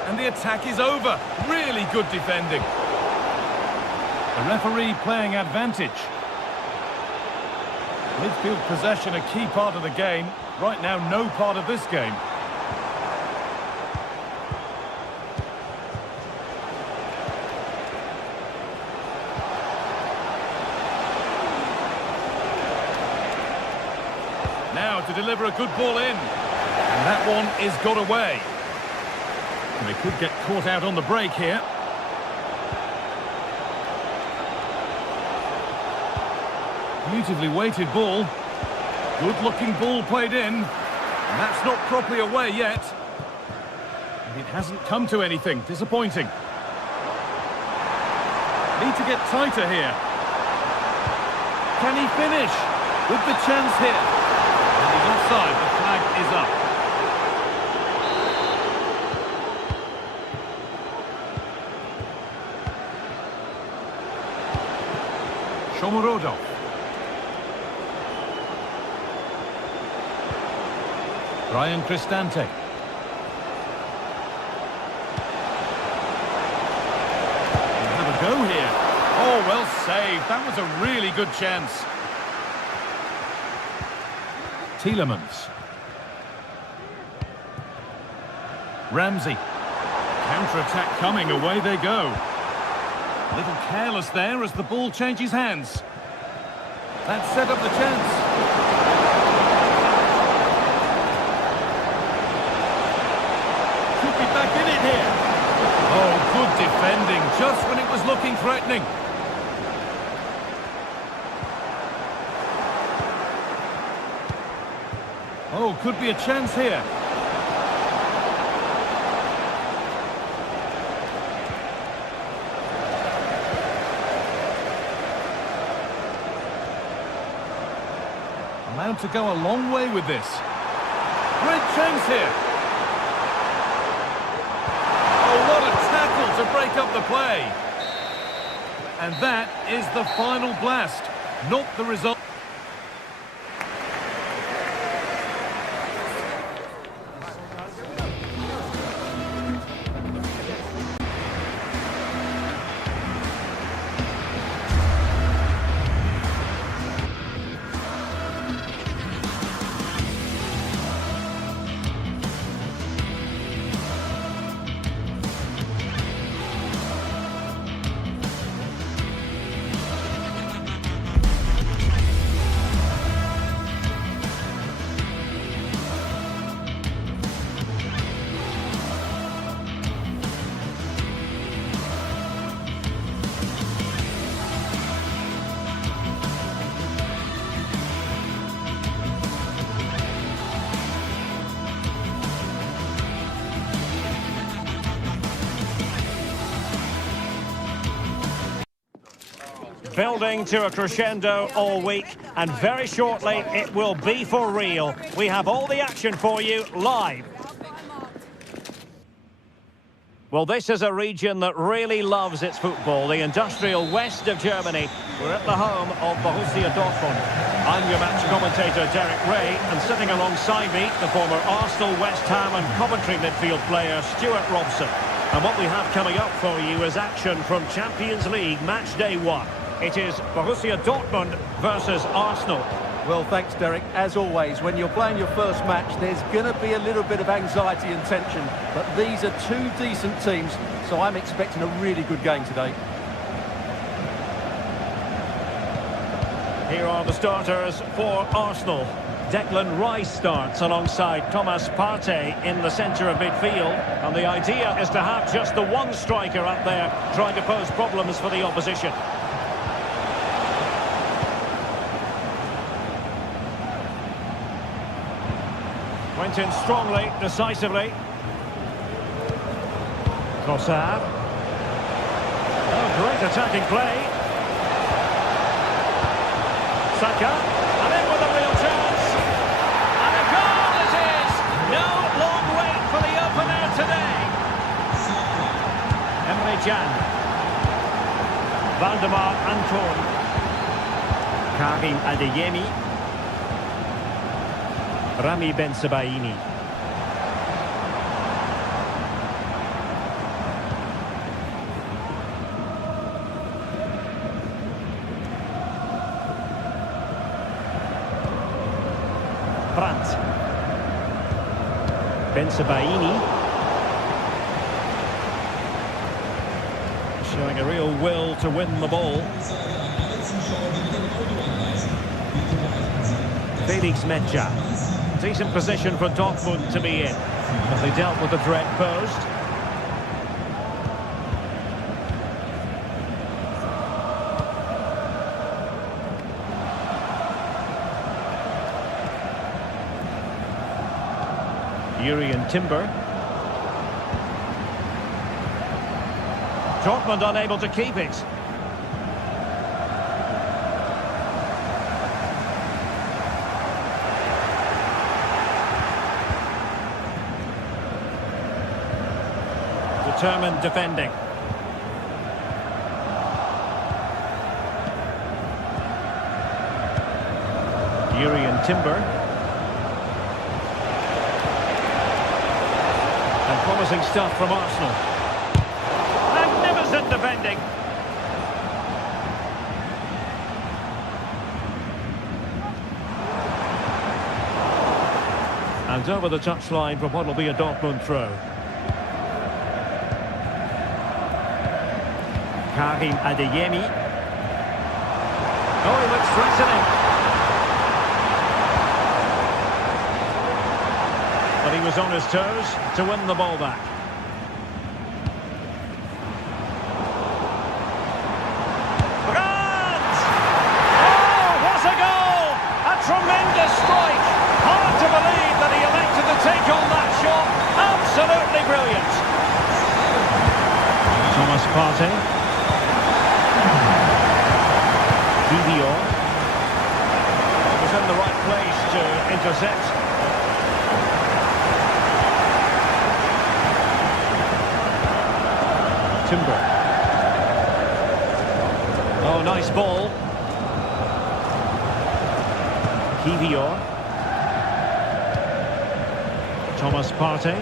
And the attack is over. Really good defending. The referee playing advantage. Midfield possession a key part of the game. Right now, no part of this game. Now to deliver a good ball in. And that one is got away. And they could get caught out on the break here. Beautifully weighted ball. Good-looking ball played in. And that's not properly away yet. And it hasn't come to anything. Disappointing. Need to get tighter here. Can he finish? With the chance here. And he's offside. The flag is up. Shomorodov. Brian Cristante. Have a go here. Oh, well saved. That was a really good chance. Tielemans. Ramsey. Counter-attack coming. Away they go. A little careless there as the ball changes hands. That set up the chance. Could be back in it here. Oh, good defending, just when it was looking threatening. Oh, could be a chance here. Allowed to go a long way with this. Great chance here. Oh, what a tackle to break up the play. And that is the final blast, not the result. Building to a crescendo all week, and very shortly it will be for real. We have all the action for you live. Well, this is a region that really loves its football, the industrial west of Germany. We're at the home of Borussia Dortmund. I'm your match commentator, Derek Ray, and sitting alongside me, the former Arsenal, West Ham and Coventry midfield player, Stuart Robson. And what we have coming up for you is action from Champions League Match Day 1. It is Borussia Dortmund versus Arsenal. Well, thanks, Derek. As always, when you're playing your first match, there's going to be a little bit of anxiety and tension. But these are two decent teams, so I'm expecting a really good game today. Here are the starters for Arsenal. Declan Rice starts alongside Thomas Partey in the centre of midfield. And the idea is to have just the one striker up there trying to pose problems for the opposition. Went in strongly, decisively. Trossard. Oh, great attacking play. Saka. And in with a real chance. And a goal it is! No long wait for the opener today. Emre Can. Valdemar Anton. Karim Adeyemi. Rami Bensebaini. Brandt. Bensebaini. Showing a real will to win the ball. Felix Menja. Decent position for Dortmund to be in, but they dealt with the threat posed. Jurrien Timber. Dortmund unable to keep it. Determined defending. Jurrien Timber. And promising stuff from Arsenal. Magnificent defending. And over the touchline for what will be a Dortmund throw. Karim Adeyemi. Oh, he looks threatening. But he was on his toes to win the ball back. Brandt! Oh, what a goal! A tremendous strike. Hard to believe that he elected to take on that shot. Absolutely brilliant. Thomas Partey. Was in the right place to intercept. Timber. Oh, nice ball. Kivior. Thomas Partey.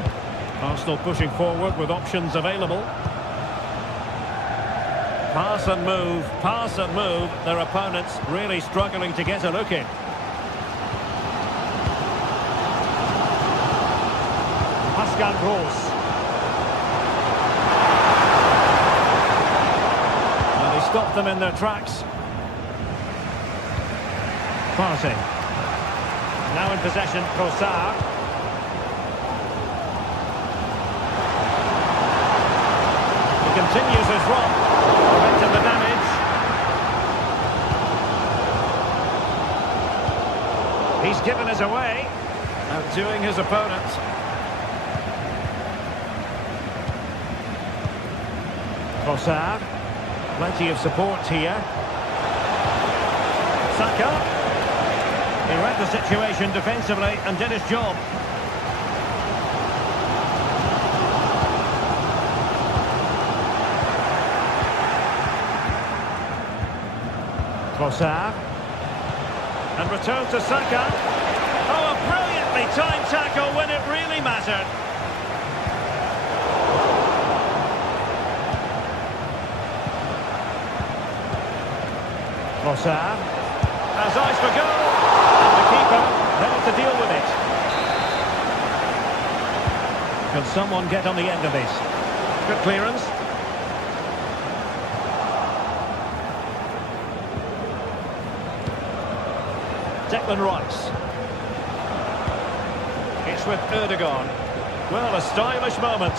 Arsenal pushing forward with options available. Pass and move, pass and move. Their opponents really struggling to get a look in. Pascal Gross. Well, he stopped them in their tracks. Partey. Now in possession, Trossard. He continues his run. Preventing the damage. He's given us away, outdoing his opponent. Trossard. Plenty of support here. Saka. He read the situation defensively and did his job. Trossard. And return to Saka. Oh, a brilliantly timed tackle when it really mattered. Trossard. Has eyes for goal. And the keeper ready to deal with it. Can someone get on the end of this? Good clearance. Declan Rice. It's with Erdogan. Well, a stylish moment.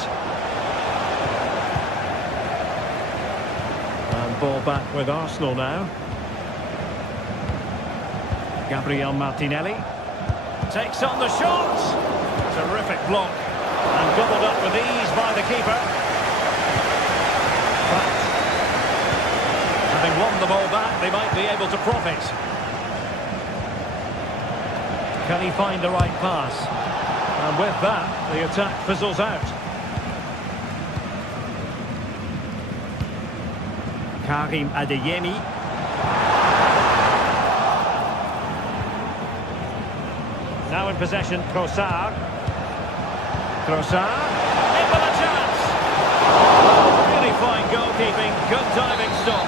And ball back with Arsenal now. Gabriel Martinelli takes on the shot. Terrific block. And gobbled up with ease by the keeper. But having won the ball back, they might be able to profit. Can he find the right pass? And with that, the attack fizzles out. Karim Adeyemi. Now in possession, Trossard. Trossard, in with a chance. Really fine goalkeeping, good diving stop.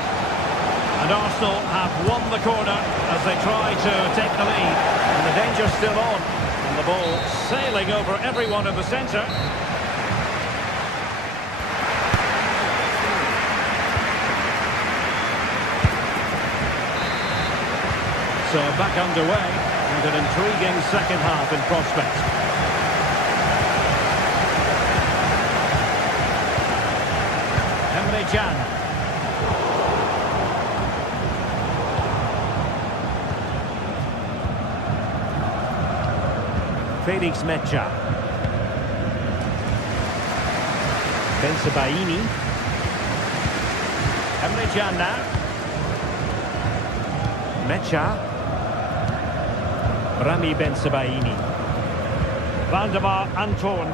And Arsenal have won the corner as they try to take the lead. And the danger's still on. And the ball sailing over everyone in the centre. So back underway, and an intriguing second half in prospect. Can. Felix Mecha. Bensebaini. Emre Can now. Mecha. Rami Bensebaini. Valdemar Anton.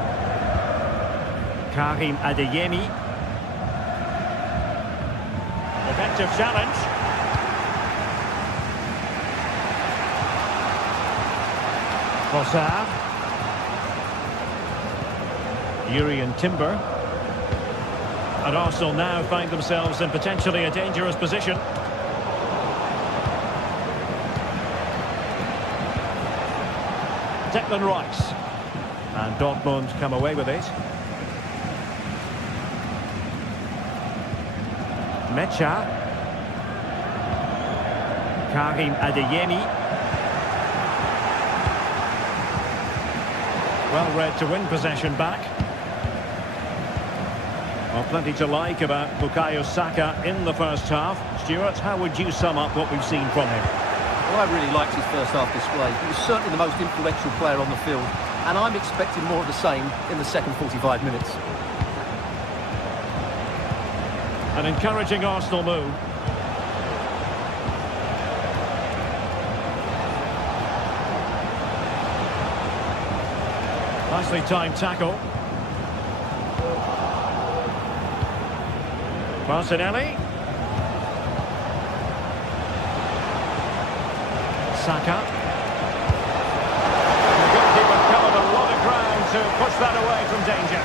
Karim Adeyemi. Effective challenge. Trossard. Urian Timber. And Arsenal now find themselves in potentially a dangerous position. Declan Rice. And Dortmund come away with it. Mecha. Karim Adeyemi. Well read to win possession back. Well, plenty to like about Bukayo Saka in the first half. Stuart, how would you sum up what we've seen from him? Well, I really liked his first half display. He was certainly the most influential player on the field, and I'm expecting more of the same in the second 45 minutes. An encouraging Arsenal move. Nicely timed tackle. Martinelli. Saka. The goalkeeper covered a lot of ground to push that away from danger.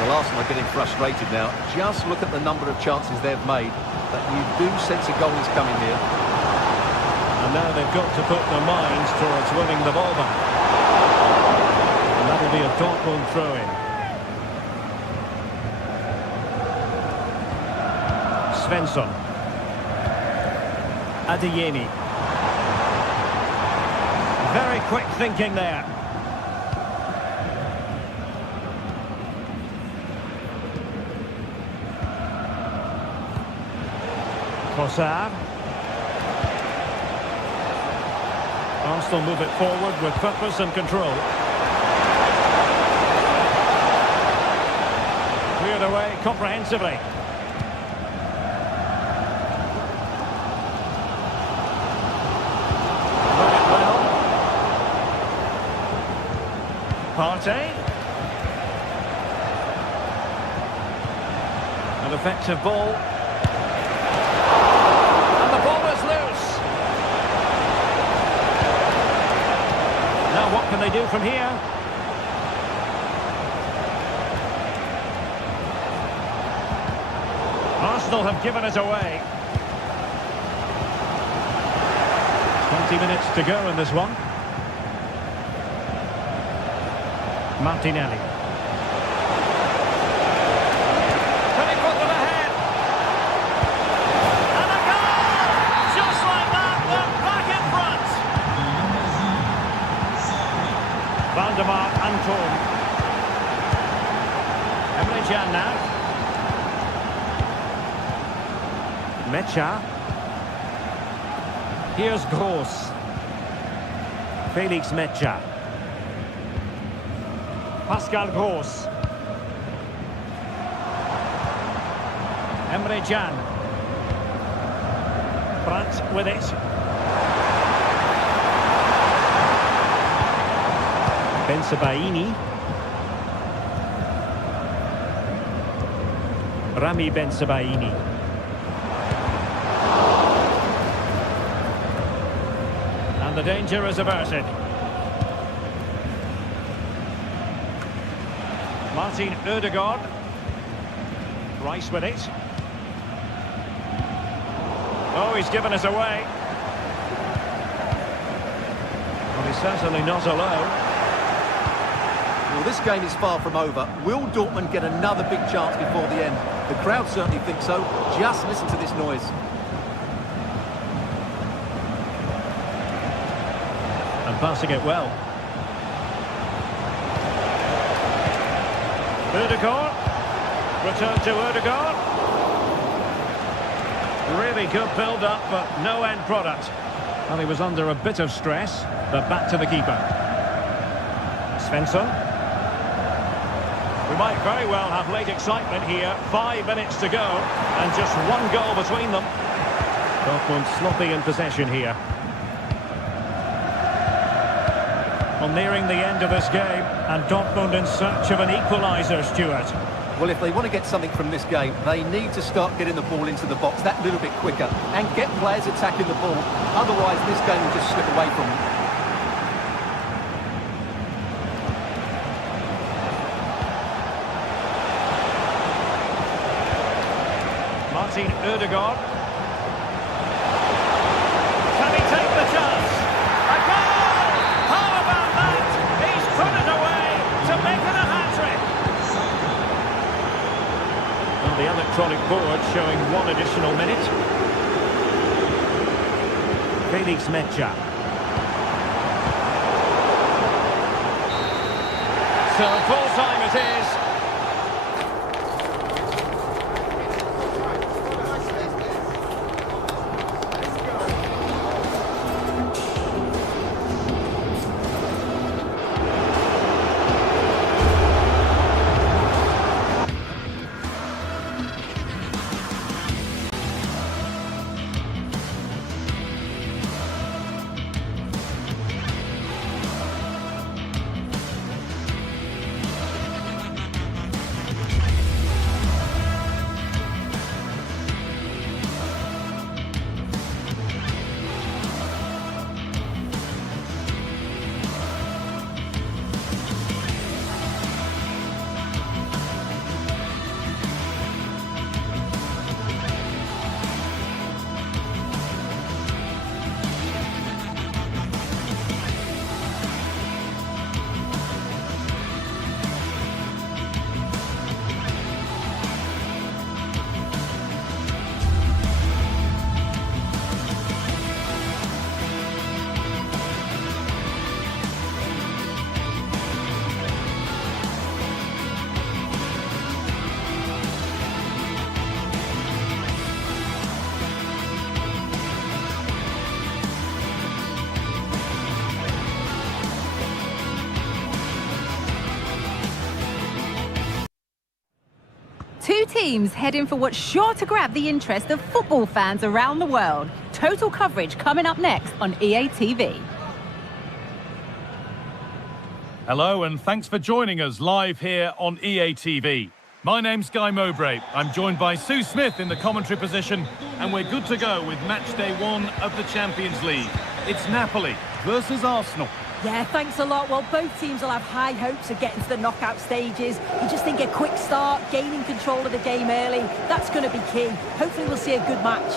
Well, Arsenal are getting frustrated now. Just look at the number of chances they've made. But you do sense a goal is coming here. And now they've got to put their minds towards winning the ball back. And that'll be a Dortmund throw-in. Svensson. Adeyemi. Very quick thinking there. Trossard. Arsenal move it forward with purpose and control. Cleared away comprehensively. Run it well. Partey. An effective ball. What can they do from here? Arsenal have given it away. 20 minutes to go in this one. Martinelli. Can he put them ahead? And a goal! Just like that, they're back in front. Waldemar Anton. Emre Can now. Mecha. Here's Gross. Felix Mecha. Pascal Gross. Emre Can. Brandt with it. Bensebaini. Rami Bensebaini. And the danger is averted. Martin Ødegaard. Rice with it. Oh, he's given us away. Well, he's certainly not alone. Well, this game is far from over. Will Dortmund get another big chance before the end? The crowd certainly think so. Just listen to this noise. And passing it well. Ødegaard. Return to Ødegaard. Really good build-up, but no end product. Well, he was under a bit of stress, but back to the keeper. Svensson. We might very well have late excitement here. 5 minutes to go, and just one goal between them. Dortmund sloppy in possession here. Well, nearing the end of this game, and Dortmund in search of an equaliser, Stuart. Well, if they want to get something from this game, they need to start getting the ball into the box that little bit quicker and get players attacking the ball. Otherwise, this game will just slip away from them. Martin Ødegaard. Can he take the chance? A goal! How about that? He's put it away to make it a hat-trick. And the electronic board showing 1 additional minute. Felix Mecha. So full time it is. Two teams heading for what's sure to grab the interest of football fans around the world. Total coverage coming up next on EA TV. Hello and thanks for joining us live here on EA TV. My name's Guy Mowbray. I'm joined by Sue Smith in the commentary position, and we're good to go with match day 1 of the Champions League. It's Napoli versus Arsenal. Yeah, thanks a lot. Well, both teams will have high hopes of getting to the knockout stages. You just think a quick start, gaining control of the game early, that's going to be key. Hopefully we'll see a good match.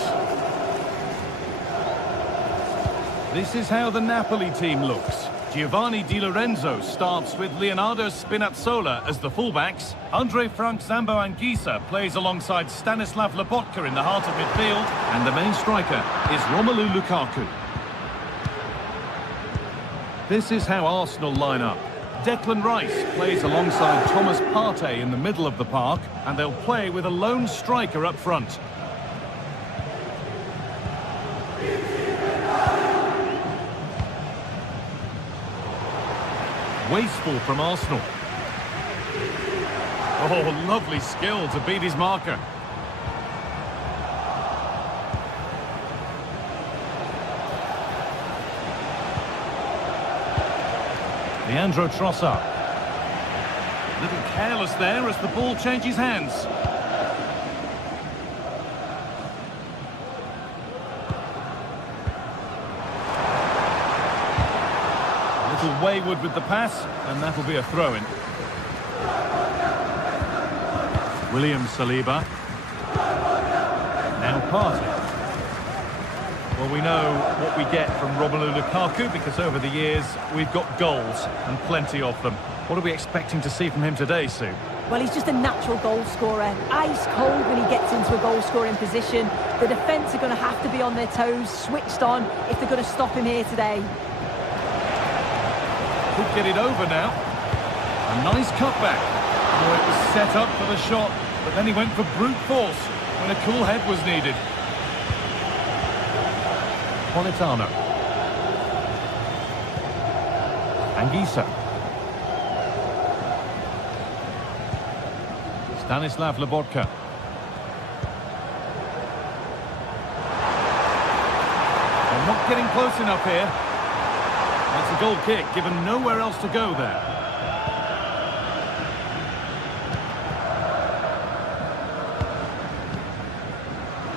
This is how the Napoli team looks. Giovanni Di Lorenzo starts with Leonardo Spinazzola as the fullbacks. Andre Frank Zambo Anguissa plays alongside Stanislav Lobotka in the heart of midfield. And the main striker is Romelu Lukaku. This is how Arsenal line up. Declan Rice plays alongside Thomas Partey in the middle of the park, and they'll play with a lone striker up front. Wasteful from Arsenal. Oh, lovely skill to beat his marker. Leandro Trossard. Little careless there as the ball changes hands. A little wayward with the pass, and that'll be a throw-in. William Saliba. Now Partey. Well, we know what we get from Romelu Lukaku because over the years we've got goals and plenty of them. What are we expecting to see from him today, Sue? Well, he's just a natural goal scorer. Ice cold when he gets into a goal-scoring position. The defence are going to have to be on their toes, switched on, if they're going to stop him here today. Could get it over now. A nice cutback. Oh, it was set up for the shot, but then he went for brute force when a cool head was needed. Politano. Anguissa. Stanislav Lobotka. They're not getting close enough here. That's a goal kick, given nowhere else to go there.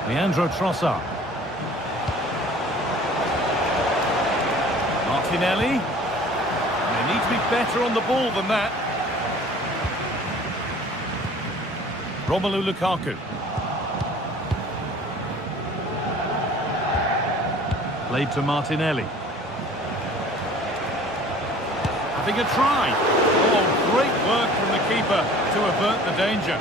Leandro Trossard. Martinelli. They need to be better on the ball than that. Romelu Lukaku. Played to Martinelli. Having a try. Oh, great work from the keeper to avert the danger.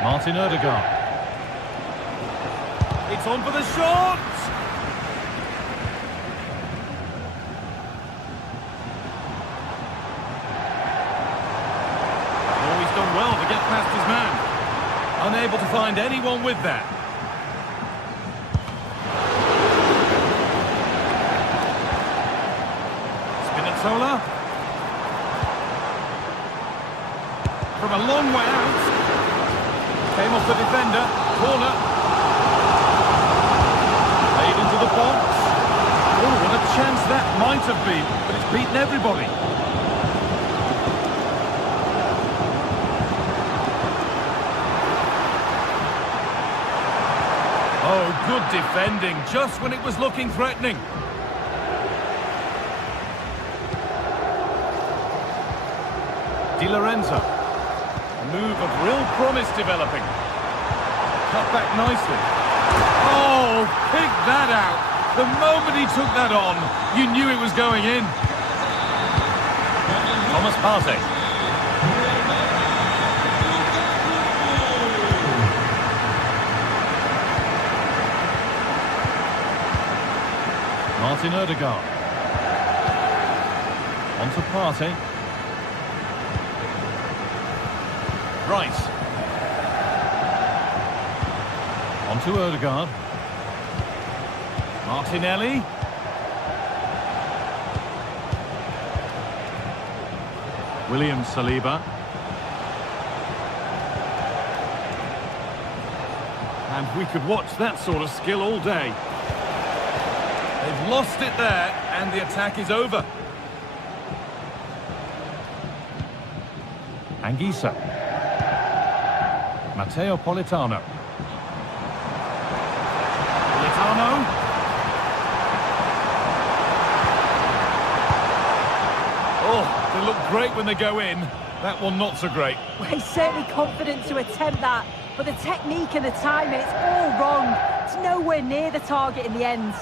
Martin Odegaard. It's on for the shot! Oh, he's done well to get past his man. Unable to find anyone with that. Spinazzola. From a long way out. Came off the defender, corner. Played into the box. Oh, what a chance that might have been, but it's beaten everybody. Oh, good defending, just when it was looking threatening. Di Lorenzo. Move of real promise developing. Cut back nicely. Oh, picked that out. The moment he took that on, you knew it was going in. Thomas Partey. Martin Odegaard. On to Partey. Rice. On to Odegaard. Martinelli. William Saliba. And we could watch that sort of skill all day. They've lost it there, and the attack is over. Anguissa. Matteo Politano. Politano. Oh, they look great when they go in. That one not so great. Well, he's certainly confident to attempt that, but the technique and the timing, it's all wrong. It's nowhere near the target in the end.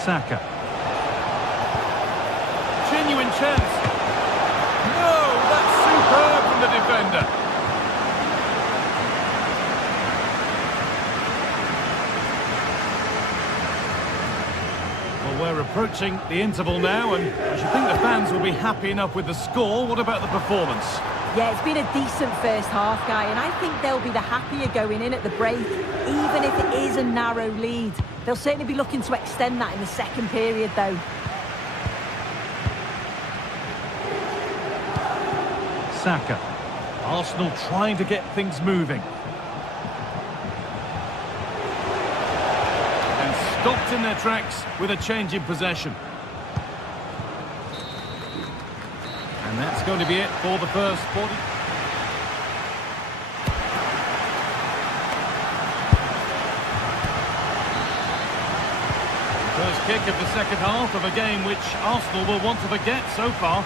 Saka. Genuine chance. No, that's superb from the defender. We're approaching the interval now, and I should think the fans will be happy enough with the score. What about the performance? Yeah, it's been a decent first half, Guy, and I think they'll be the happier going in at the break, even if it is a narrow lead. They'll certainly be looking to extend that in the second period, though. Saka. Arsenal trying to get things moving. And stopped in their tracks with a change in possession. And that's going to be it for the first 40. First kick of the second half of a game which Arsenal will want to forget so far.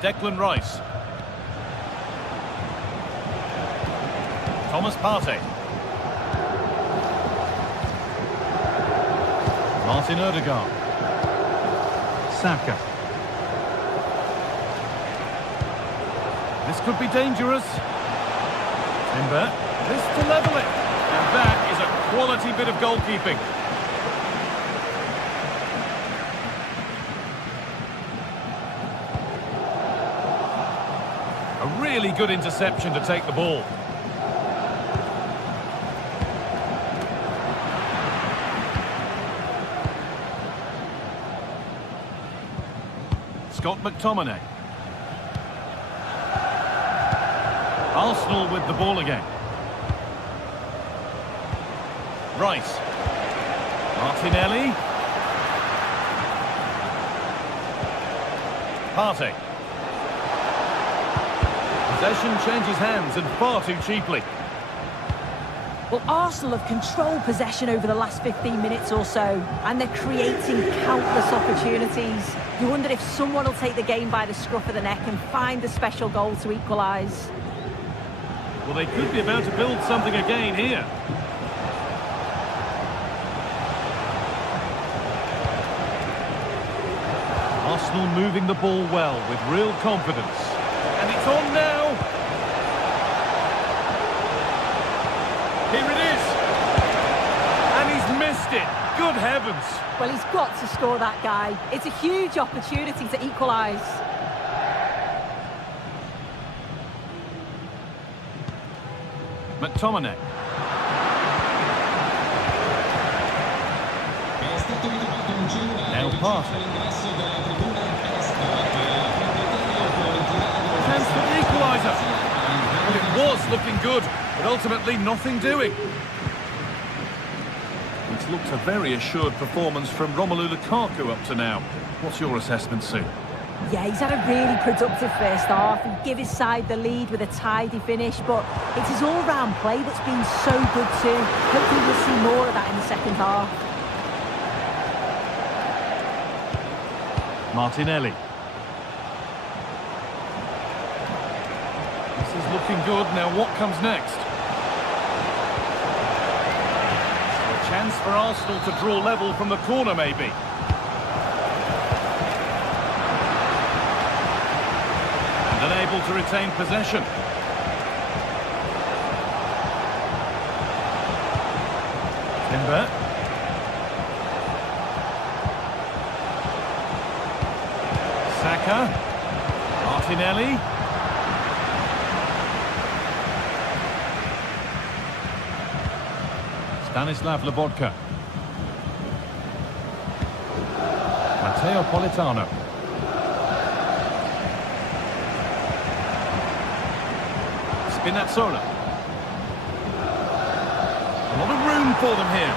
Declan Rice. Thomas Partey. Martin Odegaard. Saka. This could be dangerous. Timber. This to level it. And that is a quality bit of goalkeeping. A really good interception to take the ball. Scott McTominay. Arsenal with the ball again. Rice. Martinelli. Partey. Possession changes hands and far too cheaply. Well, Arsenal have controlled possession over the last 15 minutes or so, and they're creating countless opportunities. You wonder if someone will take the game by the scruff of the neck and find the special goal to equalise. Well, they could be about to build something again here. Arsenal moving the ball well with real confidence. And it's on now. Here it is. And he's missed it. Good heavens. Well, he's got to score that guy. It's a huge opportunity to equalise. McTominay. Now Partey. Chance for the equaliser. Well, it was looking good, but ultimately nothing doing. It's looked a very assured performance from Romelu Lukaku up to now. What's your assessment, Sue? Yeah, he's had a really productive first half and give his side the lead with a tidy finish, but it's his all-round play that's been so good too. Hopefully we'll see more of that in the second half. Martinelli. This is looking good. Now what comes next? A chance for Arsenal to draw level from the corner, maybe. And unable to retain possession. Timber. Saka. Martinelli. Stanislav Lobotka. Matteo Politano. Spinazzola. A lot of room for them here.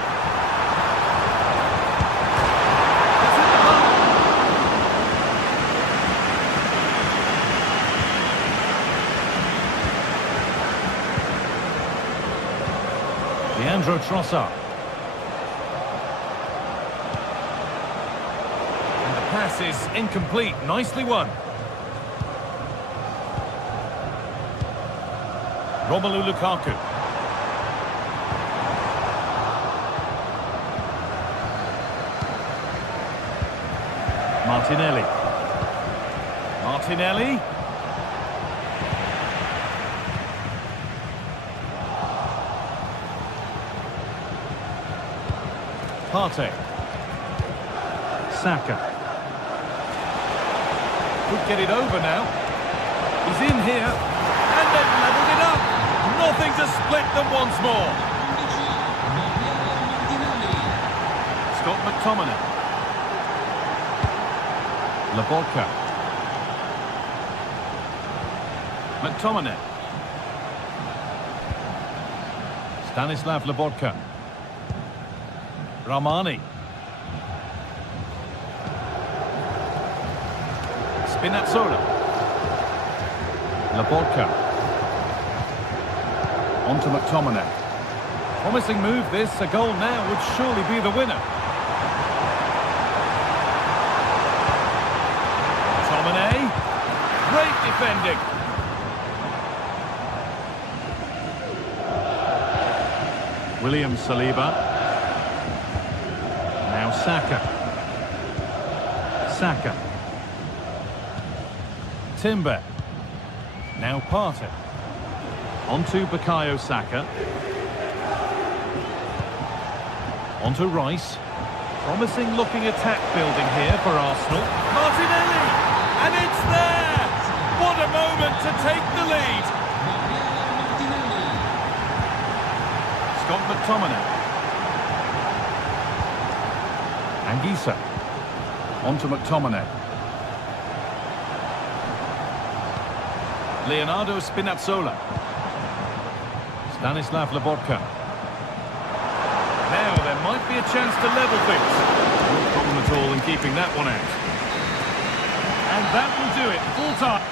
It's in the hole. Leandro Trossard. And the pass is incomplete. Nicely won. Romelu Lukaku. Martinelli. Martinelli. Partey. Saka. Could get it over now. He's in here. And they've levelled it up. Nothing to split them once more. Scott McTominay. Lobotka. McTominay. Stanislav Lobotka. Ramani. Spinazzola. Lobotka. On to McTominay. Promising move this. A goal now would surely be the winner. McTominay. Great defending. William Saliba. Now Saka. Saka. Timber. Now Partey. On to Bukayo Saka. On to Rice. Promising looking attack building here for Arsenal. Martinelli! And it's there! What a moment to take the lead! Scott McTominay. Anguissa. On to McTominay. Leonardo Spinazzola. Stanislav Lobotka. Now there might be a chance to level things. No problem at all in keeping that one out. And that will do it. Full time.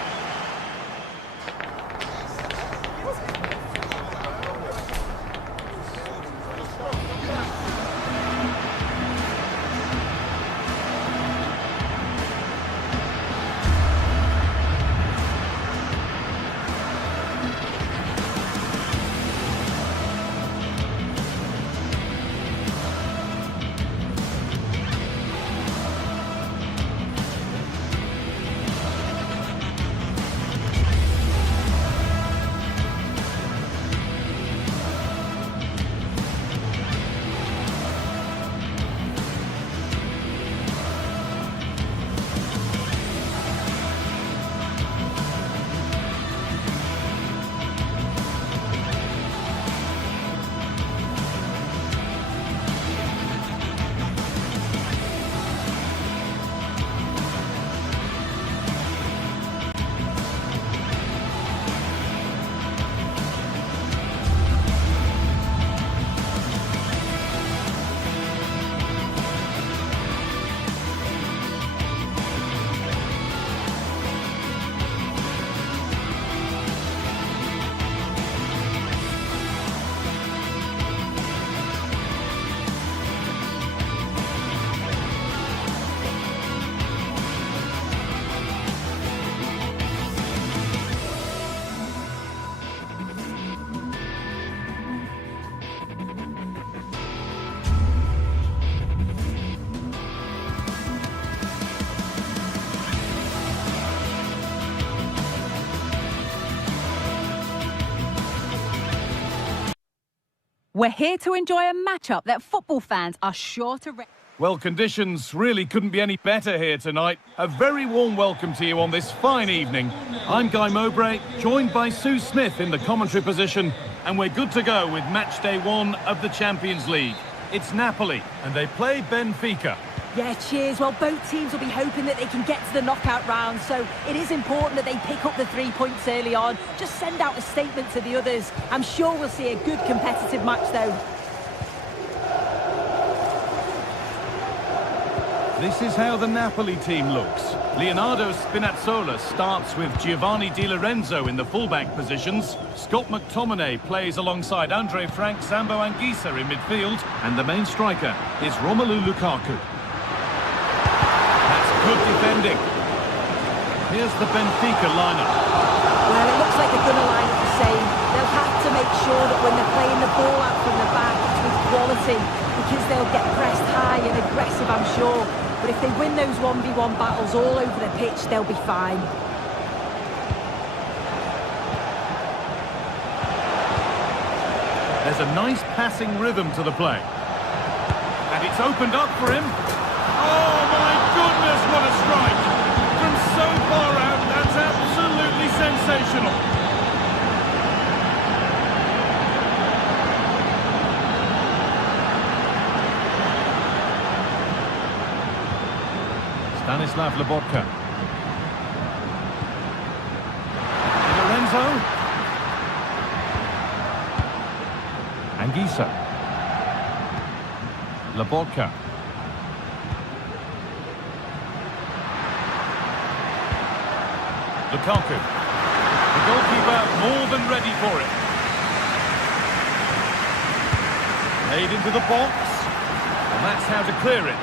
We're here to enjoy a matchup that football fans are sure to... Well, conditions really couldn't be any better here tonight. A very warm welcome to you on this fine evening. I'm Guy Mowbray, joined by Sue Smith in the commentary position, and we're good to go with match day 1 of the Champions League. It's Napoli, and they play Benfica. Yeah, cheers. Well, both teams will be hoping that they can get to the knockout round, so it is important that they pick up the 3 points early on. Just send out a statement to the others. I'm sure we'll see a good competitive match, though. This is how the Napoli team looks. Leonardo Spinazzola starts with Giovanni Di Lorenzo in the fullback positions. Scott McTominay plays alongside Andre Frank Sambo Anguissa in midfield. And the main striker is Romelu Lukaku. That's good defending. Here's the Benfica lineup. Well, it looks like they're going to line up the same. They'll have to make sure that when they're playing the ball out from the back, it's with quality, because they'll get pressed high and aggressive, I'm sure. But if they win those 1v1 battles all over the pitch, they'll be fine. There's a nice passing rhythm to the play. And it's opened up for him. Oh my goodness, what a strike! From so far out, that's absolutely sensational. Stanislav Lobotka. Lorenzo. Anguissa. Lobotka. Lukaku. The goalkeeper more than ready for it. Made into the box. And that's how to clear it.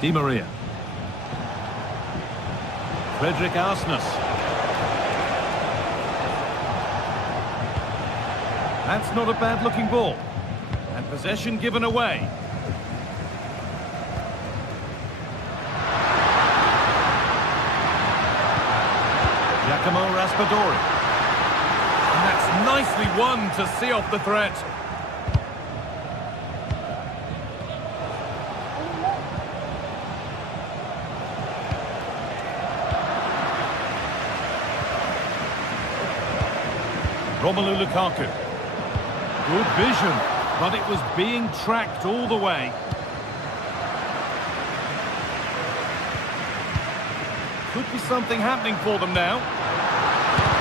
Di Maria. Frederick Arsnes. That's not a bad-looking ball. And possession given away. Giacomo Raspadori. And that's nicely won to see off the threat. Romelu Lukaku. Good vision, but it was being tracked all the way. Could be something happening for them now.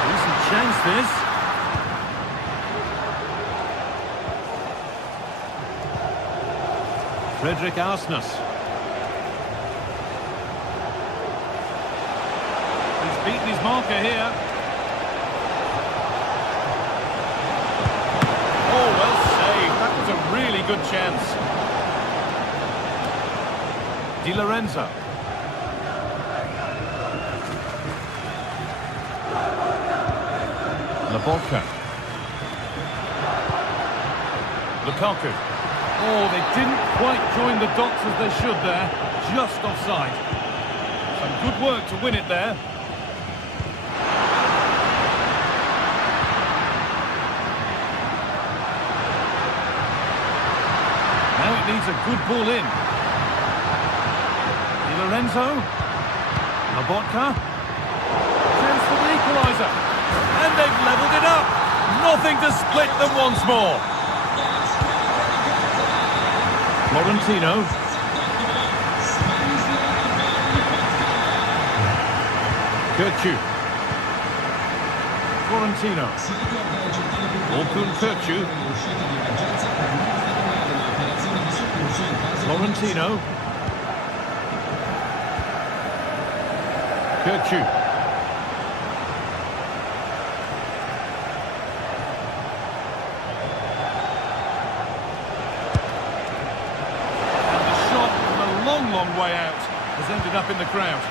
Decent chance this. Frederick Arsnes. He's beaten his marker here. A really good chance. Di Lorenzo. Lobotka. Lukaku. Oh, they didn't quite join the dots as they should there. Just offside. Some good work to win it there. Needs a good ball in. Di Lorenzo. Lobotka. Chance for the equaliser. And they've levelled it up. Nothing to split them once more. Florentino. Kirchu. Florentino. Orkun Kirchu. Florentino. Kirchu. And the shot from a long, long way out has ended up in the crowd.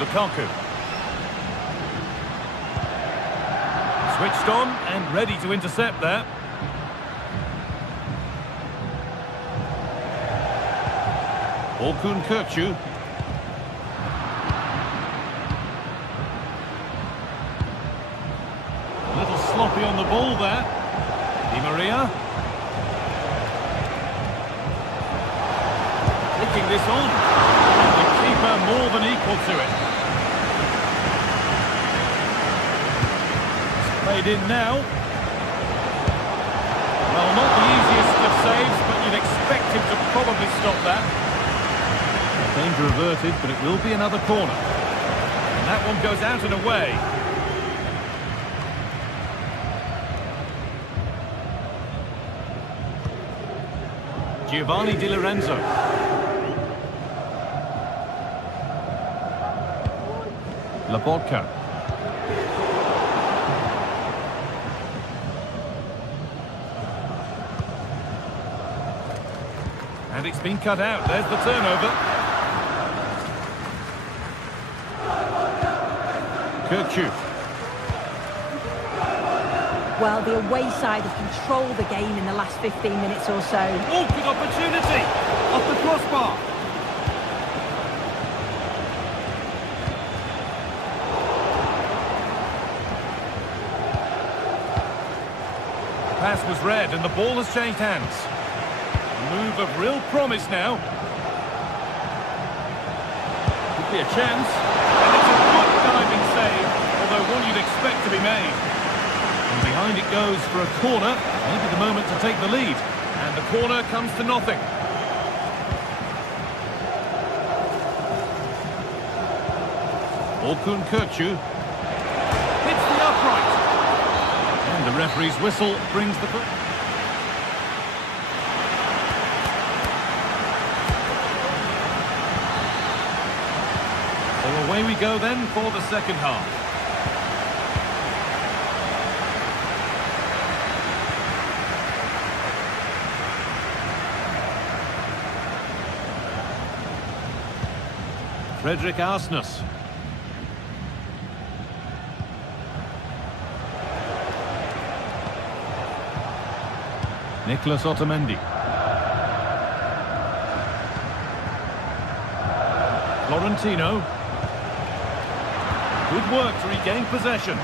Lukaku. Switched on and ready to intercept there. Orkun Kirchu. A little sloppy on the ball there. Di Maria. Flicking this on. And the keeper more than equal to it. It's played in now. Well, not the easiest of saves, but you'd expect him to probably stop that. Danger averted, but it will be another corner. And that one goes out and away. Giovanni Di Lorenzo. Lobotka. And it's been cut out. There's the turnover. Kirkchu. Well, the away side have controlled the game in the last 15 minutes or so. Oh, good opportunity! Off the crossbar. The pass was read and the ball has changed hands. A move of real promise now. Could be a chance. And it's a good diving save, although one you'd expect to be made. And behind it goes for a corner. Maybe the moment to take the lead. And the corner comes to nothing. Orkun Kirkchu hits the upright. And the referee's whistle brings the... So away we go then for the second half. Fredrik Arsnes. Nicholas Otamendi. Florentino. Good work to regain possession.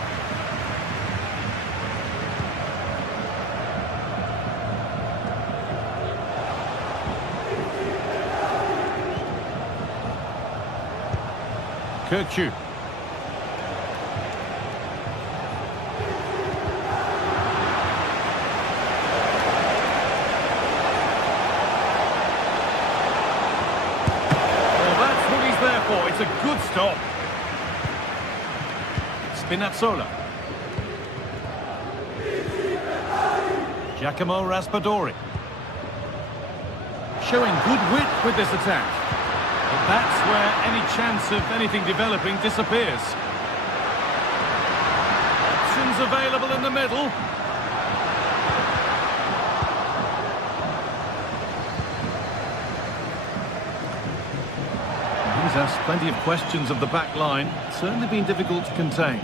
Kirkchu. It's a good stop. Spinazzola. Giacomo Raspadori. Showing good wit with this attack. But that's where any chance of anything developing disappears. Options available in the middle. He's asked plenty of questions of the back line. Certainly been difficult to contain.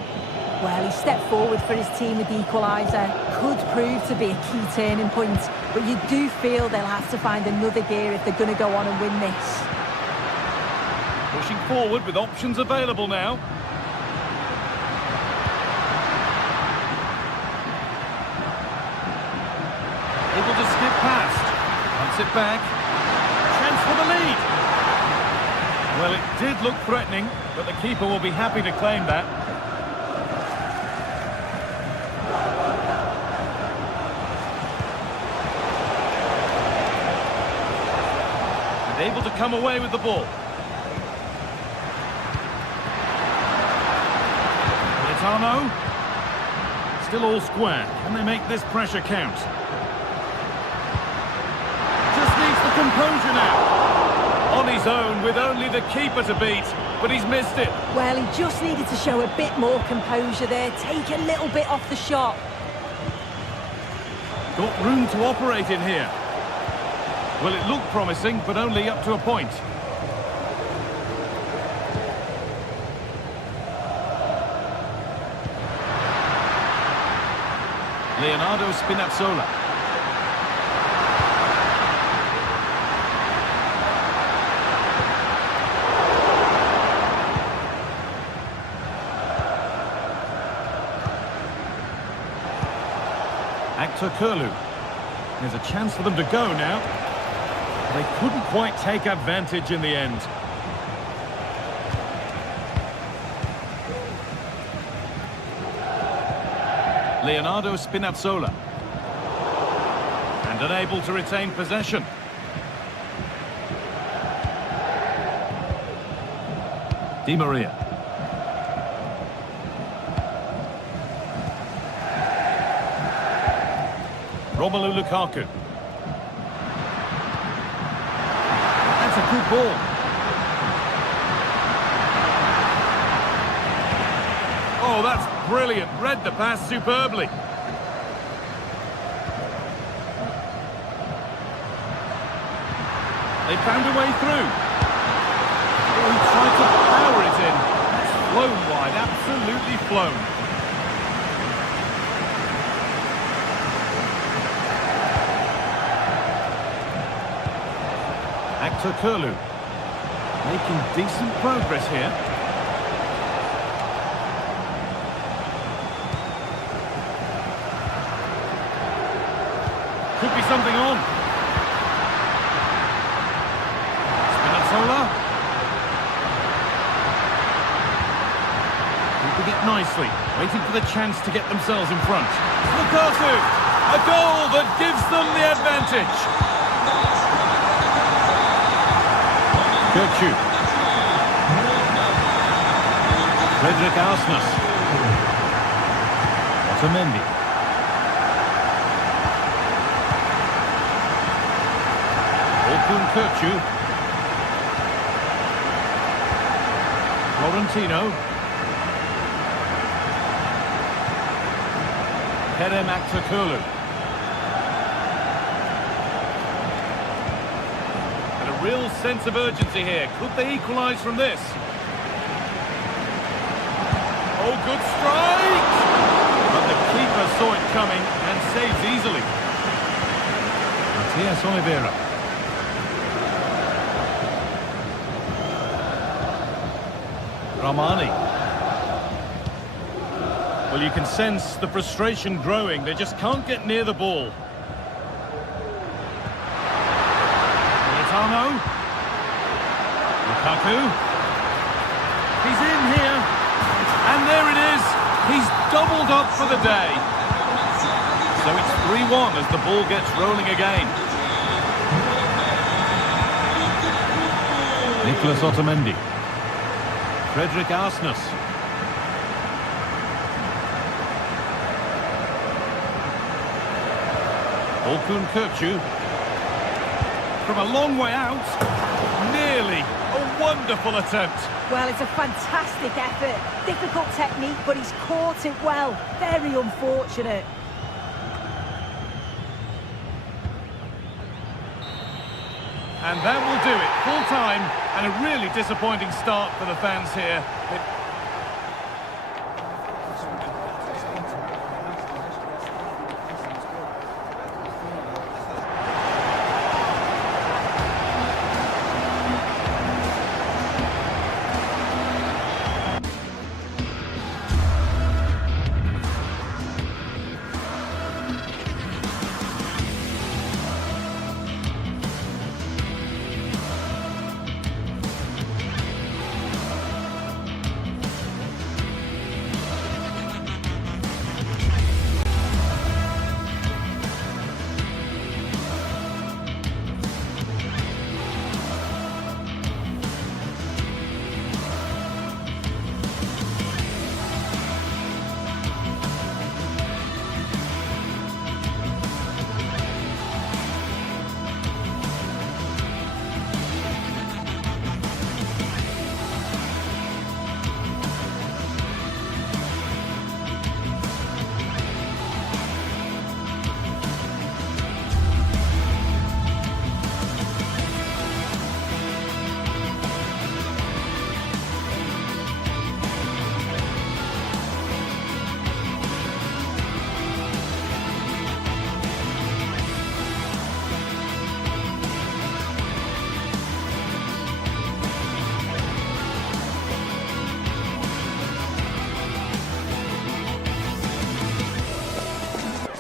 Well, he stepped forward for his team with the equaliser. Could prove to be a key turning point, but you do feel they'll have to find another gear if they're going to go on and win this. Pushing forward with options available now. Able to skip past. Puts it back. Chance for the lead. Well, it did look threatening, but the keeper will be happy to claim that. And able to come away with the ball. Politano. Still all square. Can they make this pressure count? Just needs the composure now. On his own, with only the keeper to beat, but he's missed it. Well, he just needed to show a bit more composure there, take a little bit off the shot. Got room to operate in here. Well, it looked promising, but only up to a point. Leonardo Spinazzola. Actor Curlew. There's a chance for them to go now. They couldn't quite take advantage in the end. Leonardo Spinazzola. And unable to retain possession. Di Maria. Romelu Lukaku. That's a good ball. Oh, that's brilliant. Read the pass superbly. They found a way through. Oh, he tried to power it in. That's flown wide. side, absolutely flown. Kurlu making decent progress here. Could be something on. Spinazzola. Keeping it nicely, waiting for the chance to get themselves in front. Lukaku, a goal that gives them the advantage. Kirchu. Frederick Arsnes. Otamendi. Kirchu. Florentino. Kerem Aktürkoğlu. And a real sense of urgency here. Could they equalise from this? Oh, good strike! But the keeper saw it coming and saves easily. Matias Oliveira. Ramani. Well, you can sense the frustration growing. They just can't get near the ball. Militano. Lukaku. He's in here. And there it is. He's doubled up for the day. So it's 3-1 as the ball gets rolling again. Nicolas Otamendi. Frederick Arsnes. Kirchu. From a long way out. Nearly. A wonderful attempt. Well, it's a fantastic effort. Difficult technique, but he's caught it well. Very unfortunate. And that will do it. Full time and a really disappointing start for the fans here.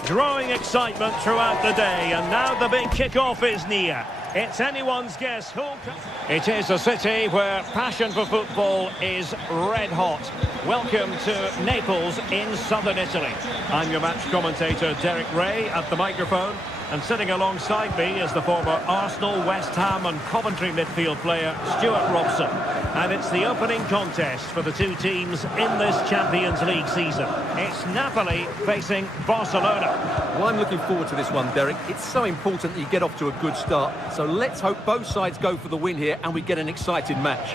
Growing excitement throughout the day, and now the big kick-off is near. It's anyone's guess who... It is a city where passion for football is red hot. Welcome to Naples in southern Italy. I'm your match commentator Derek Ray at the microphone, and sitting alongside me is the former Arsenal, West Ham and Coventry midfield player Stuart Robson. And it's the opening contest for the two teams in this Champions League season. It's Napoli facing Barcelona. Well, I'm looking forward to this one, Derek. It's so important that you get off to a good start. So let's hope both sides go for the win here and we get an exciting match.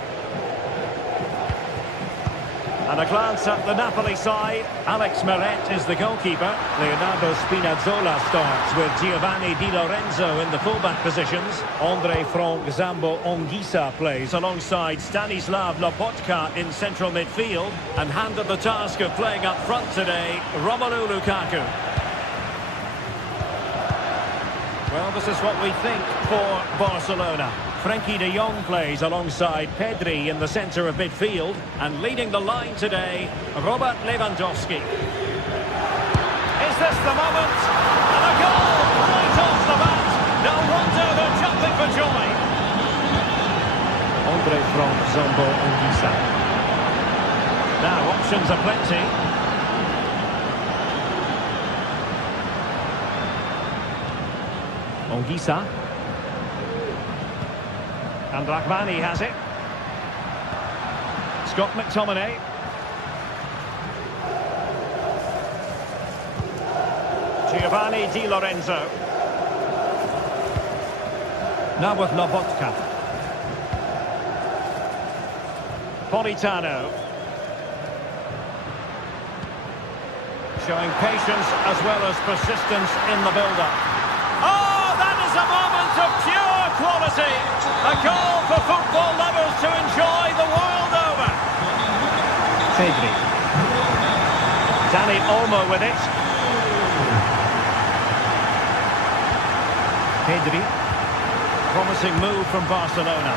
And a glance at the Napoli side. Alex Meret is the goalkeeper. Leonardo Spinazzola starts with Giovanni Di Lorenzo in the fullback positions. Andre Frank Zambo Anguissa plays alongside Stanislav Lobotka in central midfield. And handed the task of playing up front today, Romelu Lukaku. Well, this is what we think for Barcelona. Frenkie de Jong plays alongside Pedri in the centre of midfield. And leading the line today, Robert Lewandowski. Is this the moment? And a goal right off the bat. No wonder they're jumping for joy. Andre Frank Zambo Anguissa. Now, options are plenty. Anguissa. And Rahmani has it. Scott McTominay. Giovanni Di Lorenzo. Now with Lobotka. Politano. Showing patience as well as persistence in the build-up. Oh, that is a moment of pure quality. A goal for football lovers to enjoy the world over. Pedri. Dani Olmo with it. Pedri. Promising move from Barcelona.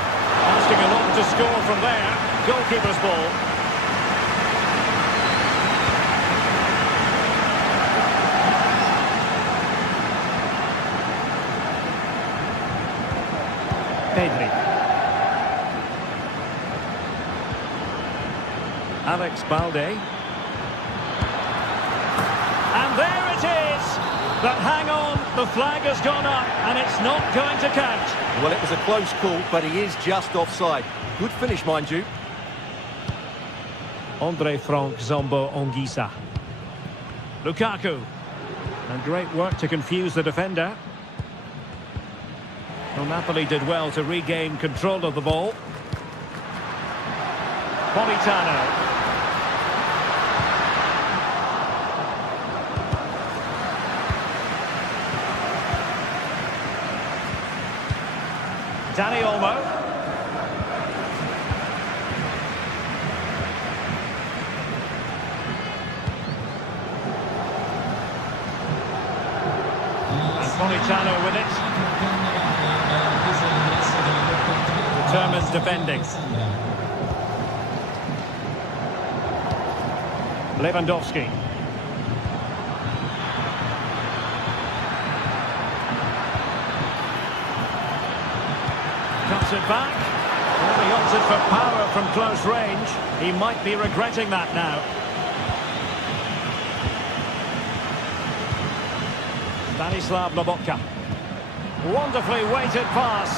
Asking a lot to score from there. Goalkeeper's ball. Pedri. Alex Balde. And there it is! But hang on, the flag has gone up and it's not going to count. Well, it was a close call, but he is just offside. Good finish, mind you. Andre Frank Zambo Anguissa. Lukaku. And great work to confuse the defender. Well, Napoli did well to regain control of the ball. Politano. Dani Olmo. And Politano with it. Determined defending. Lewandowski. Cuts it back. Well, he opted for power from close range. He might be regretting that now. Stanislav Lobotka. Wonderfully weighted pass.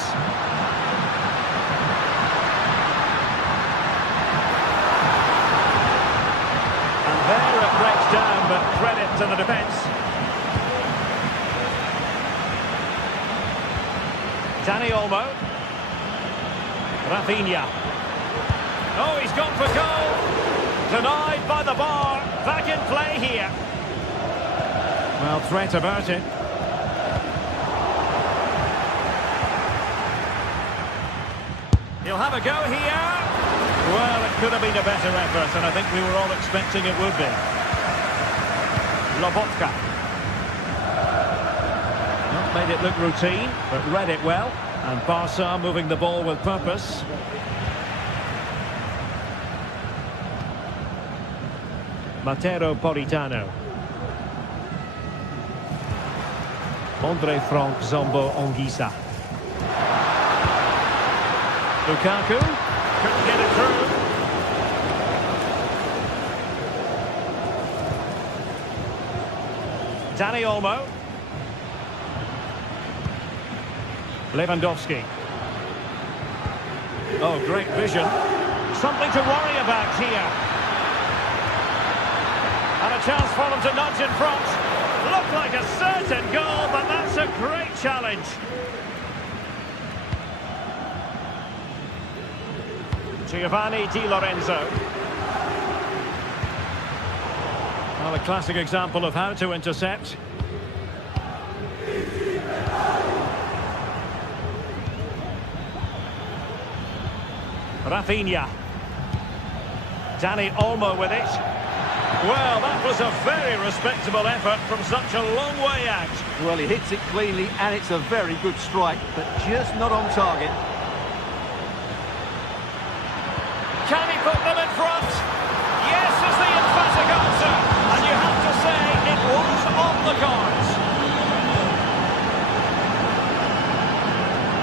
And there it breaks down, but credit to the defence. Dani Olmo. Rafinha. Oh, he's gone for goal. Denied by the bar. Back in play here. Well, threat averted. He'll have a go here. Well, it could have been a better effort, and I think we were all expecting it would be. Lobotka. Not made it look routine, but read it well. And Barca moving the ball with purpose. Matteo Politano. Andre Frank Zambo Anguissa. Lukaku couldn't get it through. Dani Olmo. Lewandowski. Oh, great vision. Something to worry about here. And a chance for them to nudge in front. Looked like a certain goal, but that's a great challenge. Giovanni Di Lorenzo. Well, a classic example of how to intercept. Rafinha. Dani Olmo with it. Well, that was a very respectable effort from such a long way out. Well, he hits it cleanly, and it's a very good strike, but just not on target. Can he put them in front? Yes, is the emphatic answer. And you have to say it was on the cards.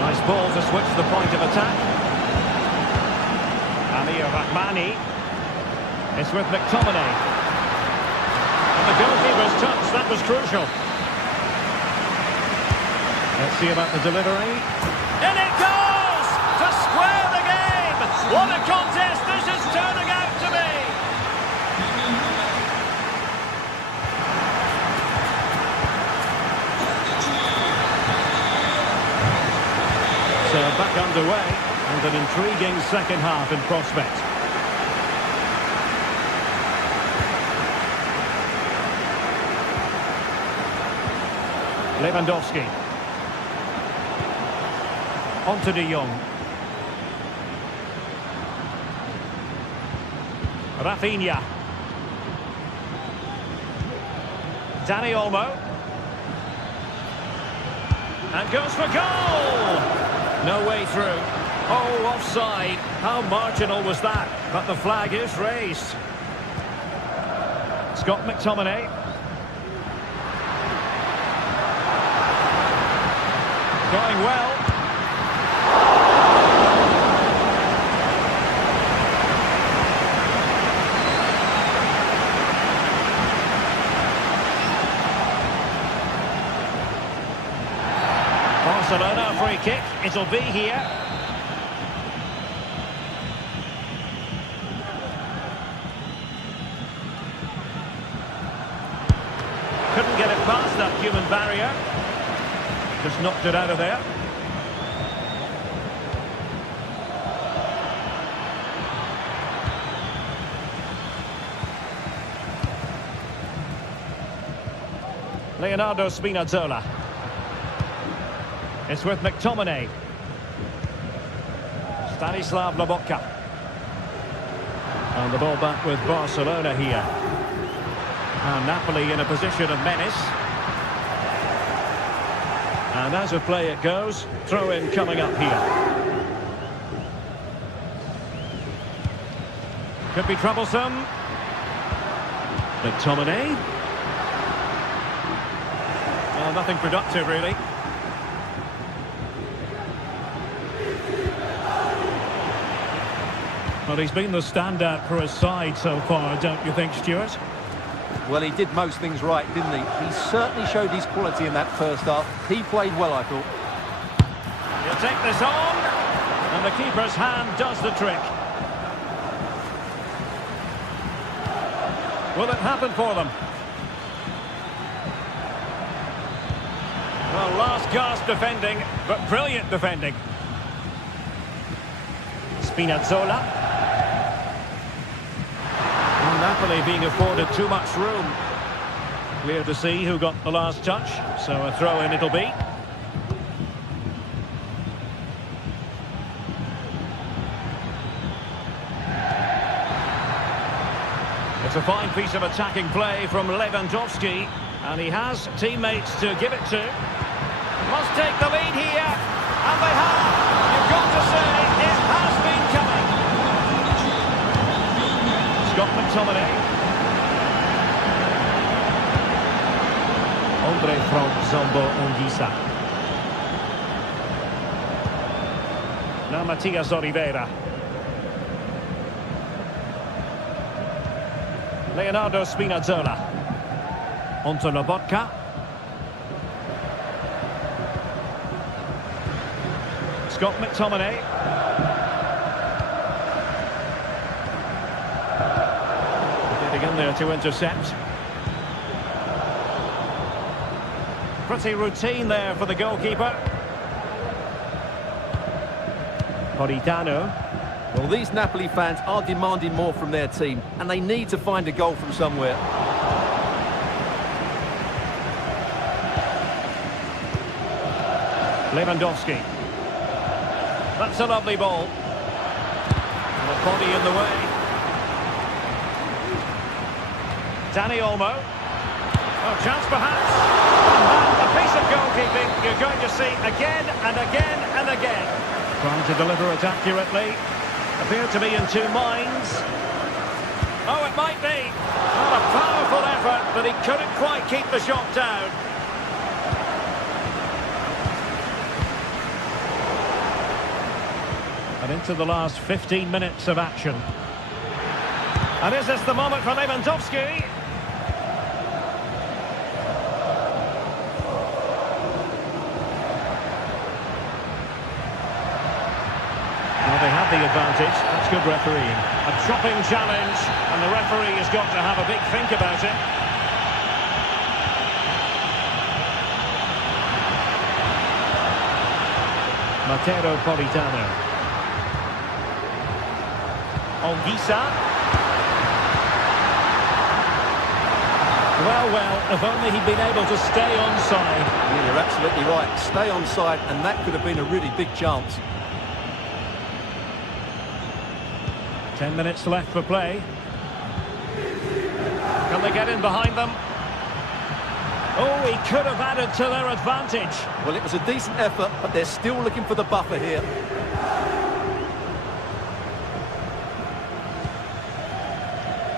Nice ball to switch the point of attack. Amir Rahmani. It's with McTominay. And the goalkeeper's touch, that was crucial. Let's see about the delivery. In it goes! To square the game! What a contest this is turning out to be! So back underway, and an intriguing second half in prospect. Lewandowski. On to De Jong. Rafinha. Dani Olmo. And goes for goal! No way through. Oh, offside. How marginal was that? But the flag is raised. Scott McTominay. Going well. Barcelona free kick. It'll be here. Couldn't get it past that human barrier. Just knocked it out of there. Leonardo Spinazzola. It's with McTominay. Stanislav Lobotka. And the ball back with Barcelona here. And Napoli in a position of menace. And as a play it goes, throw in coming up here. Could be troublesome. McTominay. Well, nothing productive really. Well, he's been the standout for his side so far, don't you think, Stuart? Well, he did most things right, didn't he? He certainly showed his quality in that first half. He played well, I thought. He'll take this on, and the keeper's hand does the trick. Will it happen for them? Well, last gasp defending, but brilliant defending. Spinazzola. Napoli being afforded too much room. Clear to see who got the last touch, so a throw in it'll be. It's a fine piece of attacking play from Lewandowski, and he has teammates to give it to. Must take the lead here, and they have. You've got to say it has been coming. Scott McTominay. Andre from Zombo Ongisa. Now Matias Oliveira. Leonardo Spinazzola. Onto Lobotka. Scott McTominay. Getting in there to intercept. Pretty routine there for the goalkeeper. Politano. Well, these Napoli fans are demanding more from their team, and they need to find a goal from somewhere. Lewandowski. That's a lovely ball. The body in the way. Dani Olmo. Oh, chance perhaps. And a piece of goalkeeping you're going to see again and again and again. Trying to deliver it accurately. Appear to be in two minds. Oh, it might be. Not a powerful effort, but he couldn't quite keep the shot down. And into the last 15 minutes of action. And is this the moment for Lewandowski? Well, they have the advantage. That's good refereeing. A chopping challenge, and the referee has got to have a big think about it. Matteo Politano. Onguisa. Well, if only he'd been able to stay onside. Yeah, you're absolutely right. Stay onside, and that could have been a really big chance. 10 minutes left for play. Can they get in behind them? Oh, he could have added to their advantage. Well, it was a decent effort, but they're still looking for the buffer here.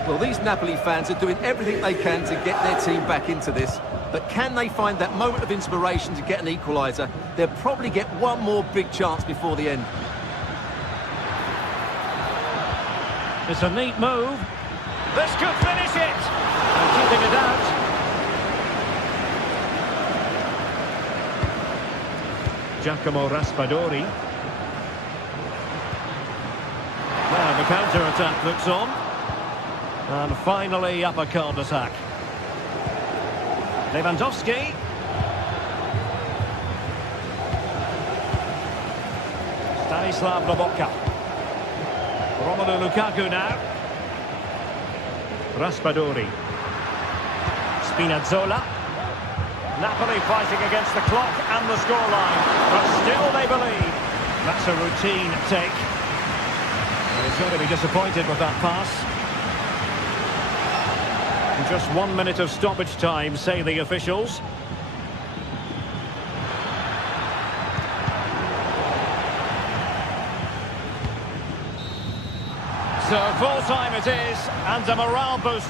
Well, these Napoli fans are doing everything they can to get their team back into this. But can they find that moment of inspiration to get an equaliser? They'll probably get one more big chance before the end. It's a neat move. This could finish it. And keeping it out. Giacomo Raspadori. Now the counter-attack looks on. And finally up a cul-de-sac. Lewandowski. Stanislav Lobotka. Romelu Lukaku now. Raspadori. Spinazzola. Napoli fighting against the clock and the scoreline. But still they believe. That's a routine take. And he's going to be disappointed with that pass. Just 1 minute of stoppage time, say the officials. So full time it is, and a morale boost.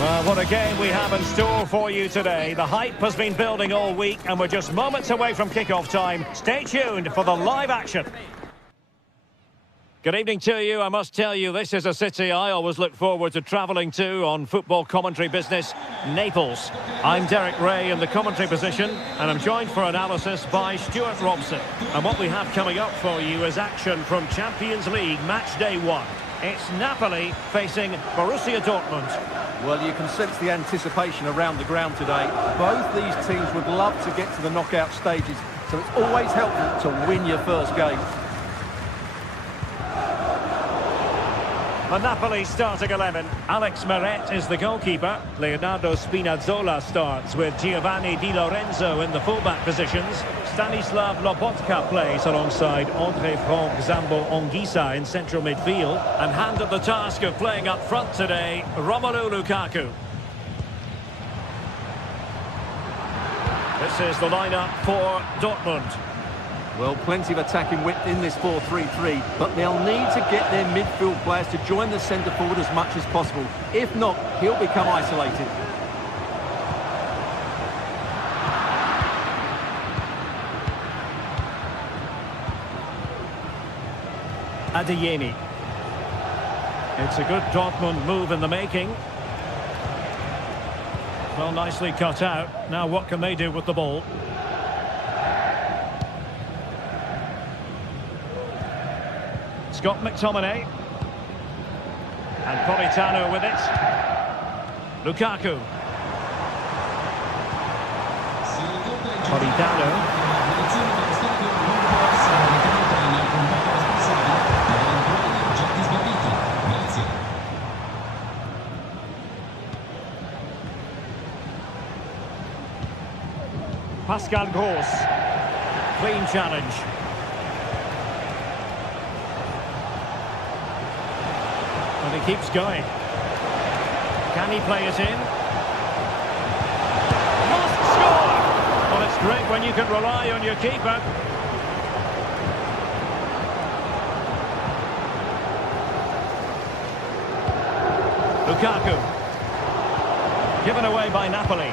Well, what a game we have in store for you today. The hype has been building all week and we're just moments away from kick-off time. Stay tuned for the live action. Good evening to you. I must tell you, this is a city I always look forward to travelling to on football commentary business, Naples. I'm Derek Ray in the commentary position, and I'm joined for analysis by Stuart Robson. And what we have coming up for you is action from Champions League Match Day 1. It's Napoli facing Borussia Dortmund. Well, you can sense the anticipation around the ground today. Both these teams would love to get to the knockout stages, so it's always helpful to win your first game. The Napoli starting 11. Alex Meret is the goalkeeper. Leonardo Spinazzola starts with Giovanni Di Lorenzo in the fullback positions. Stanislav Lobotka plays alongside André Franck Zambo Anguissa in central midfield. And handed the task of playing up front today, Romelu Lukaku. This is the lineup for Dortmund. Well, plenty of attacking width in this 4-3-3, but they'll need to get their midfield players to join the centre forward as much as possible. If not, he'll become isolated. Adeyemi. It's a good Dortmund move in the making. Well, nicely cut out. Now what can they do with the ball? Scott McTominay. And Politano with it. Lukaku. Politano. Pascal Gross. Clean challenge. And he keeps going. Can he play it in? Must score! Well, it's great when you can rely on your keeper. Lukaku. Given away by Napoli.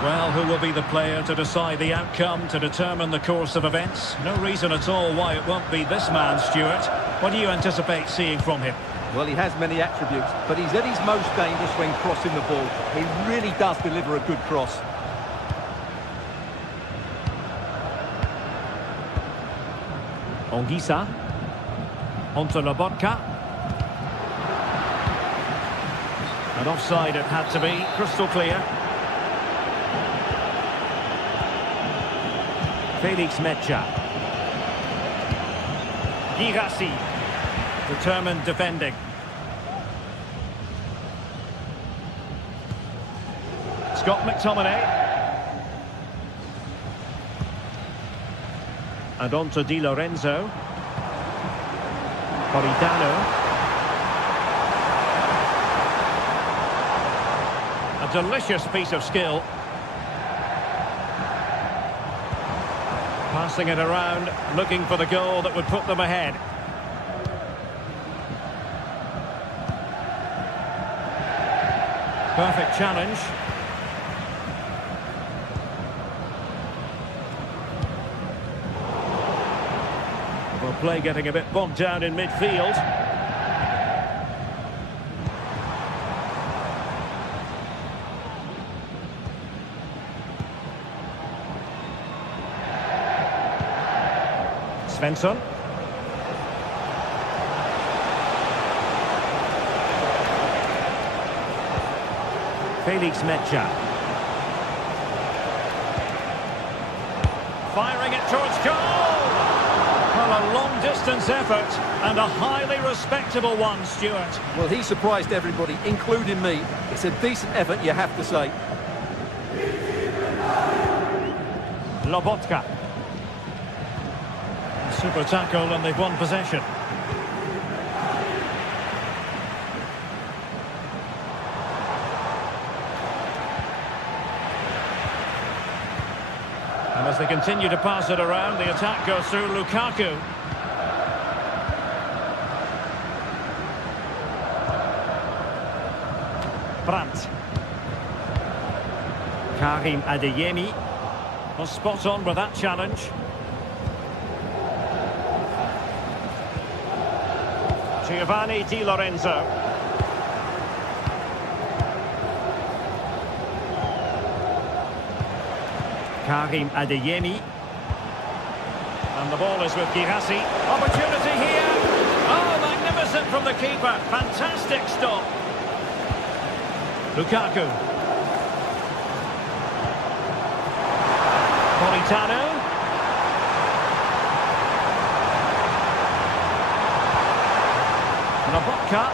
Well, who will be the player to decide the outcome, to determine the course of events? No reason at all why it won't be this man, Stuart. What do you anticipate seeing from him? Well, he has many attributes, but he's at his most dangerous when crossing the ball. He really does deliver a good cross. Anguissa. Onto Lobotka. And offside it had to be, crystal clear. Felix Mecha. Girassi. Determined defending. Scott McTominay. And on to Di Lorenzo. Politano. A delicious piece of skill. Passing it around, looking for the goal that would put them ahead. Perfect challenge. Well, play getting a bit bogged down in midfield. Svensson. Felix Mecha. Firing it towards goal! Well, a long-distance effort and a highly respectable one, Stuart. Well, he surprised everybody, including me. It's a decent effort, you have to say. Lobotka. Super tackle and they've won possession. And as they continue to pass it around, the attack goes through Lukaku. Brandt. Karim Adeyemi was spot on with that challenge. Giovanni Di Lorenzo. Karim Adeyemi. And the ball is with Girassi. Opportunity here. Oh, magnificent from the keeper. Fantastic stop. Lukaku. Politano. Lobotka.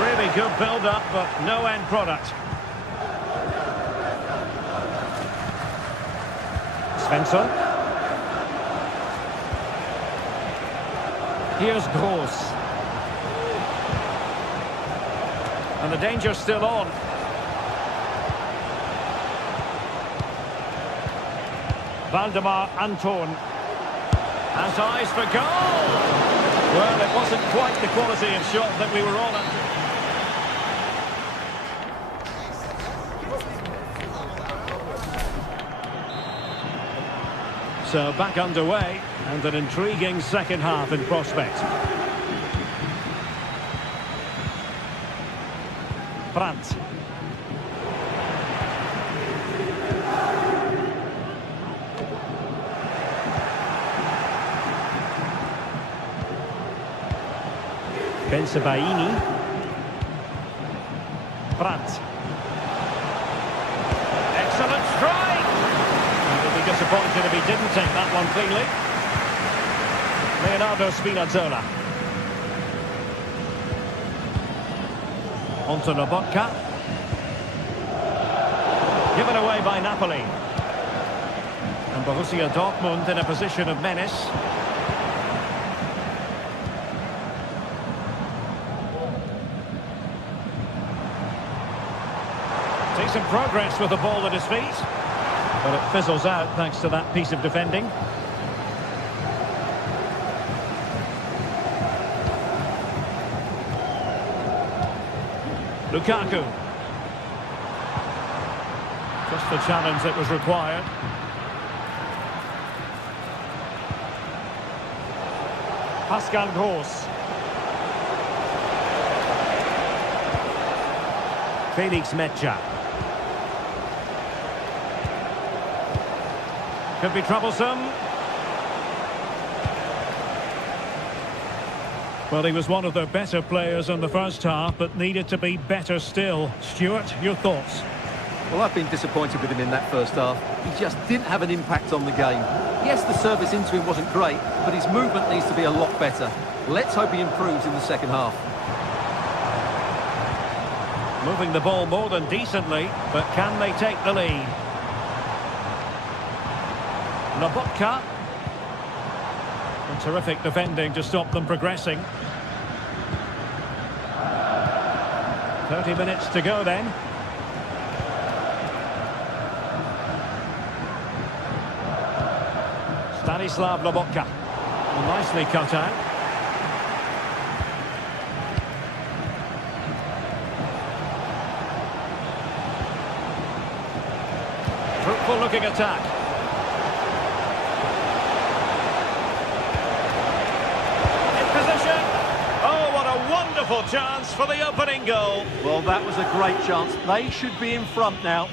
Really good build-up, but no end product. Svensson. Here's Gross. And the danger's still on. Valdemar Anton has eyes for goal. Well, it wasn't quite the quality of shot that we were all after. So back underway, and an intriguing second half in prospect. Brandt. Bensebaini. Brandt. Excellent strike! And he'd be disappointed if he didn't take that one cleanly. Leonardo Spinazzola. On to Lobotka. Given away by Napoli. And Borussia Dortmund in a position of menace. Decent progress with the ball at his feet. But it fizzles out thanks to that piece of defending. Lukaku. Just the challenge that was required. Pascal Gross. Felix Mecha. Could be troublesome. Well, he was one of the better players in the first half, but needed to be better still. Stuart, your thoughts? Well, I've been disappointed with him in that first half. He just didn't have an impact on the game. Yes, the service into him wasn't great, but his movement needs to be a lot better. Let's hope he improves in the second half. Moving the ball more than decently, but can they take the lead? Lobotka. And terrific defending to stop them progressing. 30 minutes to go then. Stanislav Lobotka. Nicely cut out. Fruitful looking attack. Wonderful chance for the opening goal. Well, that was a great chance. They should be in front now.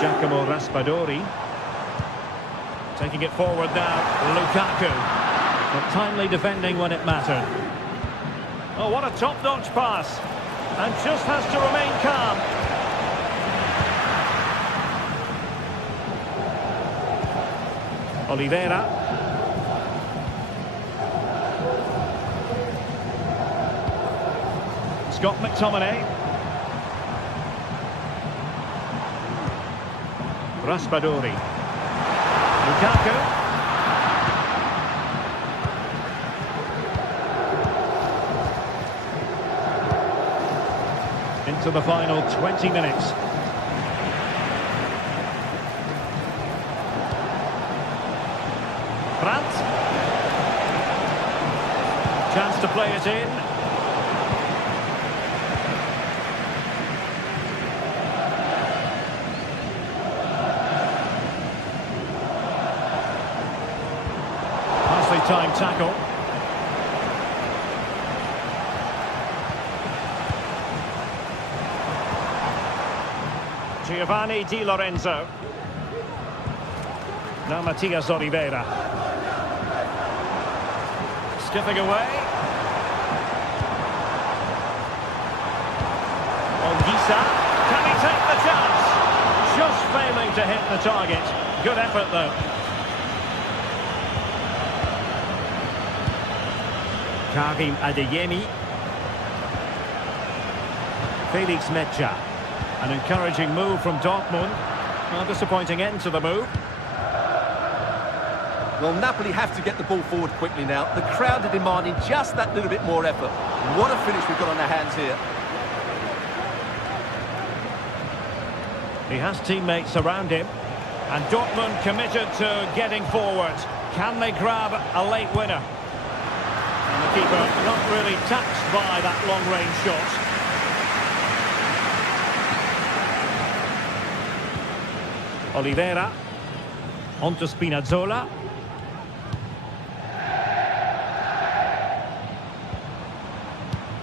Giacomo Raspadori. Taking it forward now, Lukaku. But timely defending when it mattered. Oh, what a top-notch pass. And just has to remain calm. Oliveira. Scott McTominay. Raspadori. Lukaku. Into the final 20 minutes. Brandt. Chance to play it in. Nicely timed tackle. Giovanni Di Lorenzo. Now Matias Oliveira. Skipping away. Ongisa. Can he take the chance? Just failing to hit the target. Good effort, though. Karim Adeyemi. Felix Mecha. An encouraging move from Dortmund. A disappointing end to the move. Well, Napoli have to get the ball forward quickly now. The crowd are demanding just that little bit more effort. What a finish we've got on our hands here. He has teammates around him. And Dortmund committed to getting forward. Can they grab a late winner? And the keeper not really touched by that long-range shot. Oliveira. On to Spinazzola.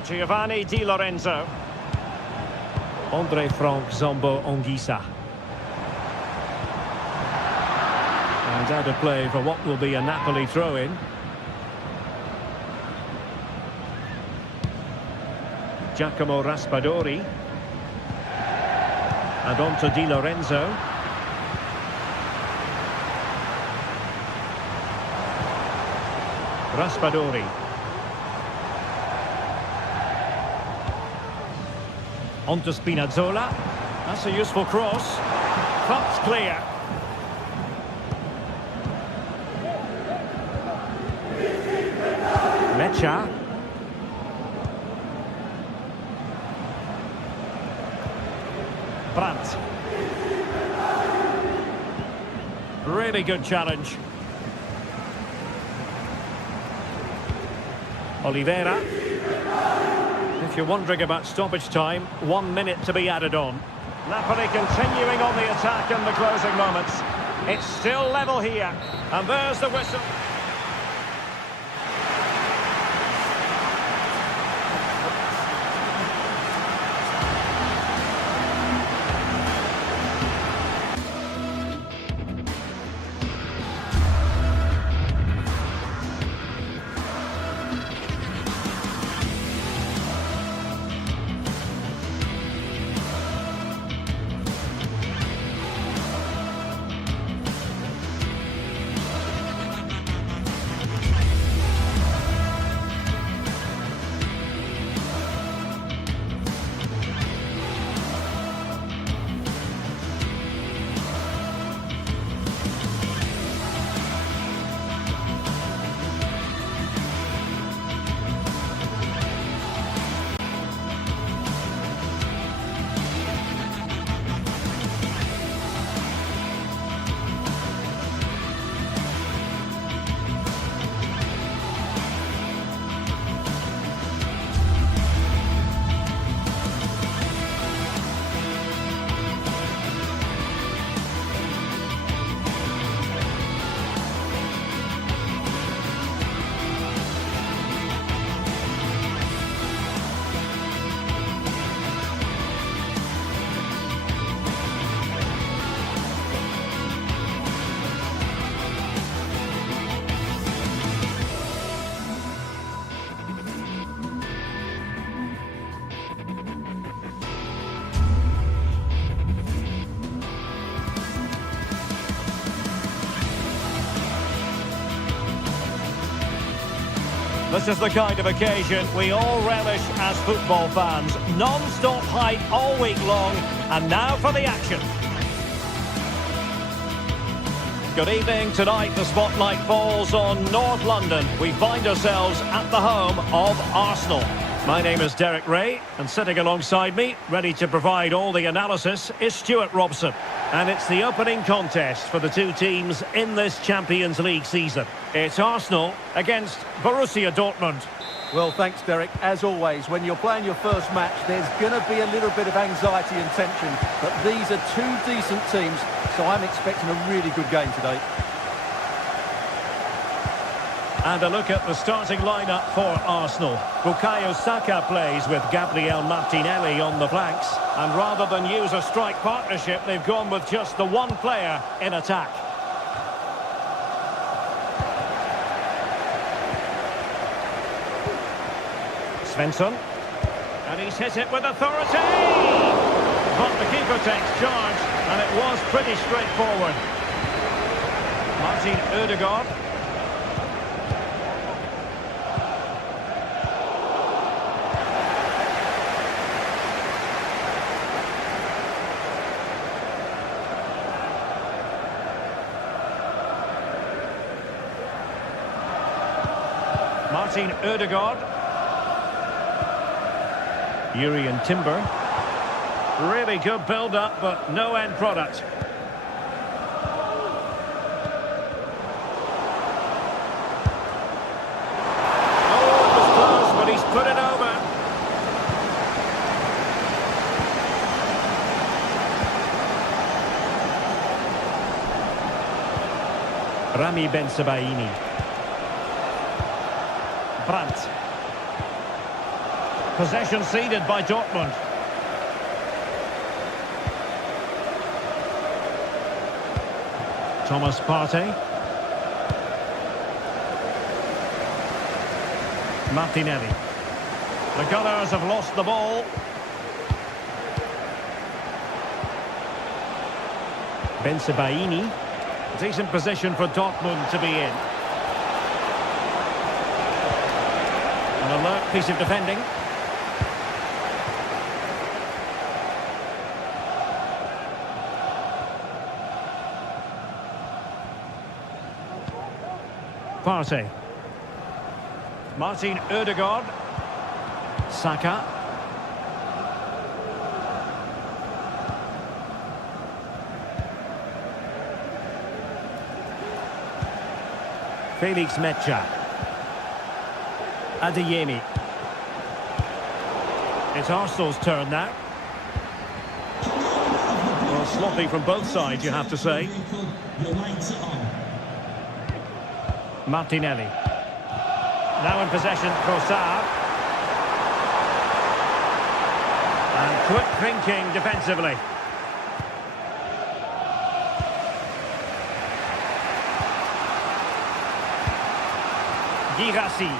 Giovanni Di Lorenzo. Andre Frank Zombo Ongisa. And out of play for what will be a Napoli throw-in. Giacomo Raspadori. And on to Di Lorenzo. Raspadori. On to Spinazzola. That's a useful cross. Cuts clear. Mecha. Brandt. Really good challenge. Oliveira. If you're wondering about stoppage time, 1 minute to be added on. Napoli continuing on the attack in the closing moments. It's still level here. And there's the whistle. This is the kind of occasion we all relish as football fans. Non-stop hype all week long, and now for the action. Good evening. Tonight the spotlight falls on North London. We find ourselves at the home of Arsenal. My name is Derek Ray, and sitting alongside me, ready to provide all the analysis, is Stuart Robson. And it's the opening contest for the two teams in this Champions League season. It's Arsenal against Borussia Dortmund. Well, thanks, Derek. As always, when you're playing your first match, there's going to be a little bit of anxiety and tension. But these are two decent teams, so I'm expecting a really good game today. And a look at the starting lineup for Arsenal. Bukayo Saka plays with Gabriel Martinelli on the flanks. And rather than use a strike partnership, they've gone with just the one player in attack. Svensson. And he's hit it with authority! But the keeper takes charge, and it was pretty straightforward. Martin Ødegaard. Martin Ødegaard. Jurriën Timber. Really good build-up, but no end product. Oh, it was close, but he's put it over. Rami Bensebaini. Brandt. Possession ceded by Dortmund. Thomas Partey. Martinelli. The Gunners have lost the ball. Bensebaini. Decent position for Dortmund to be in. An alert piece of defending. Partey. Martin Ødegaard. Saka. Felix Mecha. Adeyemi. It's Arsenal's turn now. Well, sloppy from both sides, you have to say. Martinelli. Now in possession, Trossard. And quick thinking defensively. Girassi.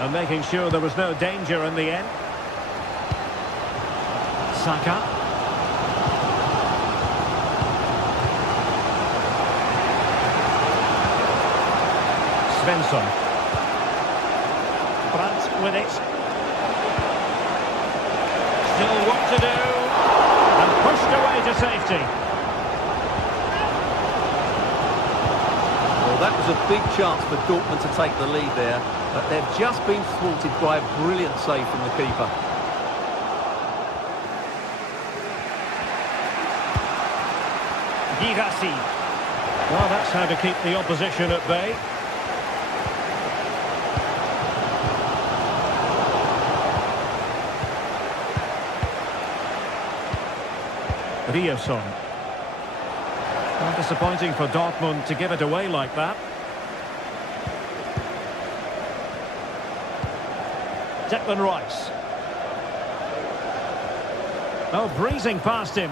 And making sure there was no danger in the end. Saka. Svensson. Brandt with it. Still what to do. And pushed away to safety. Well, that was a big chance for Dortmund to take the lead there, but they've just been thwarted by a brilliant save from the keeper. Girassi. Well, that's how to keep the opposition at bay. Ryerson. Well, disappointing for Dortmund to give it away like that. Declan Rice. Oh, breezing past him.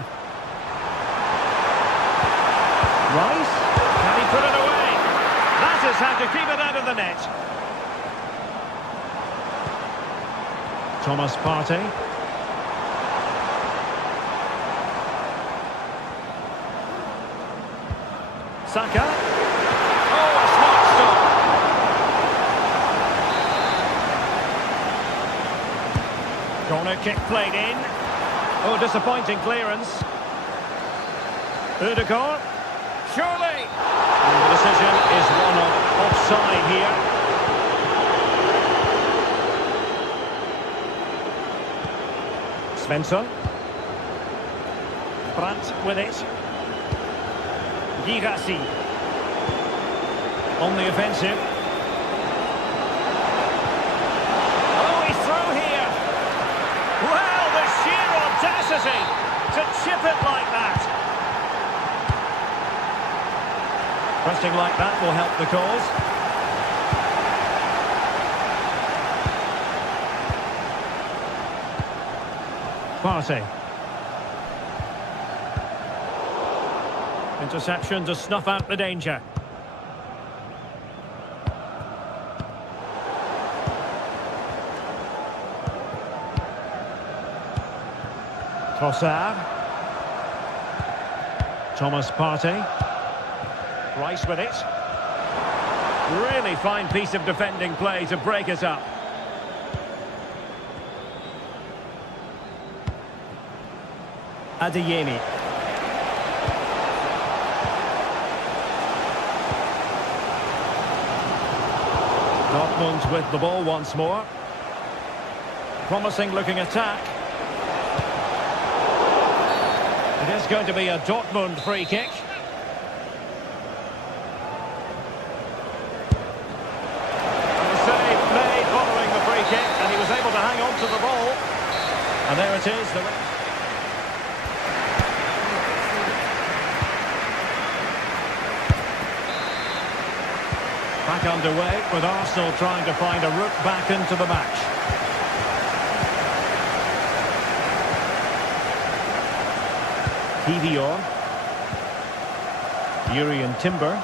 Rice? Can he put it away? That is how to keep it out of the net. Thomas Partey. Saka. Oh, a smart stop. Corner kick played in. Oh, disappointing clearance. Ødegaard. Surely. And the decision is one of offside here. Svensson. Brandt with it. Girassi on the offensive. Oh, he's through here. Well, the sheer audacity to chip it like that. Pressing like that will help the cause. Partey. Interception to snuff out the danger. Trossard. Thomas Partey. Rice with it. Really fine piece of defending play to break it up. Adeyemi. Dortmund with the ball once more. Promising looking attack. It is going to be a Dortmund free kick. The save made following the free kick, and he was able to hang on to the ball. And there it is. Back underway with Arsenal trying to find a route back into the match. Kivior. Urian Timber.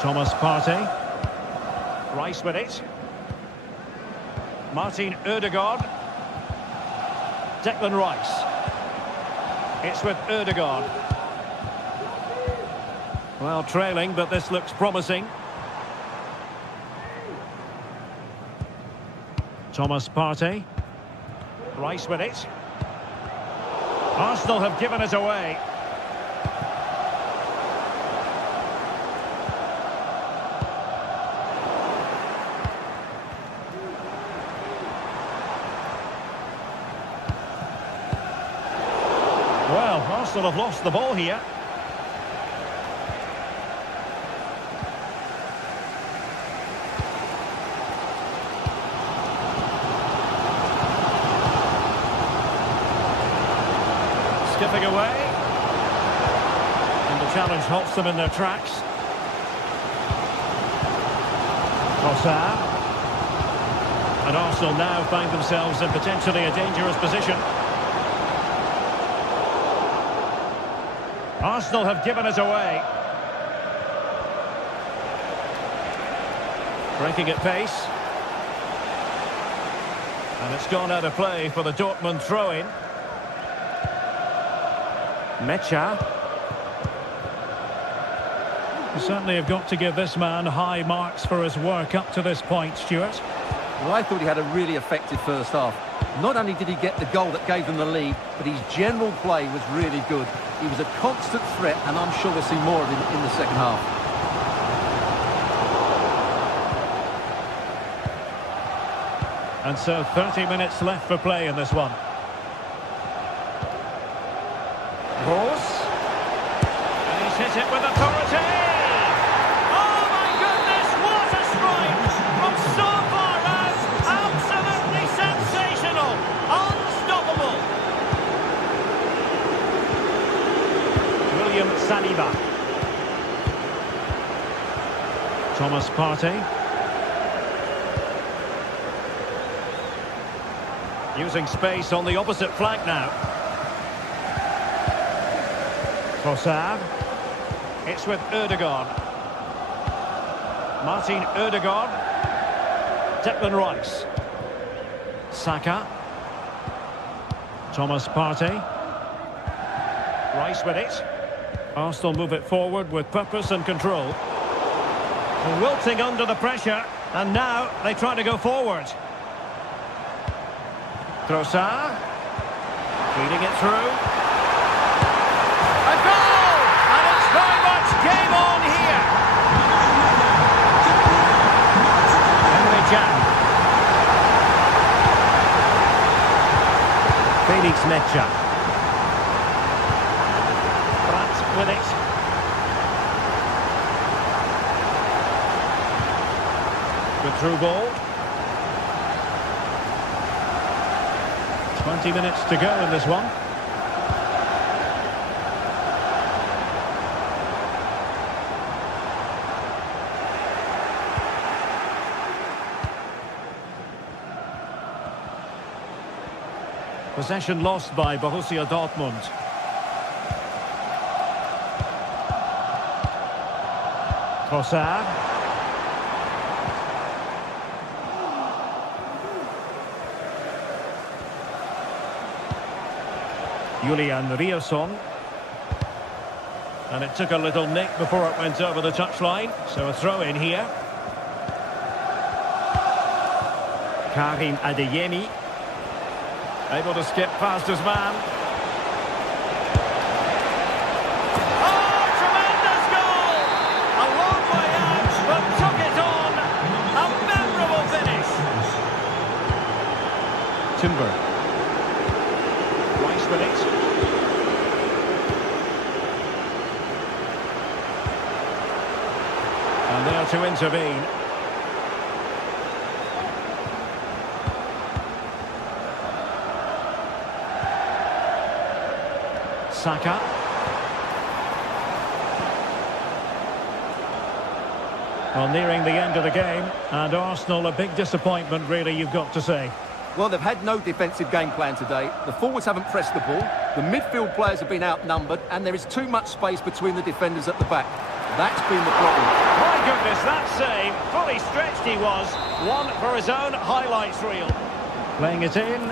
Thomas Partey. Rice with it. Martin Ødegaard. Declan Rice. It's with Ødegaard. Well, trailing, but this looks promising. Thomas Partey. Rice with it. Arsenal have given it away. Well, Arsenal have lost the ball here. Skipping away. And the challenge halts them in their tracks. Trossard. And Arsenal now find themselves in potentially a dangerous position. Arsenal have given it away. Breaking at pace. And it's gone out of play for the Dortmund throw-in. Mecha. You certainly have got to give this man high marks for his work up to this point, Stuart. Well, I thought he had a really effective first half. Not only did he get the goal that gave them the lead, but his general play was really good. He was a constant threat, and I'm sure we'll see more of him in the second half. And so 30 minutes left for play in this one. Rose. And he's hit it with authority. Oh my goodness, what a strike from so far out. Absolutely sensational. Unstoppable. William Saliba. Thomas Partey. Using space on the opposite flank now. Trossard. It's with Ødegaard. Martin Ødegaard. Declan Rice. Saka. Thomas Partey. Rice with it. Arsenal move it forward with purpose and control. Wilting under the pressure, and now they try to go forward. Trossard. Feeding it through. A goal! And it's very much game on here. Henry Jan. Felix Mecha. Brandt with it. Good through ball. 20 minutes to go in this one. Possession lost by Borussia Dortmund. Trossard. Julian Rierson. And it took a little nick before it went over the touchline. So a throw in here. Karim Adeyemi. Able to skip past his man. Oh, tremendous goal! A long way out, but took it on. A memorable finish. Timber. Rice with it. And there to intervene. Saka. Well, nearing the end of the game, and Arsenal a big disappointment, really, you've got to say. Well, they've had no defensive game plan today. The forwards haven't pressed the ball. The midfield players have been outnumbered, and there is too much space between the defenders at the back. That's been the problem. My goodness, that save. Fully stretched he was. One for his own highlights reel. Playing it in.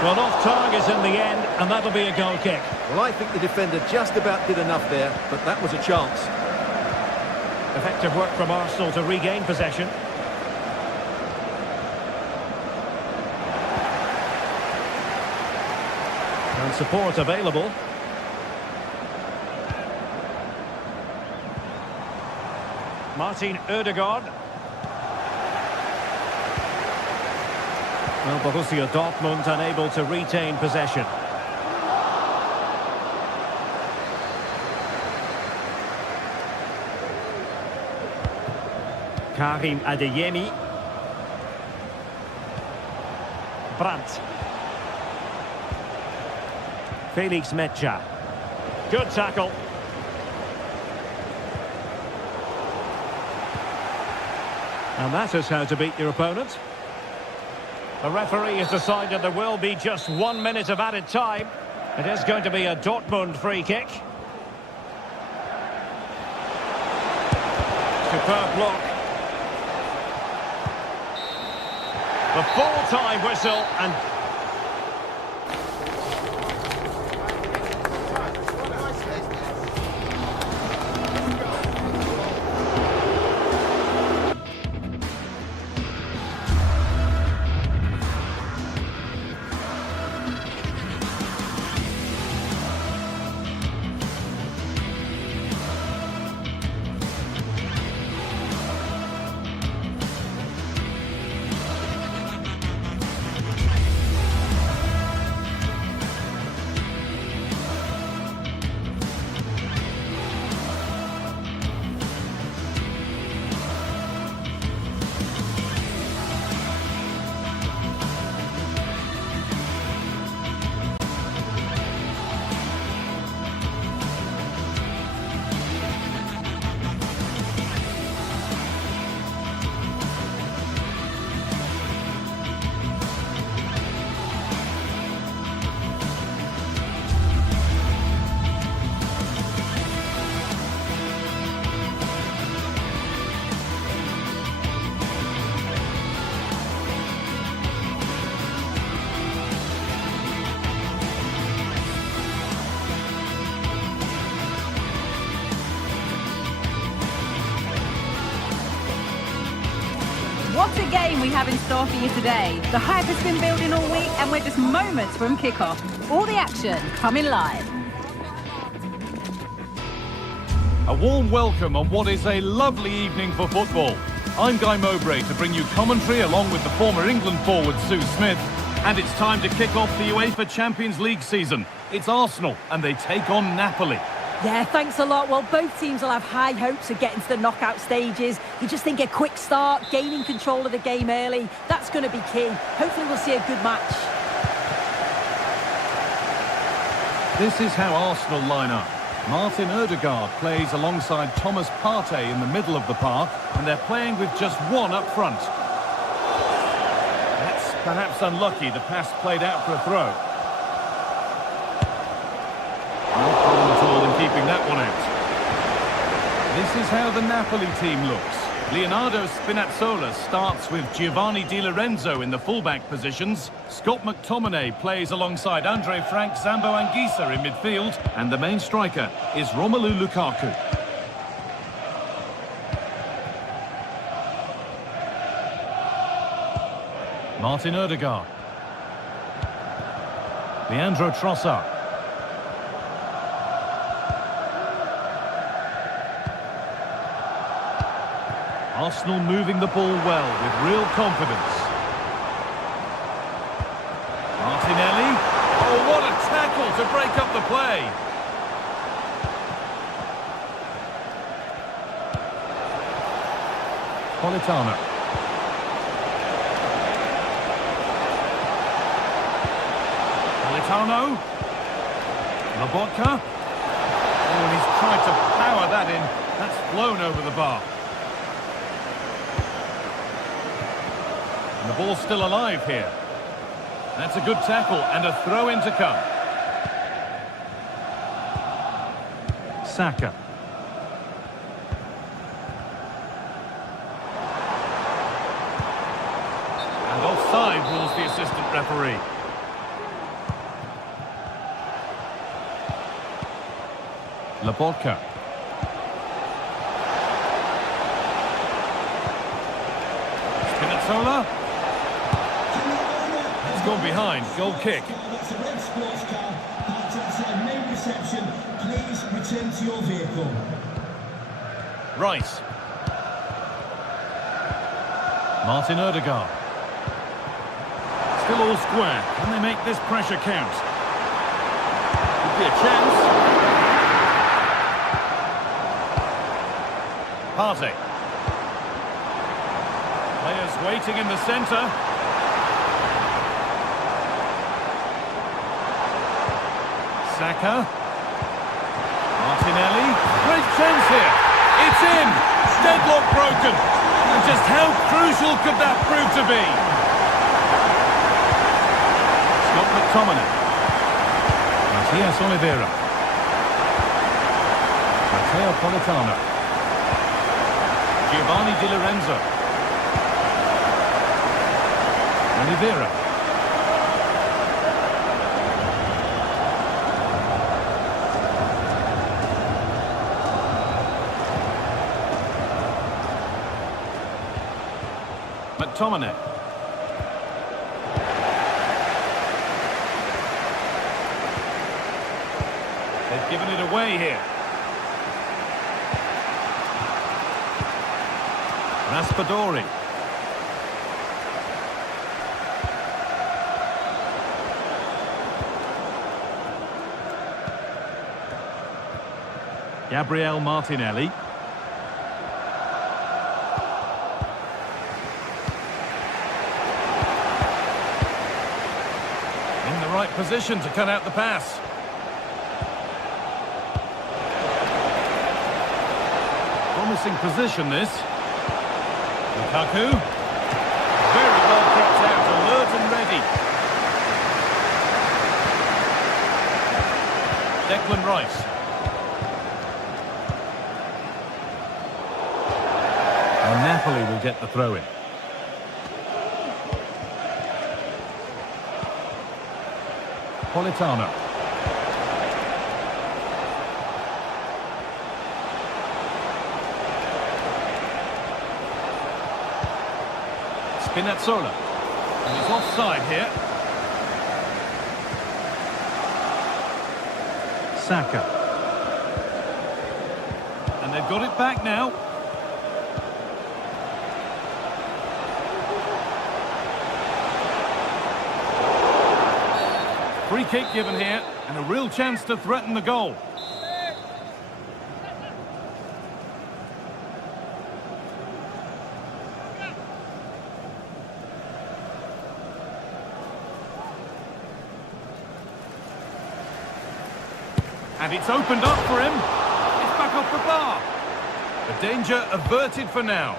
Well, off target in the end, and that'll be a goal kick. Well, I think the defender just about did enough there, but that was a chance. Effective work from Arsenal to regain possession. And support available. Martin Ødegaard. Well, Borussia Dortmund unable to retain possession. Karim Adeyemi. Brandt. Felix Mecha. Good tackle. And that is how to beat your opponent. The referee has decided there will be just 1 minute of added time. It is going to be a Dortmund free kick. Superb block. The full-time whistle and... What a game we have in store for you today. The hype has been building all week and we're just moments from kickoff. All the action coming live. A warm welcome on what is a lovely evening for football. I'm Guy Mowbray to bring you commentary along with the former England forward Sue Smith. And it's time to kick off the UEFA Champions League season. It's Arsenal and they take on Napoli. Yeah, thanks a lot. Well, both teams will have high hopes of getting to the knockout stages. You just think a quick start, gaining control of the game early, that's going to be key. Hopefully we'll see a good match. This is how Arsenal line up. Martin Ødegaard plays alongside Thomas Partey in the middle of the park, and they're playing with just one up front. That's perhaps unlucky, the pass played out for a throw. No problem at all in keeping that one out. This is how the Napoli team looks. Leonardo Spinazzola starts with Giovanni Di Lorenzo in the fullback positions. Scott McTominay plays alongside Andre Frank Zambo Anguissa in midfield. And the main striker is Romelu Lukaku. Martin Odegaard. Leandro Trossard. Arsenal moving the ball well with real confidence. Martinelli. Oh, what a tackle to break up the play. Politano. Politano. Lobotka. Oh, and he's tried to power that in. That's flown over the bar. And the ball's still alive here. That's a good tackle and a throw-in to come. Saka. And offside rules the assistant referee. Lobotka. Spinazzola. It's gone behind. Goal kick. That's a red sports car. That's a main reception. Please return to your vehicle. Rice. Martin Odegaard. Still all square. Can they make this pressure count? Could be a chance. Partey. Players waiting in the centre. Saka. Martinelli. Great chance here. It's in. Deadlock broken. And just how crucial could that prove to be? Scott McTominay. Matias Oliveira. Matteo Politano. Giovanni Di Lorenzo. Oliveira. McTominay. They've given it away here. Raspadori. Gabriel Martinelli. In the right position to cut out the pass. Promising position this. Lukaku. Very well kept out, alert and ready. Declan Rice. And Napoli will get the throw-in. Politano. Spinazzola. And he's offside here. Saka. And they've got it back now. Free kick given here, and a real chance to threaten the goal. And it's opened up for him. It's back off the bar. The danger averted for now.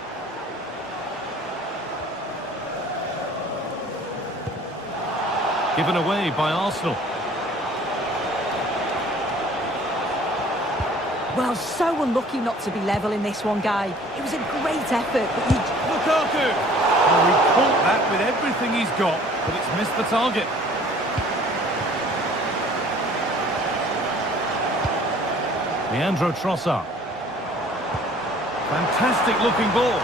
Given away by Arsenal. Well, so unlucky not to be level in this one, Guy. It was a great effort, but he... Lukaku! Oh, he caught that with everything he's got, but it's missed the target. Leandro Trossard. Fantastic looking ball.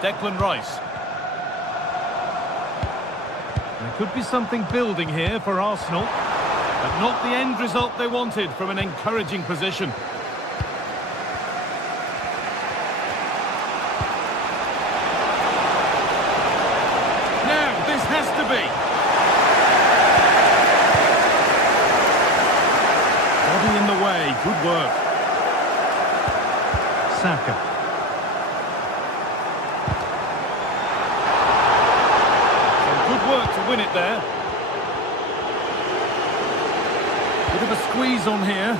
Declan Rice. There could be something building here for Arsenal, but not the end result they wanted from an encouraging position. Now, this has to be. Body in the way, good work. Saka. Work to win it there. Bit of a squeeze on here.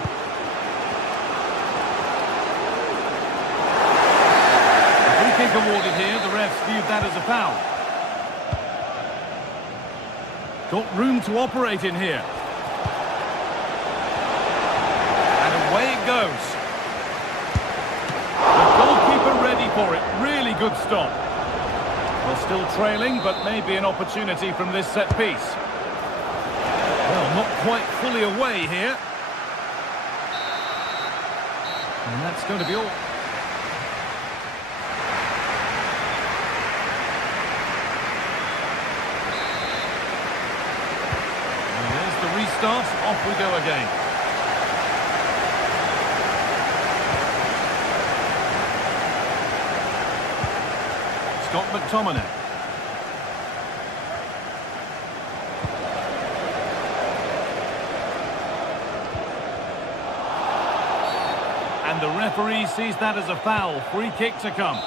A free kick awarded here. The refs viewed that as a foul. Got room to operate in here. And away it goes. The goalkeeper ready for it. Really good stop. Well, still trailing, but maybe an opportunity from this set piece. Well, not quite fully away here. And that's going to be all. And there's the restart. Off we go again. Scott McTominay. And the referee sees that as a foul. Free kick to come.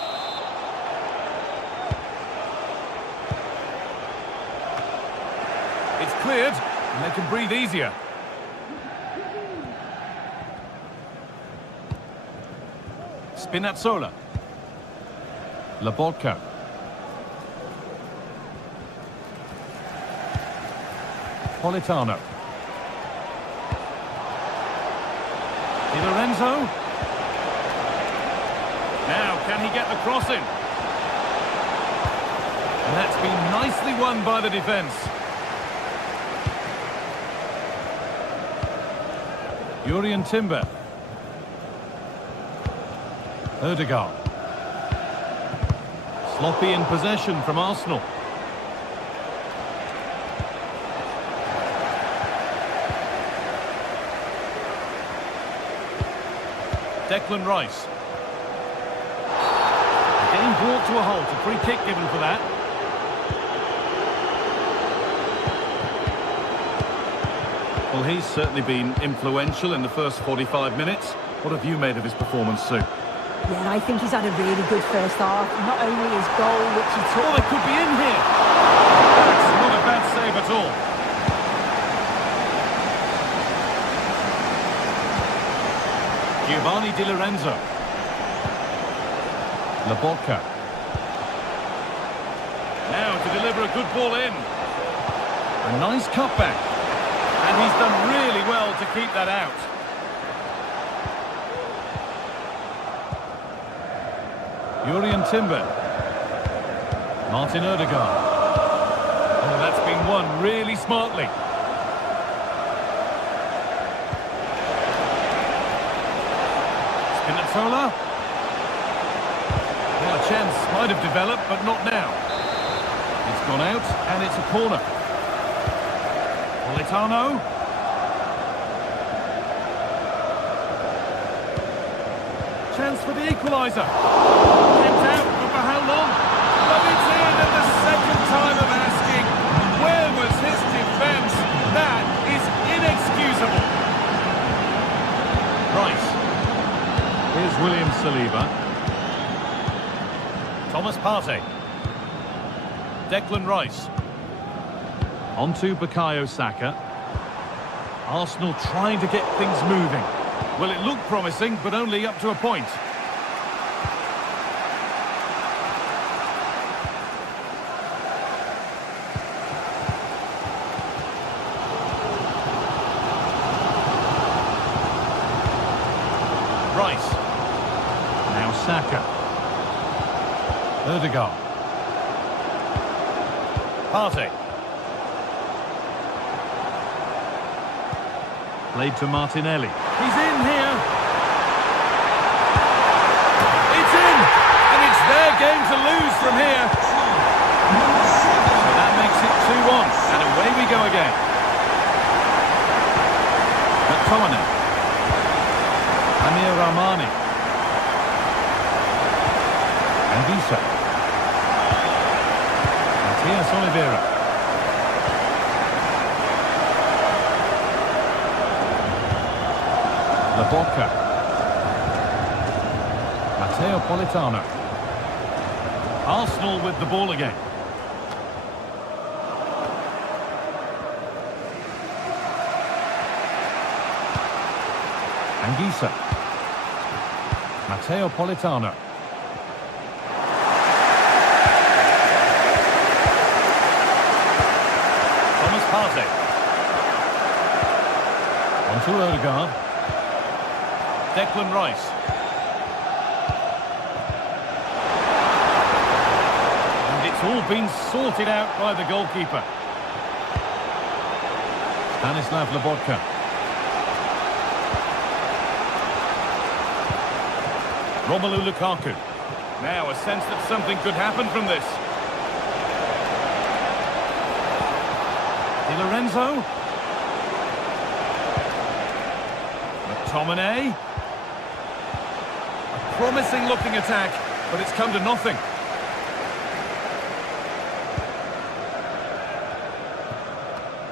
It's cleared, and they can breathe easier. Spinazzola. Lobotka. Politano. Di Lorenzo. Now, can he get the cross in? And that's been nicely won by the defence. Jurrien Timber. Ødegaard. Sloppy in possession from Arsenal. Declan Rice. Game brought to a halt. A free kick given for that. Well, he's certainly been influential in the first 45 minutes. What have you made of his performance, Sue? Yeah, I think he's had a really good first half. Not only his goal, which he took... Oh, it could be in here. That's not a bad save at all. Giovanni Di Lorenzo. Lobotka. Now to deliver a good ball in. A nice cutback. And he's done really well to keep that out. Jurrien Timber. Martin Ødegaard. Oh, that's been won really smartly. Spinazzola. Well, a chance might have developed, but not now. It's gone out, and it's a corner. Politano. Chance for the equaliser. Kept out, but for how long? But it's in at the second time of asking. Where was his defence? That is inexcusable. Rice. Here's William Saliba. Thomas Partey. Declan Rice. On to Bukayo Saka. Arsenal trying to get things moving. Well, it looked promising, but only up to a point. Ødegaard. Partey. Played to Martinelli. He's in here. It's in! And it's their game to lose from here. So that makes it 2-1. And away we go again. McTominay. Amir Rahmani. Anguissa. Matias Oliveira. Laporta. Matteo Politano. Arsenal with the ball again. Anguissa. Matteo Politano. Thomas Partey. On to Ødegaard. Declan Rice. And it's all been sorted out by the goalkeeper. Stanislav Lobotka. Romelu Lukaku. Now a sense that something could happen from this. Di Lorenzo. McTominay. A promising looking attack, but it's come to nothing.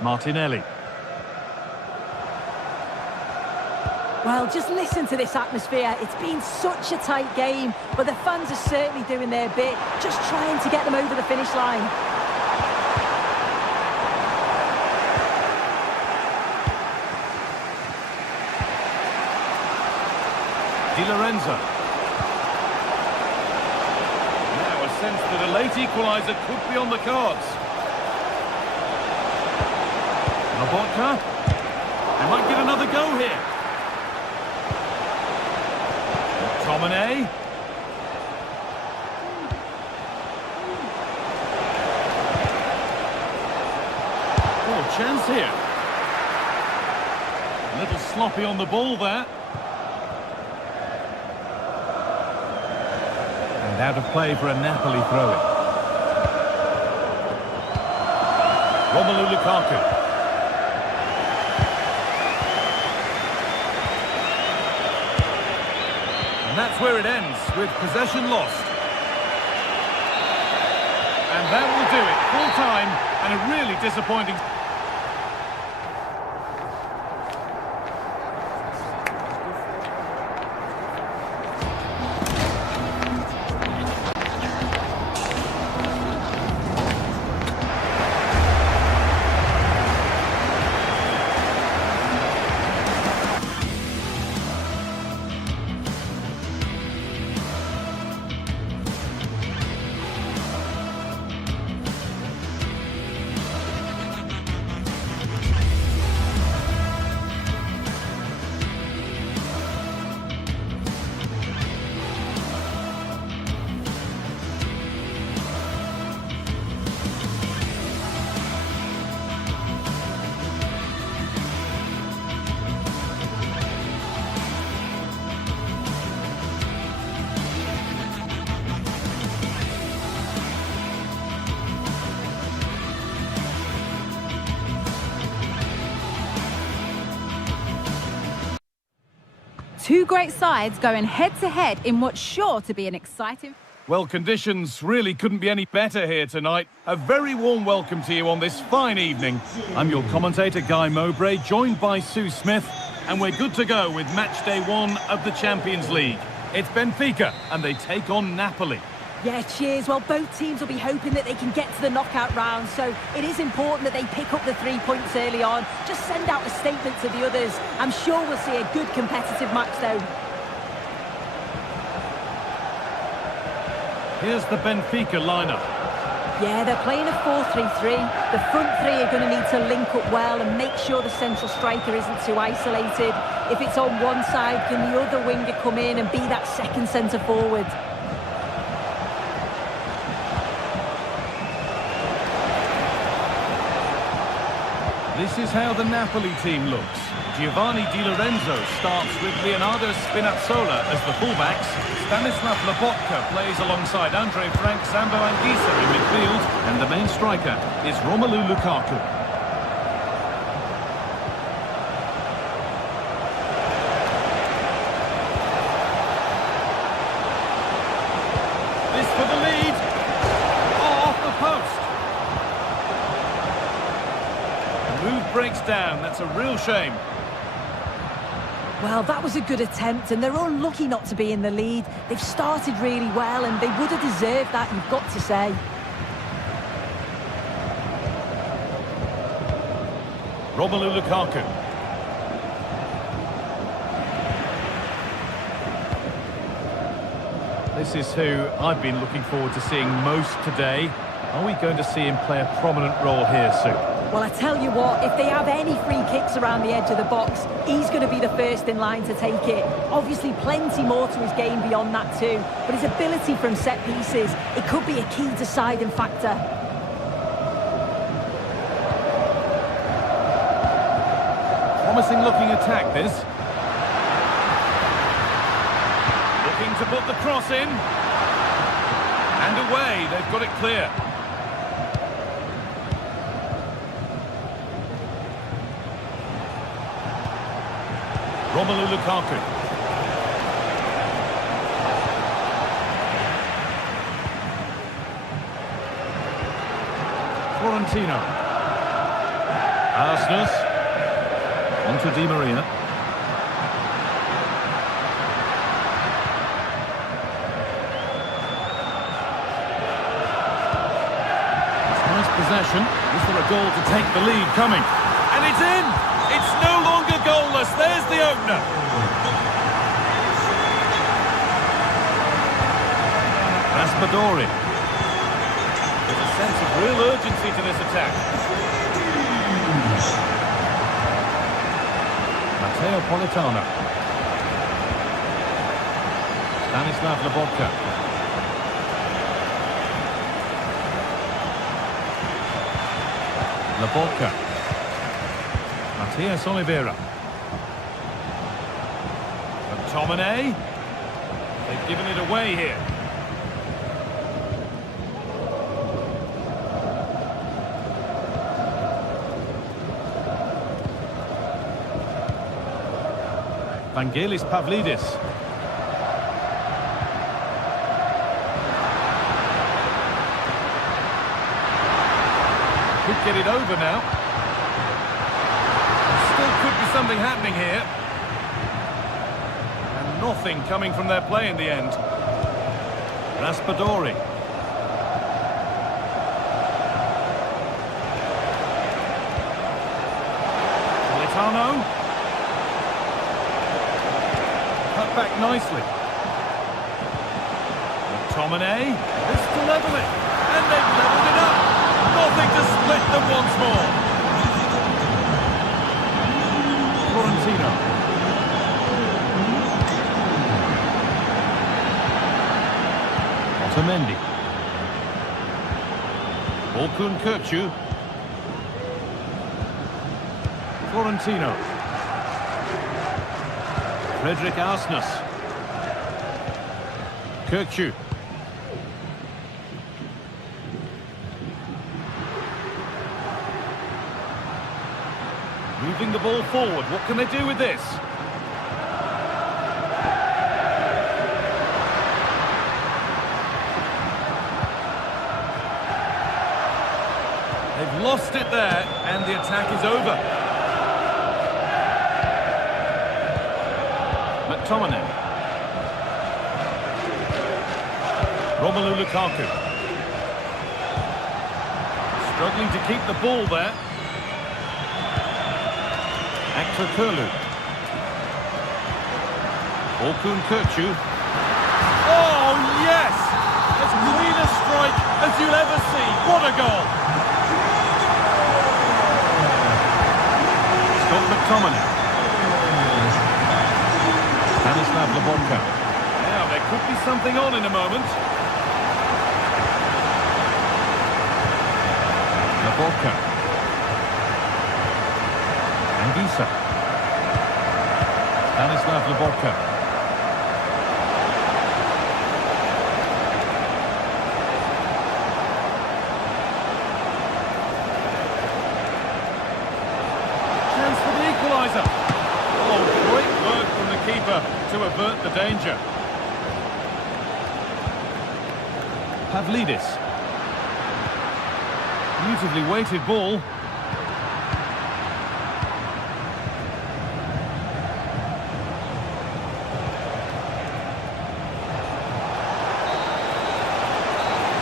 Martinelli. Well, just listen to this atmosphere. It's been such a tight game, but the fans are certainly doing their bit, just trying to get them over the finish line. Di Lorenzo. Now a sense that a late equaliser could be on the cards. Lobotka. They might get another go here. McTominay. Oh, chance here. A little sloppy on the ball there. And out of play for a Napoli throw-in. Romelu Lukaku. And that's where it ends, with possession lost. And that will do it, full time, and a really disappointing... Two great sides going head-to-head in what's sure to be an exciting... Well, conditions really couldn't be any better here tonight. A very warm welcome to you on this fine evening. I'm your commentator, Guy Mowbray, joined by Sue Smith, and we're good to go with match day 1 of the Champions League. It's Benfica, and they take on Napoli. Yeah, cheers. Well, both teams will be hoping that they can get to the knockout round, so it is important that they pick up the 3 points early on. Just send out a statement to the others. I'm sure we'll see a good competitive match, though. Here's the Benfica lineup. Yeah, they're playing a 4-3-3. The front three are going to need to link up well and make sure the central striker isn't too isolated. If it's on one side, can the other winger come in and be that second centre forward? This is how the Napoli team looks. Giovanni Di Lorenzo starts with Leonardo Spinazzola as the fullbacks. Stanislav Lobotka plays alongside Andre Frank Sambo Anguissa in midfield. And the main striker is Romelu Lukaku. This for the lead. Oh, off the post. The move breaks down. That's a real shame. Well, that was a good attempt, and they're unlucky not to be in the lead. They've started really well, and they would have deserved that, you've got to say. Romelu Lukaku. This is who I've been looking forward to seeing most today. Are we going to see him play a prominent role here, Sue? Well, I tell you what, if they have any free kicks around the edge of the box, he's going to be the first in line to take it. Obviously, plenty more to his game beyond that too, but his ability from set pieces, it could be a key deciding factor. Promising looking attack, this. Looking to put the cross in. And away, they've got it clear. Romelu Lukaku. Florentino. Arsenal. On to Di Maria. It's nice possession. Is there a goal to take the lead coming? And it's in! It's no longer goalless. There's the opener. Raspadori. There's a sense of real urgency to this attack. Matteo Politano. Stanislav Lobotka. Lobotka. Matias Oliveira. McTominay. They've given it away here. Vangelis Pavlidis. Could get it over now. Still could be something happening here. And nothing coming from their play in the end. Raspadori. Politano. Cut back nicely. McTominay. This to level it. And they've leveled it up. Nothing to split them once more. Florentino. Otamendi. Orkun Kökçü. Florentino. Fredrik Arsnes. Kökçü. Moving the ball forward. What can they do with this? They've lost it there, and the attack is over. McTominay. Romelu Lukaku. Struggling to keep the ball there. Actor Kurlu. Orkun Kökçü. Oh, yes! As clean a strike as you'll ever see. What a goal! Scott McTominay. Stanislav Lobotka. Now, there could be something on in a moment. Lobotka. Anguissa. Stanislav Lobotka. Chance for the equaliser. Oh, great work from the keeper to avert the danger. Pavlidis. Beautifully weighted ball.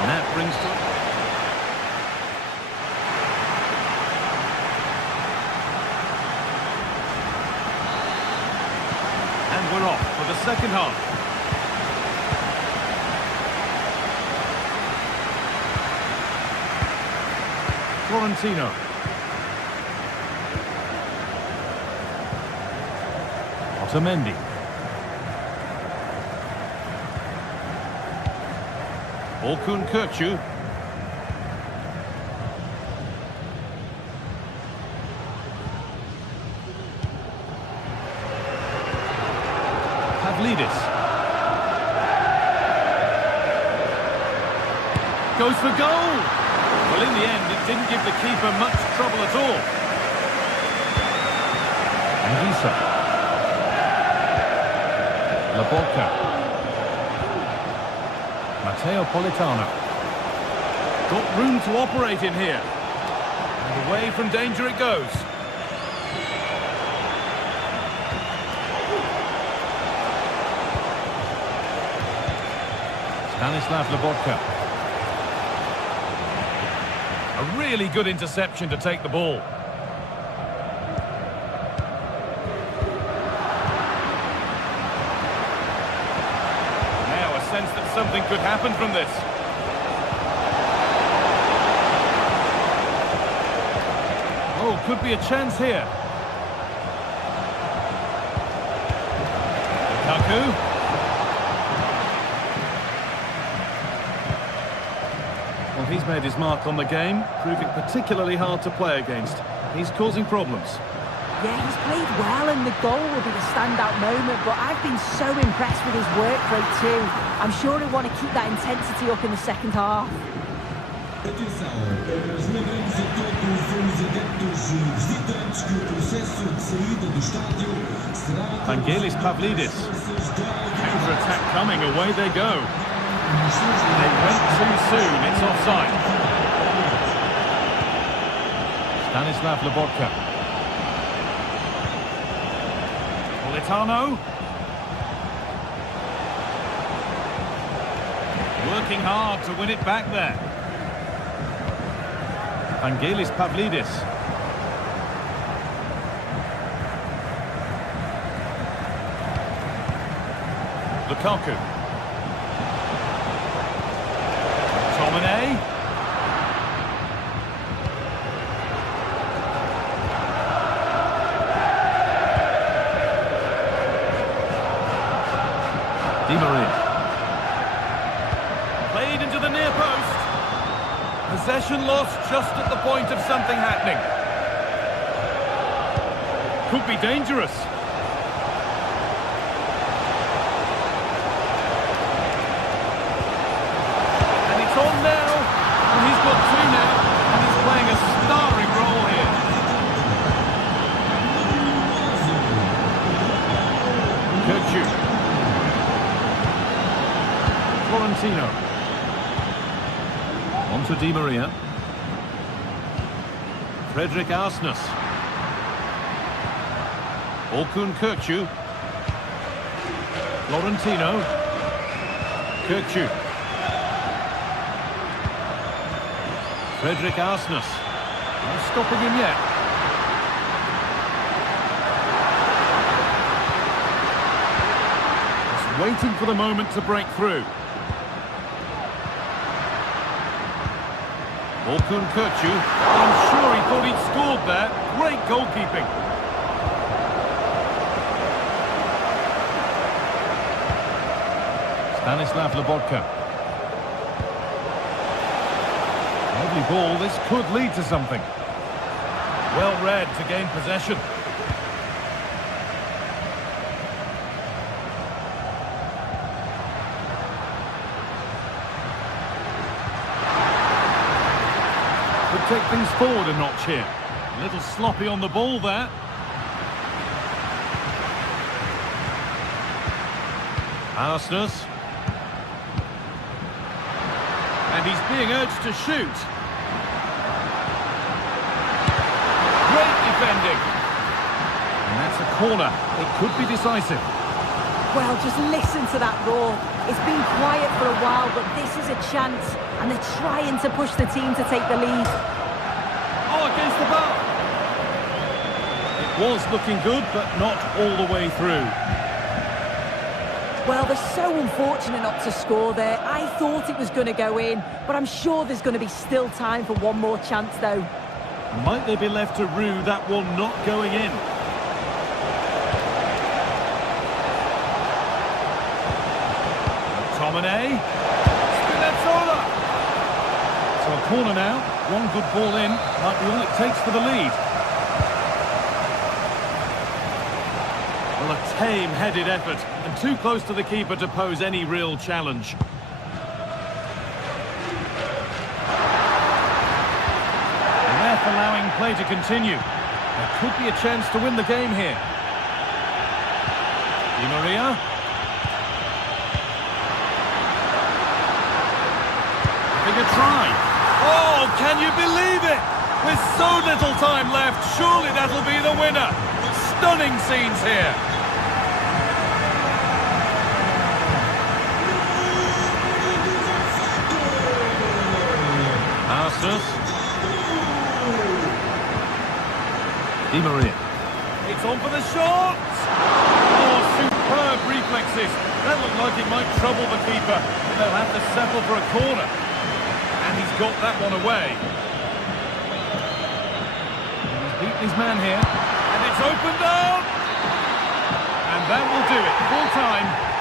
And that brings to... And we're off for the second half. Florentino. Otamendi. Orkun Kökçü. Pavlidis. Goes for goal! Well, in the end, it didn't give the keeper much trouble at all. Anguissa. Lobotka. Matteo Politano. Got room to operate in here. And away from danger it goes. Stanislav Lobotka. A really good interception to take the ball. Now a sense that something could happen from this. Oh, could be a chance here. Lukaku. Well, he's made his mark on the game, proving particularly hard to play against. He's causing problems. Yeah, he's played well and the goal will be the standout moment, but I've been so impressed with his work rate too. I'm sure he'll want to keep that intensity up in the second half. Atenção, nós lembramos a todos os adeptos visitantes que o processo de saída do estádio será... Vangelis Pavlidis. Counter-attack coming, away they go. They went too soon, it's offside. Stanislav Lobotka. Politano. Working hard to win it back there. Vangelis Pavlidis. Lukaku. Tomine. Di Maria. Played into the near post. Possession lost just at the point of something happening. Could be dangerous. And it's on now. And he's got two now. And he's playing a starring role here. Kökçü. Florentino. On to Di Maria. Fredrik Arsnes. Orkun Kökçü. Florentino. Kökçü. Fredrik Arsnes. No stopping him yet. Just waiting for the moment to break through. Orkun Kökçü. I'm sure he thought he'd scored there. Great goalkeeping. Stanislav Lobotka. Lovely ball. This could lead to something. Well read to gain possession. take things forward a notch here. A little sloppy on the ball there. Arsenal. And he's being urged to shoot. Great defending. And that's a corner. It could be decisive. Well, just listen to that roar. It's been quiet for a while, but this is a chance. And they're trying to push the team to take the lead. Oh, against the bar. It was looking good, but not all the way through. Well, they're so unfortunate not to score there. I thought it was going to go in, but I'm sure there's going to be still time for one more chance, though. Might they be left to rue that one not going in? McTominay. Spinazzola. So a corner now. One good ball in. Might be all it takes for the lead. Well, a tame-headed effort, and too close to the keeper to pose any real challenge. The ref allowing play to continue. There could be a chance to win the game here. Di Maria. Having a try. Oh, can you believe it? With so little time left, surely that'll be the winner. Stunning scenes here. Di Maria. It's on for the shot! Oh, superb reflexes. That looked like it might trouble the keeper. They'll have to settle for a corner. And he's got that one away. He's beaten his man here. And it's opened up! And that will do it. Full time.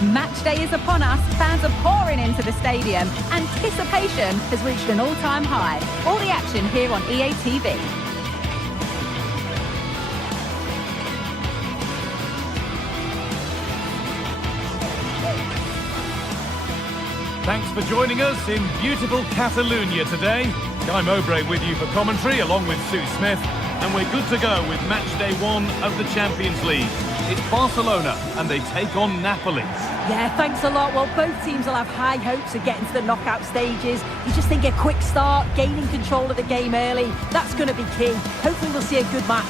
Match day is upon us. Fans are pouring into the stadium. Anticipation has reached an all-time high. All the action here on EA TV. Thanks for joining us in beautiful Catalonia today. Guy Mowbray with you for commentary along with Sue Smith. And we're good to go with match day 1 of the Champions League. It's Barcelona and they take on Napoli. Yeah, thanks a lot. Well, both teams will have high hopes of getting to the knockout stages. You just think a quick start, gaining control of the game early, that's going to be key. Hopefully we'll see a good match.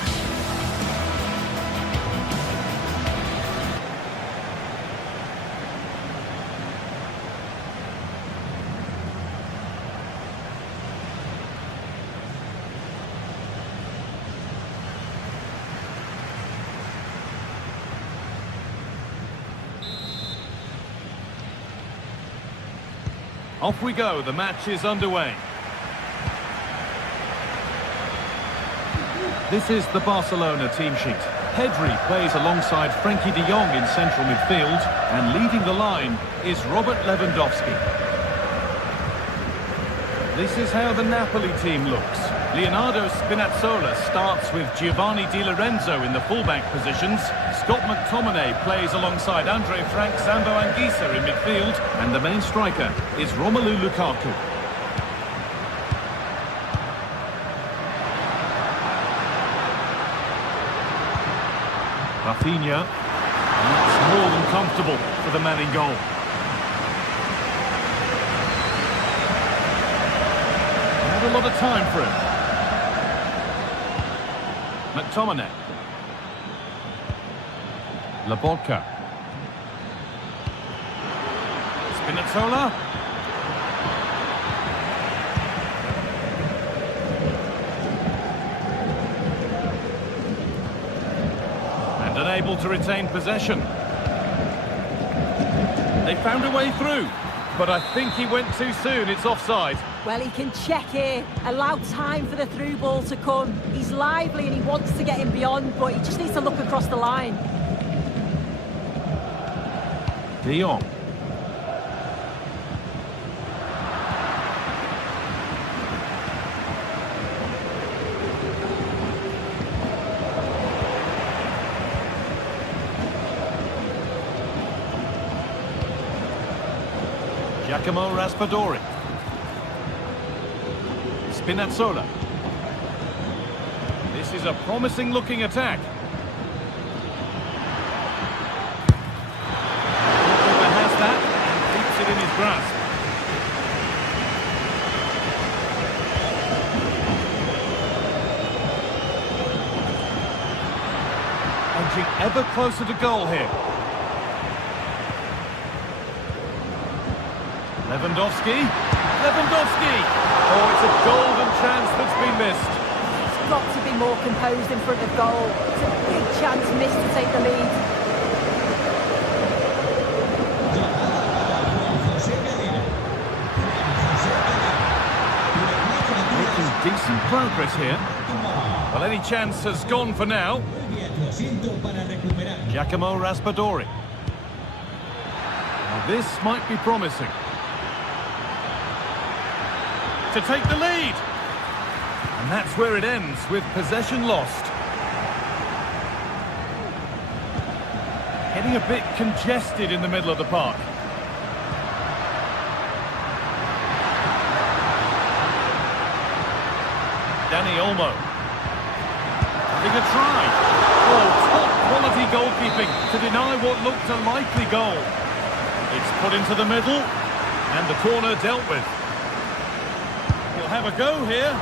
Off we go, the match is underway. This is the Barcelona team sheet. Pedri plays alongside Frenkie de Jong in central midfield, and leading the line is Robert Lewandowski. This is how the Napoli team looks. Leonardo Spinazzola starts with Giovanni Di Lorenzo in the fullback positions. Scott McTominay plays alongside Andre Frank Sambo Anguissa in midfield, and the main striker is Romelu Lukaku. Rafinha, that's more than comfortable for the man in goal. Not a lot of time for him. McTominay. Lobotka. Spinazzola. And unable to retain possession. They found a way through, but I think he went too soon. It's offside. Well, he can check here, allow time for the through ball to come. He's lively and he wants to get him beyond, but he just needs to look across the line. De Jong. Giacomo Raspadori. Spinazzola. This is a promising looking attack. Goalkeeper has that and keeps it in his grasp. Edging ever closer to goal here. Lewandowski. Oh, it's a golden chance that's been missed. He's got to be more composed in front of goal. It's a big chance missed to take the lead. Making decent progress here. Well, any chance has gone for now. Giacomo Raspadori. Now, this might be promising. To take the lead. And that's where it ends, with possession lost. Getting a bit congested in the middle of the park. Dani Olmo. Having a try. Oh, top quality goalkeeping to deny what looked a likely goal. It's put into the middle, and the corner dealt with. He'll have a go here.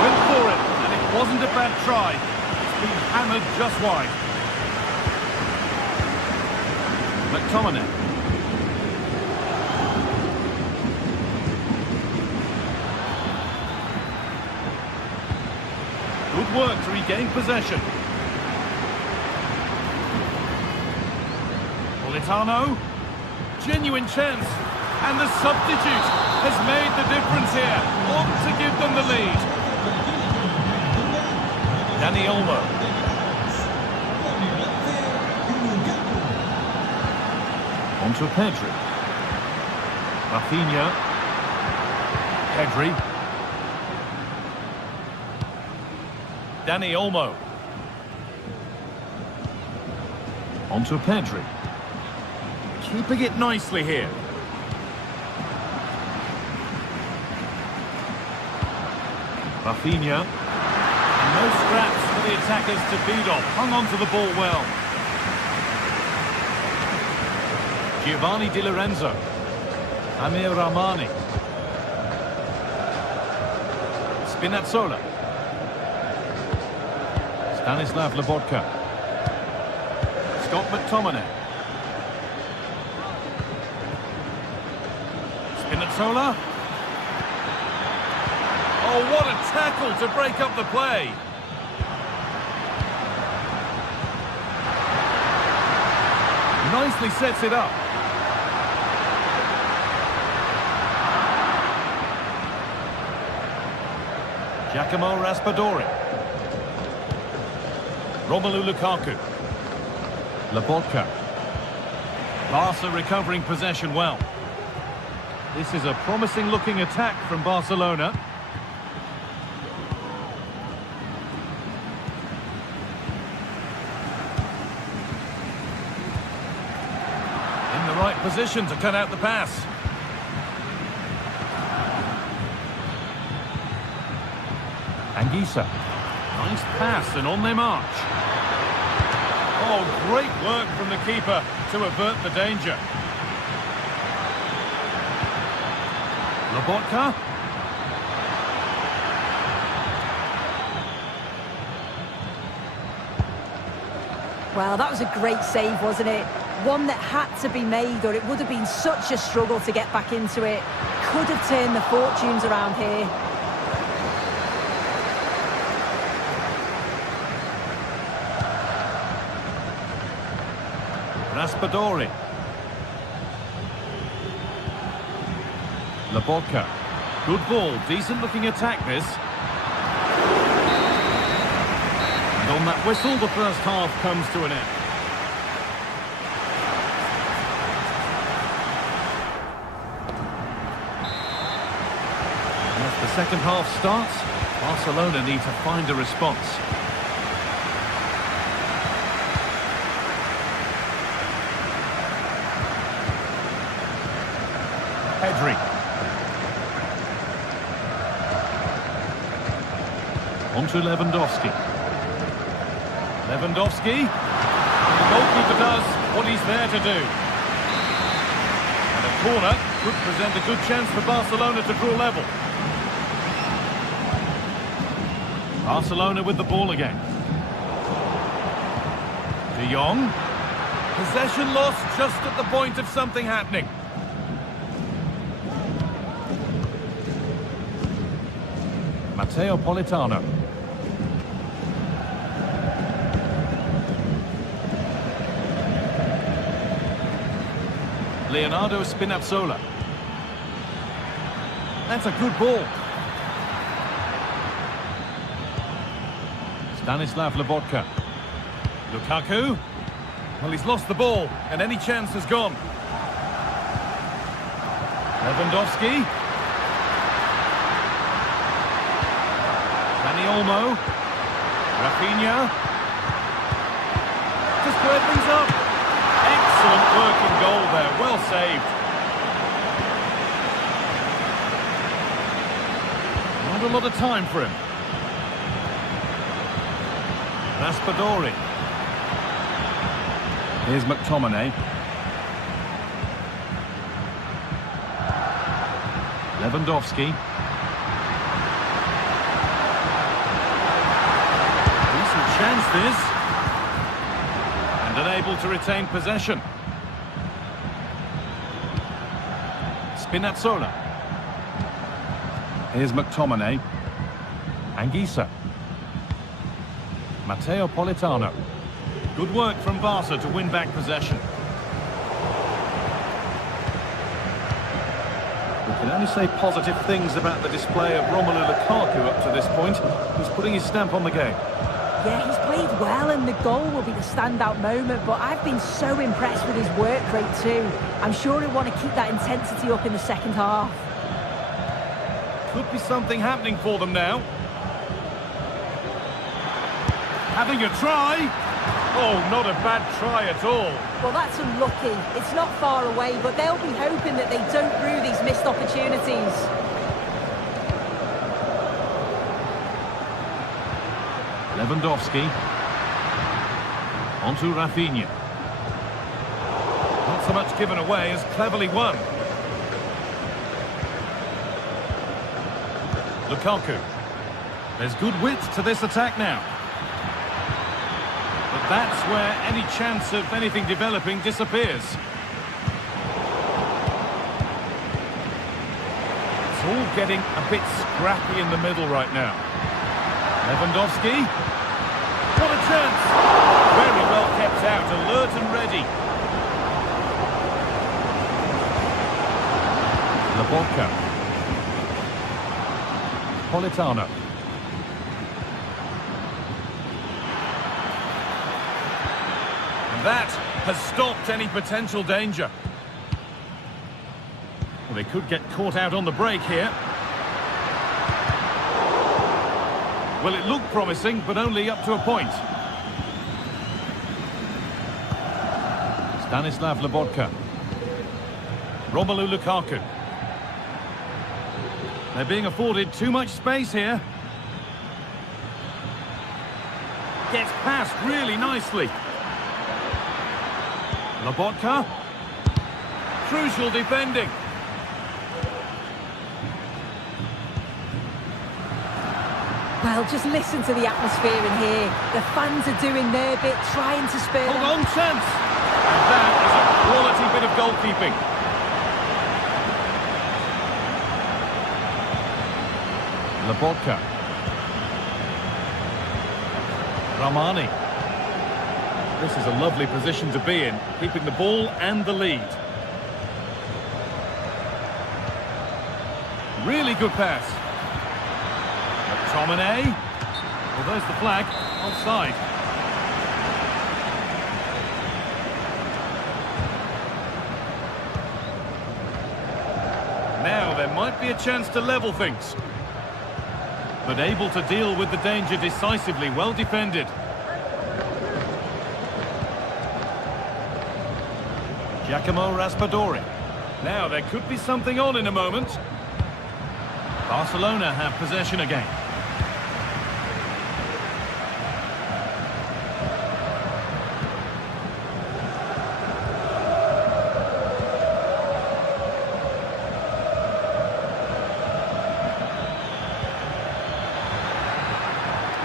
Went for it, and it wasn't a bad try. It's been hammered just wide. McTominay. Good work to regain possession. Politano. Genuine chance. And the substitute has made the difference here. On to give them the lead. Dani Olmo. On to Pedri. Rafinha. Pedri. Dani Olmo. On to Pedri. Keeping it nicely here. Rafinha. And no scraps for the attackers to feed off. Hung on to the ball well. Giovanni Di Lorenzo. Amir Rahmani. Spinazzola. Stanislav Lobotka. Scott McTominay. Spinazzola. Oh, what a tackle to break up the play. Nicely sets it up. Giacomo Raspadori. Romelu Lukaku. Lobotka. Barca recovering possession well. This is a promising looking attack from Barcelona. In the right position to cut out the pass. Anguissa. Nice pass and on they march. Oh, great work from the keeper to avert the danger. Lobotka. Well, that was a great save, wasn't it? One that had to be made, or it would have been such a struggle to get back into it. Could have turned the fortunes around here. Raspadori. Lobotka. Good ball, decent looking attack this. And on that whistle, the first half comes to an end. And as the second half starts, Barcelona need to find a response. Pedri. On to Lewandowski. Lewandowski. The goalkeeper does what he's there to do. And a corner could present a good chance for Barcelona to draw level. Barcelona with the ball again. De Jong. Possession lost just at the point of something happening. Matteo Politano. Leonardo Spinazzola. That's a good ball. Stanislav Lobotka. Lukaku. Well, he's lost the ball, and any chance has gone. Lewandowski. Dani Olmo. Rafinha. To square things up. Excellent work in goal there. Well saved. Not a lot of time for him. Raspadori. Here's McTominay. Lewandowski. Chance this, and unable to retain possession. Spinazzola. Here's McTominay. Anguissa. Matteo Politano. Good work from Barca to win back possession. We can only say positive things about the display of Romelu Lukaku up to this point. He's putting his stamp on the game. Yeah, he's played well, and the goal will be the standout moment, but I've been so impressed with his work rate too. I'm sure he'll want to keep that intensity up in the second half. Could be something happening for them now. Having a try. Oh, not a bad try at all. Well, that's unlucky. It's not far away, but they'll be hoping that they don't rue these missed opportunities. Lewandowski. On to Rafinha. Not so much given away as cleverly won. Lukaku. There's good width to this attack now. But that's where any chance of anything developing disappears. It's all getting a bit scrappy in the middle right now. Lewandowski. What a chance! Very well kept out, alert and ready. Lobotka. Politano. And that has stopped any potential danger. Well, they could get caught out on the break here. Well, it looked promising, but only up to a point. Stanislav Lobotka. Romelu Lukaku. They're being afforded too much space here. Gets past really nicely. Lobotka. Crucial defending. Well, just listen to the atmosphere in here. The fans are doing their bit, trying to spur them. Hold on, chance! And that is a quality bit of goalkeeping. Lobotka. Ramani. This is a lovely position to be in, keeping the ball and the lead. Really good pass. McTominay. Well, there's the flag. Offside. Now there might be a chance to level things. But able to deal with the danger decisively. Well defended. Giacomo Raspadori. Now there could be something on in a moment. Barcelona have possession again.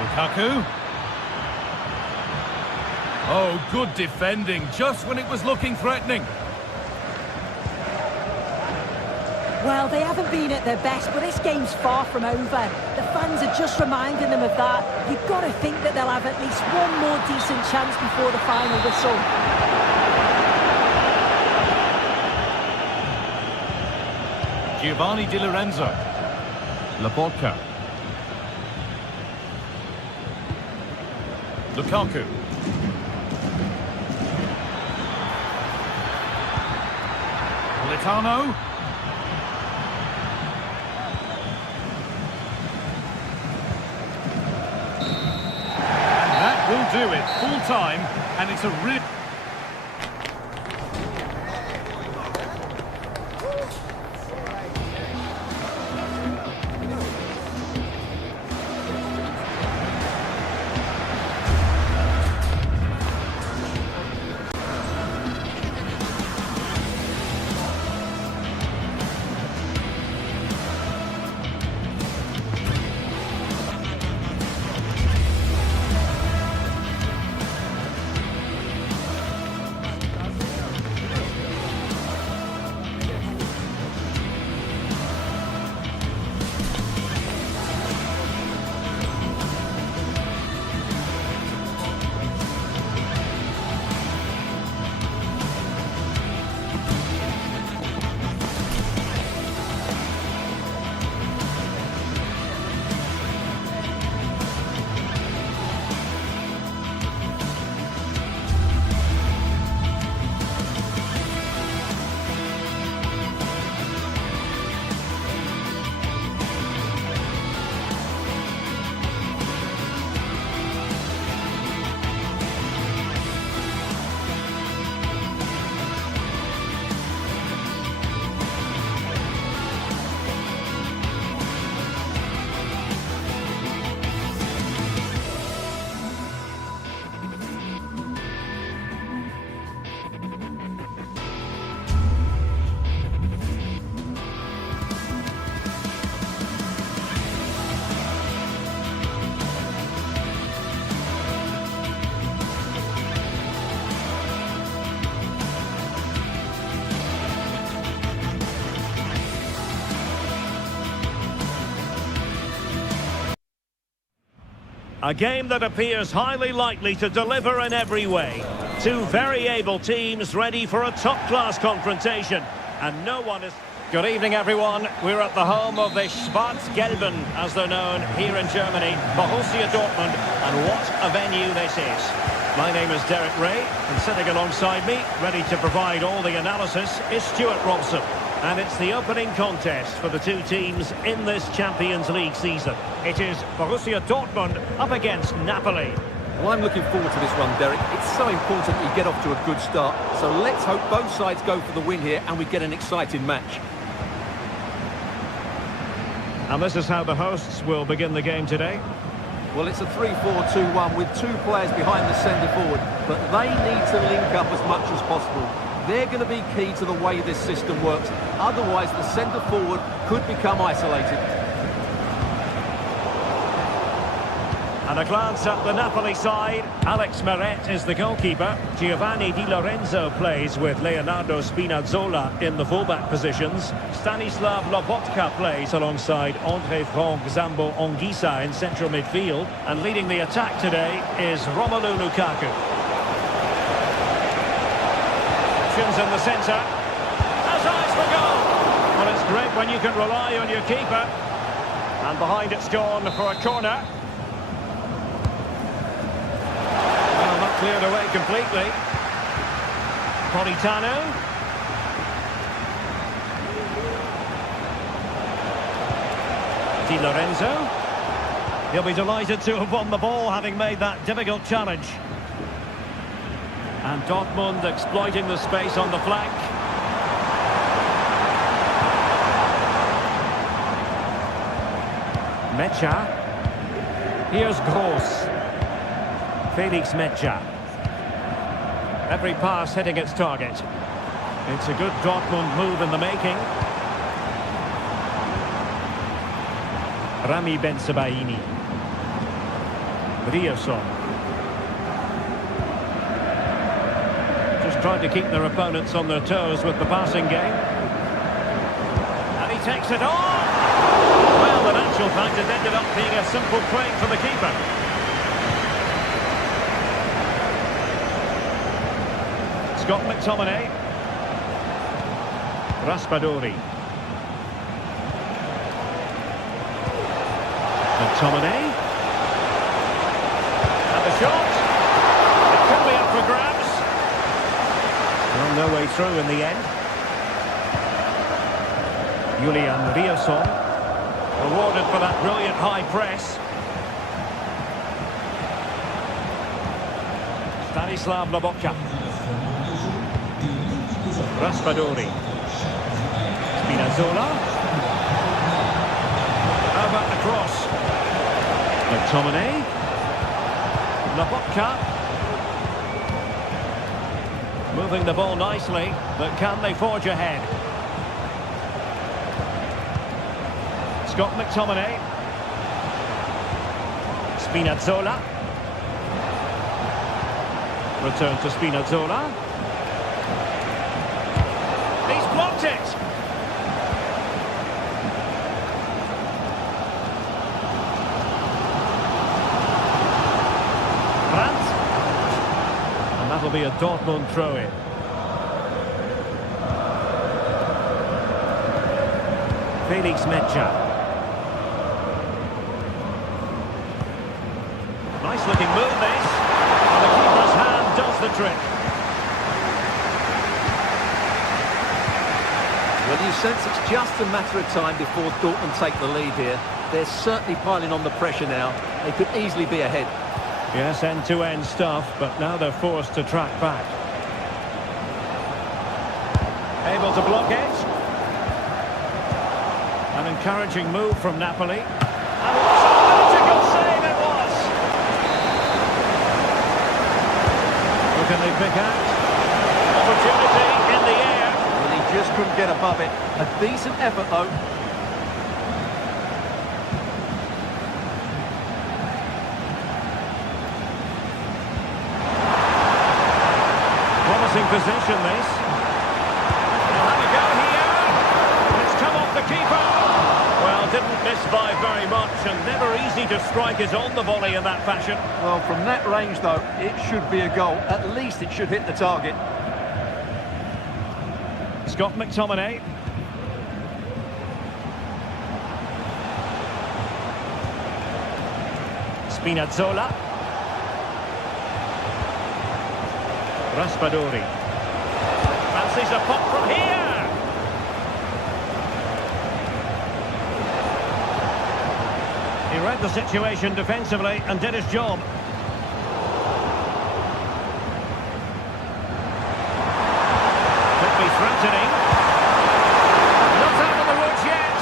Lukaku. Oh, good defending, just when it was looking threatening. Well, they haven't been at their best, but this game's far from over. The fans are just reminding them of that. You've got to think that they'll have at least one more decent chance before the final whistle. Giovanni Di Lorenzo. Lobotka. Lukaku. Politano. Will do it full time, and it's a real... A game that appears highly likely to deliver in every way. Two very able teams ready for a top-class confrontation. And no one is... Good evening, everyone. We're at the home of the Schwarz-Gelben, as they're known here in Germany, Borussia Dortmund. And what a venue this is. My name is Derek Ray, and sitting alongside me, ready to provide all the analysis, is Stuart Robson. And it's the opening contest for the two teams in this Champions League season. It is Borussia Dortmund up against Napoli. Well, I'm looking forward to this one, Derek. It's so important that you get off to a good start. So let's hope both sides go for the win here and we get an exciting match. And this is how the hosts will begin the game today. Well, it's a 3-4-2-1 with two players behind the centre-forward, but they need to link up as much as possible. They're going to be key to the way this system works. Otherwise, the centre-forward could become isolated. And a glance at the Napoli side. Alex Meret is the goalkeeper. Giovanni Di Lorenzo plays with Leonardo Spinazzola in the fullback positions. Stanislav Lobotka plays alongside André Franck Zambo Anguissa in central midfield. And leading the attack today is Romelu Lukaku. Options in the centre. Has eyes for goal. Well, it's great when you can rely on your keeper. And behind it's gone for a corner. Well, not cleared away completely. Politano. Di Lorenzo. He'll be delighted to have won the ball, having made that difficult challenge. And Dortmund exploiting the space on the flank. Mecha. Here's Gross. Felix Mecha. Every pass hitting its target. It's a good Dortmund move in the making. Rami Bensebaini. Rioson. Just trying to keep their opponents on their toes with the passing game. And he takes it on! Well, in actual fact, it ended up being a simple claim for the keeper. Scott McTominay. Raspadori. McTominay. And the shot. It could be up for grabs. Well, no way through in the end. Julian Rioson. Rewarded for that brilliant high press. Stanislav Lobotka. Raspadori. Spinazzola. How about the cross? McTominay. Lobotka. Moving the ball nicely, but can they forge ahead? Scott McTominay. Spinazzola. Return to Spinazzola. He's blocked it! Brandt. And that'll be a Dortmund throw-in. Felix Mecha. Nice looking move this, and the keeper's hand does the trick. Well, you sense it's just a matter of time before Dortmund take the lead here. They're certainly piling on the pressure now. They could easily be ahead. Yes, end-to-end stuff, but now they're forced to track back. Able to block it. An encouraging move from Napoli. And what a magical save it was! Who can they pick out? Opportunity in the air. Well, he just couldn't get above it. A decent effort, though. Promising position, this. They'll have a go here. It's come off the keeper. Well, didn't miss by very much, and never easy to strike it on the volley in that fashion. Well, from that range, though, it should be a goal. At least it should hit the target. Scott McTominay. Spinazzola. Raspadori. Fancies a pop from here. He read the situation defensively and did his job. Could be threatening. Not out of the woods yet.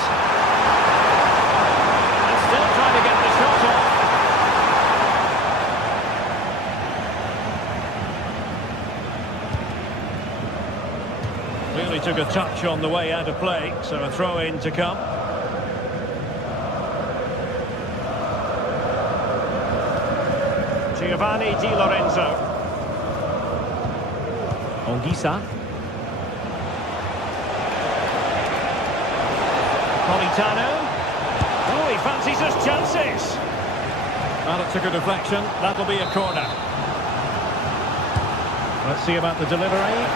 And still trying to get the shot off. Really took a touch on the way out of play, so a throw-in to come. Giovanni Di Lorenzo. Onguisa. Politano. Oh, he fancies his chances. Well, it took a deflection. That'll be a corner. Let's see about the delivery.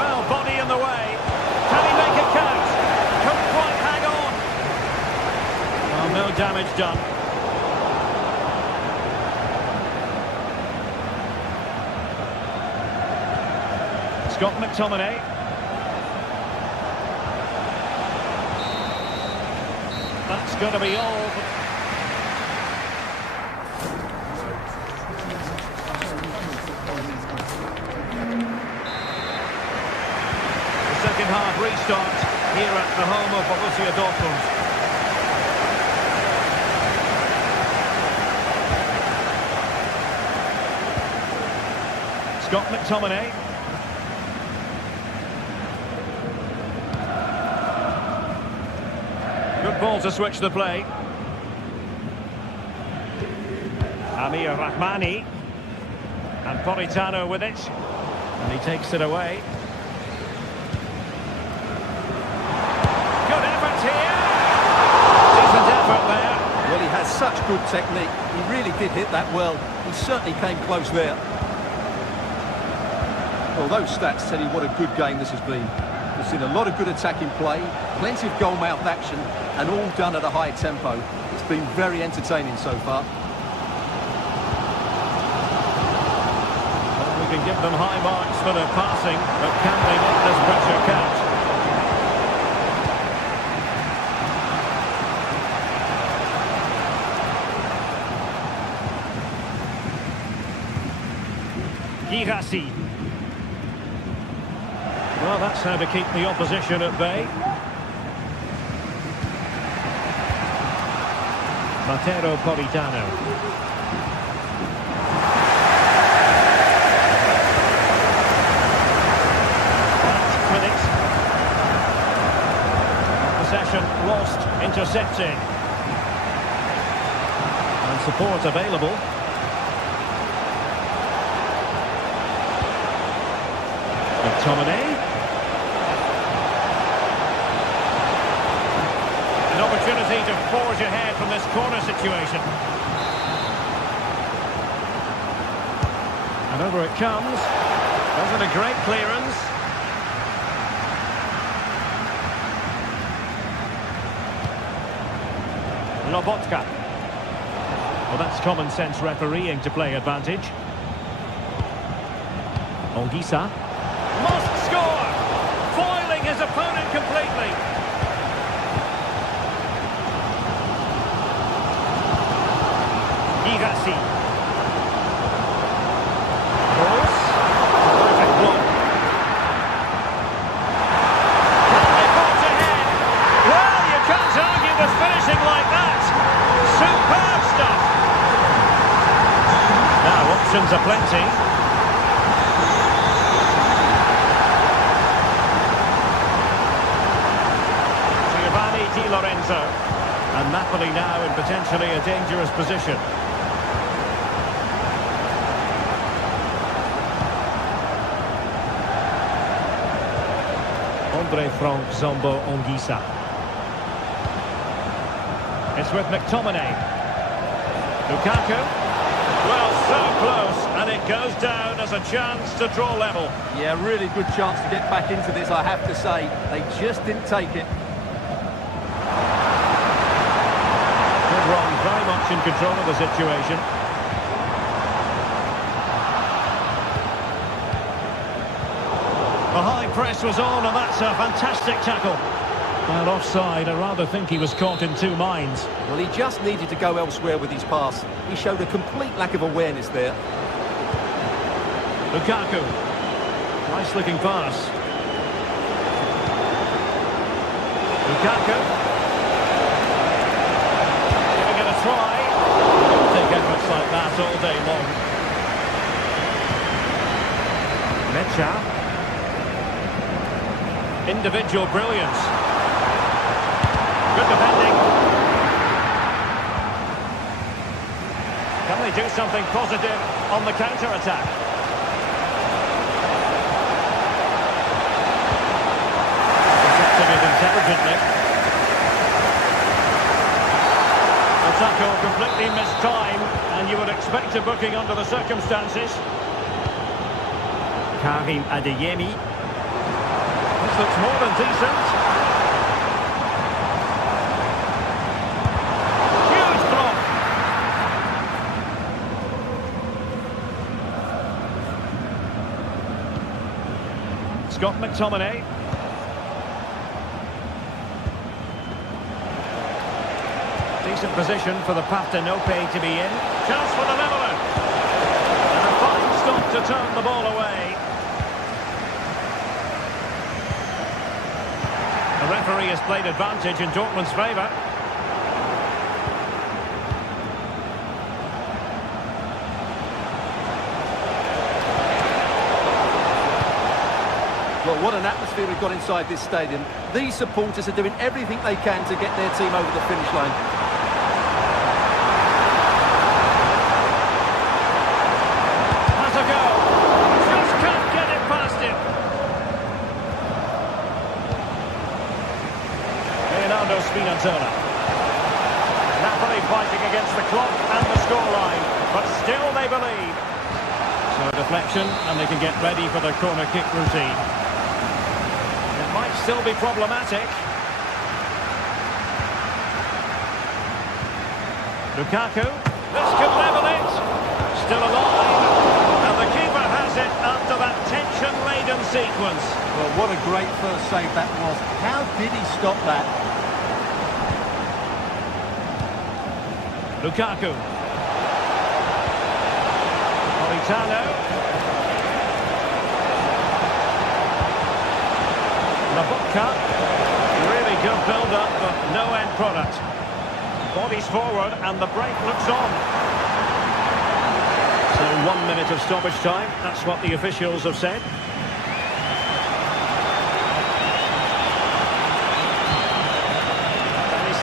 Well, body in the way. Can he make it count? Couldn't quite hang on. Well, no damage done. Scott McTominay. That's going to be all. The second half restart here at the home of Borussia Dortmund. Scott McTominay. Good ball to switch the play. Amir Rahmani. And Politano with it. And he takes it away. Good effort here. Decent effort there. Well, he has such good technique. He really did hit that well. He certainly came close there. Well, those stats tell you what a good game this has been. We've seen a lot of good attacking play, plenty of goal-mouth action, and all done at a high tempo. It's been very entertaining so far. Well, we can give them high marks for their passing, but can they make this pressure count? Girassi. Well, that's how to keep the opposition at bay. Matteo Politano. With it. Possession lost, intercepting. And support available. McTominay. An opportunity to forge ahead from this corner situation. And over it comes. Wasn't a great clearance. Lobotka. Well, that's common sense refereeing to play advantage. Onguisa. Must score! Foiling his opponent completely. Girassi. Cross. Perfect block. Can they forge ahead? Well, you can't argue with finishing like that. Superb stuff. Now, options are plenty. Giovanni Di Lorenzo. And Napoli now in potentially a dangerous position. Frank Zombo Onguisa. It's with McTominay. Lukaku. Well, so close, and it goes down as a chance to draw level. Yeah, really good chance to get back into this, I have to say. They just didn't take it. Good run, very much in control of the situation. The high press was on, and that's a fantastic tackle. And offside, I rather think he was caught in two minds. Well, he just needed to go elsewhere with his pass. He showed a complete lack of awareness there. Lukaku. Nice looking pass. Lukaku. Giving it a try. Don't take efforts like that all day long. Mecha. Individual brilliance. Good defending. Can they do something positive on the counter-attack. Protecting it intelligently. The tackle completely missed time, and you would expect a booking under the circumstances. Karim Adeyemi. This looks more than decent. Huge block. Scott McTominay. Decent position for the Partenope to be in. Chance for the leveller. And a fine stop to turn the ball away. The referee has played advantage in Dortmund's favour. Well, what an atmosphere we've got inside this stadium. These supporters are doing everything they can to get their team over the finish line. Has a go. Just can't get it past him. Leonardo Spinazzola. Napoli fighting against the clock and the scoreline, but still they believe. So a deflection, and they can get ready for the corner kick routine. It might still be problematic. Lukaku. This could level it. Still alive. And the keeper has it after that tension-laden sequence. Well, what a great first save that was. How did he stop that? Lukaku. Politano. Labotka. Really good build-up, but no end product. Bodies forward, and the break looks on. So 1 minute of stoppage time. That's what the officials have said.